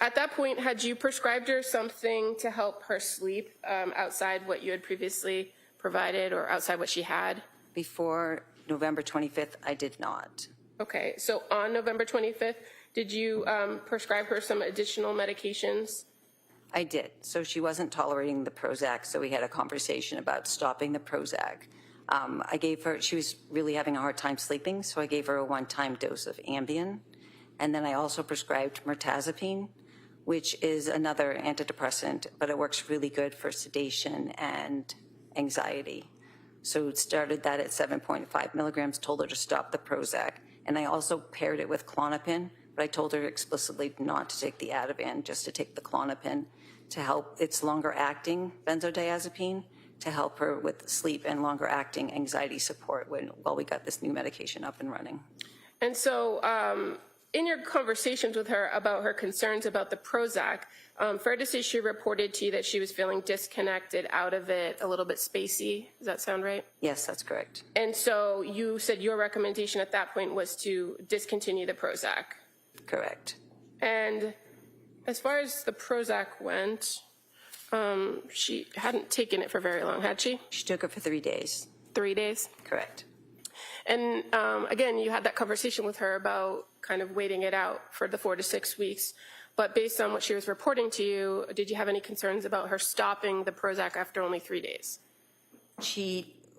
At that point, had you prescribed her something to help her sleep outside what you had previously provided or outside what she had? Before November 25th, I did not. Okay, so on November 25th, did you prescribe her some additional medications? I did. So she wasn't tolerating the Prozac, so we had a conversation about stopping the Prozac. I gave her, she was really having a hard time sleeping, so I gave her a one-time dose of Ambien. And then I also prescribed mirtazapine, which is another antidepressant, but it works really good for sedation and anxiety. So started that at 7.5 milligrams, told her to stop the Prozac. And I also paired it with Klonopin, but I told her explicitly not to take the Ativan, just to take the Klonopin to help. It's longer acting benzodiazepine to help her with sleep and longer acting anxiety support while we got this new medication up and running. And so in your conversations with her about her concerns about the Prozac, fair to say she reported to you that she was feeling disconnected, out of it, a little bit spacey. Does that sound right? Yes, that's correct. And so you said your recommendation at that point was to discontinue the Prozac. Correct. And as far as the Prozac went, she hadn't taken it for very long, had she? She took it for 3 days. 3 days? Correct. And again, you had that conversation with her about kind of waiting it out for the 4 to 6 weeks. But based on what she was reporting to you, did you have any concerns about her stopping the Prozac after only 3 days?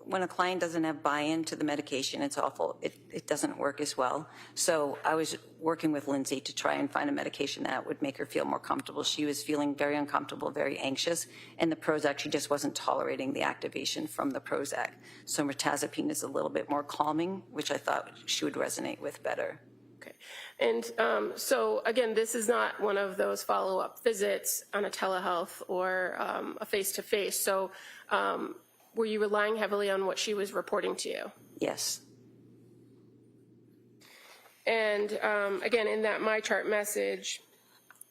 When a client doesn't have buy-in to the medication, it's awful. It doesn't work as well. So I was working with Lindsay to try and find a medication that would make her feel more comfortable. She was feeling very uncomfortable, very anxious, and the Prozac, she just wasn't tolerating the activation from the Prozac. So mirtazapine is a little bit more calming, which I thought she would resonate with better. Okay. And so again, this is not one of those follow-up visits on a telehealth or a face-to-face. So were you relying heavily on what she was reporting to you? Yes. And again, in that MyChart message,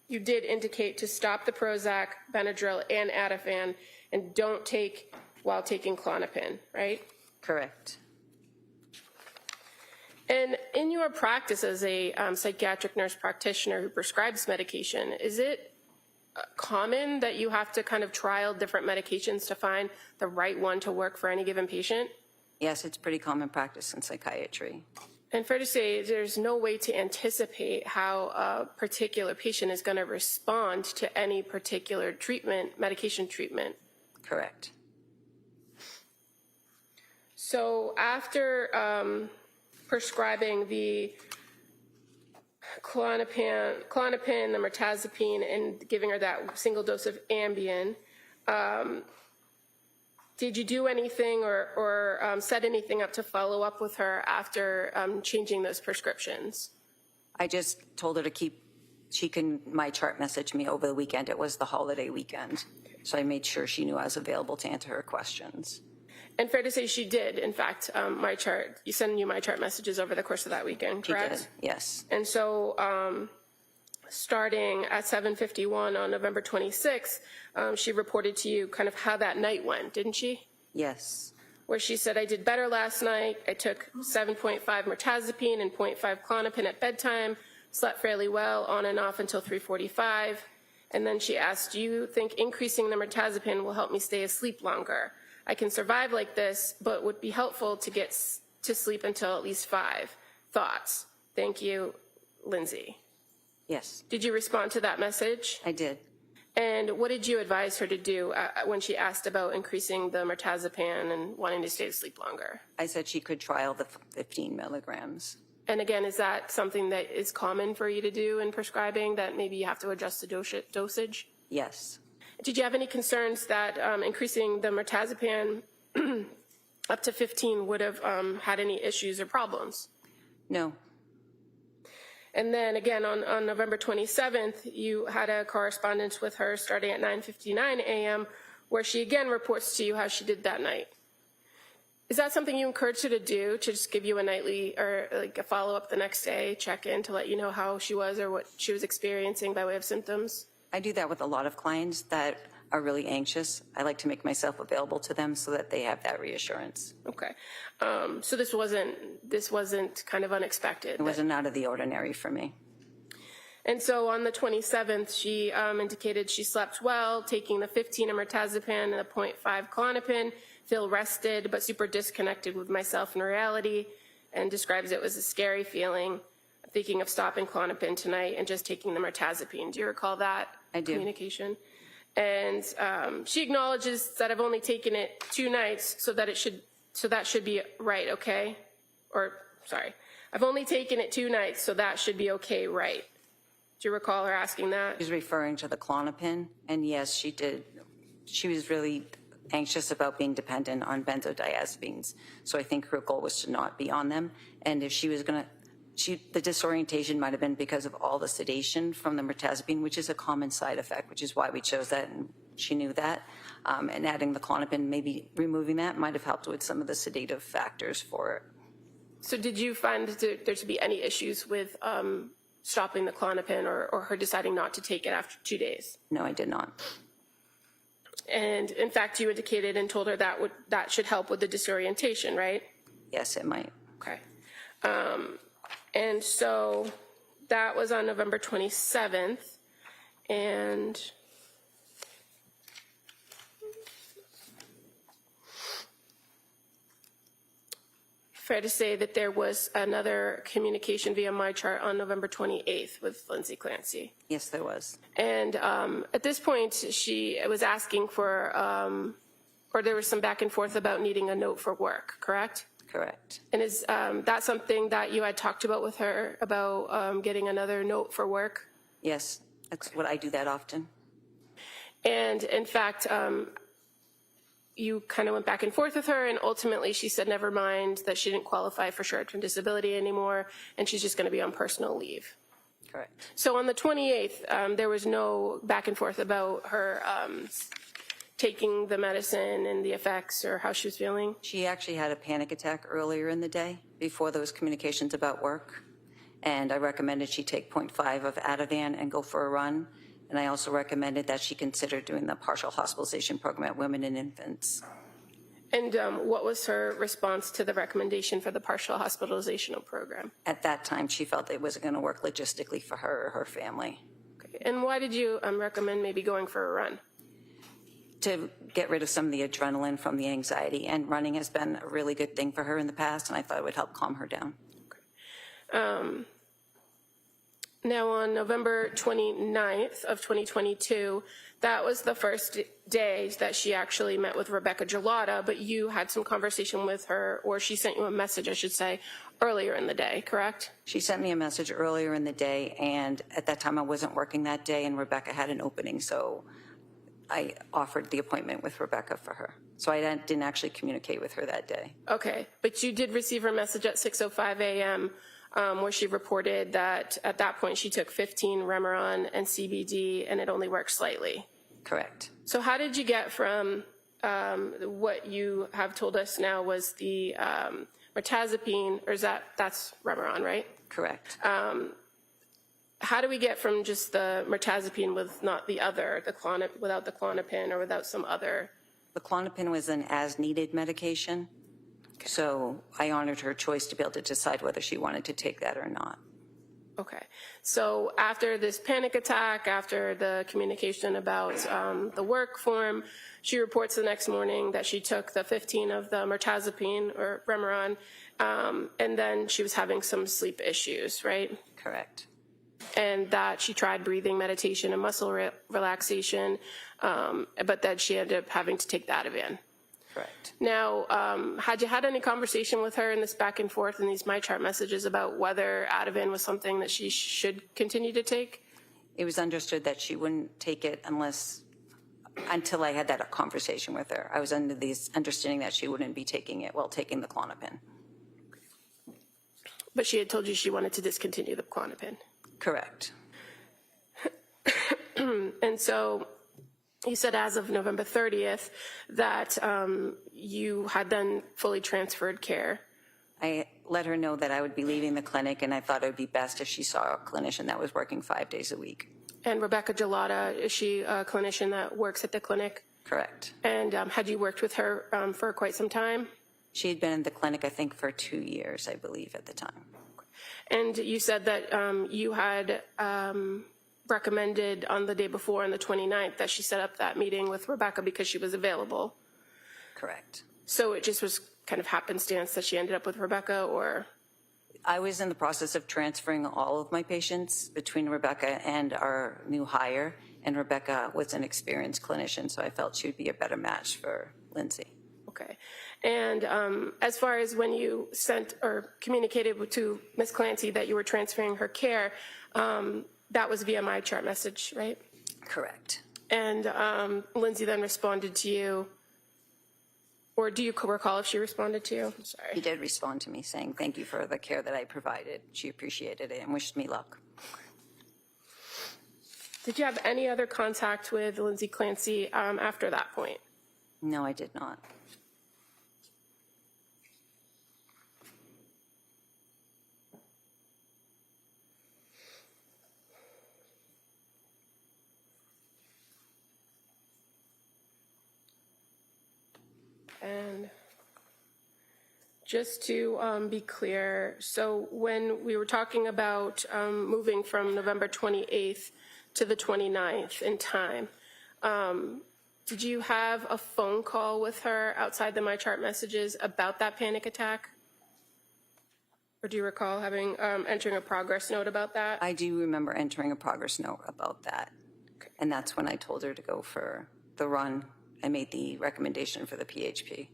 you did indicate to stop the Prozac, Benadryl, and Ativan, and don't take while taking Klonopin, right? Correct. And in your practice as a psychiatric nurse practitioner who prescribes medication, is it common that you have to kind of trial different medications to find the right one to work for any given patient? Yes, it's pretty common practice in psychiatry. And fair to say, there's no way to anticipate how a particular patient is going to respond to any particular treatment, medication treatment. Correct. So after prescribing the Klonopin, the mirtazapine, and giving her that single dose of Ambien, did you do anything or set anything up to follow up with her after changing those prescriptions? I just told her to she can MyChart message me over the weekend. It was the holiday weekend. So I made sure she knew I was available to answer her questions. And fair to say she did, in fact, MyChart, you sent you MyChart messages over the course of that weekend, correct? She did, yes. And so starting at 7:51 on November 26th, she reported to you kind of how that night went, didn't she? Yes. Where she said, I did better last night. I took 7.5 mirtazapine and 0.5 Klonopin at bedtime, slept fairly well on and off until 3:45. And then she asked, do you think increasing the mirtazapine will help me stay asleep longer? I can survive like this, but would be helpful to get to sleep until at least 5. Thoughts? Thank you, Lindsay. Yes. Did you respond to that message? I did. And what did you advise her to do when she asked about increasing the mirtazapine and wanting to stay asleep longer? I said she could trial the 15 milligrams. And again, is that something that is common for you to do in prescribing, that maybe you have to adjust the dosage? Yes. Did you have any concerns that increasing the mirtazapine up to 15 would have had any issues or problems? No. And then again, on November 27th, you had a correspondence with her starting at 9:59 a.m., where she again reports to you how she did that night. Is that something you encouraged her to do, to just give you a nightly or like a follow-up the next day, check in to let you know how she was or what she was experiencing by way of symptoms? I do that with a lot of clients that are really anxious. I like to make myself available to them so that they have that reassurance. Okay. So this wasn't kind of unexpected. It wasn't out of the ordinary for me. And so on the 27th, she indicated she slept well, taking the 15 of mirtazapine and the 0.5 Klonopin, feel rested but super disconnected with myself and reality, and describes it as a scary feeling, thinking of stopping Klonopin tonight and just taking the mirtazapine. Do you recall that? I do. Communication? And she acknowledges that I've only taken it 2 nights, so that should be right, okay? Or, sorry, I've only taken it 2 nights, so that should be okay, right? Do you recall her asking that? She's referring to the Klonopin, and yes, she did. She was really anxious about being dependent on benzodiazepines, so I think her goal was to not be on them. And if she was going to, the disorientation might have been because of all the sedation from the mirtazapine, which is a common side effect, which is why we chose that, and she knew that. And adding the Klonopin, maybe removing that, might have helped with some of the sedative factors for it. So did you find there to be any issues with stopping the Klonopin or her deciding not to take it after 2 days? No, I did not. And in fact, you indicated and told her that should help with the disorientation, right? Yes, it might. Okay. And so that was on November 27th, and fair to say that there was another communication via MyChart on November 28th with Lindsay Clancy. Yes, there was. And at this point, she was asking for, or there was some back and forth about needing a note for work, correct? Correct. And is that something that you had talked about with her, about getting another note for work? Yes, that's what I do that often. And in fact, you kind of went back and forth with her, and ultimately she said never mind, that she didn't qualify for short-term disability anymore, and she's just going to be on personal leave. Correct. So on the 28th, there was no back and forth about her taking the medicine and the effects or how she was feeling? She actually had a panic attack earlier in the day before those communications about work. And I recommended she take 0.5 of Ativan and go for a run. And I also recommended that she consider doing the partial hospitalization program at women and infants. And what was her response to the recommendation for the partial hospitalization program? At that time, she felt it wasn't going to work logistically for her or her family. Okay. And why did you recommend maybe going for a run? To get rid of some of the adrenaline from the anxiety, and running has been a really good thing for her in the past, and I thought it would help calm her down. Now on November 29th of 2022, that was the first day that she actually met with Rebecca Gelada, but you had some conversation with her, or she sent you a message, I should say, earlier in the day, correct? She sent me a message earlier in the day, and at that time I wasn't working that day, and Rebecca had an opening, so I offered the appointment with Rebecca for her. So I didn't actually communicate with her that day. Okay, but you did receive her message at 6:05 a.m. Where she reported that at that point she took 15 Remeron and CBD and it only worked slightly. Correct. So how did you get from what you have told us now was the mirtazapine, or that's Remeron, right? Correct. How do we get from just the mirtazapine with not the other, without the Klonopin or without some other? The Klonopin was an as-needed medication, so I honored her choice to be able to decide whether she wanted to take that or not. Okay. So after this panic attack, after the communication about the work form, she reports the next morning that she took the 15 of the mirtazapine or Remeron, and then she was having some sleep issues, right? Correct. And that she tried breathing meditation and muscle relaxation, but that she ended up having to take the Ativan. Correct. Now, had you had any conversation with her in this back and forth in these MyChart messages about whether Ativan was something that she should continue to take? It was understood that she wouldn't take it until I had that conversation with her. I was under the understanding that she wouldn't be taking it while taking the Klonopin. But she had told you she wanted to discontinue the Klonopin. Correct. And so you said as of November 30th that you had then fully transferred care. I let her know that I would be leaving the clinic, and I thought it would be best if she saw a clinician that was working 5 days a week. And Rebecca Gelada, is she a clinician that works at the clinic? Correct. And had you worked with her for quite some time? She had been in the clinic, I think, for 2 years, I believe, at the time. And you said that you had recommended on the day before, on the 29th, that she set up that meeting with Rebecca because she was available. Correct. So it just was kind of happenstance that she ended up with Rebecca, or? I was in the process of transferring all of my patients between Rebecca and our new hire, and Rebecca was an experienced clinician, so I felt she would be a better match for Lindsay. Okay. And as far as when you sent or communicated to Ms. Clancy that you were transferring her care, that was via MyChart message, right? Correct. And Lindsay then responded to you, or do you recall if she responded to you? I'm sorry. He did respond to me saying thank you for the care that I provided. She appreciated it and wished me luck. Did you have any other contact with Lindsay Clancy after that point? No, I did not. And just to be clear, so when we were talking about moving from November 28th to the 29th in time, did you have a phone call with her outside the MyChart messages about that panic attack? Or do you recall having entering a progress note about that? I do remember entering a progress note about that. Okay. And that's when I told her to go for the run. I made the recommendation for the PHP.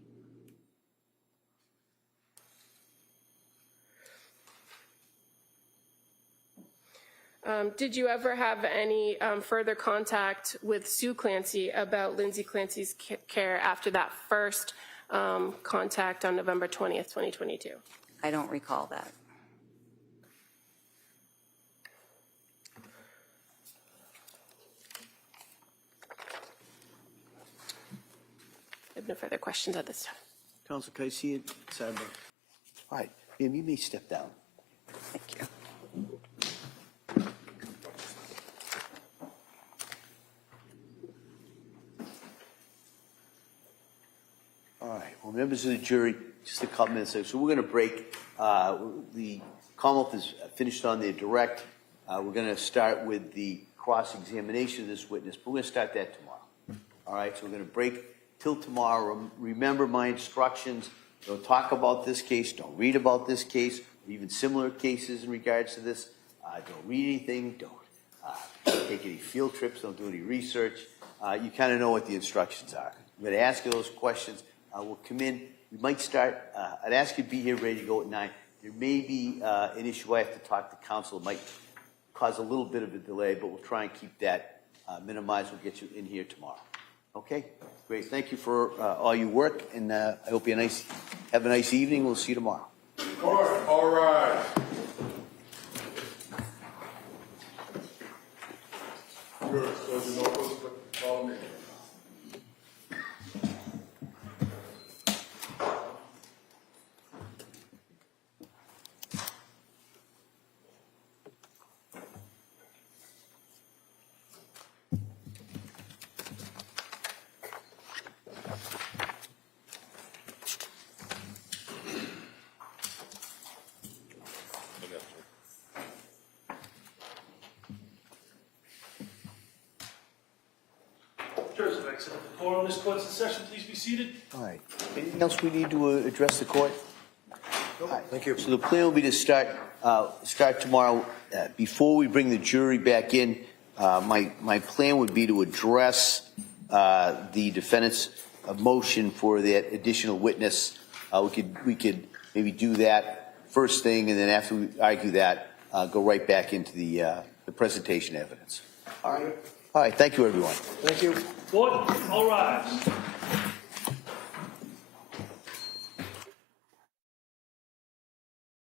Did you ever have any further contact with Sue Clancy about Lindsay Clancy's care after that first contact on November 20th, 2022? I don't recall that. I have no further questions at this time. Counsel, can I see it? Sidebar. All right, ma'am, you may step down. Thank you. All right, well, members of the jury, just a couple minutes. So we're going to break. The Commonwealth is finished on their direct. We're going to start with the cross-examination of this witness, but we're going to start that tomorrow. All right, so we're going to break till tomorrow. Remember my instructions. Don't talk about this case. Don't read about this case, or even similar cases in regards to this. Don't read anything. Don't take any field trips. Don't do any research. You kind of know what the instructions are. I'm going to ask you those questions. We'll come in. We might start. I'd ask you to be here ready to go at 9. There may be an issue I have to talk to counsel. It might cause a little bit of a delay, but we'll try and keep that minimized. We'll get you in here tomorrow. Okay? Great. Thank you for all your work, and I hope you have a nice evening. We'll see you tomorrow. Court, all rise. Jurors, closing no further, follow me. Jurors have exited the court on this court's in session. Please be seated. All right. Anything else we need to address the court? All right. Thank you. So the plan will be to start tomorrow. Before we bring the jury back in, my plan would be to address the defendant's motion for that additional witness. We could maybe do that first thing, and then after we argue that, go right back into the presentation evidence. All right. All right. Thank you, everyone. Thank you. Court, all rise.